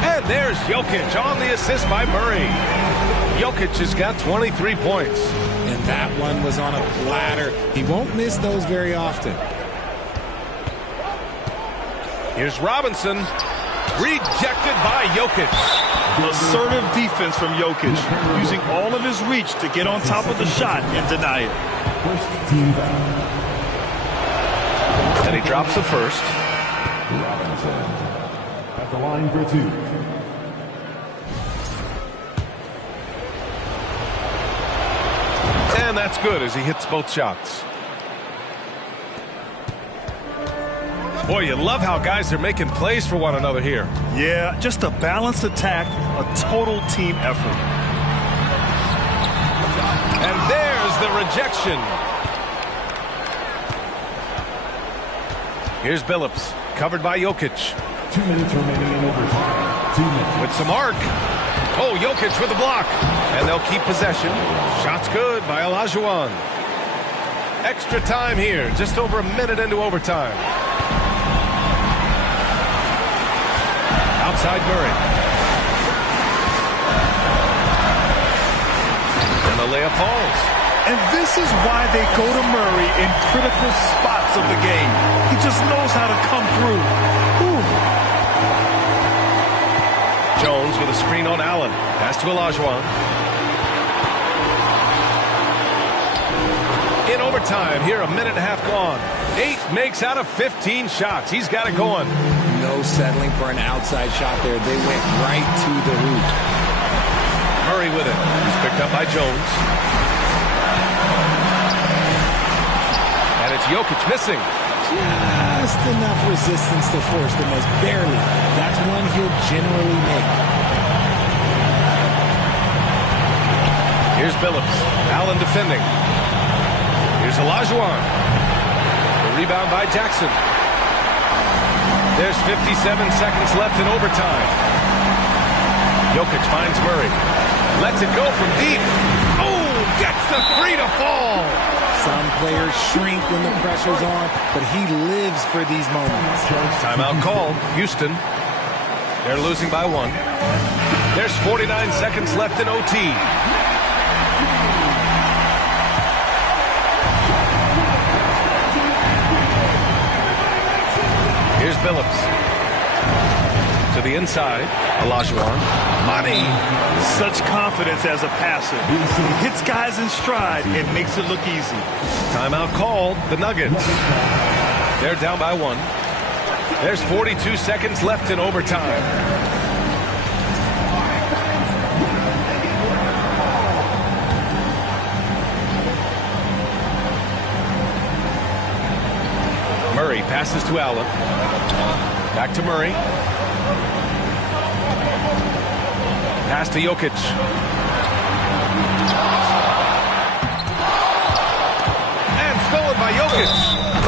And there's Jokic on the assist by Murray. Jokic has got 23 points. And that one was on a platter. He won't miss those very often. Here's Robinson. Rejected by Jokic. Assertive defense from Jokic, using all of his reach to get on top of the shot and deny it. And he drops the first. Robinson at the line for 2. And that's good as he hits both shots. Boy, you love how guys are making plays for one another here. Yeah, just a balanced attack, a total team effort. And there's the rejection. Here's Billups, covered by Jokic. 2 minutes remaining in overtime. 2 minutes. With some arc. Oh, Jokic with a block. And they'll keep possession. Shot's good by Olajuwon. Extra time here, just over a minute into overtime. Outside Murray. And the layup falls. And this is why they go to Murray in critical spots of the game. He just knows how to come through. Whew. Jones with a screen on Allen. Pass to Olajuwon. In overtime, here a minute and a half gone. 8 makes out of 15 shots. He's got it going. No settling for an outside shot there. They went right to the hoop. Murray with it. He's picked up by Jones. And it's Jokic missing. Just enough resistance to force the miss. Barely. That's one he'll generally make. Here's Billups. Allen defending. Here's Olajuwon. The rebound by Jackson. There's 57 seconds left in overtime. Jokic finds Murray. Lets it go from deep. Oh, gets the three to fall. Some players shrink when the pressure's on, but he lives for these moments. Timeout called. Houston. They're losing by 1. There's 49 seconds left in OT. Here's Billups. To the inside. Olajuwon. Money. Such confidence as a passer. He hits guys in stride and makes it look easy. Timeout called. The Nuggets. They're down by 1. There's 42 seconds left in overtime. Murray passes to Allen. Back to Murray. Pass to Jokic. And stolen by Jokic.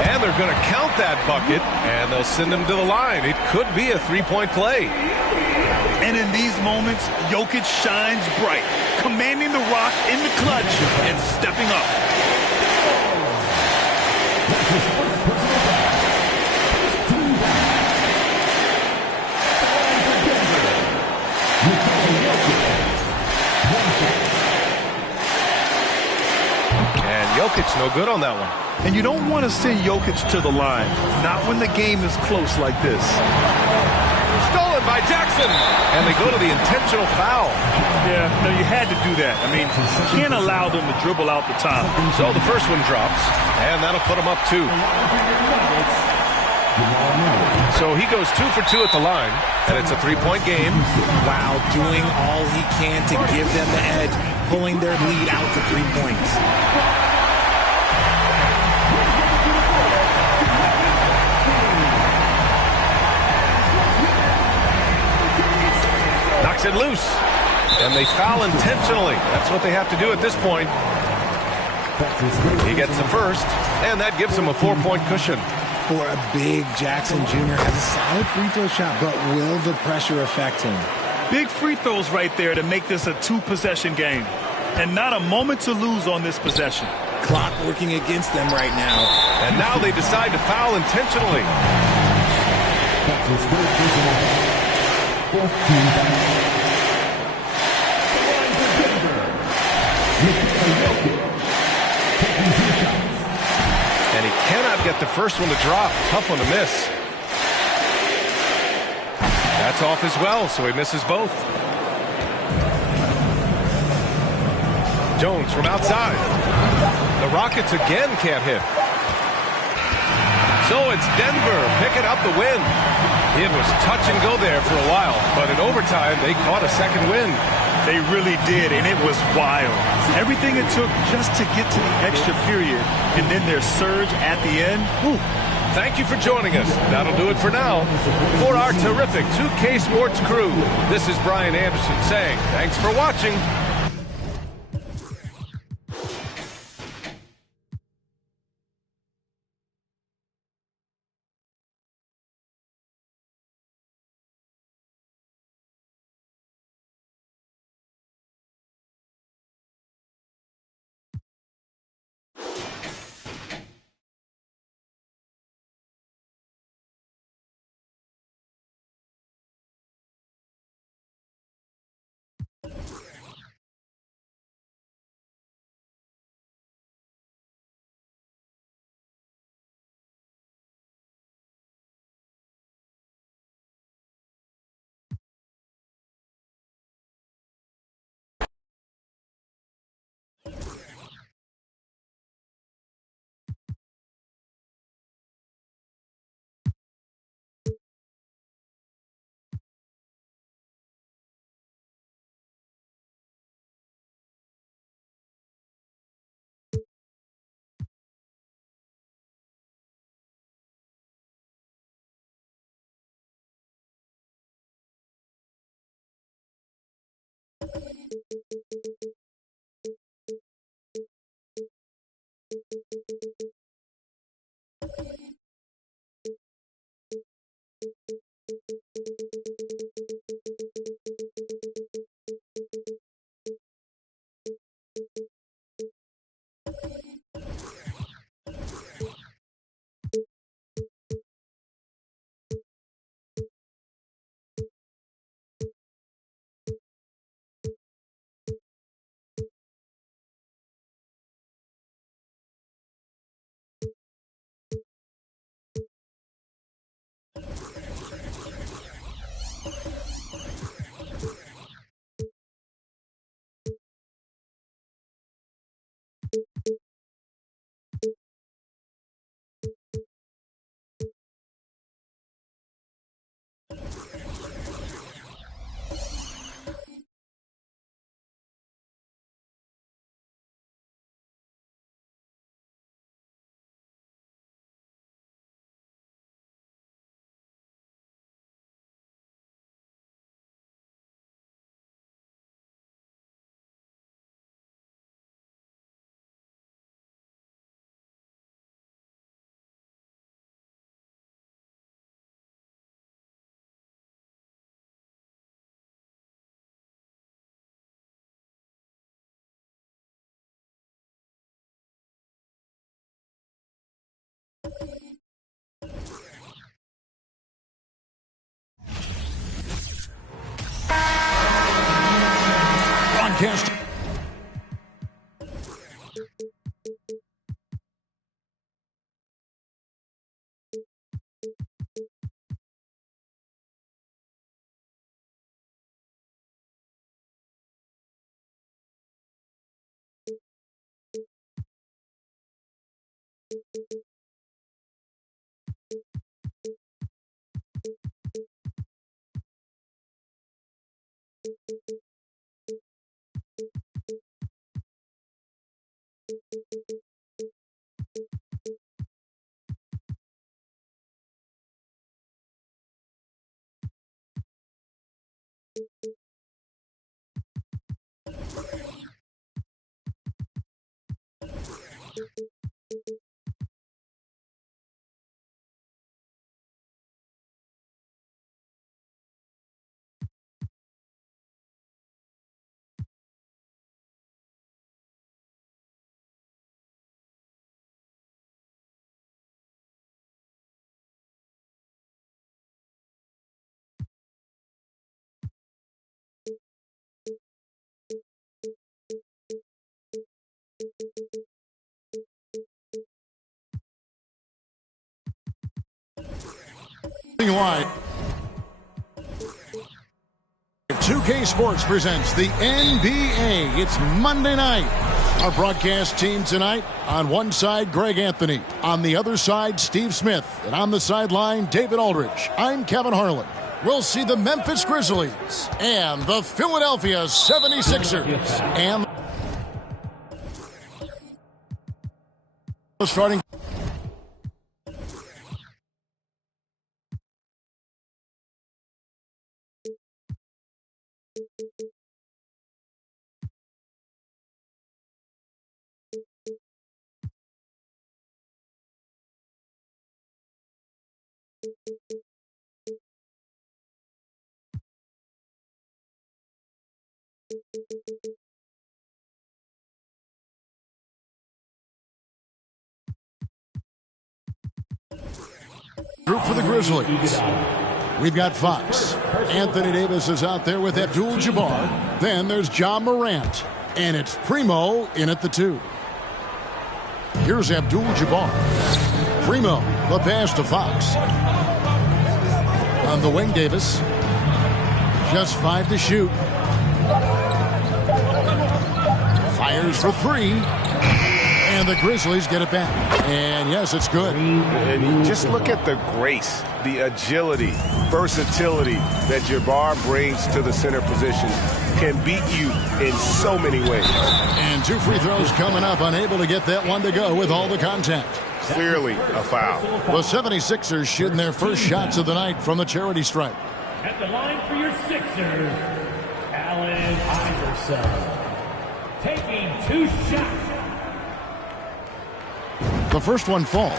And they're going to count that bucket, and they'll send him to the line. It could be a three-point play. And in these moments, Jokic shines bright, commanding the rock in the clutch and stepping up. And Jokic no good on that one. And you don't want to send Jokic to the line, not when the game is close like this. Stolen by Jackson. And they go to the intentional foul. Yeah, no, you had to do that. I mean, you can't allow them to dribble out the top. So the first one drops, and that'll put him up 2. So he goes 2 for 2 at the line, and it's a 3-point game. Wow, doing all he can to give them the edge, pulling their lead out to 3 points. Knocks it loose, and they foul intentionally. That's what they have to do at this point. He gets the first, and that gives him a 4-point cushion. For a big Jackson Jr. has a solid free throw shot, but will the pressure affect him? Big free throws right there to make this a 2-possession game. And not a moment to lose on this possession. Clock working against them right now. And now they decide to foul intentionally. And he cannot get the first one to drop. Tough one to miss. That's off as well, so he misses both. Jones from outside. The Rockets again can't hit. So it's Denver picking up the win. It was touch and go there for a while, but in overtime they caught a second win. They really did, and it was wild. Everything it took just to get to the extra period, and then their surge at the end. Whew. Thank you for joining us. That'll do it for now. For our terrific 2K Sports crew, this is Brian Anderson saying thanks for watching. broadcast. Live. 2K Sports presents the NBA. It's Monday night. Our broadcast team tonight, on one side, Greg Anthony. On the other side, Steve Smith. And on the sideline, David Aldridge. I'm Kevin Harlan. We'll see the Memphis Grizzlies and the Philadelphia 76ers. And starting. Group for the Grizzlies. We've got Fox. Anthony Davis is out there with Abdul-Jabbar. Then there's Ja Morant. And it's Primo in at the 2. Here's Abdul-Jabbar. Primo, the pass to Fox. On the wing, Davis. Just 5 to shoot. Fires for 3. And the Grizzlies get it back. And yes, it's good. And just look at the grace, the agility, versatility that Jabbar brings to the center position. Can beat you in so many ways. And 2 free throws coming up. Unable to get that one to go with all the contact. Clearly a foul. The 76ers shooting their first shots of the night from the charity stripe. At the line for your Sixers, Allen Iverson. Taking 2 shots. The first one falls.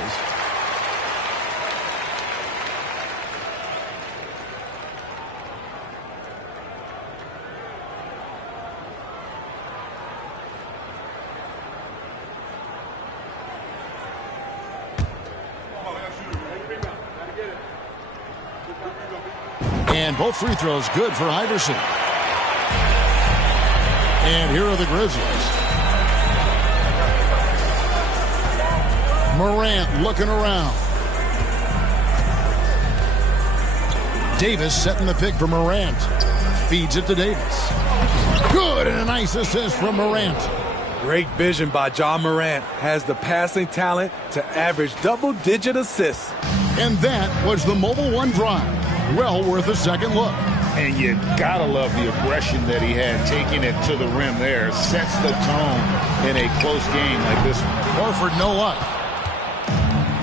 And both free throws good for Iverson. And here are the Grizzlies. Morant looking around. Davis setting the pick for Morant. Feeds it to Davis. Good, and a nice assist from Morant. Great vision by Ja Morant. Has the passing talent to average double-digit assists. And that was the Mobile One drive. Well worth a second look. And you gotta love the aggression that he had, taking it to the rim there. Sets the tone in a close game like this one. Horford no luck.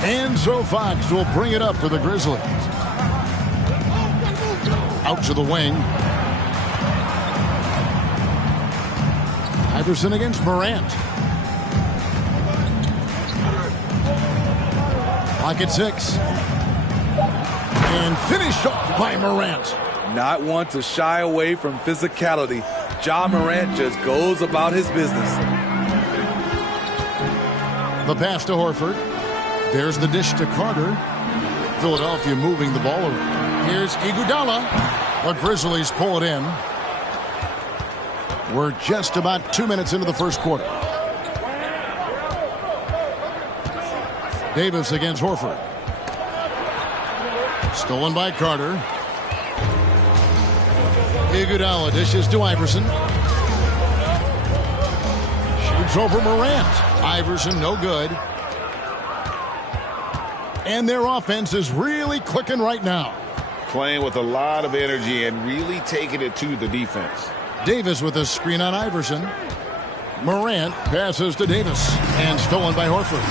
And so Fox will bring it up for the Grizzlies. Out to the wing. Iverson against Morant. Clock at 6. And finished off by Morant. Not one to shy away from physicality. Ja Morant just goes about his business. The pass to Horford. There's the dish to Carter. Philadelphia moving the ball around. Here's Iguodala. The Grizzlies pull it in. We're just about 2 minutes into the first quarter. Davis against Horford. Stolen by Carter. Iguodala dishes to Iverson. Shoots over Morant. Iverson no good. And their offense is really clicking right now. Playing with a lot of energy and really taking it to the defense. Davis with a screen on Iverson. Morant passes to Davis and stolen by Horford.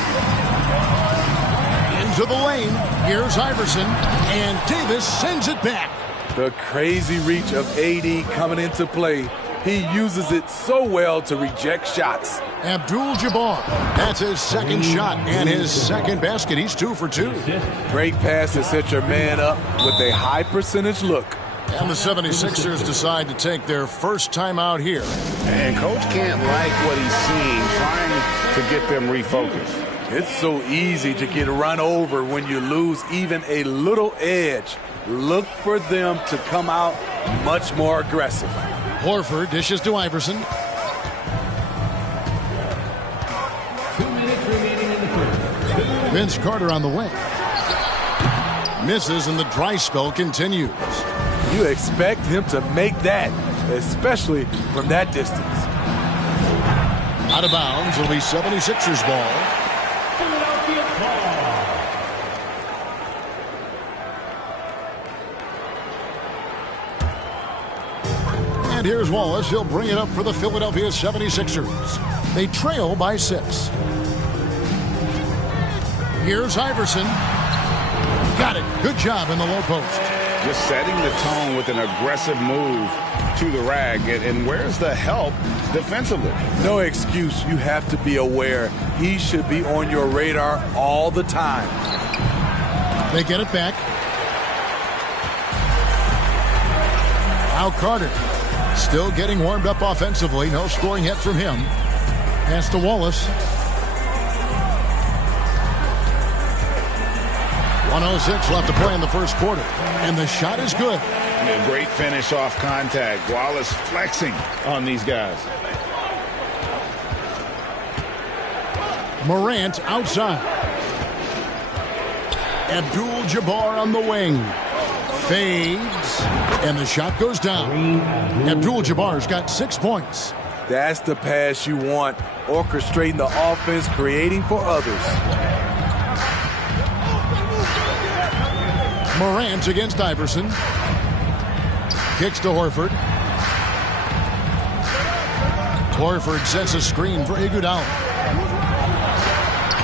Into the lane. Here's Iverson and Davis sends it back. The crazy reach of AD coming into play. He uses it so well to reject shots. Abdul-Jabbar. That's his second shot and his second basket. He's 2 for 2. Great pass to set your man up with a high percentage look. And the 76ers decide to take their first time out here. And coach can't like what he's seeing, trying to get them refocused. It's so easy to get run over when you lose even a little edge. Look for them to come out much more aggressive. Horford dishes to Iverson. 2 minutes remaining in the first. Vince Carter on the wing. Misses and the dry spell continues. You expect him to make that, especially from that distance. Out of bounds. It'll be 76ers ball. Philadelphia ball. And here's Wallace. He'll bring it up for the Philadelphia 76ers. They trail by 6. Here's Iverson. Got it. Good job in the low post. Just setting the tone with an aggressive move to the rag. And where's the help defensively? No excuse. You have to be aware. He should be on your radar all the time. They get it back. Now Carter. Still getting warmed up offensively. No scoring yet from him. Pass to Wallace. 1:06 left to play in the first quarter. And the shot is good. A great finish off contact. Wallace flexing on these guys. Morant outside. Abdul-Jabbar on the wing. Fades. And the shot goes down. Abdul-Jabbar's got 6 points. That's the pass you want. Orchestrating the offense, creating for others. Morant against Iverson. Kicks to Horford. Horford sets a screen for Iguodala.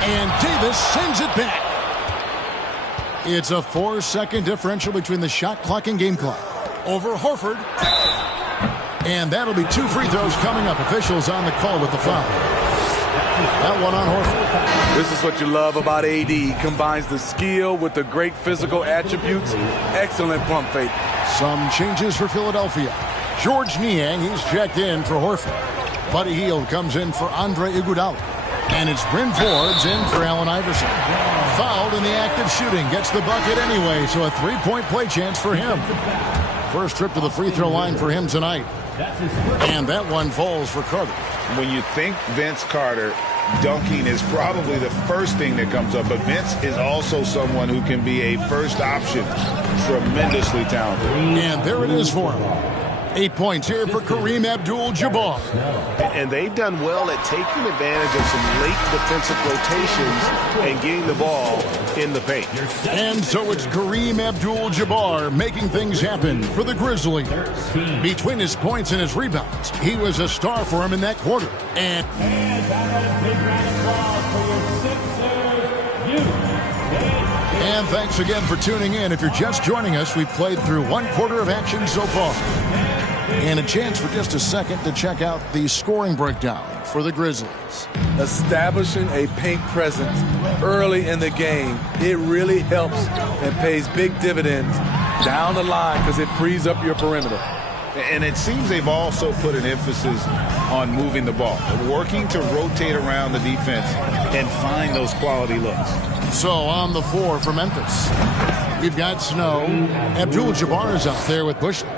And Davis sends it back. It's a 4-second differential between the shot clock and game clock. Over Horford. And that'll be 2 free throws coming up. Officials on the call with the foul. That one on Horford. This is what you love about AD. He combines the skill with the great physical attributes. Excellent pump fake. Some changes for Philadelphia. George Niang, he's checked in for Horford. Buddy Hield comes in for Andre Iguodala. And it's Bryn Forbes in for Allen Iverson. Fouled in the act of shooting. Gets the bucket anyway, so a 3-point play chance for him. First trip to the free throw line for him tonight. And that one falls for Carter. When you think Vince Carter, dunking is probably the first thing that comes up. But Vince is also someone who can be a first option. Tremendously talented. And there it is for him. 8 points here for Kareem Abdul-Jabbar. And they've done well at taking advantage of some late defensive rotations and getting the ball in the paint. And so it's Kareem Abdul-Jabbar making things happen for the Grizzlies. Between his points and his rebounds, he was a star for him in that quarter. And thanks again for tuning in. If you're just joining us, we've played through 1 quarter of action so far. And a chance for just a second to check out the scoring breakdown for the Grizzlies. Establishing a paint presence early in the game, it really helps and pays big dividends down the line because it frees up your perimeter. And it seems they've also put an emphasis on moving the ball, working to rotate around the defense and find those quality looks. So on the floor for Memphis, we've got Snow. Abdul-Jabbar is up there with Bushley.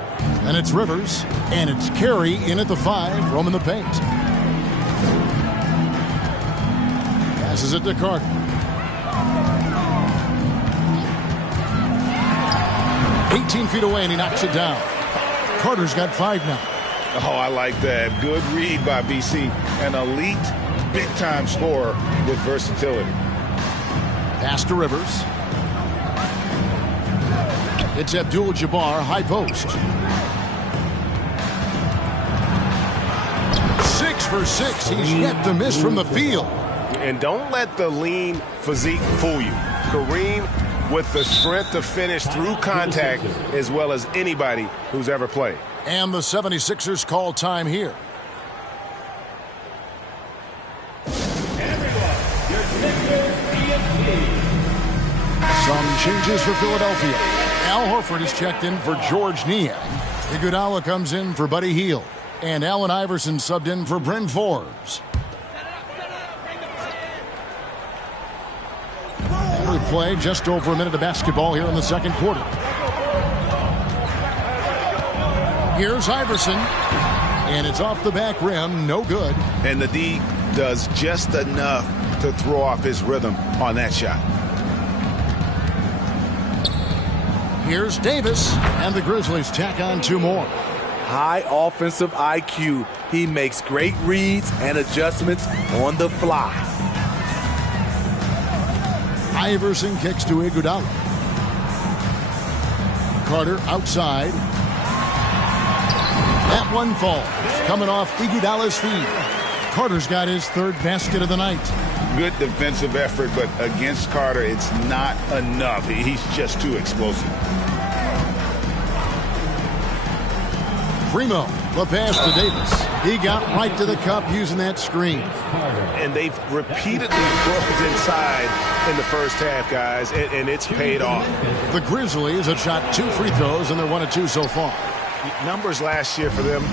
And it's Rivers. And it's Carey in at the 5, roaming the paint. Passes it to Carter. Feet away, and he knocks it down. Carter's got 5 now. Oh, I like that. Good read by BC. An elite, big-time scorer with versatility. Pass to Rivers. It's Abdul-Jabbar, high post. 6 for 6. He's yet to miss from the field. And don't let the lean physique fool you. Kareem with the strength to finish through contact as well as anybody who's ever played. And the 76ers call time here. Some changes for Philadelphia. Al Horford is checked in for George Niang. Iguodala comes in for Buddy Hield. And Allen Iverson subbed in for Bryn Forbes. Play just over a minute of basketball here in the second quarter. Here's Iverson, and it's off the back rim, no good. And the D does just enough to throw off his rhythm on that shot. Here's Davis, and the Grizzlies tack on 2 more. High offensive IQ. He makes great reads and adjustments on the fly. Iverson kicks to Iguodala. Carter outside. That one falls. Coming off Iguodala's feet. Carter's got his 3rd basket of the night. Good defensive effort, but against Carter, it's not enough. He's just too explosive. Primo, the pass to Davis. He got right to the cup using that screen. And they've repeatedly closed inside in the first half, guys, and it's paid off. The Grizzlies have shot 2 free throws, and they're 1 of 2 so far. Numbers last year for them,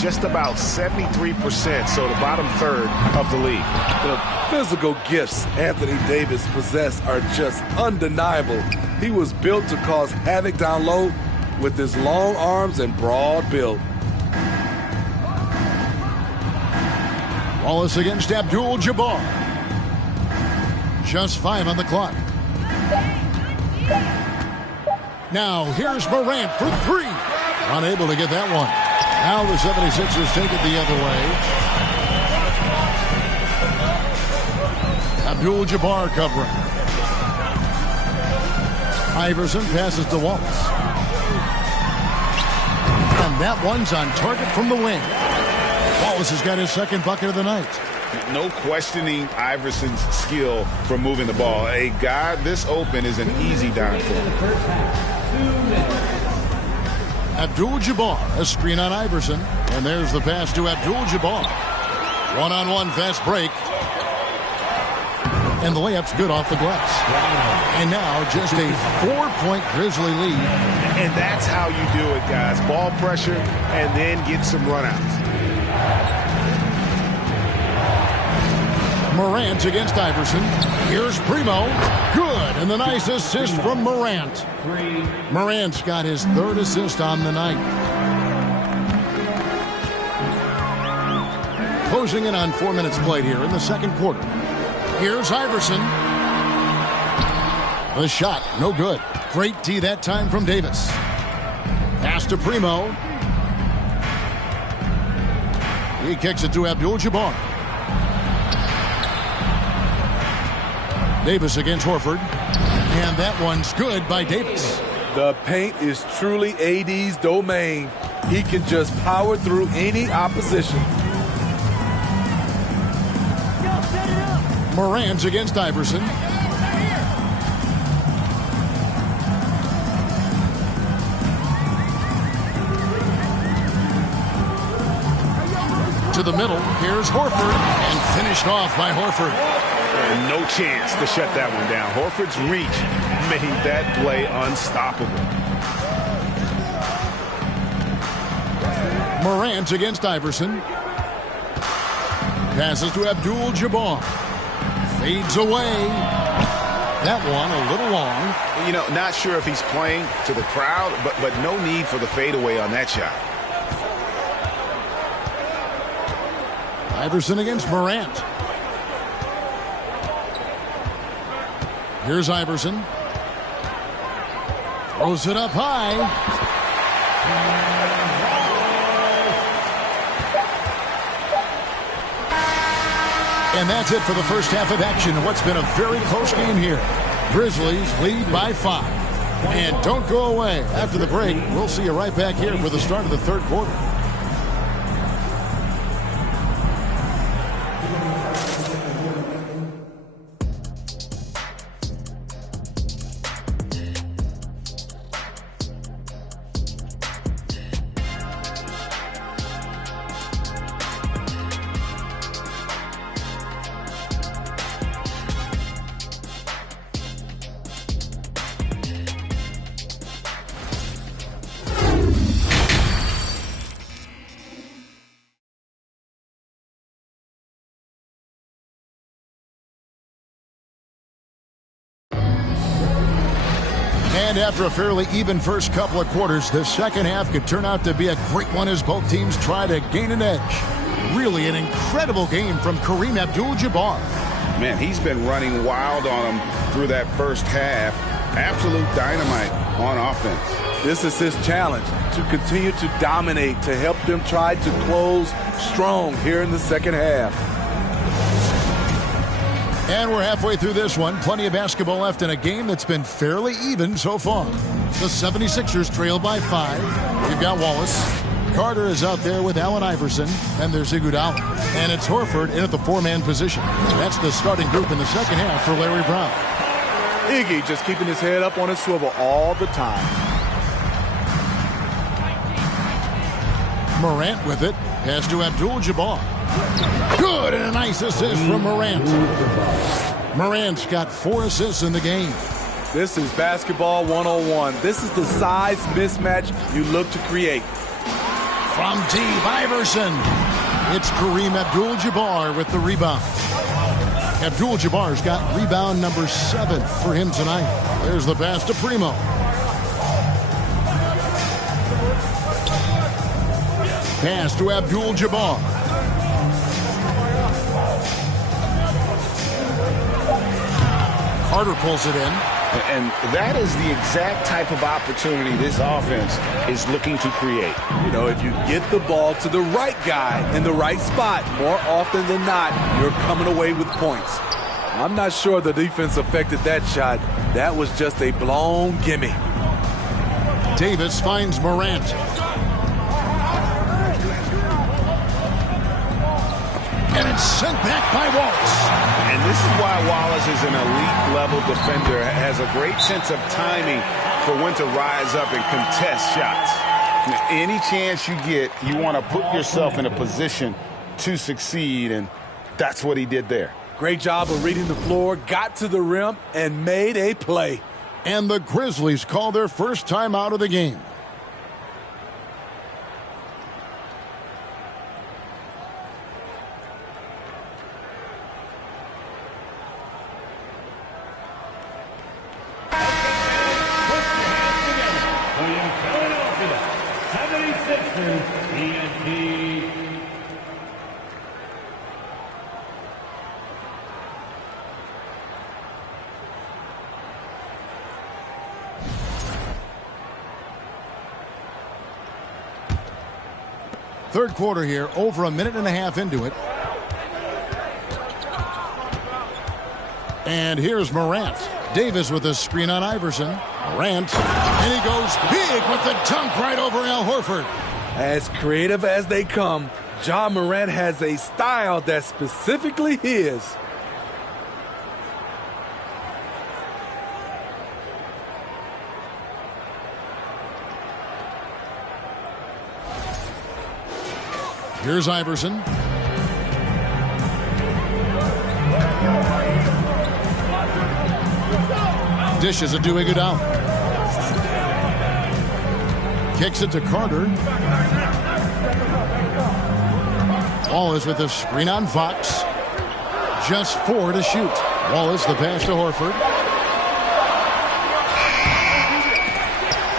just about 73%, so the bottom third of the league. The physical gifts Anthony Davis possesses are just undeniable. He was built to cause havoc down low with his long arms and broad build. Wallace against Abdul-Jabbar. Just 5 on the clock. Now here's Morant for 3. Unable to get that one. Now the 76ers take it the other way. Abdul-Jabbar covering. Iverson passes to Wallace. And that one's on target from the wing. Wallace has got his 2nd bucket of the night. No questioning Iverson's skill for moving the ball. A guy this open is an easy dime for him. Abdul-Jabbar, a screen on Iverson. And there's the pass to Abdul-Jabbar. 1-on-1 fast break. And the layup's good off the glass. And now just a 4-point Grizzly lead. And that's how you do it, guys. Ball pressure and then get some runouts. Morant against Iverson. Here's Primo. Good. And the nice assist from Morant. Morant's got his 3rd assist on the night. Closing in on 4 minutes played here in the second quarter. Here's Iverson. The shot, no good. Great D that time from Davis. Pass to Primo. He kicks it to Abdul-Jabbar. Davis against Horford. And that one's good by Davis. The paint is truly AD's domain. He can just power through any opposition. Morant against Iverson. To the middle. Here's Horford. And finished off by Horford. And no chance to shut that one down. Horford's reach made that play unstoppable. Morant against Iverson. Passes to Abdul-Jabbar. Fades away. That one a little long. You know, not sure if he's playing to the crowd, but no need for the fadeaway on that shot. Iverson against Morant. Here's Iverson. Throws it up high. And that's it for the first half of action. What's been a very close game here. Grizzlies lead by 5. And don't go away. After the break, we'll see you right back here for the start of the third quarter. And after a fairly even first couple of quarters, the second half could turn out to be a great one as both teams try to gain an edge. Really an incredible game from Kareem Abdul-Jabbar. Man, he's been running wild on him through that first half. Absolute dynamite on offense. This is his challenge, to continue to dominate, to help them try to close strong here in the second half. And we're halfway through this one. Plenty of basketball left in a game that's been fairly even so far. The 76ers trail by 5. We've got Wallace. Carter is out there with Allen Iverson. And there's Iguodala. And it's Horford in at the 4-man position. That's the starting group in the second half for Larry Brown. Iggy just keeping his head up on his swivel all the time. Morant with it. Pass to Abdul-Jabbar. Good, and a nice assist from Morant. Morant's got 4 assists in the game. This is basketball 101. This is the size mismatch you look to create. From deep, Iverson. It's Kareem Abdul-Jabbar with the rebound. Abdul-Jabbar's got rebound number 7 for him tonight. There's the pass to Primo. Pass to Abdul-Jabbar. Carter pulls it in. And that is the exact type of opportunity this offense is looking to create. You know, if you get the ball to the right guy in the right spot, more often than not, you're coming away with points. I'm not sure the defense affected that shot. That was just a blown gimme. Davis finds Morant. And it's sent back by Wallace. And this is why Wallace is an elite-level defender, has a great sense of timing for when to rise up and contest shots. Any chance you get, you want to put yourself in a position to succeed, and that's what he did there. Great job of reading the floor, got to the rim, and made a play. And the Grizzlies call their first time out of the game. Third quarter here, over a minute and a half into it. And here's Morant. Davis with a screen on Iverson. Morant. And he goes big with the dunk right over Al Horford. As creative as they come, Ja Morant has a style that's specifically his. Here's Iverson. Dishes it to Iguodala. Kicks it to Carter. Wallace with a screen on Fox. Just 4 to shoot. Wallace the pass to Horford.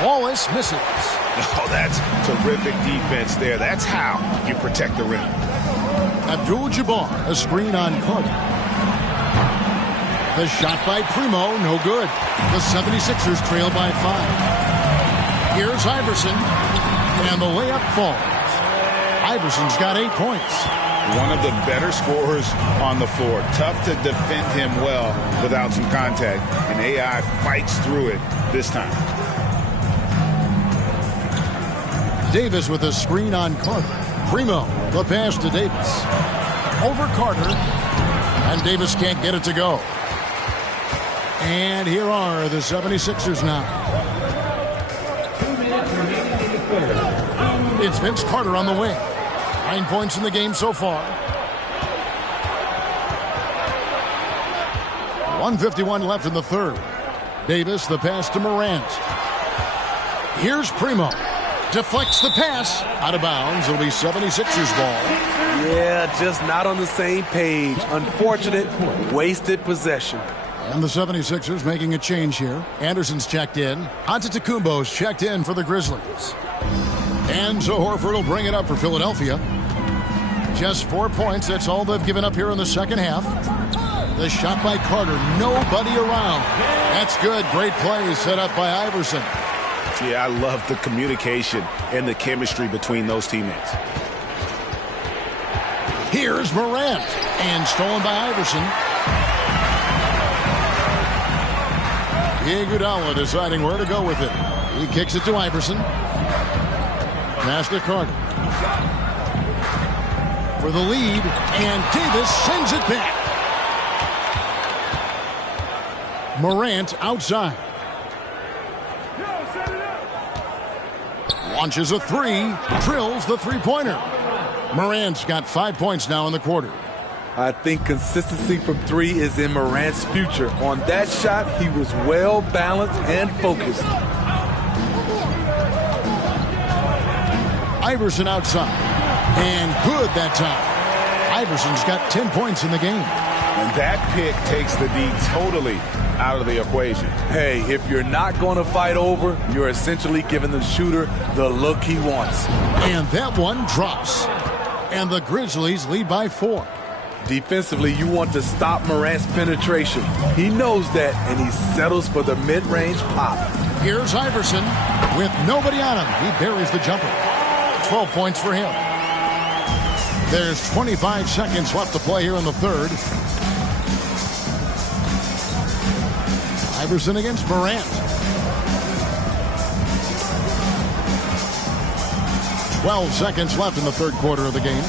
Wallace misses. Oh, that's terrific defense there. That's how you protect the rim. Abdul-Jabbar, a screen on Carter. The shot by Primo, no good. The 76ers trail by 5. Here's Iverson, and the layup falls. Iverson's got 8 points. One of the better scorers on the floor. Tough to defend him well without some contact. And AI fights through it this time. Davis with a screen on Carter. Primo, the pass to Davis. Over Carter. And Davis can't get it to go. And here are the 76ers now. It's Vince Carter on the wing. 9 points in the game so far. 1:51 left in the third. Davis, the pass to Morant. Here's Primo. Deflects the pass. Out of bounds. It'll be 76ers ball. Yeah, just not on the same page. Unfortunate, wasted possession. And the 76ers making a change here. Anderson's checked in. Antetokounmpo's checked in for the Grizzlies. And so Horford will bring it up for Philadelphia. Just 4 points. That's all they've given up here in the second half. The shot by Carter. Nobody around. That's good. Great play set up by Iverson. Yeah, I love the communication and the chemistry between those teammates. Here's Morant. And stolen by Iverson. Iguodala deciding where to go with it. He kicks it to Iverson. Pass to Carter. For the lead. And Davis sends it back. Morant outside. Launches a three. Drills the three-pointer. Morant's got 5 points now in the quarter. I think consistency from three is in Morant's future. On that shot, he was well balanced and focused. Iverson outside. And good that time. Iverson's got 10 points in the game. And that pick takes the D totally out of the equation. Hey, if you're not going to fight over, you're essentially giving the shooter the look he wants. And that one drops. And the Grizzlies lead by 4. Defensively, you want to stop Morant's penetration. He knows that, and he settles for the mid-range pop. Here's Iverson. With nobody on him, he buries the jumper. 12 points for him. There's 25 seconds left to play here in the third. Iverson against Morant. 12 seconds left in the third quarter of the game.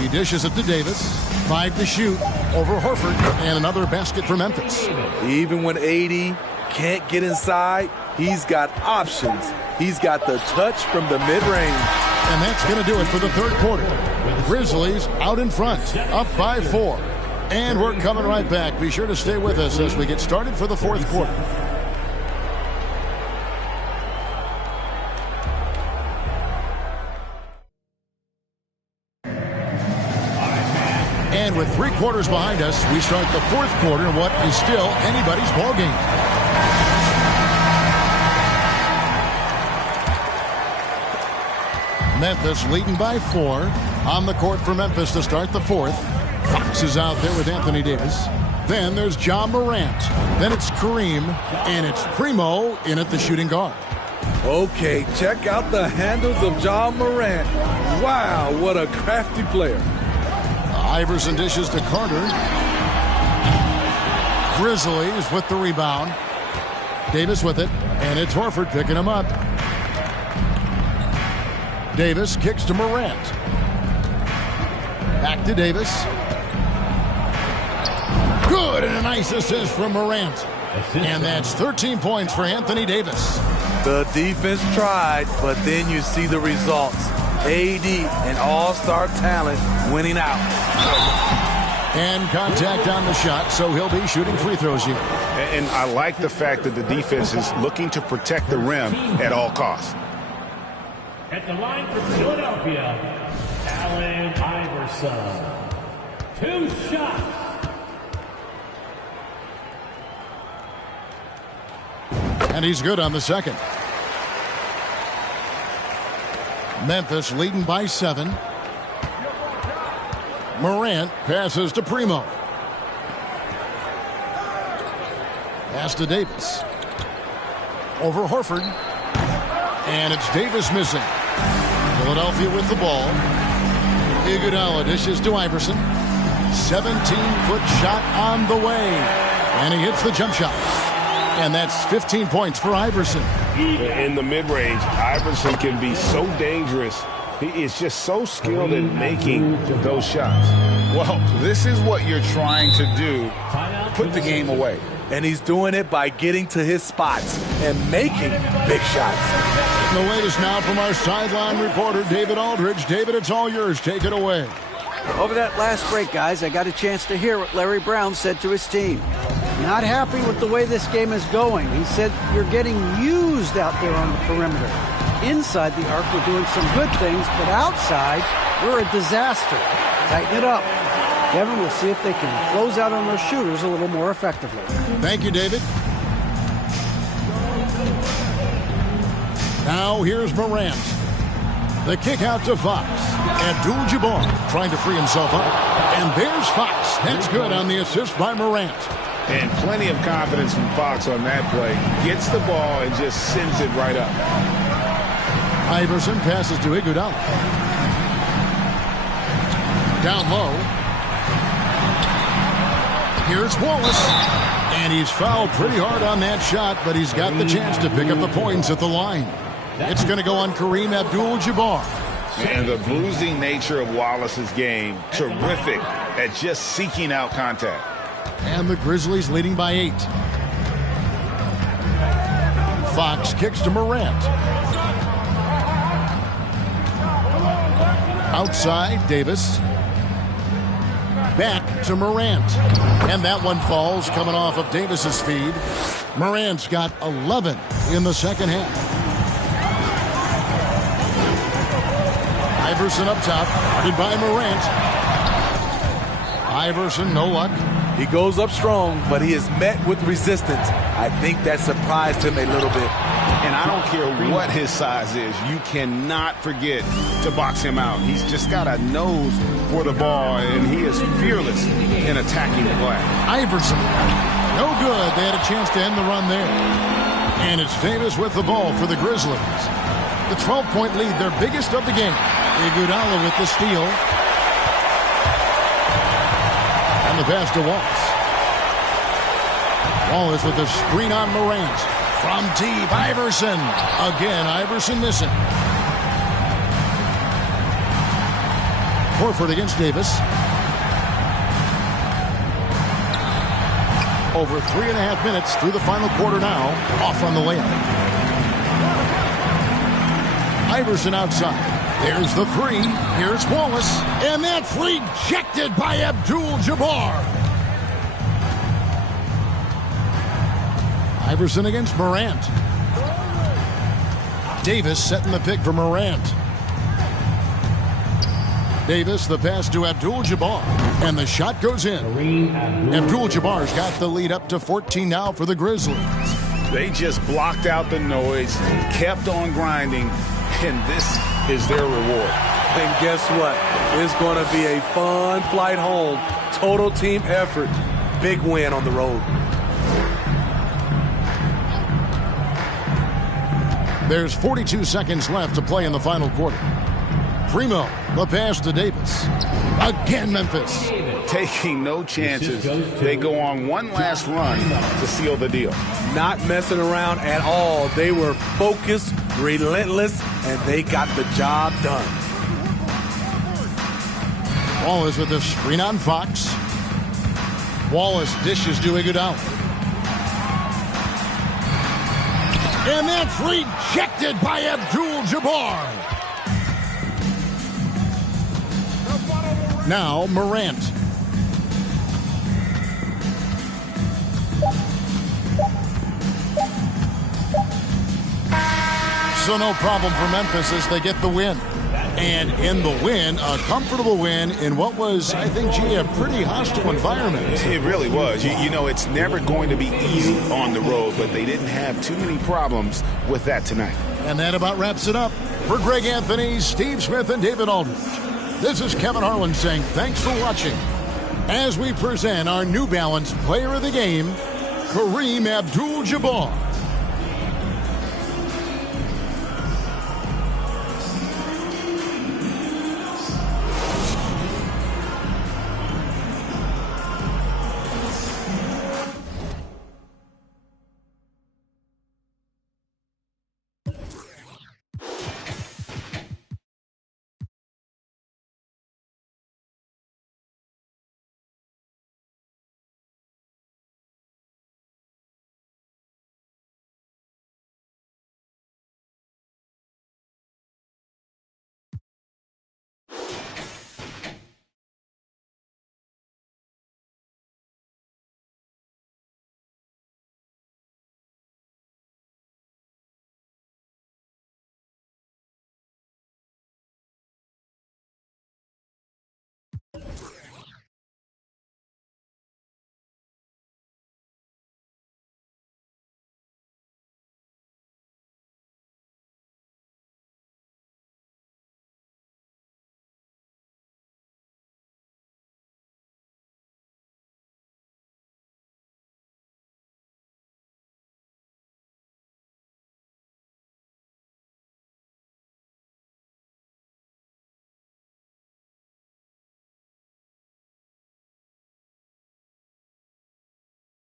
He dishes it to Davis. 5 to shoot over Horford. And another basket for Memphis. Even when AD can't get inside, he's got options. He's got the touch from the mid-range. And that's going to do it for the third quarter. Grizzlies out in front, up by 4. And we're coming right back. Be sure to stay with us as we get started for the fourth quarter. And with 3 quarters behind us, we start the fourth quarter in what is still anybody's ball game. Memphis leading by 4. On the court for Memphis to start the fourth. Fox is out there with Anthony Davis. Then there's Ja Morant. Then it's Kareem. And it's Primo in at the shooting guard. Okay, check out the handles of Ja Morant. Wow, what a crafty player. Iverson dishes to Carter. Grizzlies with the rebound. Davis with it. And it's Horford picking him up. Davis kicks to Morant. Back to Davis. Good, and a nice assist from Morant. And that's 13 points for Anthony Davis. The defense tried, but then you see the results. AD, an all-star talent, winning out. And contact on the shot, so he'll be shooting free throws here. And I like the fact that the defense is looking to protect the rim at all costs. At the line for Philadelphia, Allen Iverson. 2 shots. And he's good on the second. Memphis leading by 7. Morant passes to Primo. Pass to Davis. Over Horford. And it's Davis missing. Philadelphia with the ball. Iguodala dishes to Iverson. 17-foot shot on the way. And he hits the jump shot. And that's 15 points for Iverson. In the mid-range, Iverson can be so dangerous. He is just so skilled in making those shots. Well, this is what you're trying to do. Put the game away. And he's doing it by getting to his spots and making big shots. The latest now from our sideline reporter, David Aldridge. David, it's all yours. Take it away. Over that last break, guys, I got a chance to hear what Larry Brown said to his team. Not happy with the way this game is going. He said, you're getting used out there on the perimeter. Inside the arc, we're doing some good things, but outside, we're a disaster. Tighten it up. Kevin, we'll see if they can close out on those shooters a little more effectively. Thank you, David. Now here's Morant. The kick out to Fox. Abdul-Jabbar trying to free himself up. And there's Fox. That's good on the assist by Morant. And plenty of confidence from Fox on that play. Gets the ball and just sends it right up. Iverson passes to Iguodala. Down low. Here's Wallace. And he's fouled pretty hard on that shot, but he's got the chance to pick up the points at the line. It's going to go on Kareem Abdul-Jabbar. And the bruising nature of Wallace's game, terrific at just seeking out contact. And the Grizzlies leading by 8. Fox kicks to Morant. Outside, Davis. Back to Morant. And that one falls coming off of Davis's feed. Morant's got 11 in the second half. Iverson up top, guarded by Morant. Iverson, no luck. He goes up strong, but he is met with resistance. I think that surprised him a little bit. And I don't care what his size is, you cannot forget to box him out. He's just got a nose for the ball, and he is fearless in attacking the glass. Iverson, no good. They had a chance to end the run there. And it's Davis with the ball for the Grizzlies. The 12-point lead, their biggest of the game. Iguodala with the steal. And the pass to Wallace. Wallace with the screen on Morant. From deep, Iverson. Again, Iverson missing. Horford against Davis. Over 3.5 minutes through the final quarter now. Off on the layup. Iverson outside. There's the three. Here's Wallace. And that's rejected by Abdul-Jabbar. Iverson against Morant. Davis setting the pick for Morant. Davis, the pass to Abdul-Jabbar. And the shot goes in. Abdul-Jabbar's got the lead up to 14 now for the Grizzlies. They just blocked out the noise, kept on grinding, and this is their reward. And guess what? It's going to be a fun flight home. Total team effort. Big win on the road. There's 42 seconds left to play in the final quarter. Primo, the pass to Davis. Again, Memphis. Taking no chances. They go on one last run to seal the deal. Not messing around at all. They were focused, relentless, and they got the job done. Wallace with the screen on Fox. Wallace dishes to Iguodala. And that's rejected by Abdul-Jabbar. Now Morant. So no problem for Memphis as they get the win. And in the win, a comfortable win in what was, I think, G, a pretty hostile environment. It really was. You know, it's never going to be easy on the road, but they didn't have too many problems with that tonight. And that about wraps it up. For Greg Anthony, Steve Smith, and David Aldridge, this is Kevin Harlan saying thanks for watching as we present our New Balance Player of the Game, Kareem Abdul-Jabbar.